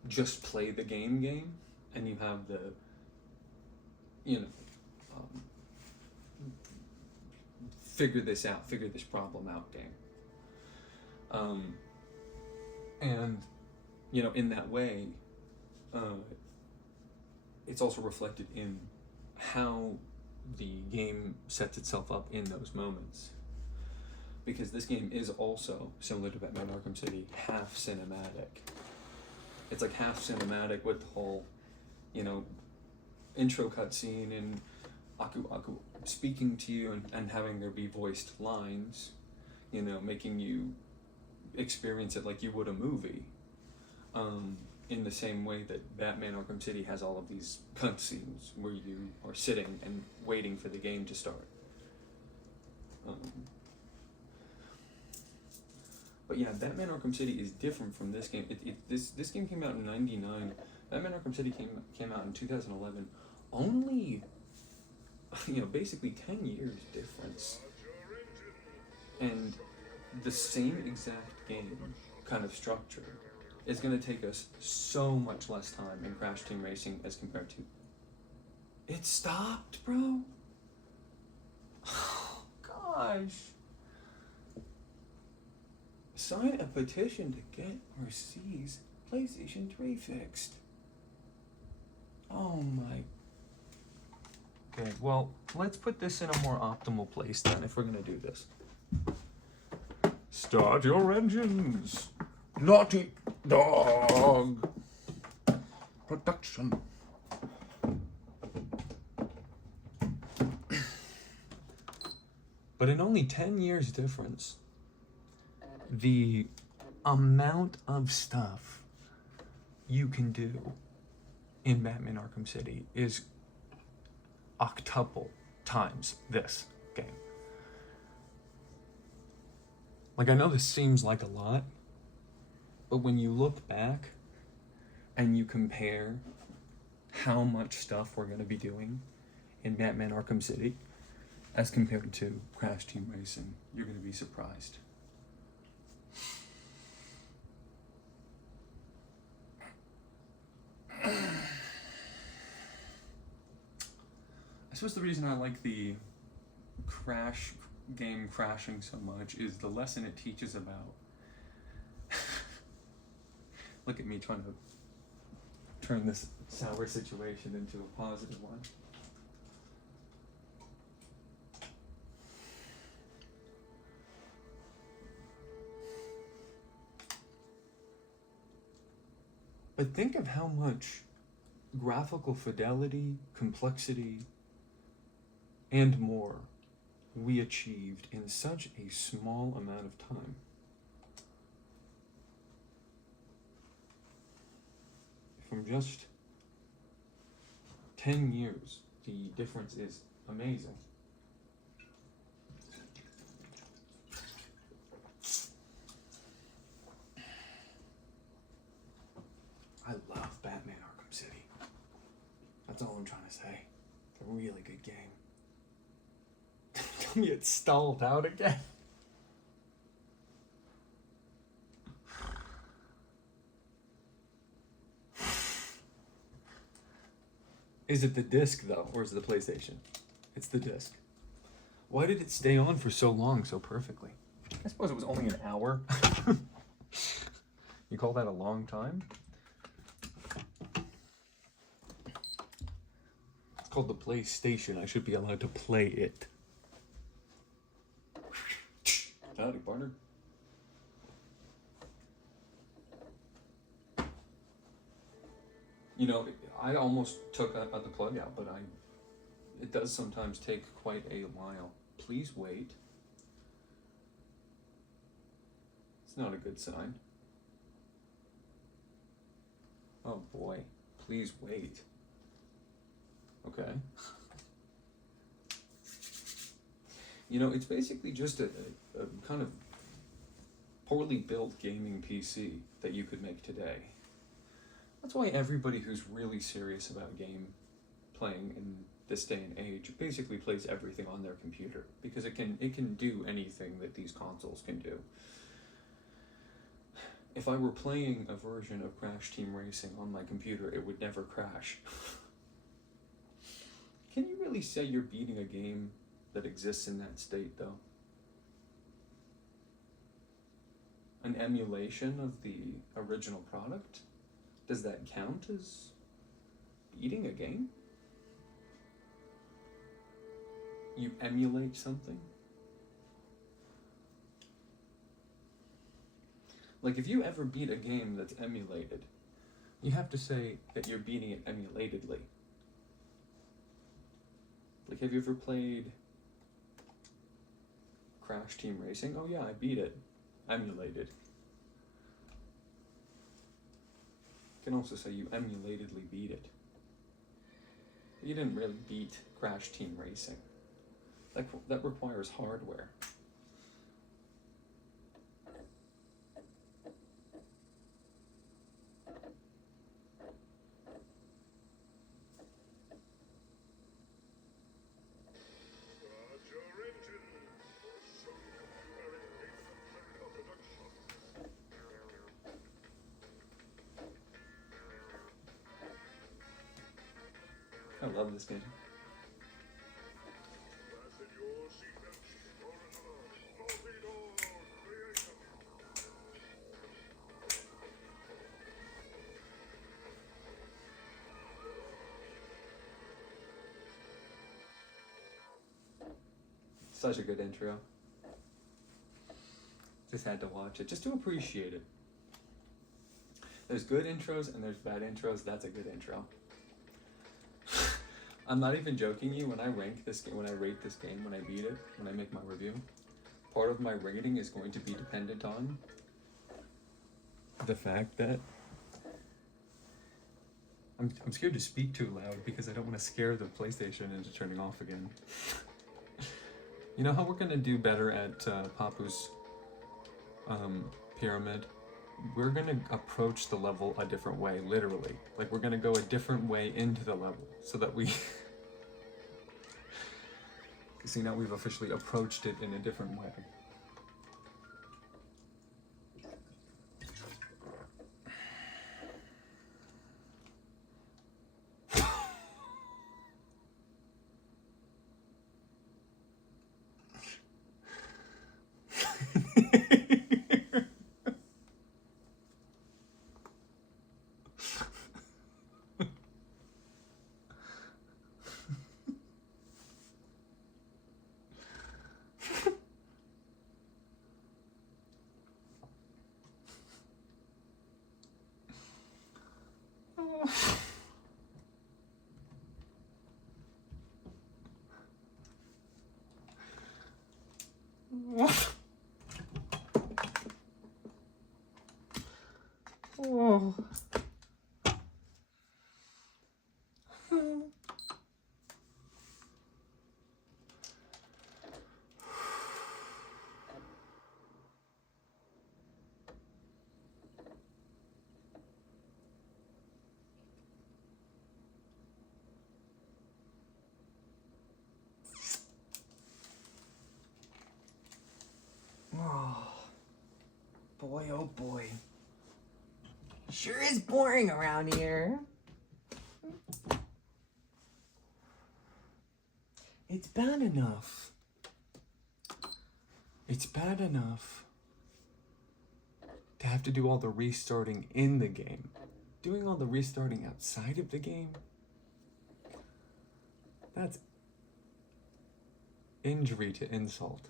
just play the game, and you have the, figure this problem out game. And, in that way, it's also reflected in how the game sets itself up in those moments. Because this game is also, similar to Batman Arkham City, half cinematic. It's like half cinematic with the whole, intro cutscene and Aku speaking to you and having there be voiced lines, making you experience it like you would a movie. In the same way that Batman Arkham City has all of these cutscenes where you are sitting and waiting for the game to start. But yeah, Batman Arkham City is different from this game. This game came out in '99. Batman Arkham City came out in 2011. Only, basically 10 years difference. And the same exact game kind of structure is going to take us so much less time in Crash Team Racing as compared to... It stopped, bro. Oh, gosh. Sign a petition to get Mercedes PlayStation 3 fixed. Oh my. Okay, well, let's put this in a more optimal place then if we're gonna do this. Start your engines. Naughty Dog Production. But in only 10 years difference, the amount of stuff you can do in Batman Arkham City is octuple times this game. Like, I know this seems like a lot, but when you look back and you compare how much stuff we're going to be doing in Batman Arkham City as compared to Crash Team Racing, you're going to be surprised. I suppose the reason I like the Crash game crashing so much is the lesson it teaches about. Look at me trying to turn this sour situation into a positive one. But think of how much graphical fidelity, complexity, and more we achieved in such a small amount of time. From just 10 years, the difference is amazing. I love Batman Arkham City. That's all I'm trying to say. It's a really good game. Tell me it stalled out again. Is it the disc though, or is it the PlayStation? It's the disc. Why did it stay on for so long, so perfectly? I suppose it was only an hour. You call that a long time? It's called the PlayStation. I should be allowed to play it. Howdy, partner. You know, I almost took the plug out, but it does sometimes take quite a while. Please wait. It's not a good sign. Oh boy, please wait. Okay. You know, it's basically just a kind of poorly built gaming PC that you could make today. That's why everybody who's really serious about game playing in this day and age basically plays everything on their computer, because it can do anything that these consoles can do. If I were playing a version of Crash Team Racing on my computer, it would never crash. Can you really say you're beating a game that exists in that state, though? An emulation of the original product? Does that count as beating a game? You emulate something? Like, if you ever beat a game that's emulated, you have to say that you're beating it emulatedly. Like, have you ever played Crash Team Racing? Oh yeah, I beat it. Emulated. You can also say you emulatedly beat it. You didn't really beat Crash Team Racing. That requires hardware. love this game. Such a good intro. Just had to watch it, just to appreciate it. There's good intros and there's bad intros. That's a good intro. I'm not even joking you. When I rank this game, when I rate this game, when I beat it, when I make my review, part of my rating is going to be dependent on the fact that I'm scared to speak too loud because I don't want to scare the PlayStation into turning off again. You know how we're gonna do better at Papu's pyramid? We're gonna approach the level a different way, literally. Like we're gonna go a different way into the level so that we see now we've officially approached it in a different way. Oh. Boy, oh boy. Sure is boring around here. It's bad enough. It's bad enough to have to do all the restarting in the game. Doing all the restarting outside of the game, that's injury to insult.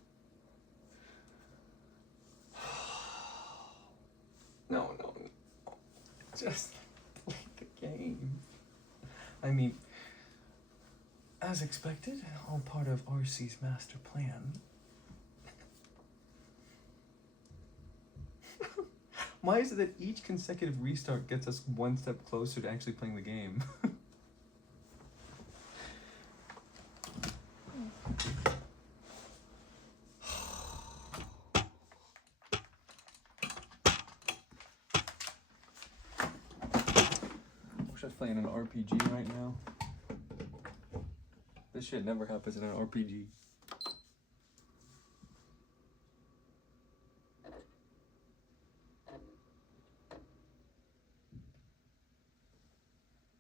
No. Just play the game. I mean, as expected, all part of RC's master plan. Why is it that each consecutive restart gets us one step closer to actually playing the game? Wish I was playing an RPG right now. This shit never happens in an RPG.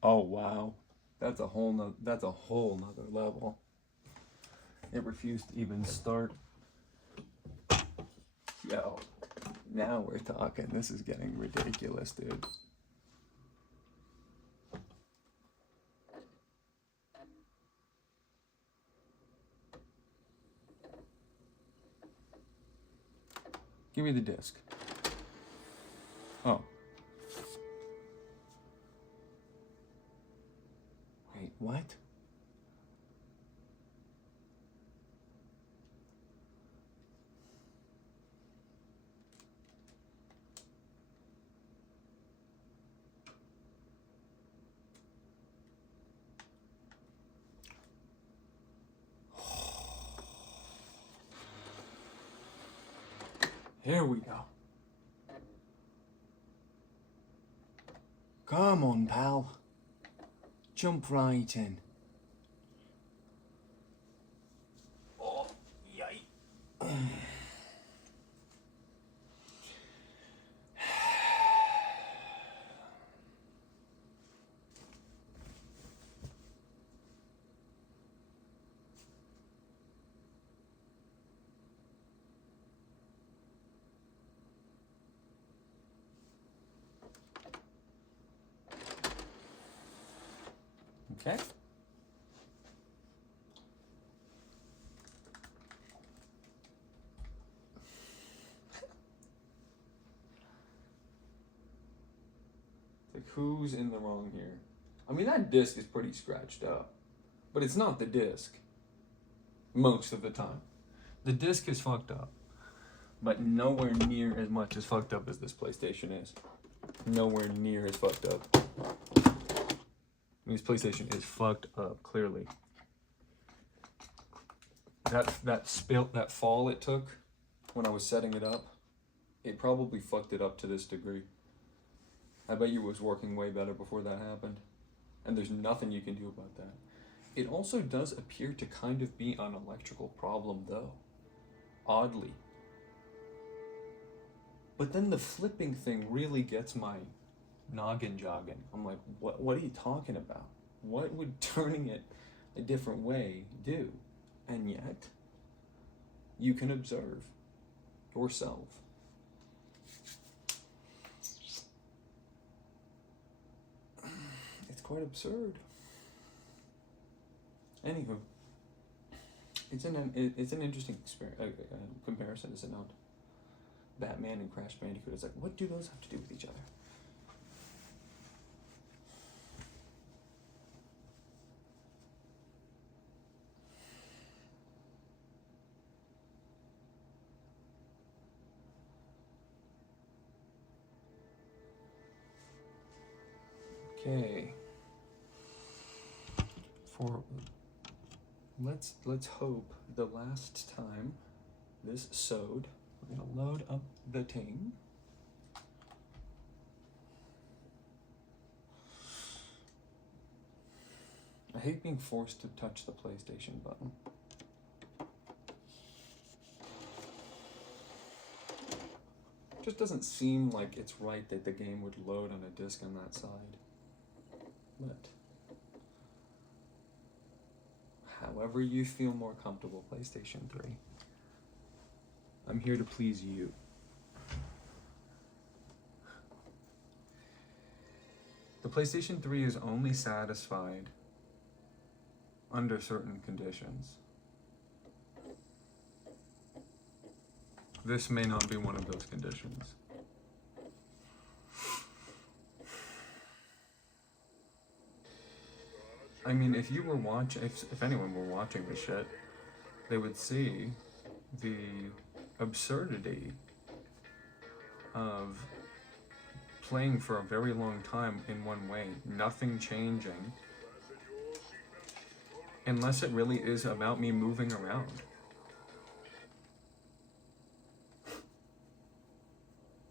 Oh wow, that's a whole nother level. It refused to even start. Yo, now we're talking. This is getting ridiculous, dude. Give me the disc. Oh. Wait, what? Here we go. Come on, pal. Jump right in. Oh, yay. Okay. Like, who's in the wrong here? I mean, that disc is pretty scratched up, but it's not the disc most of the time. The disc is fucked up, but nowhere near as much as fucked up as this PlayStation is. Nowhere near as fucked up. This PlayStation is fucked up, clearly. That fall it took when I was setting it up, it probably fucked it up to this degree. I bet you it was working way better before that happened. And there's nothing you can do about that. It also does appear to kind of be an electrical problem though. Oddly. But then the flipping thing really gets my noggin jogging. I'm like, what are you talking about? What would turning it a different way do? And yet, you can observe yourself. It's quite absurd. Anywho, it's an interesting comparison, is it not? Batman and Crash Bandicoot. It's like, what do those have to do with each other? Okay. Let's hope the last time this sewed, we're gonna load up the ting. I hate being forced to touch the PlayStation button. It just doesn't seem like it's right that the game would load on a disc on that side. But however you feel more comfortable, PlayStation 3. I'm here to please you. The PlayStation 3 is only satisfied under certain conditions. This may not be one of those conditions. I mean, if you were watching, if anyone were watching this shit, they would see the absurdity of playing for a very long time in one way, nothing changing, unless it really is about me moving around.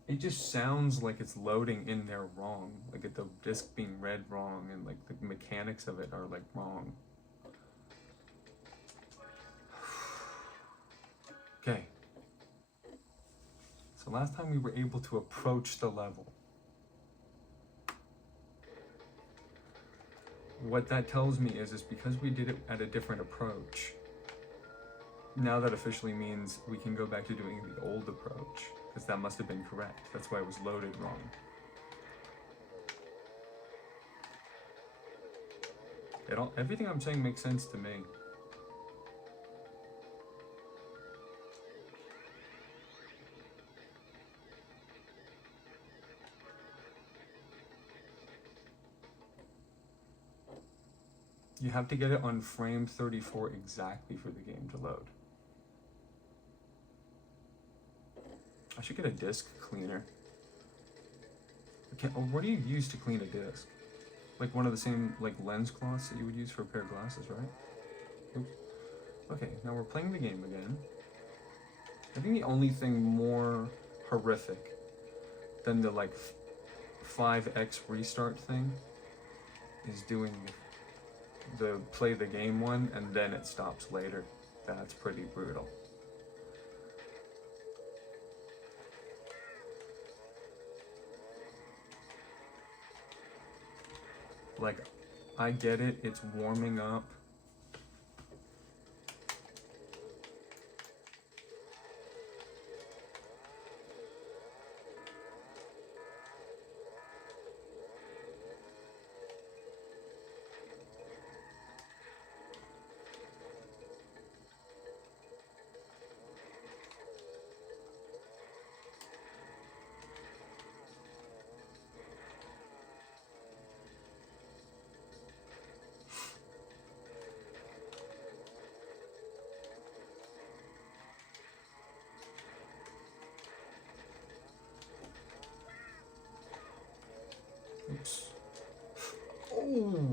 It just sounds like it's loading in there wrong, like the disc being read wrong, and like the mechanics of it are like wrong. Okay. So last time we were able to approach the level. What that tells me is because we did it at a different approach, now that officially means we can go back to doing the old approach, because that must have been correct. That's why it was loaded wrong. Everything I'm saying makes sense to me. You have to get it on frame 34 exactly for the game to load. I should get a disc cleaner. What do you use to clean a disc? Like one of the same like lens cloths that you would use for a pair of glasses, right? Oops. Okay, now we're playing the game again. I think the only thing more horrific than the like 5x restart thing is doing the play the game one and then it stops later. That's pretty brutal. Like, I get it, it's warming up.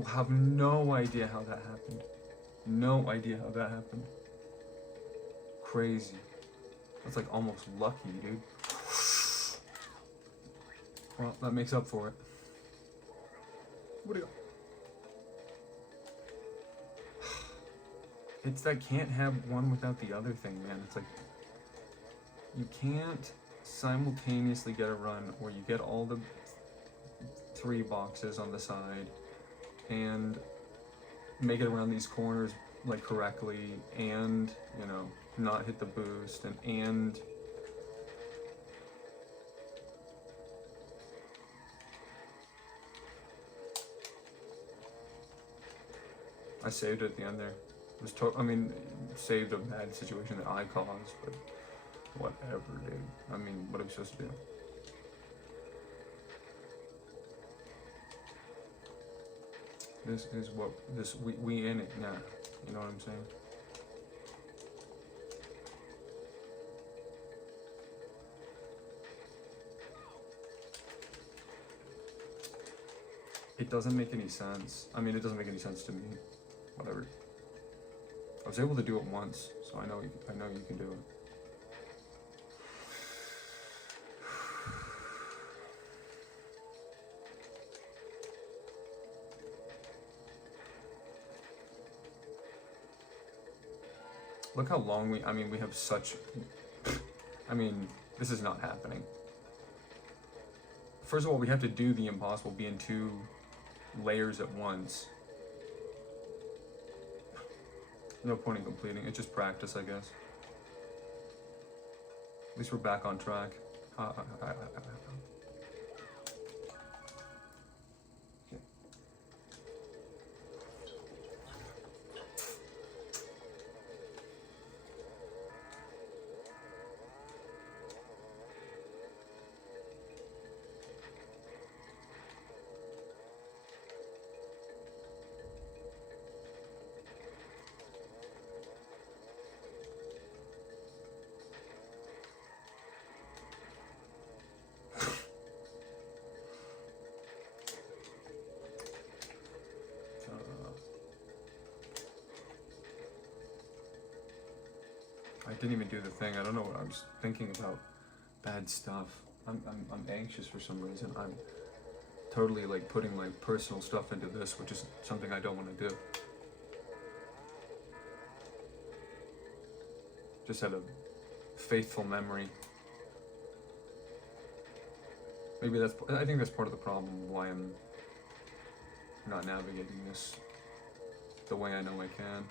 have no idea how that happened. No idea how that happened. Crazy. That's like almost lucky, dude. Well, that makes up for it. What do you... It's that can't have one without the other thing, man. It's like you can't simultaneously get a run where you get all the 3 boxes on the side and make it around these corners like correctly, and you know, not hit the boost, and I saved it at the end there. It was I mean, saved a bad situation that I caused, but whatever, dude. I mean, what are we supposed to do? This is what we in it now. You know what I'm saying? It doesn't make any sense. I mean, it doesn't make any sense to me. Whatever. I was able to do it once, so I know you can do it. Look how long we have such, I mean, this is not happening. First of all, we have to do the impossible, be in 2 layers at once. No point in completing, it's just practice, I guess. At least we're back on track. I didn't even do the thing. I don't know what I was thinking about. Bad stuff. I'm anxious for some reason. I'm totally like putting my personal stuff into this, which is something I don't want to do. Just had a faithful memory. Maybe I think that's part of the problem why I'm not navigating this the way I know I can.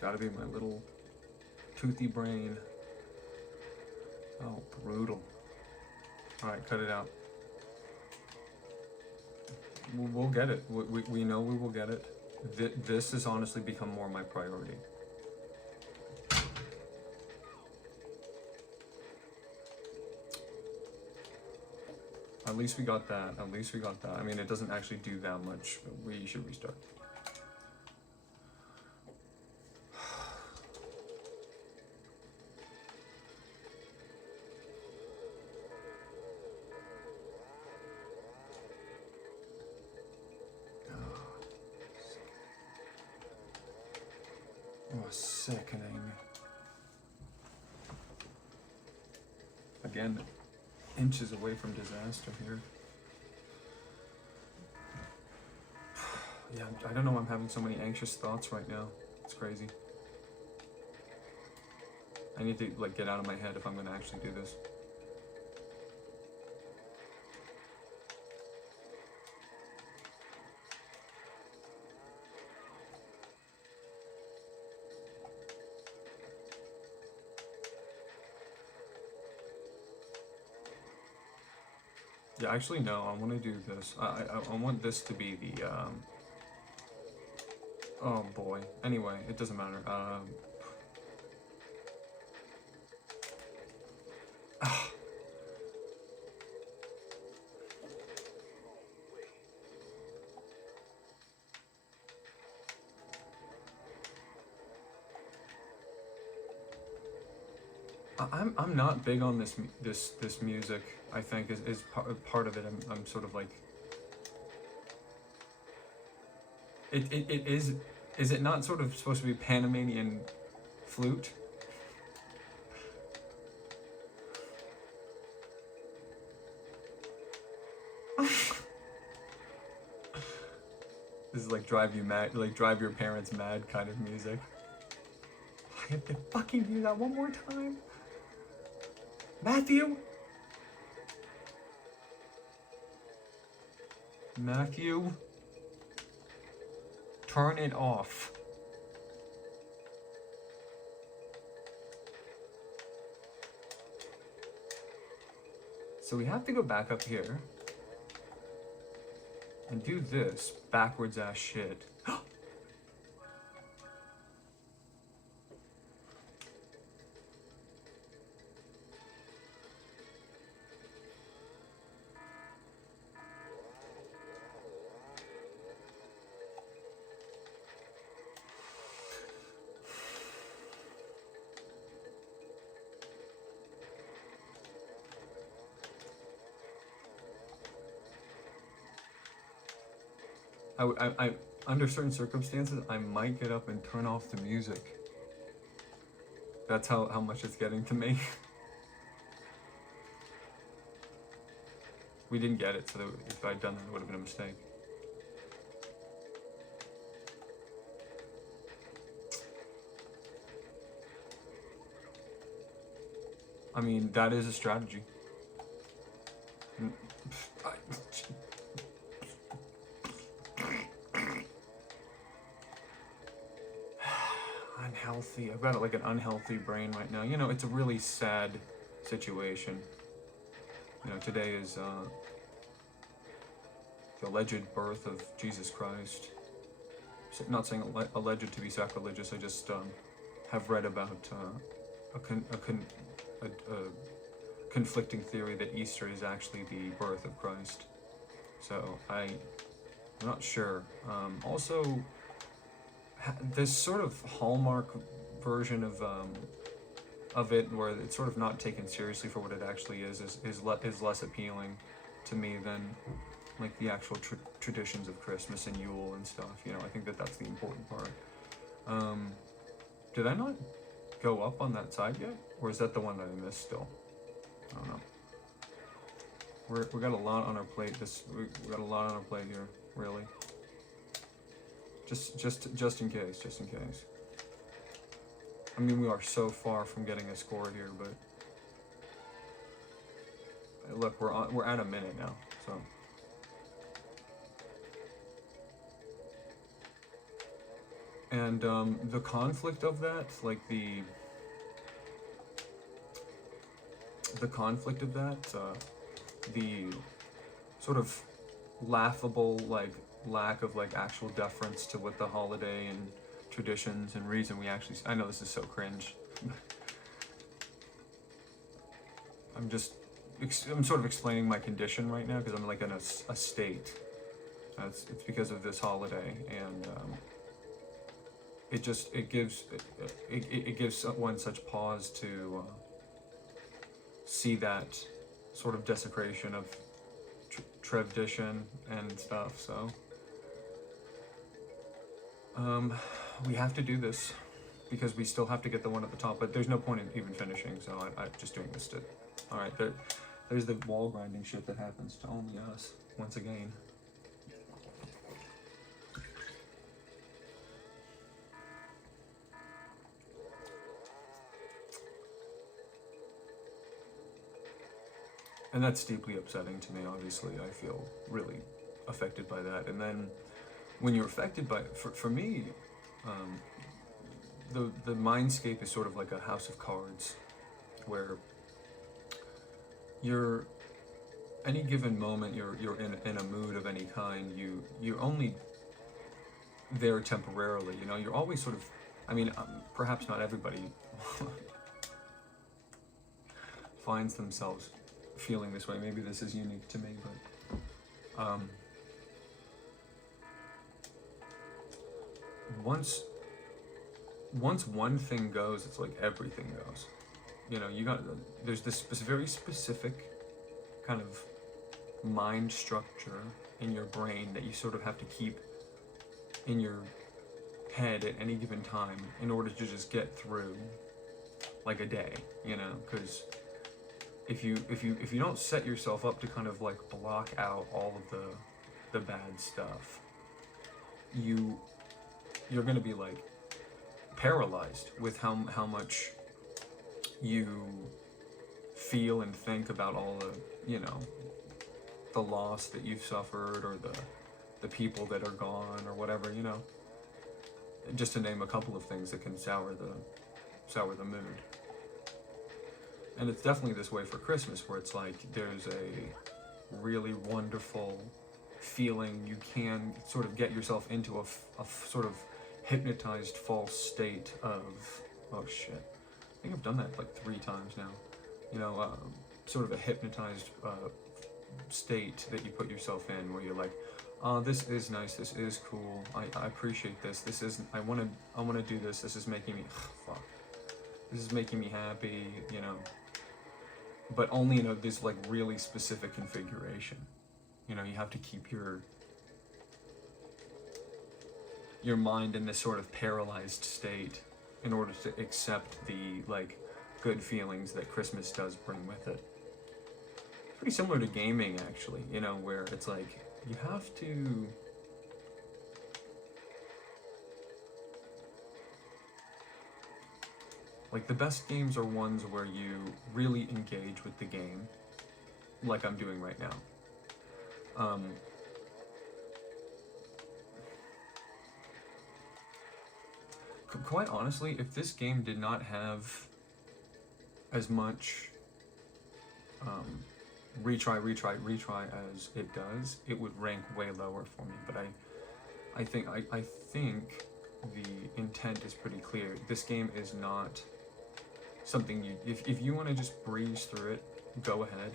Gotta be my little toothy brain. Oh, brutal. Alright, cut it out. We'll get it. We know we will get it. This has honestly become more my priority. At least we got that. At least we got that. I mean, it doesn't actually do that much, but we should restart. Oh, sickening. Again, inches away from disaster here. Yeah, I don't know why I'm having so many anxious thoughts right now. It's crazy. I need to like get out of my head if I'm gonna actually do this. Yeah, actually no, I want to do this. I want this to be the, oh boy. Anyway, it doesn't matter. I'm not big on this music. I think is part of it. I'm sort of like It is it not sort of supposed to be Panamanian flute? This is like drive you mad, like drive your parents mad kind of music. I have to fucking do that one more time. Matthew? Matthew? Turn it off. So we have to go back up here and do this backwards ass shit. I under certain circumstances, I might get up and turn off the music. That's how much it's getting to me. We didn't get it, so that if I'd done that, it would have been a mistake. I mean, that is a strategy. Unhealthy. I've got like an unhealthy brain right now. You know, it's a really sad situation. You know, today is the alleged birth of Jesus Christ. So, not saying alleged to be sacrilegious. I just have read about a conflicting theory that Easter is actually the birth of Christ. So I'm not sure. Also, this sort of Hallmark version of it, where it's sort of not taken seriously for what it actually is less appealing to me than like the actual traditions of Christmas and Yule and stuff. You know, I think that's the important part. Did I not go up on that side yet, or is that the one that I missed still? I don't know. We got a lot on our plate. We got a lot on our plate here, really. Just in case, just in case. I mean, we are so far from getting a score here, but look, we're at a minute now, so. And the conflict of that, like the conflict of that, the sort of laughable like lack of like actual deference to what the holiday and traditions and reason we actually, I know this is so cringe. I'm sort of explaining my condition right now because I'm like in a state. It's because of this holiday, and it gives one such pause to see that sort of desecration of tradition and stuff. So we have to do this because we still have to get the one at the top, but there's no point in even finishing, so I'm just doing this to. All right, there's the wall grinding shit that happens to only us once again. And that's deeply upsetting to me, obviously. I feel really affected by that. And then when you're affected by, for me, the mindscape is sort of like a house of cards, where you're, any given moment you're in a mood of any kind, you're only there temporarily, you know, you're always sort of, I mean, perhaps not everybody finds themselves feeling this way. Maybe this is unique to me, but once one thing goes, it's like everything goes. You know, there's this very specific kind of mind structure in your brain that you sort of have to keep in your head at any given time in order to just get through like a day, you know, because if you don't set yourself up to kind of like block out all of the bad stuff, you're gonna be like paralyzed with how much you feel and think about all the, you know, the loss that you've suffered, or the people that are gone, or whatever, you know, just to name a couple of things that can sour the mood. And it's definitely this way for Christmas, where it's like there's a really wonderful feeling. You can sort of get yourself into a sort of hypnotized false state of, oh shit, I think I've done that like 3 times now, you know, sort of a hypnotized state that you put yourself in, where you're like, oh, this is nice, this is cool, I appreciate this, this is, I want to do this, this is making me, fuck, this is making me happy, you know, but only in this like really specific configuration. You know, you have to keep your mind in this sort of paralyzed state in order to accept the like good feelings that Christmas does bring with it. Pretty similar to gaming, actually, you know, where it's like you have to like, the best games are ones where you really engage with the game, like I'm doing right now. Quite honestly, if this game did not have as much retry as it does, it would rank way lower for me. But I think the intent is pretty clear. This game is not something if you want to just breeze through it, go ahead.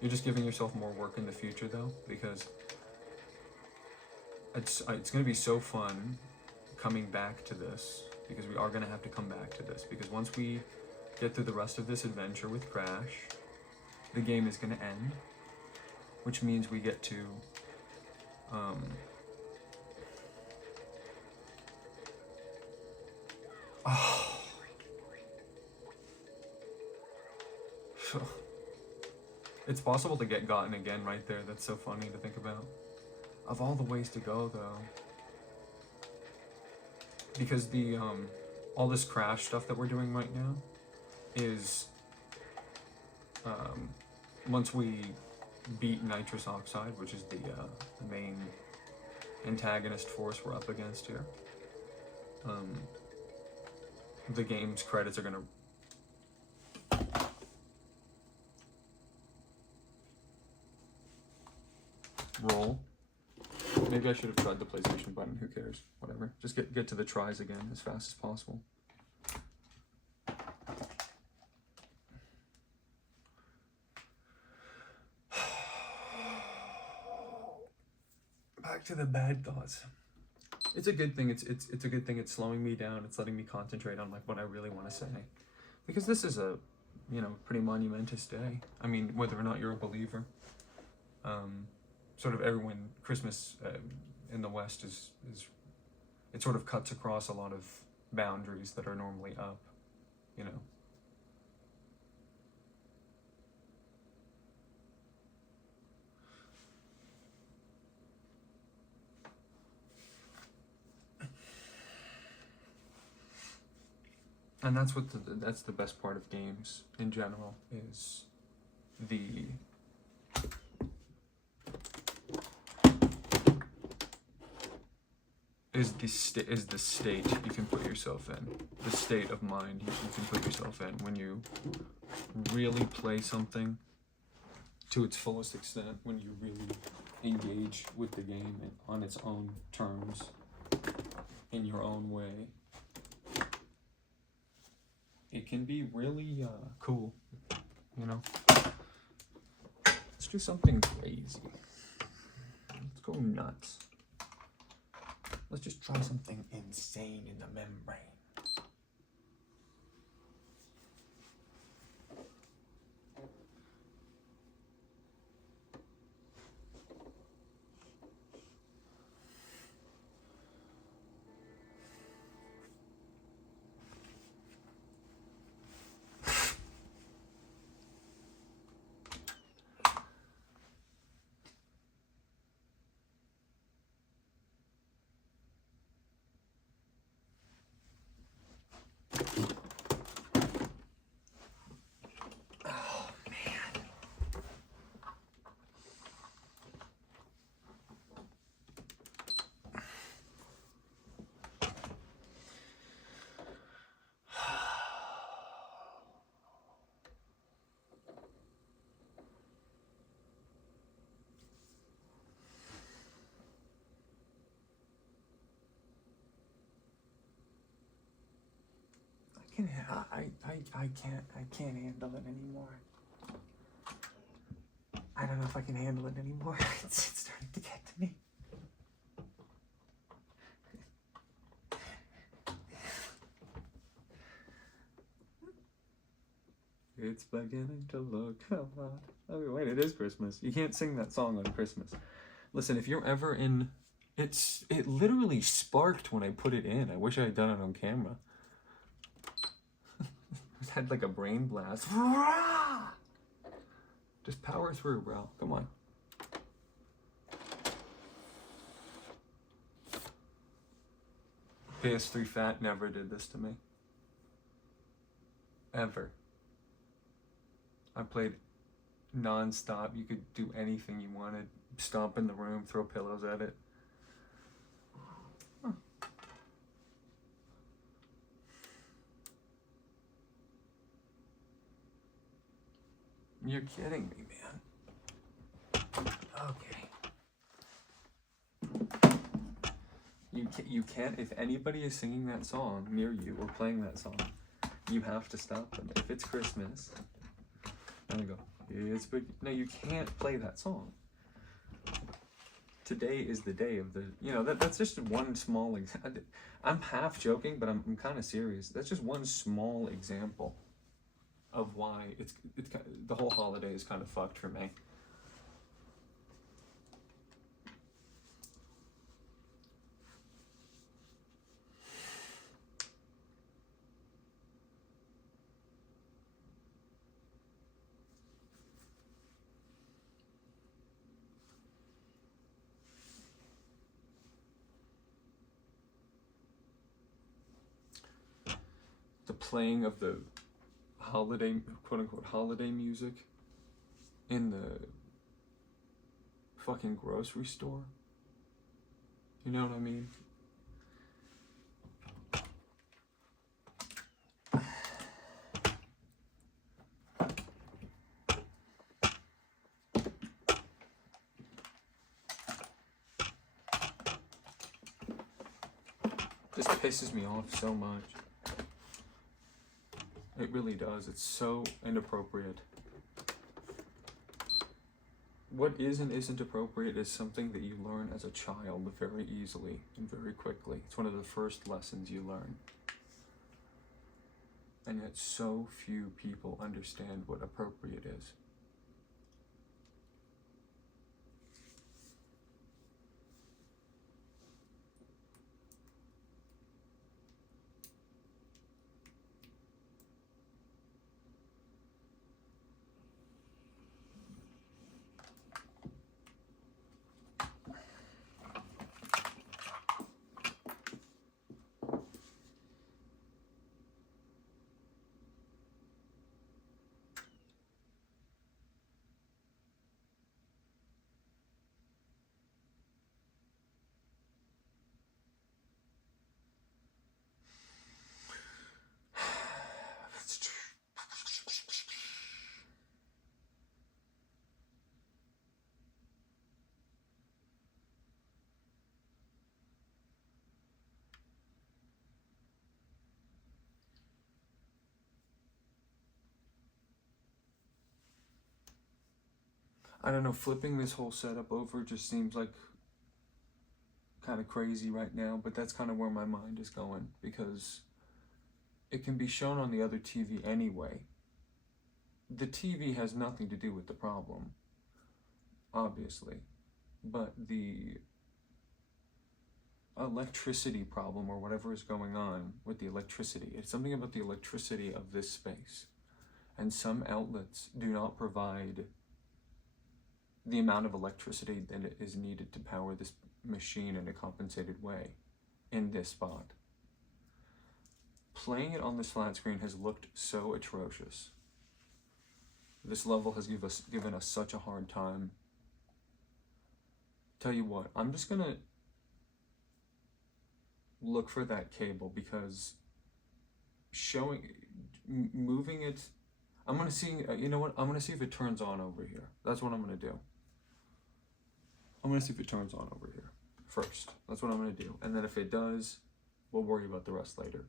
You're just giving yourself more work in the future, though, because it's going to be so fun coming back to this, because we are going to have to come back to this, because once we get through the rest of this adventure with Crash, the game is going to end, which means we get to it's possible to get gotten again right there. That's so funny to think about. Of all the ways to go, though, because the all this Crash stuff that we're doing right now is once we beat nitrous oxide, which is the main antagonist force we're up against here, the game's credits are gonna roll. Maybe I should have tried the PlayStation button, who cares, whatever. Just get to the tries again as fast as possible. Back to the bad thoughts. It's a good thing. It's a good thing. It's slowing me down. It's letting me concentrate on like what I really want to say, because this is a, you know, pretty monumentous day. I mean, whether or not you're a believer, sort of everyone, Christmas in the West is it sort of cuts across a lot of boundaries that are normally up, you know. And that's what that's the best part of games in general, is the state you can put yourself in, the state of mind you can put yourself in when you really play something to its fullest extent, when you really engage with the game on its own terms, in your own way. It can be really cool, you know. Let's do something crazy. Let's go nuts. Let's just try something insane in the membrane. can't handle it anymore. I don't know if I can handle it anymore. It's starting to get to me. It's beginning to look a lot. Oh wait, it is Christmas. You can't sing that song on Christmas. Listen, if you're ever in, it literally sparked when I put it in. I wish I had done it on camera. It had like a brain blast. Just power through, bro. Come on. PS3 Fat never did this to me. Ever. I played non-stop. You could do anything you wanted. Stomp in the room, throw pillows at it. Huh. You're kidding me, man. Okay. You can't, if anybody is singing that song near you or playing that song, you have to stop them. If it's Christmas, and I go, it's big. No, you can't play that song. Today is the day of the, that's just one small example. I'm half joking, but I'm kind of serious. That's just one small example of why it's the whole holiday is kind of fucked for me. The playing of the holiday, quote-unquote holiday music in the fucking grocery store. You know what I mean? This pisses me off so much. It really does. It's so inappropriate. What is and isn't appropriate is something that you learn as a child very easily and very quickly. It's one of the first lessons you learn. And yet so few people understand what appropriate is. I don't know, flipping this whole setup over just seems like kind of crazy right now, but that's kind of where my mind is going, because it can be shown on the other TV anyway. The TV has nothing to do with the problem, obviously, but the electricity problem or whatever is going on with the electricity, it's something about the electricity of this space, and some outlets do not provide the amount of electricity that is needed to power this machine in a compensated way in this spot. Playing it on this flat screen has looked so atrocious. This level has given us such a hard time. Tell you what, I'm just gonna look for that cable, because moving it, I'm gonna see, you know what, I'm gonna see if it turns on over here. That's what I'm gonna do. I'm gonna see if it turns on over here first. That's what I'm gonna do. And then if it does, we'll worry about the rest later.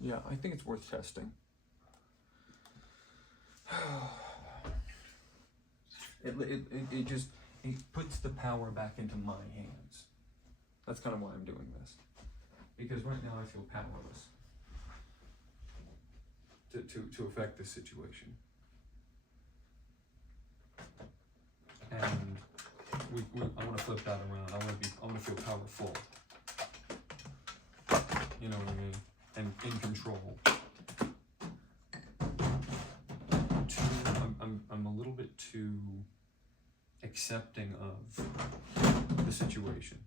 Yeah, I think it's worth testing. It just, it puts the power back into my hands. That's kind of why I'm doing this. Because right now I feel powerless to affect this situation. And I want to flip that around. I want to feel powerful. You know what I mean? And in control. I'm a little bit too accepting of the situation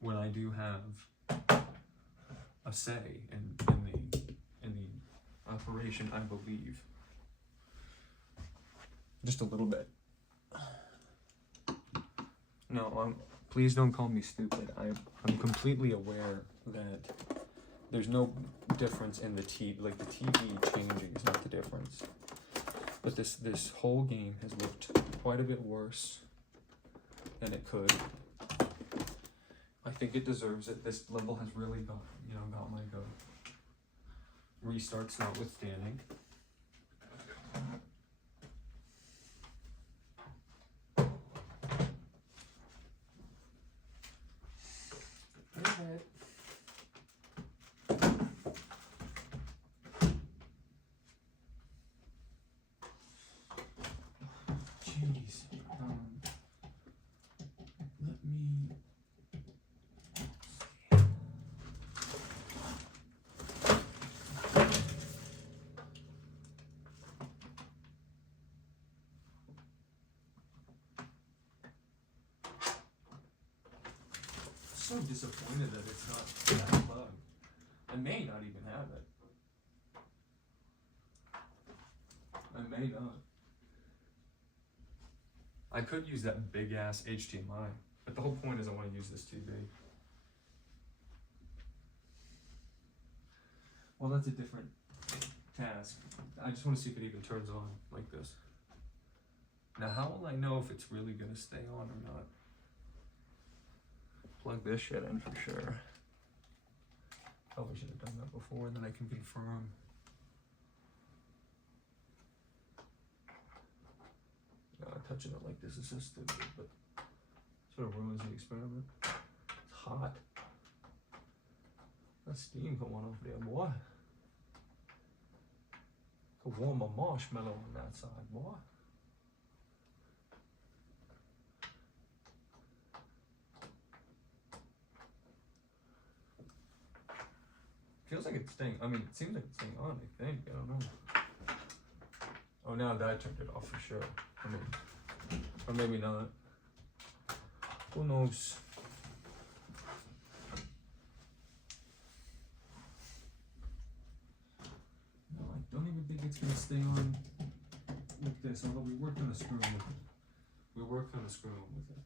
when I do have a say in the operation, I believe. Just a little bit. No, please don't call me stupid. I'm completely aware that there's no difference in the TV. Like, the TV changing is not the difference. But this whole game has looked quite a bit worse than it could. I think it deserves it. This level has really got my goat. Restarts notwithstanding. Jeez. Let me. So disappointed that it's not that bug. I may not even have it. I may not. I could use that big ass HDMI, but the whole point is I want to use this TV. Well, that's a different task. I just want to see if it even turns on like this. Now, how will I know if it's really going to stay on or not? Plug this shit in for sure. Probably should have done that before, then I can confirm. Touching it like this is so stupid, but sort of ruins the experiment. It's hot. That steam going on over there, boy. Could warm a marshmallow on that side, boy. Feels like it's staying, it seems like it's staying on, I think, I don't know. Oh, now that turned it off for sure. Or maybe not. Who knows? No, I don't even think it's gonna stay on like this, although we were kind of screwing with it. We were kind of screwing with it.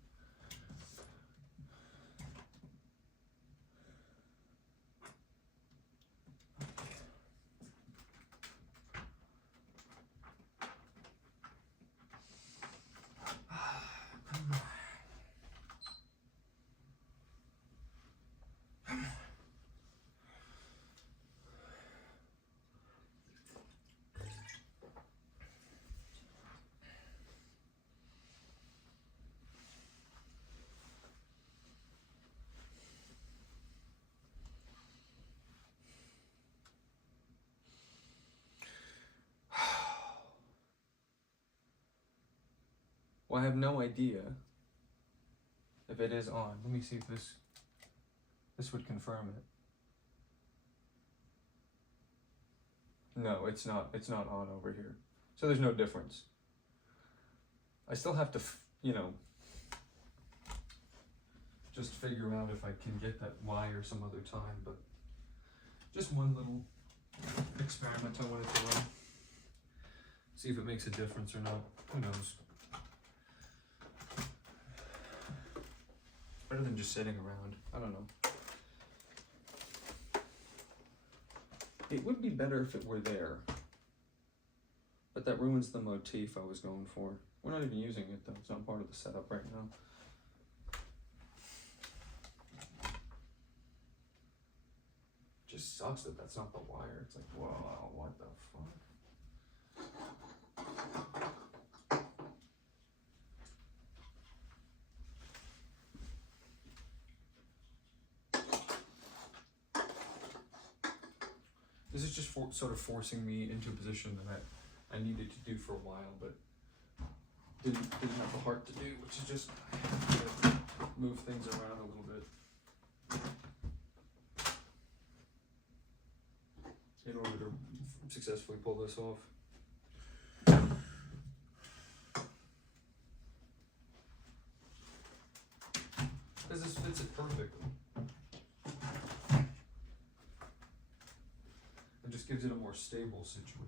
Well, I have no idea if it is on. Let me see if this would confirm it. No, it's not on over here. So there's no difference. I still have to, just figure out if I can get that wire some other time, but just one little experiment I wanted to run. See if it makes a difference or not. Who knows? Better than just sitting around. I don't know. It would be better if it were there. But that ruins the motif I was going for. We're not even using it though. It's not part of the setup right now. Just just sucks that that's not the wire. It's like, whoa, what the fuck? This is just sort of forcing me into a position that I needed to do for a while, but didn't have the heart to do, which is just to move things around a little bit in order to successfully pull this off. Because this fits it perfectly. It just gives it a more stable situation.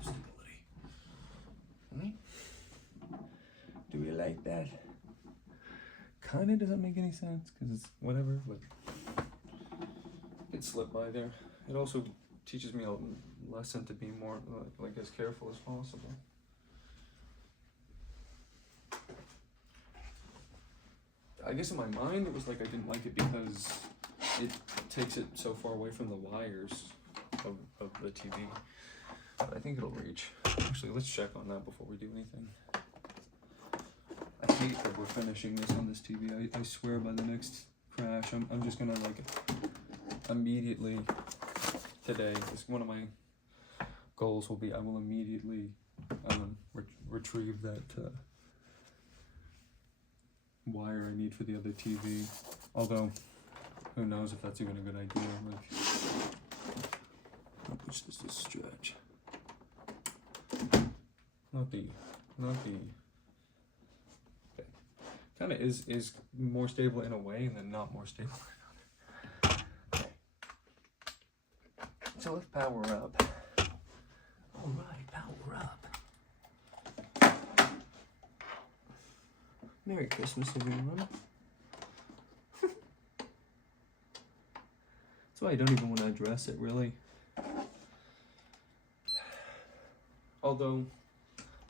Stability. Do we like that? Kinda doesn't make any sense because it's whatever, but it slipped by there. It also teaches me a lesson to be more like as careful as possible. I guess in my mind it was like I didn't like it because it takes it so far away from the wires of the TV. But I think it'll reach. Actually, let's check on that before we do anything. I hate that we're finishing this on this TV. I swear by the next crash, I'm just gonna like immediately today, because one of my goals will be I will immediately retrieve that wire I need for the other TV. Although, who knows if that's even a good idea. Like, I'll push this to stretch. Not the. Okay. Kind of is more stable in a way, and then not more stable in another. Okay. So let's power up. All right, power up. Merry Christmas, everyone. That's why I don't even want to address it, really. Although,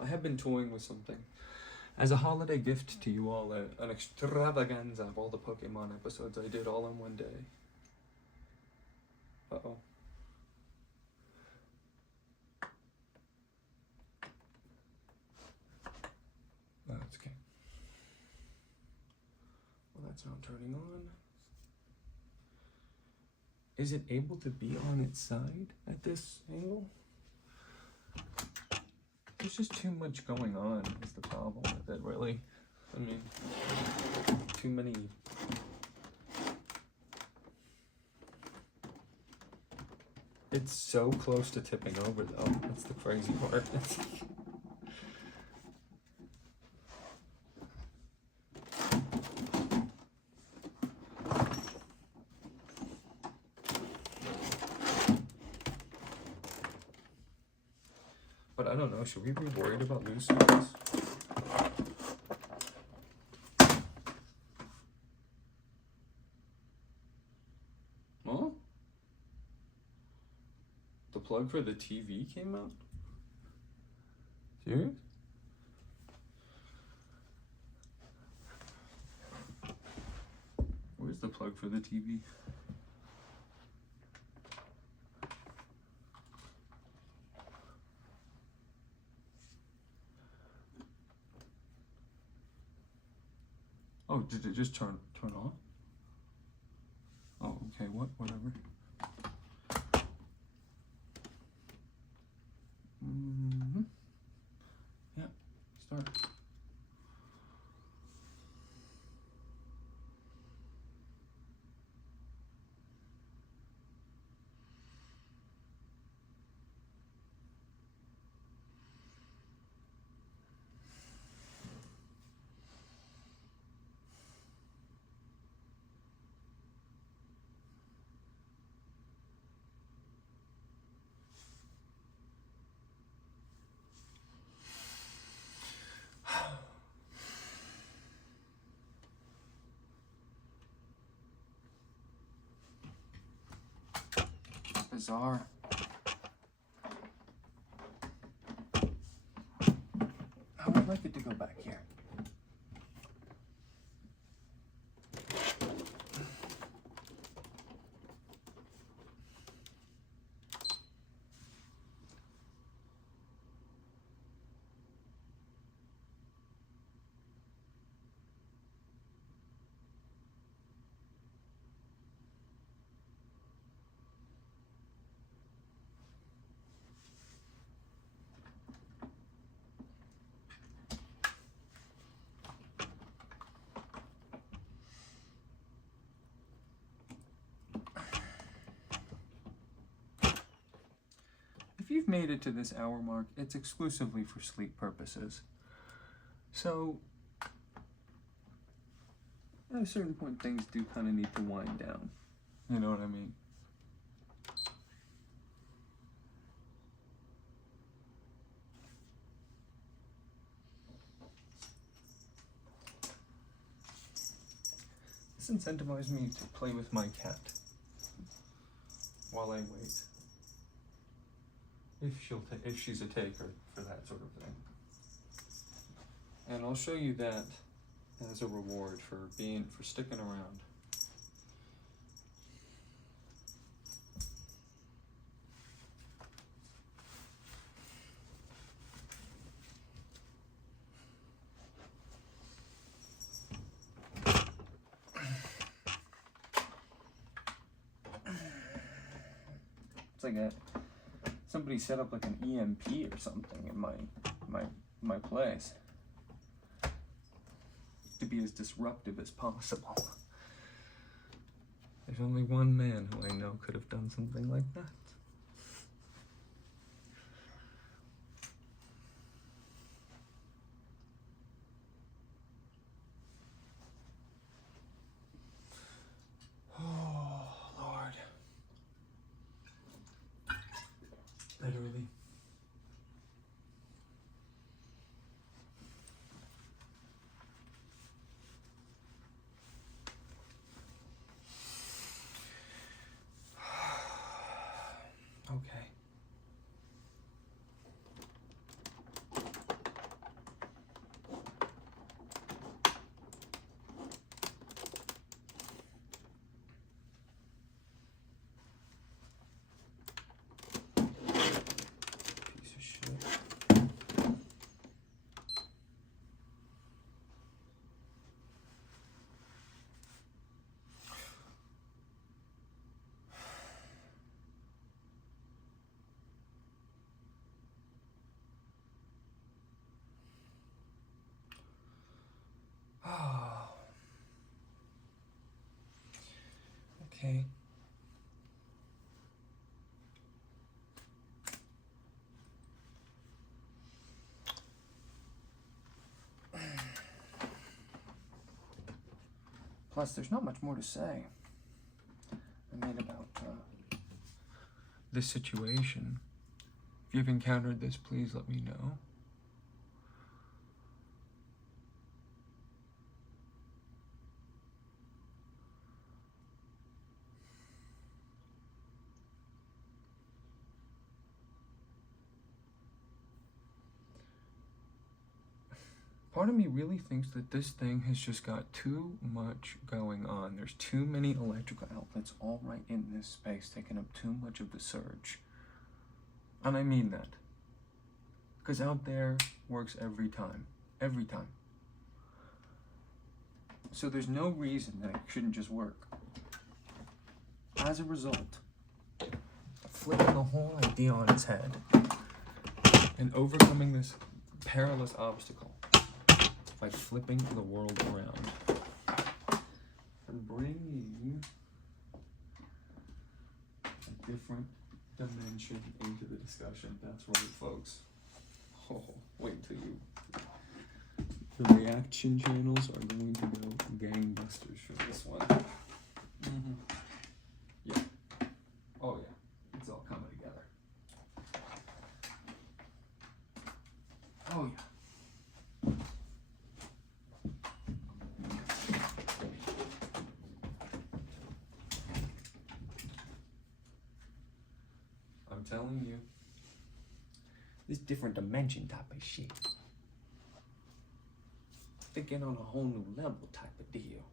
I have been toying with something. As a holiday gift to you all, an extravaganza of all the Pokemon episodes I did all in one day. Uh-oh. That's okay. Well, that's not turning on. Is it able to be on its side at this angle? There's just too much going on is the problem with it, really. I mean, too many... It's so close to tipping over, though. That's the crazy part. But I don't know, should we be worried about losing this? Huh? The plug for the TV came out? Serious? Where's the plug for the TV? Oh, did it just turn on? Oh, okay, whatever. Yeah, start. Bizarre. I would like it to go back here. made it to this hour mark, it's exclusively for sleep purposes. So, at a certain point, things do kind of need to wind down. You know what I mean? This incentivizes me to play with my cat while I wait. If she's a taker for that sort of thing. And I'll show you that as a reward for sticking around. It's like somebody set up like an EMP or something in my place to be as disruptive as possible. There's only one man who I know could have done something like that. Oh, Lord. Literally. Okay. Piece of shit. Oh. Okay. Plus, there's not much more to say. I mean, about this situation. If you've encountered this, please let me know. Part of me really thinks that this thing has just got too much going on. There's too many electrical outlets all right in this space, taking up too much of the surge. And I mean that. Because out there works every time. Every time. So there's no reason that it shouldn't just work. As a result, flipping the whole idea on its head and overcoming this perilous obstacle by flipping the world around and bringing a different dimension into the discussion. That's right, folks. Oh, wait till you. The reaction channels are going to go gangbusters for this one. Mm-hmm. Yeah. Oh yeah. It's all coming together. Oh yeah. I'm telling you, this different dimension type of shit. Thinking on a whole new level type of deal.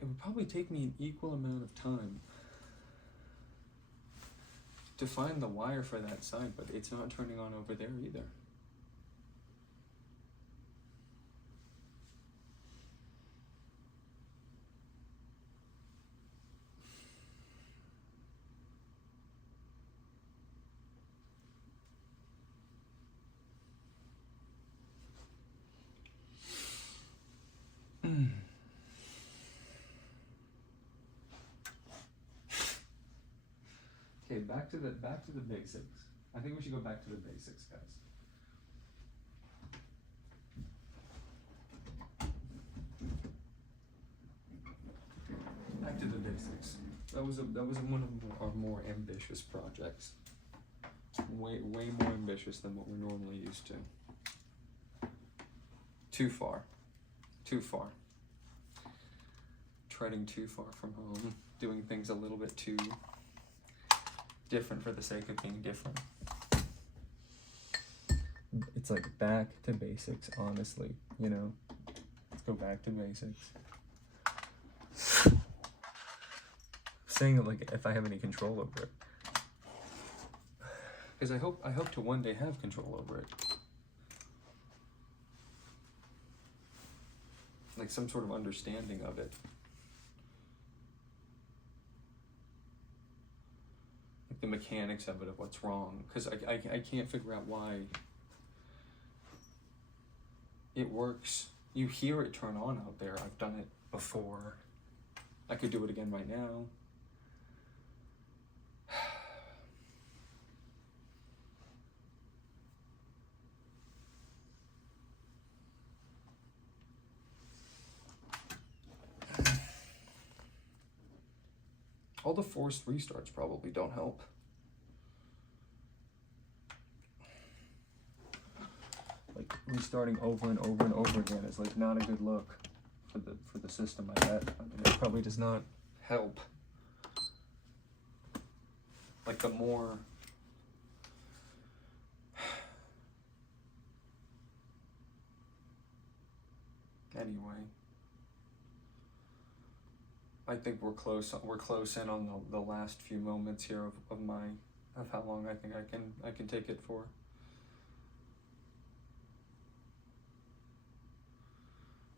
It would probably take me an equal amount of time to find the wire for that side, but it's not turning on over there either. back to the basics. I think we should go back to the basics, guys. Back to the basics. That was one of our more ambitious projects. Way more ambitious than what we're normally used to. Too far. Treading too far from home. Doing things a little bit too different for the sake of being different. It's like back to basics, honestly, you know. Let's go back to basics. Saying it like if I have any control over it. Because I hope to one day have control over it. Like some sort of understanding of it. Like the mechanics of it, of what's wrong. Because I can't figure out why it works. You hear it turn on out there. I've done it before. I could do it again right now. All the forced restarts probably don't help. Like restarting over and over and over again is like not a good look for the system, I bet. I mean, it probably does not help. Like the more anyway. I think we're close in on the last few moments here of how long I think I can take it for.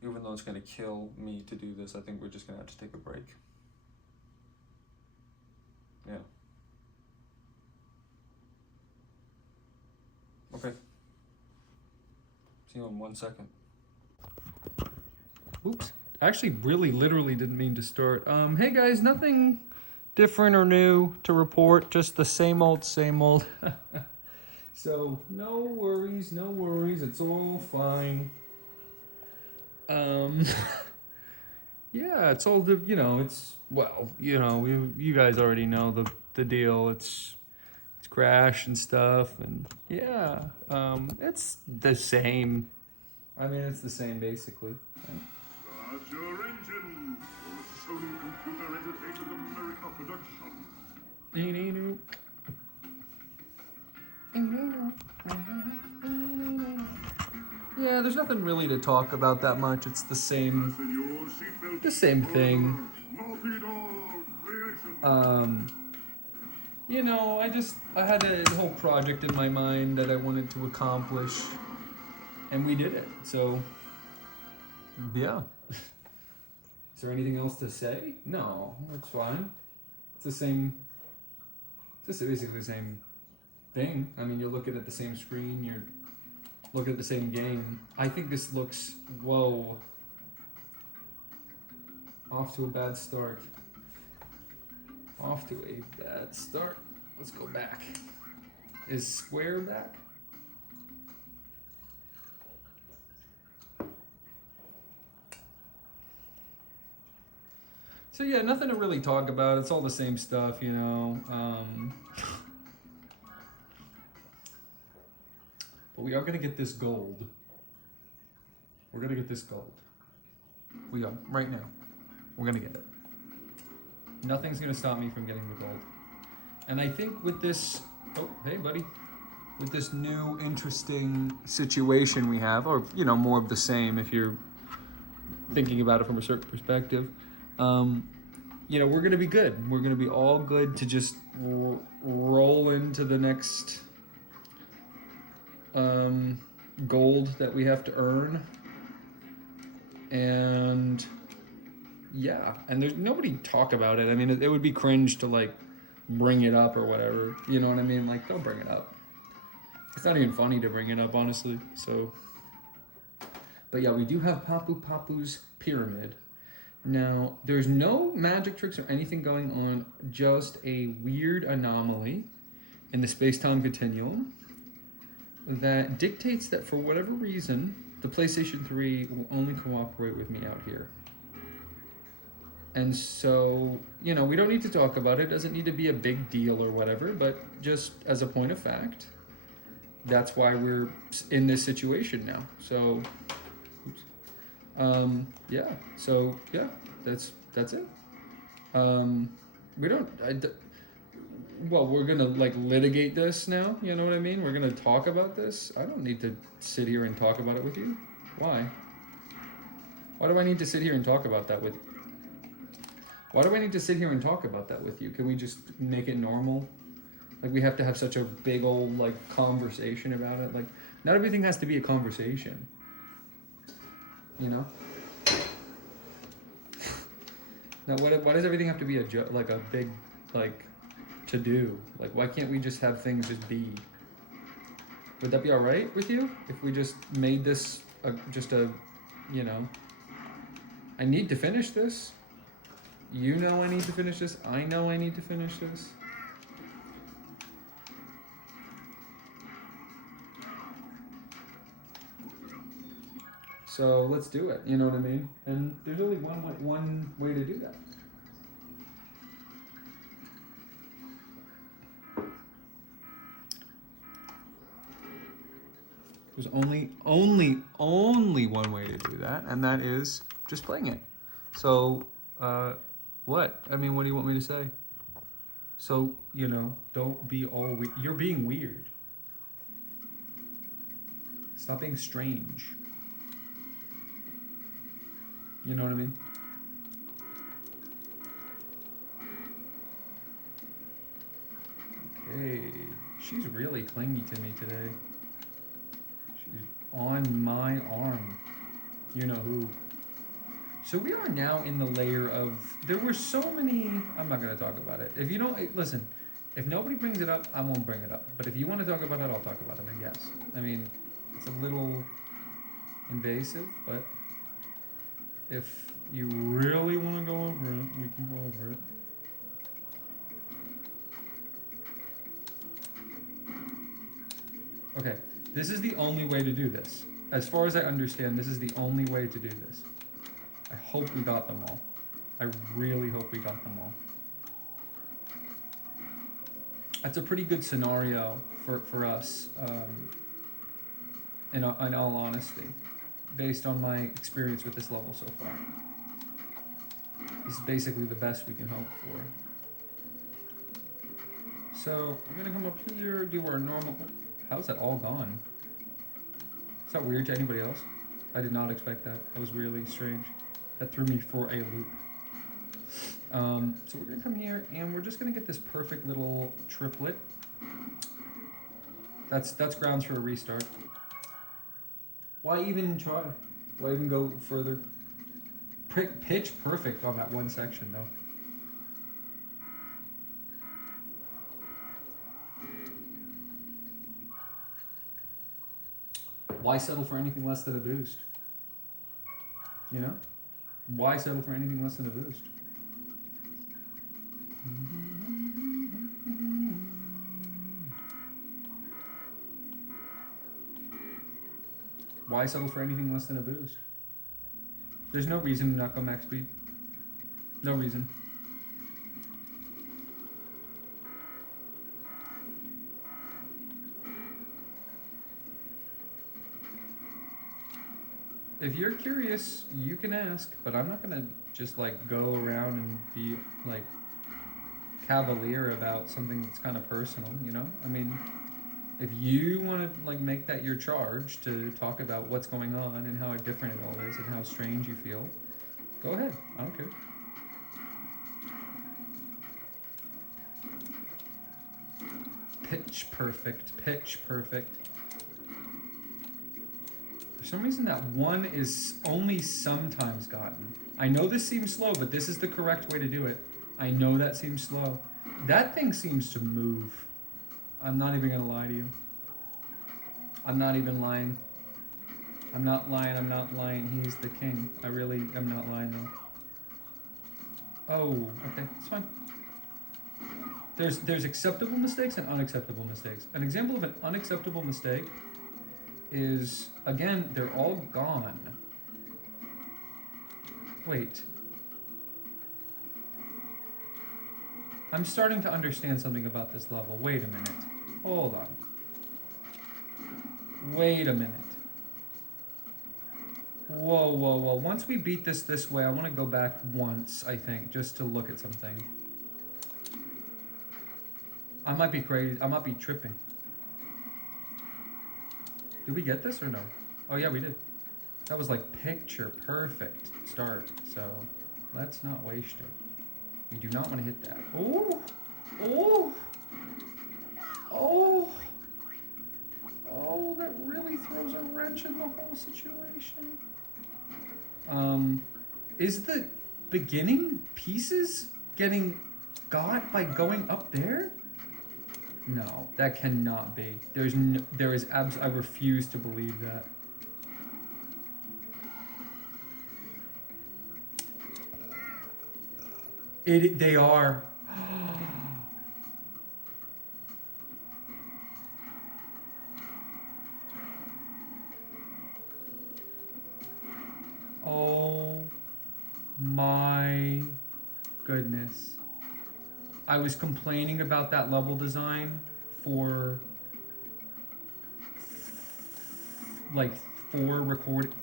Even though it's gonna kill me to do this, I think we're just gonna have to take a break. Yeah. Okay. See you in 1 second. Oops. I actually literally didn't mean to start. Hey guys, nothing different or new to report, just the same old. So no worries, it's all fine. Yeah, it's all the, you guys already know the deal. It's crash and stuff, and yeah, it's the same. I mean, it's the same basically. Right? Start your engine for Sony Computer Entertainment America production. Yeah, there's nothing really to talk about that much. It's the same thing. I had a whole project in my mind that I wanted to accomplish, and we did it. So, yeah. Is there anything else to say? No, that's fine. It's the same. It's basically the same thing. I mean, you're looking at the same screen. You're looking at the same game. I think this looks, whoa. Off to a bad start. Let's go back. Is Square back? So yeah, nothing to really talk about. It's all the same stuff, you know. But we are gonna get this gold. We're gonna get this gold. We are, right now. We're gonna get it. Nothing's gonna stop me from getting the gold. And I think with this, oh, hey buddy. With this new interesting situation we have, or, more of the same if you're thinking about it from a certain perspective, we're gonna be good. We're gonna be all good to just roll into the next gold that we have to earn. And yeah, and there's nobody talk about it. I mean, it would be cringe to bring it up or whatever. You know what I mean? Don't bring it up. It's not even funny to bring it up, honestly. So, but yeah, we do have Papu's pyramid. Now, there's no magic tricks or anything going on, just a weird anomaly in the space-time continuum that dictates that for whatever reason, the PlayStation 3 will only cooperate with me out here. And so, you know, we don't need to talk about it. It doesn't need to be a big deal or whatever, but just as a point of fact, that's why we're in this situation now. So, yeah. So, yeah, that's it. We don't... well, we're gonna like litigate this now, you know what I mean? We're gonna talk about this. I don't need to sit here and talk about it with you. Why? Why do I need to sit here and talk about that with you? Why do I need to sit here and talk about that with you? Can we just make it normal? Like we have to have such a big old like conversation about it. Like not everything has to be a conversation. You know? Now why does everything have to be like a big like to do? Like why can't we just have things just be? Would that be all right with you if we just made this just a, you know, I need to finish this. You know I need to finish this. I know I need to finish this. So let's do it. You know what I mean? And there's only one way to do that. There's only one way to do that, and that is just playing it. So, what? I mean, what do you want me to say? So, you know, don't be all you're being weird. Stop being strange. You know what I mean? Okay, she's really clingy to me today. She's on my arm. You know who. So we are now in the layer of, there were so many, I'm not going to talk about it. If you don't, listen, if nobody brings it up, I won't bring it up. But if you want to talk about it, I'll talk about it, I guess. I mean, it's a little invasive, but if you really want to go over it, we can go over it. Okay, this is the only way to do this. As far as I understand, this is the only way to do this. I hope we got them all. I really hope we got them all. That's a pretty good scenario for us, in all honesty, based on my experience with this level so far. This is basically the best we can hope for. So, I'm gonna come up here, do our normal... How's that all gone? Is that weird to anybody else? I did not expect that. That was really strange. That threw me for a loop. So we're gonna come here and we're just gonna get this perfect little triplet. That's grounds for a restart. Why even try? Why even go further? Pitch perfect on that one section though. Why settle for anything less than a boost? You know? Why settle for anything less than a boost? Why settle for anything less than a boost? There's no reason to not go max speed. No reason. If you're curious, you can ask, but I'm not gonna just like go around and be like cavalier about something that's kind of personal, you know? I mean, if you want to like make that your charge to talk about what's going on and how different it all is and how strange you feel, go ahead. I don't care. Pitch perfect. Pitch perfect. For some reason that one is only sometimes gotten. I know this seems slow, but this is the correct way to do it. I know that seems slow. That thing seems to move. I'm not even gonna lie to you. I'm not even lying. I'm not lying, I'm not lying. He is the king. I really am not lying though. Oh, okay, it's fine. There's acceptable mistakes and unacceptable mistakes. An example of an unacceptable mistake is, again, they're all gone. Wait. I'm starting to understand something about this level. Wait a minute. Hold on. Wait a minute. Whoa, whoa, whoa. Once we beat this way, I want to go back once, I think, just to look at something. I might be crazy. I might be tripping. Did we get this or no? Oh yeah, we did. That was like picture perfect start. So let's not waste it. We do not want to hit that. Oh! Oh! Oh! Oh, that really throws a wrench in the whole situation. Is the beginning pieces getting got by going up there? No, that cannot be. I refuse to believe that. They are. Oh my goodness. I was complaining about that level design for like 4 record.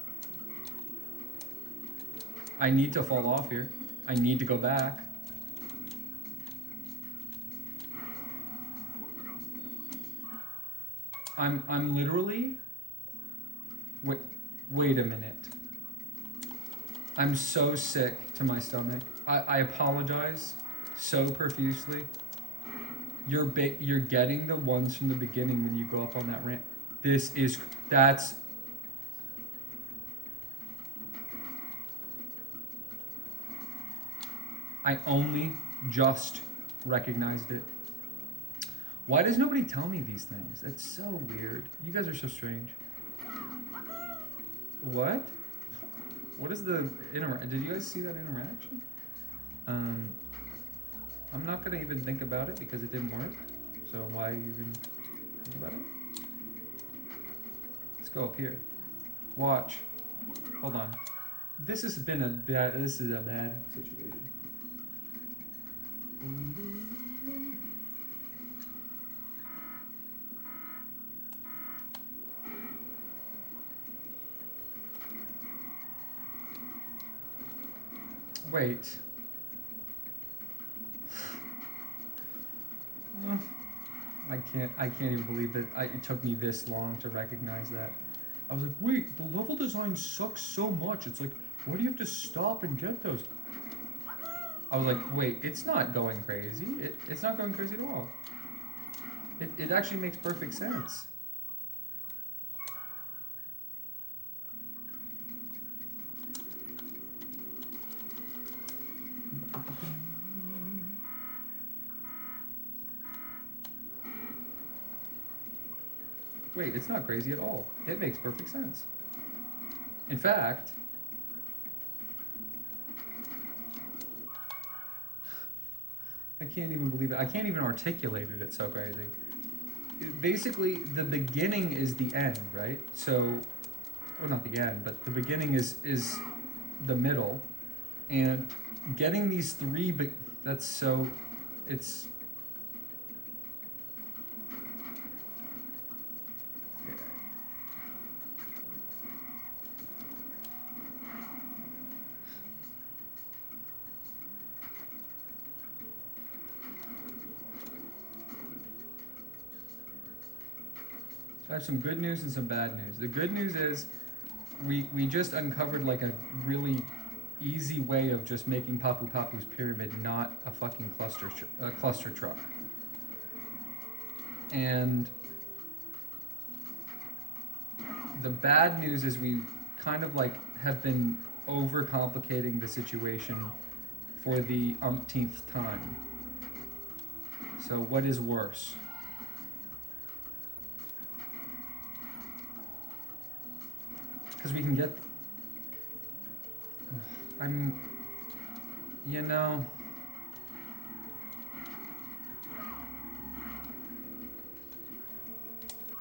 I need to fall off here. I need to go back. I'm literally wait a minute. I'm so sick to my stomach. I apologize so profusely. You're getting the ones from the beginning when you go up on that ramp. That's I only just recognized it. Why does nobody tell me these things? That's so weird. You guys are so strange. What? What is the did you guys see that interaction? I'm not gonna even think about it because it didn't work. So why even think about it? Let's go up here. Watch. Hold on. This is a bad situation. Wait. I can't even believe that it took me this long to recognize that. I was like, wait, the level design sucks so much. It's like, why do you have to stop and get those? I was like, wait, it's not going crazy. It's not going crazy at all. It actually makes perfect sense. Wait, it's not crazy at all. It makes perfect sense. In fact, I can't even believe it. I can't even articulate it. It's so crazy. Basically, the beginning is the end, right? So, well, not the end, but the beginning is the middle. And getting these 3, that's so, it's... I have some good news and some bad news. The good news is we just uncovered like a really easy way of just making Papu Papu's pyramid not a fucking cluster truck. And the bad news is we kind of like have been overcomplicating the situation for the umpteenth time. So what is worse? Because we can get... You know,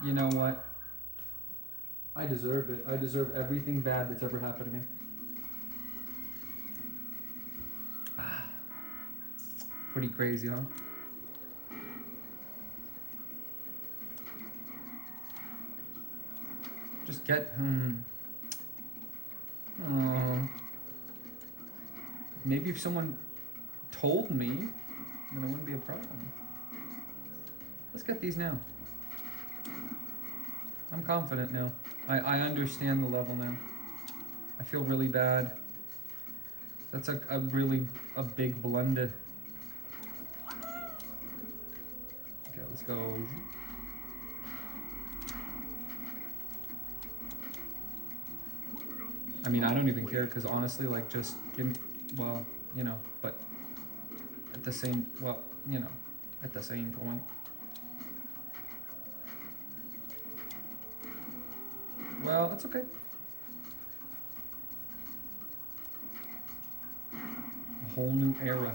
you know what? I deserve it. I deserve everything bad that's ever happened to me. Pretty crazy, huh? Just get, maybe if someone told me, then it wouldn't be a problem. Let's get these now. I'm confident now. I understand the level now. I feel really bad. That's a really big blunder. Okay, let's go. I mean, I don't even care, because honestly, like, just give me, well, you know, but at the same, well, you know, at the same point. Well, that's okay. A whole new era.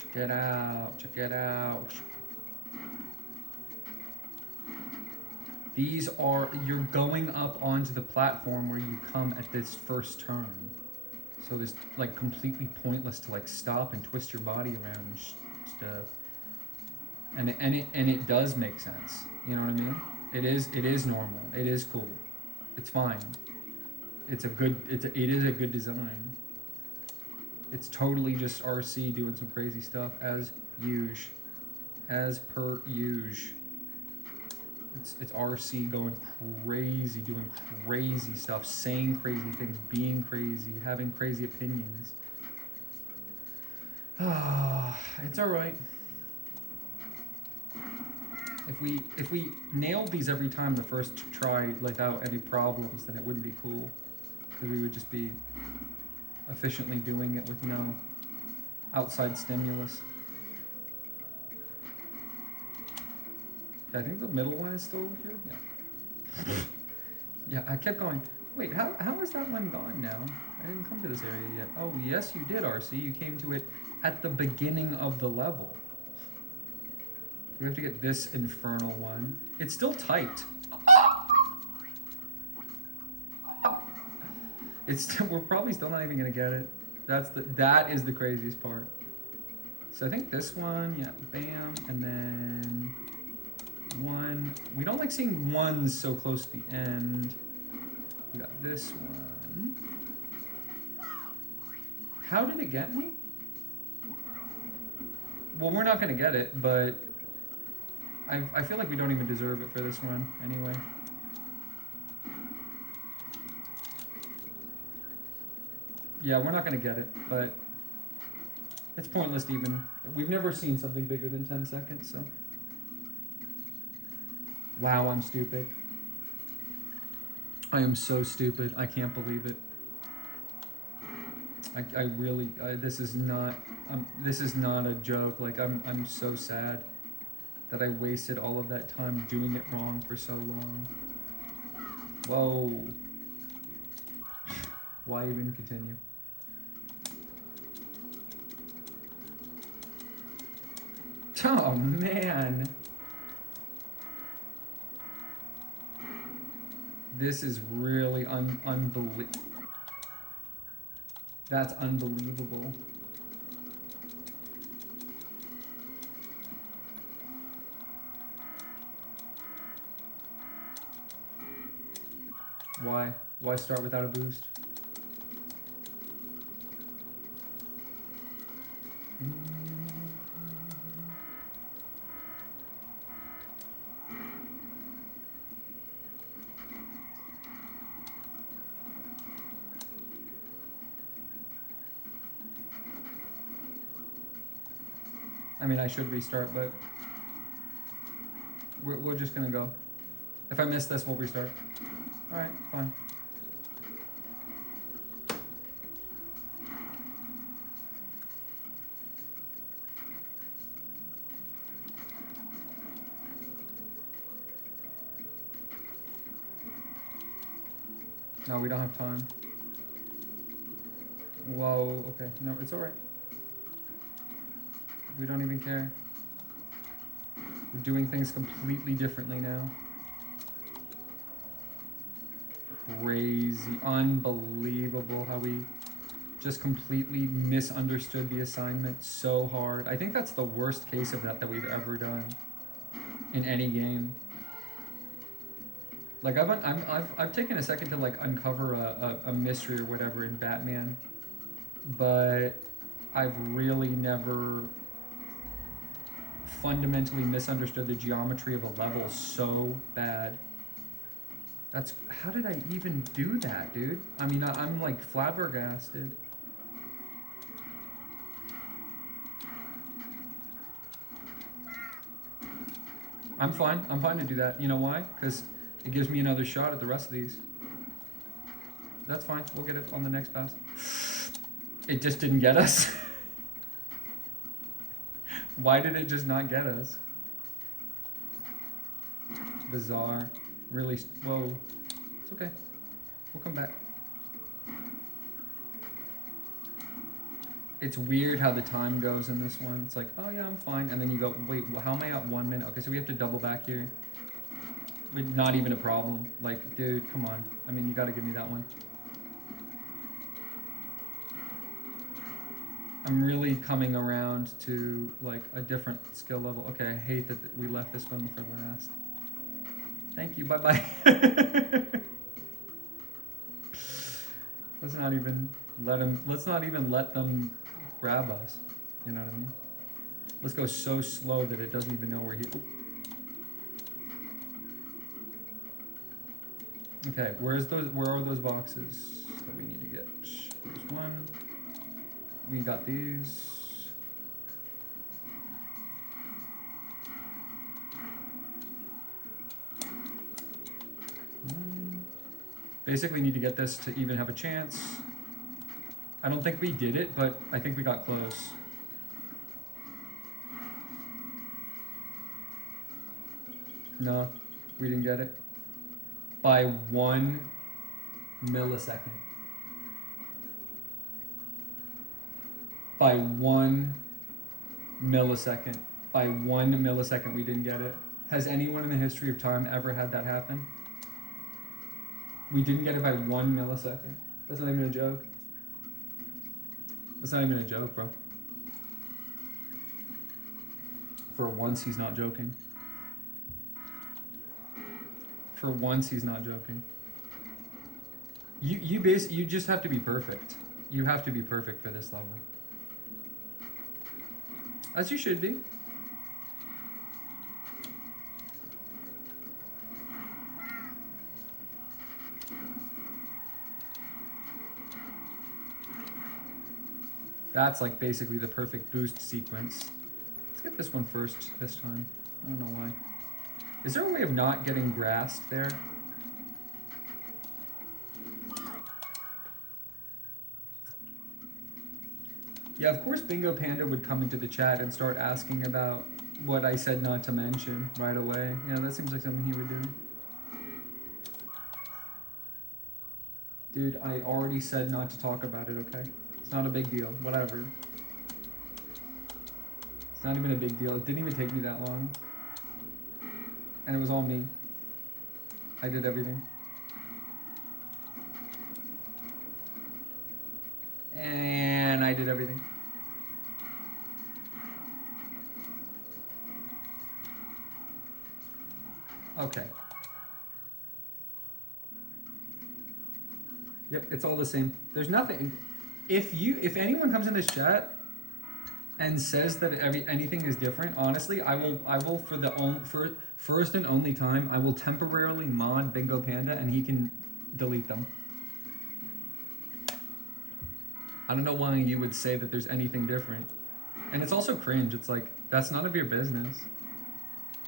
Check it out, check it out. These are, you're going up onto the platform where you come at this first turn. So it's like completely pointless to like stop and twist your body around and stuff. And it does make sense. You know what I mean? It is normal. It is cool. It's fine. It is a good design. It's totally just RC doing some crazy stuff as usual. As per usual. It's RC going crazy, doing crazy stuff, saying crazy things, being crazy, having crazy opinions. It's alright. If we nailed these every time the first try without any problems, then it wouldn't be cool. Because we would just be efficiently doing it with no outside stimulus. Okay, I think the middle one is still over here. Yeah. Yeah, I kept going. Wait, how is that one gone now? I didn't come to this area yet. Oh, yes, you did, RC. You came to it at the beginning of the level. We have to get this infernal one. It's still tight. We're probably still not even gonna get it. That is the craziest part. So I think this one, yeah, bam, and then one. We don't like seeing ones so close to the end. We got this one. How did it get me? Well, we're not gonna get it, but I feel like we don't even deserve it for this one anyway. Yeah, we're not gonna get it, but it's pointless to even. We've never seen something bigger than 10 seconds, so. Wow, I'm stupid. I am so stupid. I can't believe it. I really, this is not a joke. Like, I'm so sad that I wasted all of that time doing it wrong for so long. Whoa. Why even continue? Oh, man. This is really unbelievable. That's unbelievable. Why? Why start without a boost? I mean, I should restart, but we're just gonna go. If I miss this, we'll restart. Alright, fine. No, we don't have time. Whoa, okay. No, it's alright. We don't even care. We're doing things completely differently now. Crazy. Unbelievable how we just completely misunderstood the assignment so hard. I think that's the worst case of that we've ever done in any game. Like I've taken a second to like uncover a mystery or whatever in Batman, but I've really never fundamentally misunderstood the geometry of a level so bad. That's, how did I even do that, dude? I mean, I'm like flabbergasted. I'm fine to do that. You know why? Because it gives me another shot at the rest of these. That's fine, we'll get it on the next pass. It just didn't get us. Why did it just not get us? Bizarre. Really, whoa. It's okay. We'll come back. It's weird how the time goes in this one. It's like, oh yeah, I'm fine. And then you go, wait, well, how am I at 1 minute? Okay, so we have to double back here. But not even a problem. Like, dude, come on. I mean, you gotta give me that one. I'm really coming around to like a different skill level. Okay, I hate that we left this one for last. Thank you, bye-bye. Let's not even let them grab us. You know what I mean? Let's go so slow that it doesn't even know we're here. Okay, where are those boxes that we need to get? There's one. We got these. Basically need to get this to even have a chance. I don't think we did it, but I think we got close. No, we didn't get it. By 1 millisecond. By 1 millisecond. By 1 millisecond we didn't get it. Has anyone in the history of time ever had that happen? We didn't get it by 1 millisecond. That's not even a joke. That's not even a joke, bro. For once, he's not joking. For once, he's not joking. You just have to be perfect. You have to be perfect for this level. As you should be. That's like basically the perfect boost sequence. Let's get this one first this time. I don't know why. Is there a way of not getting grassed there? Yeah, of course Bingo Panda would come into the chat and start asking about what I said not to mention right away. Yeah, that seems like something he would do. Dude, I already said not to talk about it, okay? It's not a big deal, whatever. It's not even a big deal. It didn't even take me that long. And it was all me. I did everything. And I did everything. Okay. Yep, it's all the same. There's nothing. If anyone comes in this chat and says that anything is different, honestly, I will for first and only time, I will temporarily mod Bingo Panda and he can delete them. I don't know why you would say that there's anything different. And it's also cringe. It's like, that's none of your business.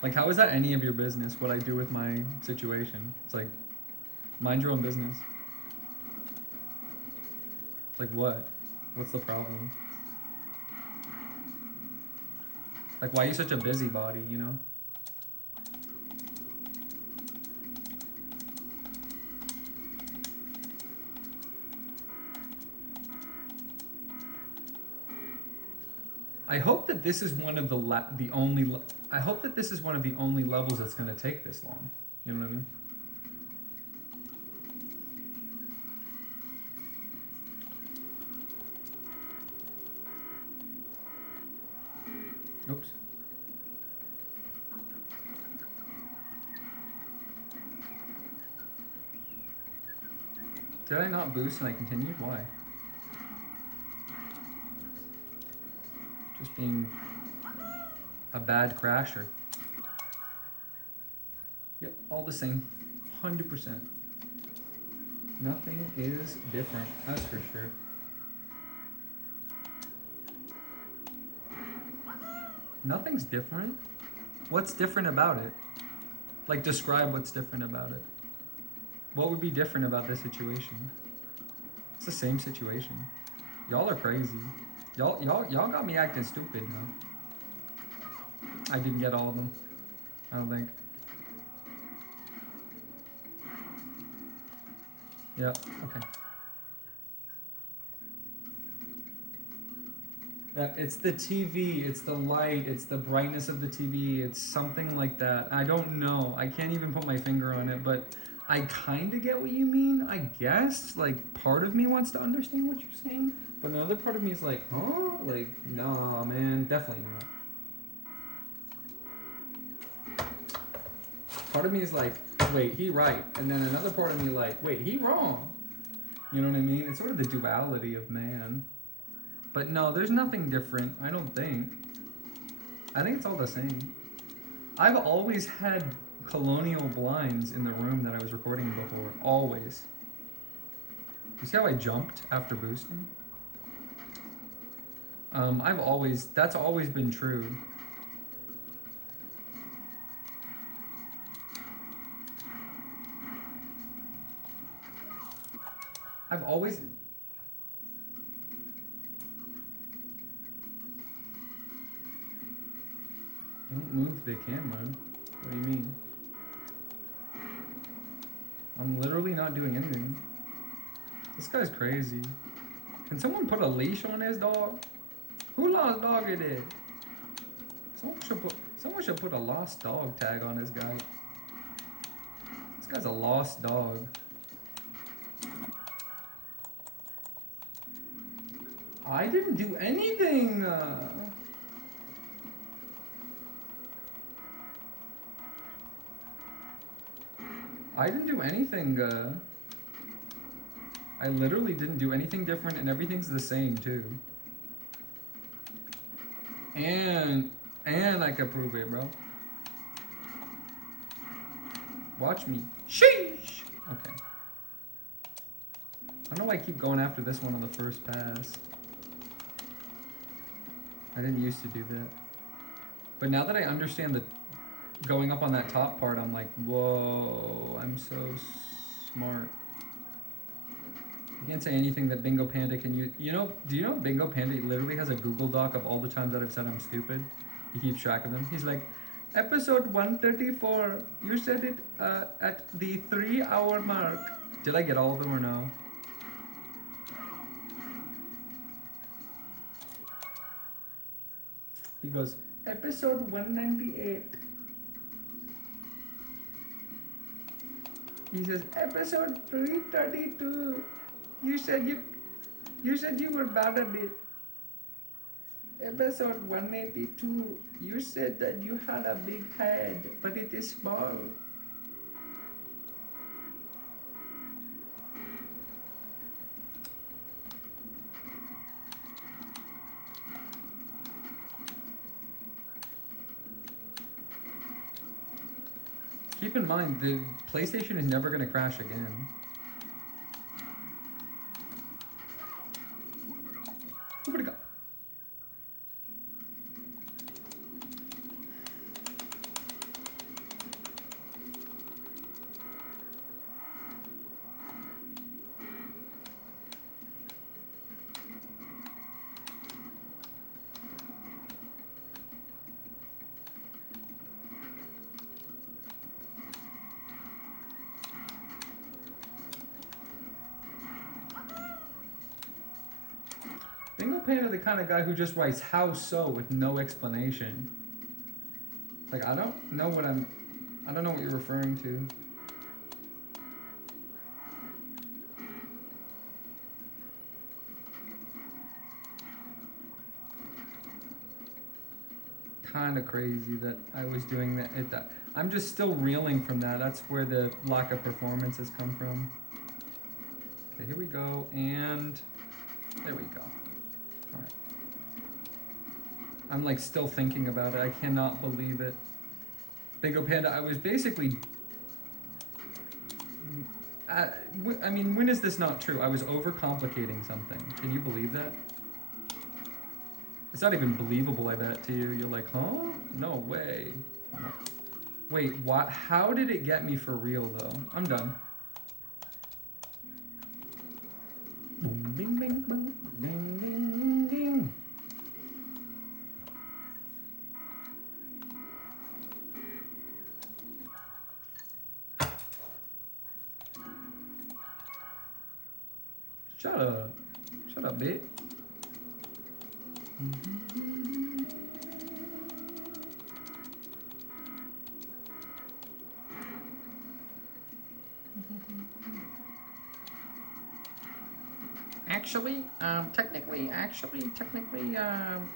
Like, how is that any of your business, what I do with my situation? It's like, mind your own business. It's like, what? What's the problem? Like, why are you such a busybody, you know? I hope that this is one of the only. I hope that this is one of the only levels that's going to take this long. You know what I mean? Oops. Did I not boost and I continued? Why? Just being a bad crasher. Yep, all the same. 100%. Nothing is different, that's for sure. Nothing's different. What's different about it? Like, describe what's different about it. What would be different about this situation? It's the same situation. Y'all are crazy. Y'all got me acting stupid, huh? I didn't get all of them. I don't think. Yep, okay. Yeah, it's the TV, it's the light, it's the brightness of the TV, it's something like that. I don't know. I can't even put my finger on it, but I kind of get what you mean, I guess. Like, part of me wants to understand what you're saying, but another part of me is like, huh? Like, nah, man, definitely not. Part of me is like, wait, he right. And then another part of me like, wait, he wrong. You know what I mean? It's sort of the duality of man. But no, there's nothing different, I don't think. I think it's all the same. I've always had colonial blinds in the room that I was recording before. Always. You see how I jumped after boosting? That's always been true. I've always... Don't move the camera. What do you mean? I'm literally not doing anything. This guy's crazy. Can someone put a leash on his dog? Who lost dog it is? Someone should put a lost dog tag on this guy. This guy's a lost dog. I didn't do anything. I didn't do anything. I literally didn't do anything different, and everything's the same too. And I can prove it, bro. Watch me. Sheesh. Okay. I don't know why I keep going after this one on the first pass. I didn't used to do that. But now that I understand the going up on that top part, I'm like, whoa, I'm so smart. You can't say anything that Bingo Panda can use. You know, do you know Bingo Panda literally has a Google Doc of all the times that I've said I'm stupid? He keeps track of them. He's like, episode 134, you said it at the 3-hour mark. Did I get all of them or no? He goes, episode 198. He says, episode 332. You said you were bad at it. Episode 182. You said that you had a big head, but it is small. Keep in mind, the PlayStation is never going to crash again. Bingo Panda the kind of guy who just writes how so with no explanation. Like, I don't know what you're referring to. Kind of crazy that I was doing that. I'm just still reeling from that. That's where the lack of performance has come from. Okay, here we go, and there we go. All right. I'm like still thinking about it. I cannot believe it. Bingo Panda, I was basically... I mean, when is this not true? I was overcomplicating something. Can you believe that? It's not even believable, I bet, to you. You're like, huh? No way. Wait, what? How did it get me for real, though? I'm done. Boom, bing, bing, boom, ding, ding, ding, ding. Shut up. Shut up, bitch.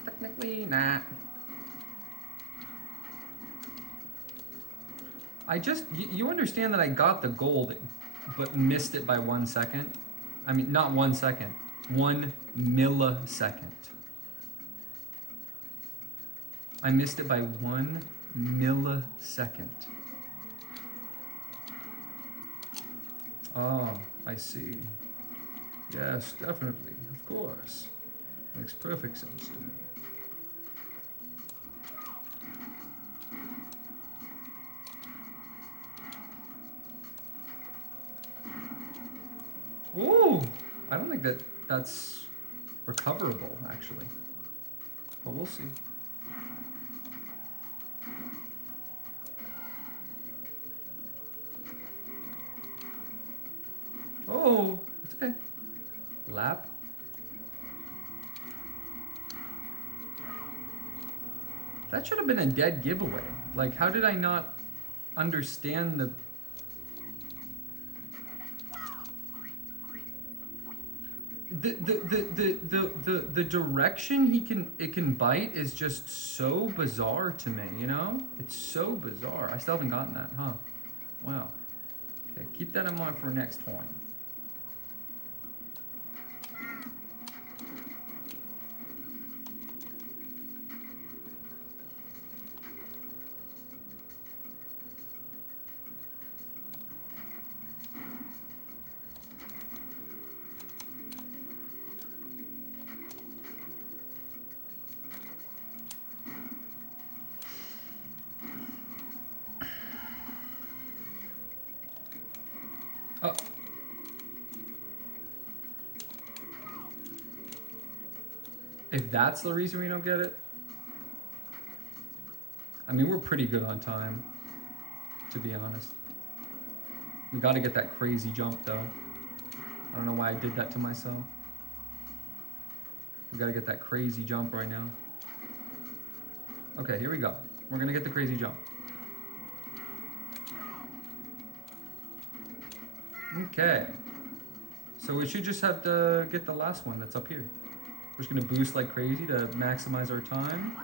Technically not. I just, you understand that I got the gold, but missed it by 1 second? I mean, not 1 second, 1 millisecond. I missed it by 1 millisecond. Oh, I see. Yes, definitely, of course. Makes perfect sense to me. Ooh, I don't think that's recoverable, actually. But we'll see. Oh, it's okay. Lap. That should have been a dead giveaway. Like, how did I not understand the direction it can bite is just so bizarre to me, you know? It's so bizarre. I still haven't gotten that, huh? Wow. Okay, keep that in mind for next time. Oh. If that's the reason we don't get it, I mean, we're pretty good on time, to be honest. We got to get that crazy jump, though. I don't know why I did that to myself. We got to get that crazy jump right now. Okay, here we go. We're going to get the crazy jump. Okay. So we should just have to get the last one that's up here. We're just going to boost like crazy to maximize our time.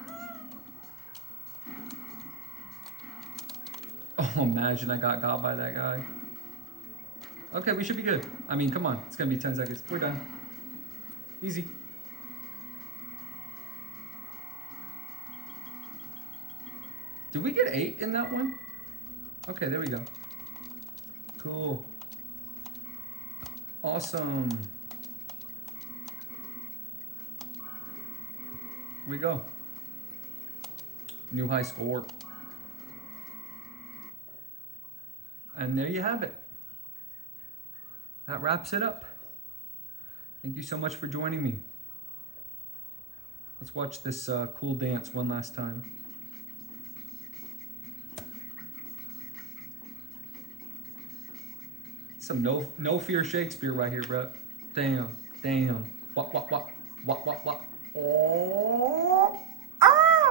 Oh, imagine I got by that guy. Okay, we should be good. I mean, come on. It's going to be 10 seconds. We're done. Easy. Did we get 8 in that one? Okay, there we go. Cool. Awesome. Here we go. New high score. And there you have it. That wraps it up. Thank you so much for joining me. Let's watch this cool dance one last time. Some no fear Shakespeare right here, bro. Damn. What. What? Oh. Ah!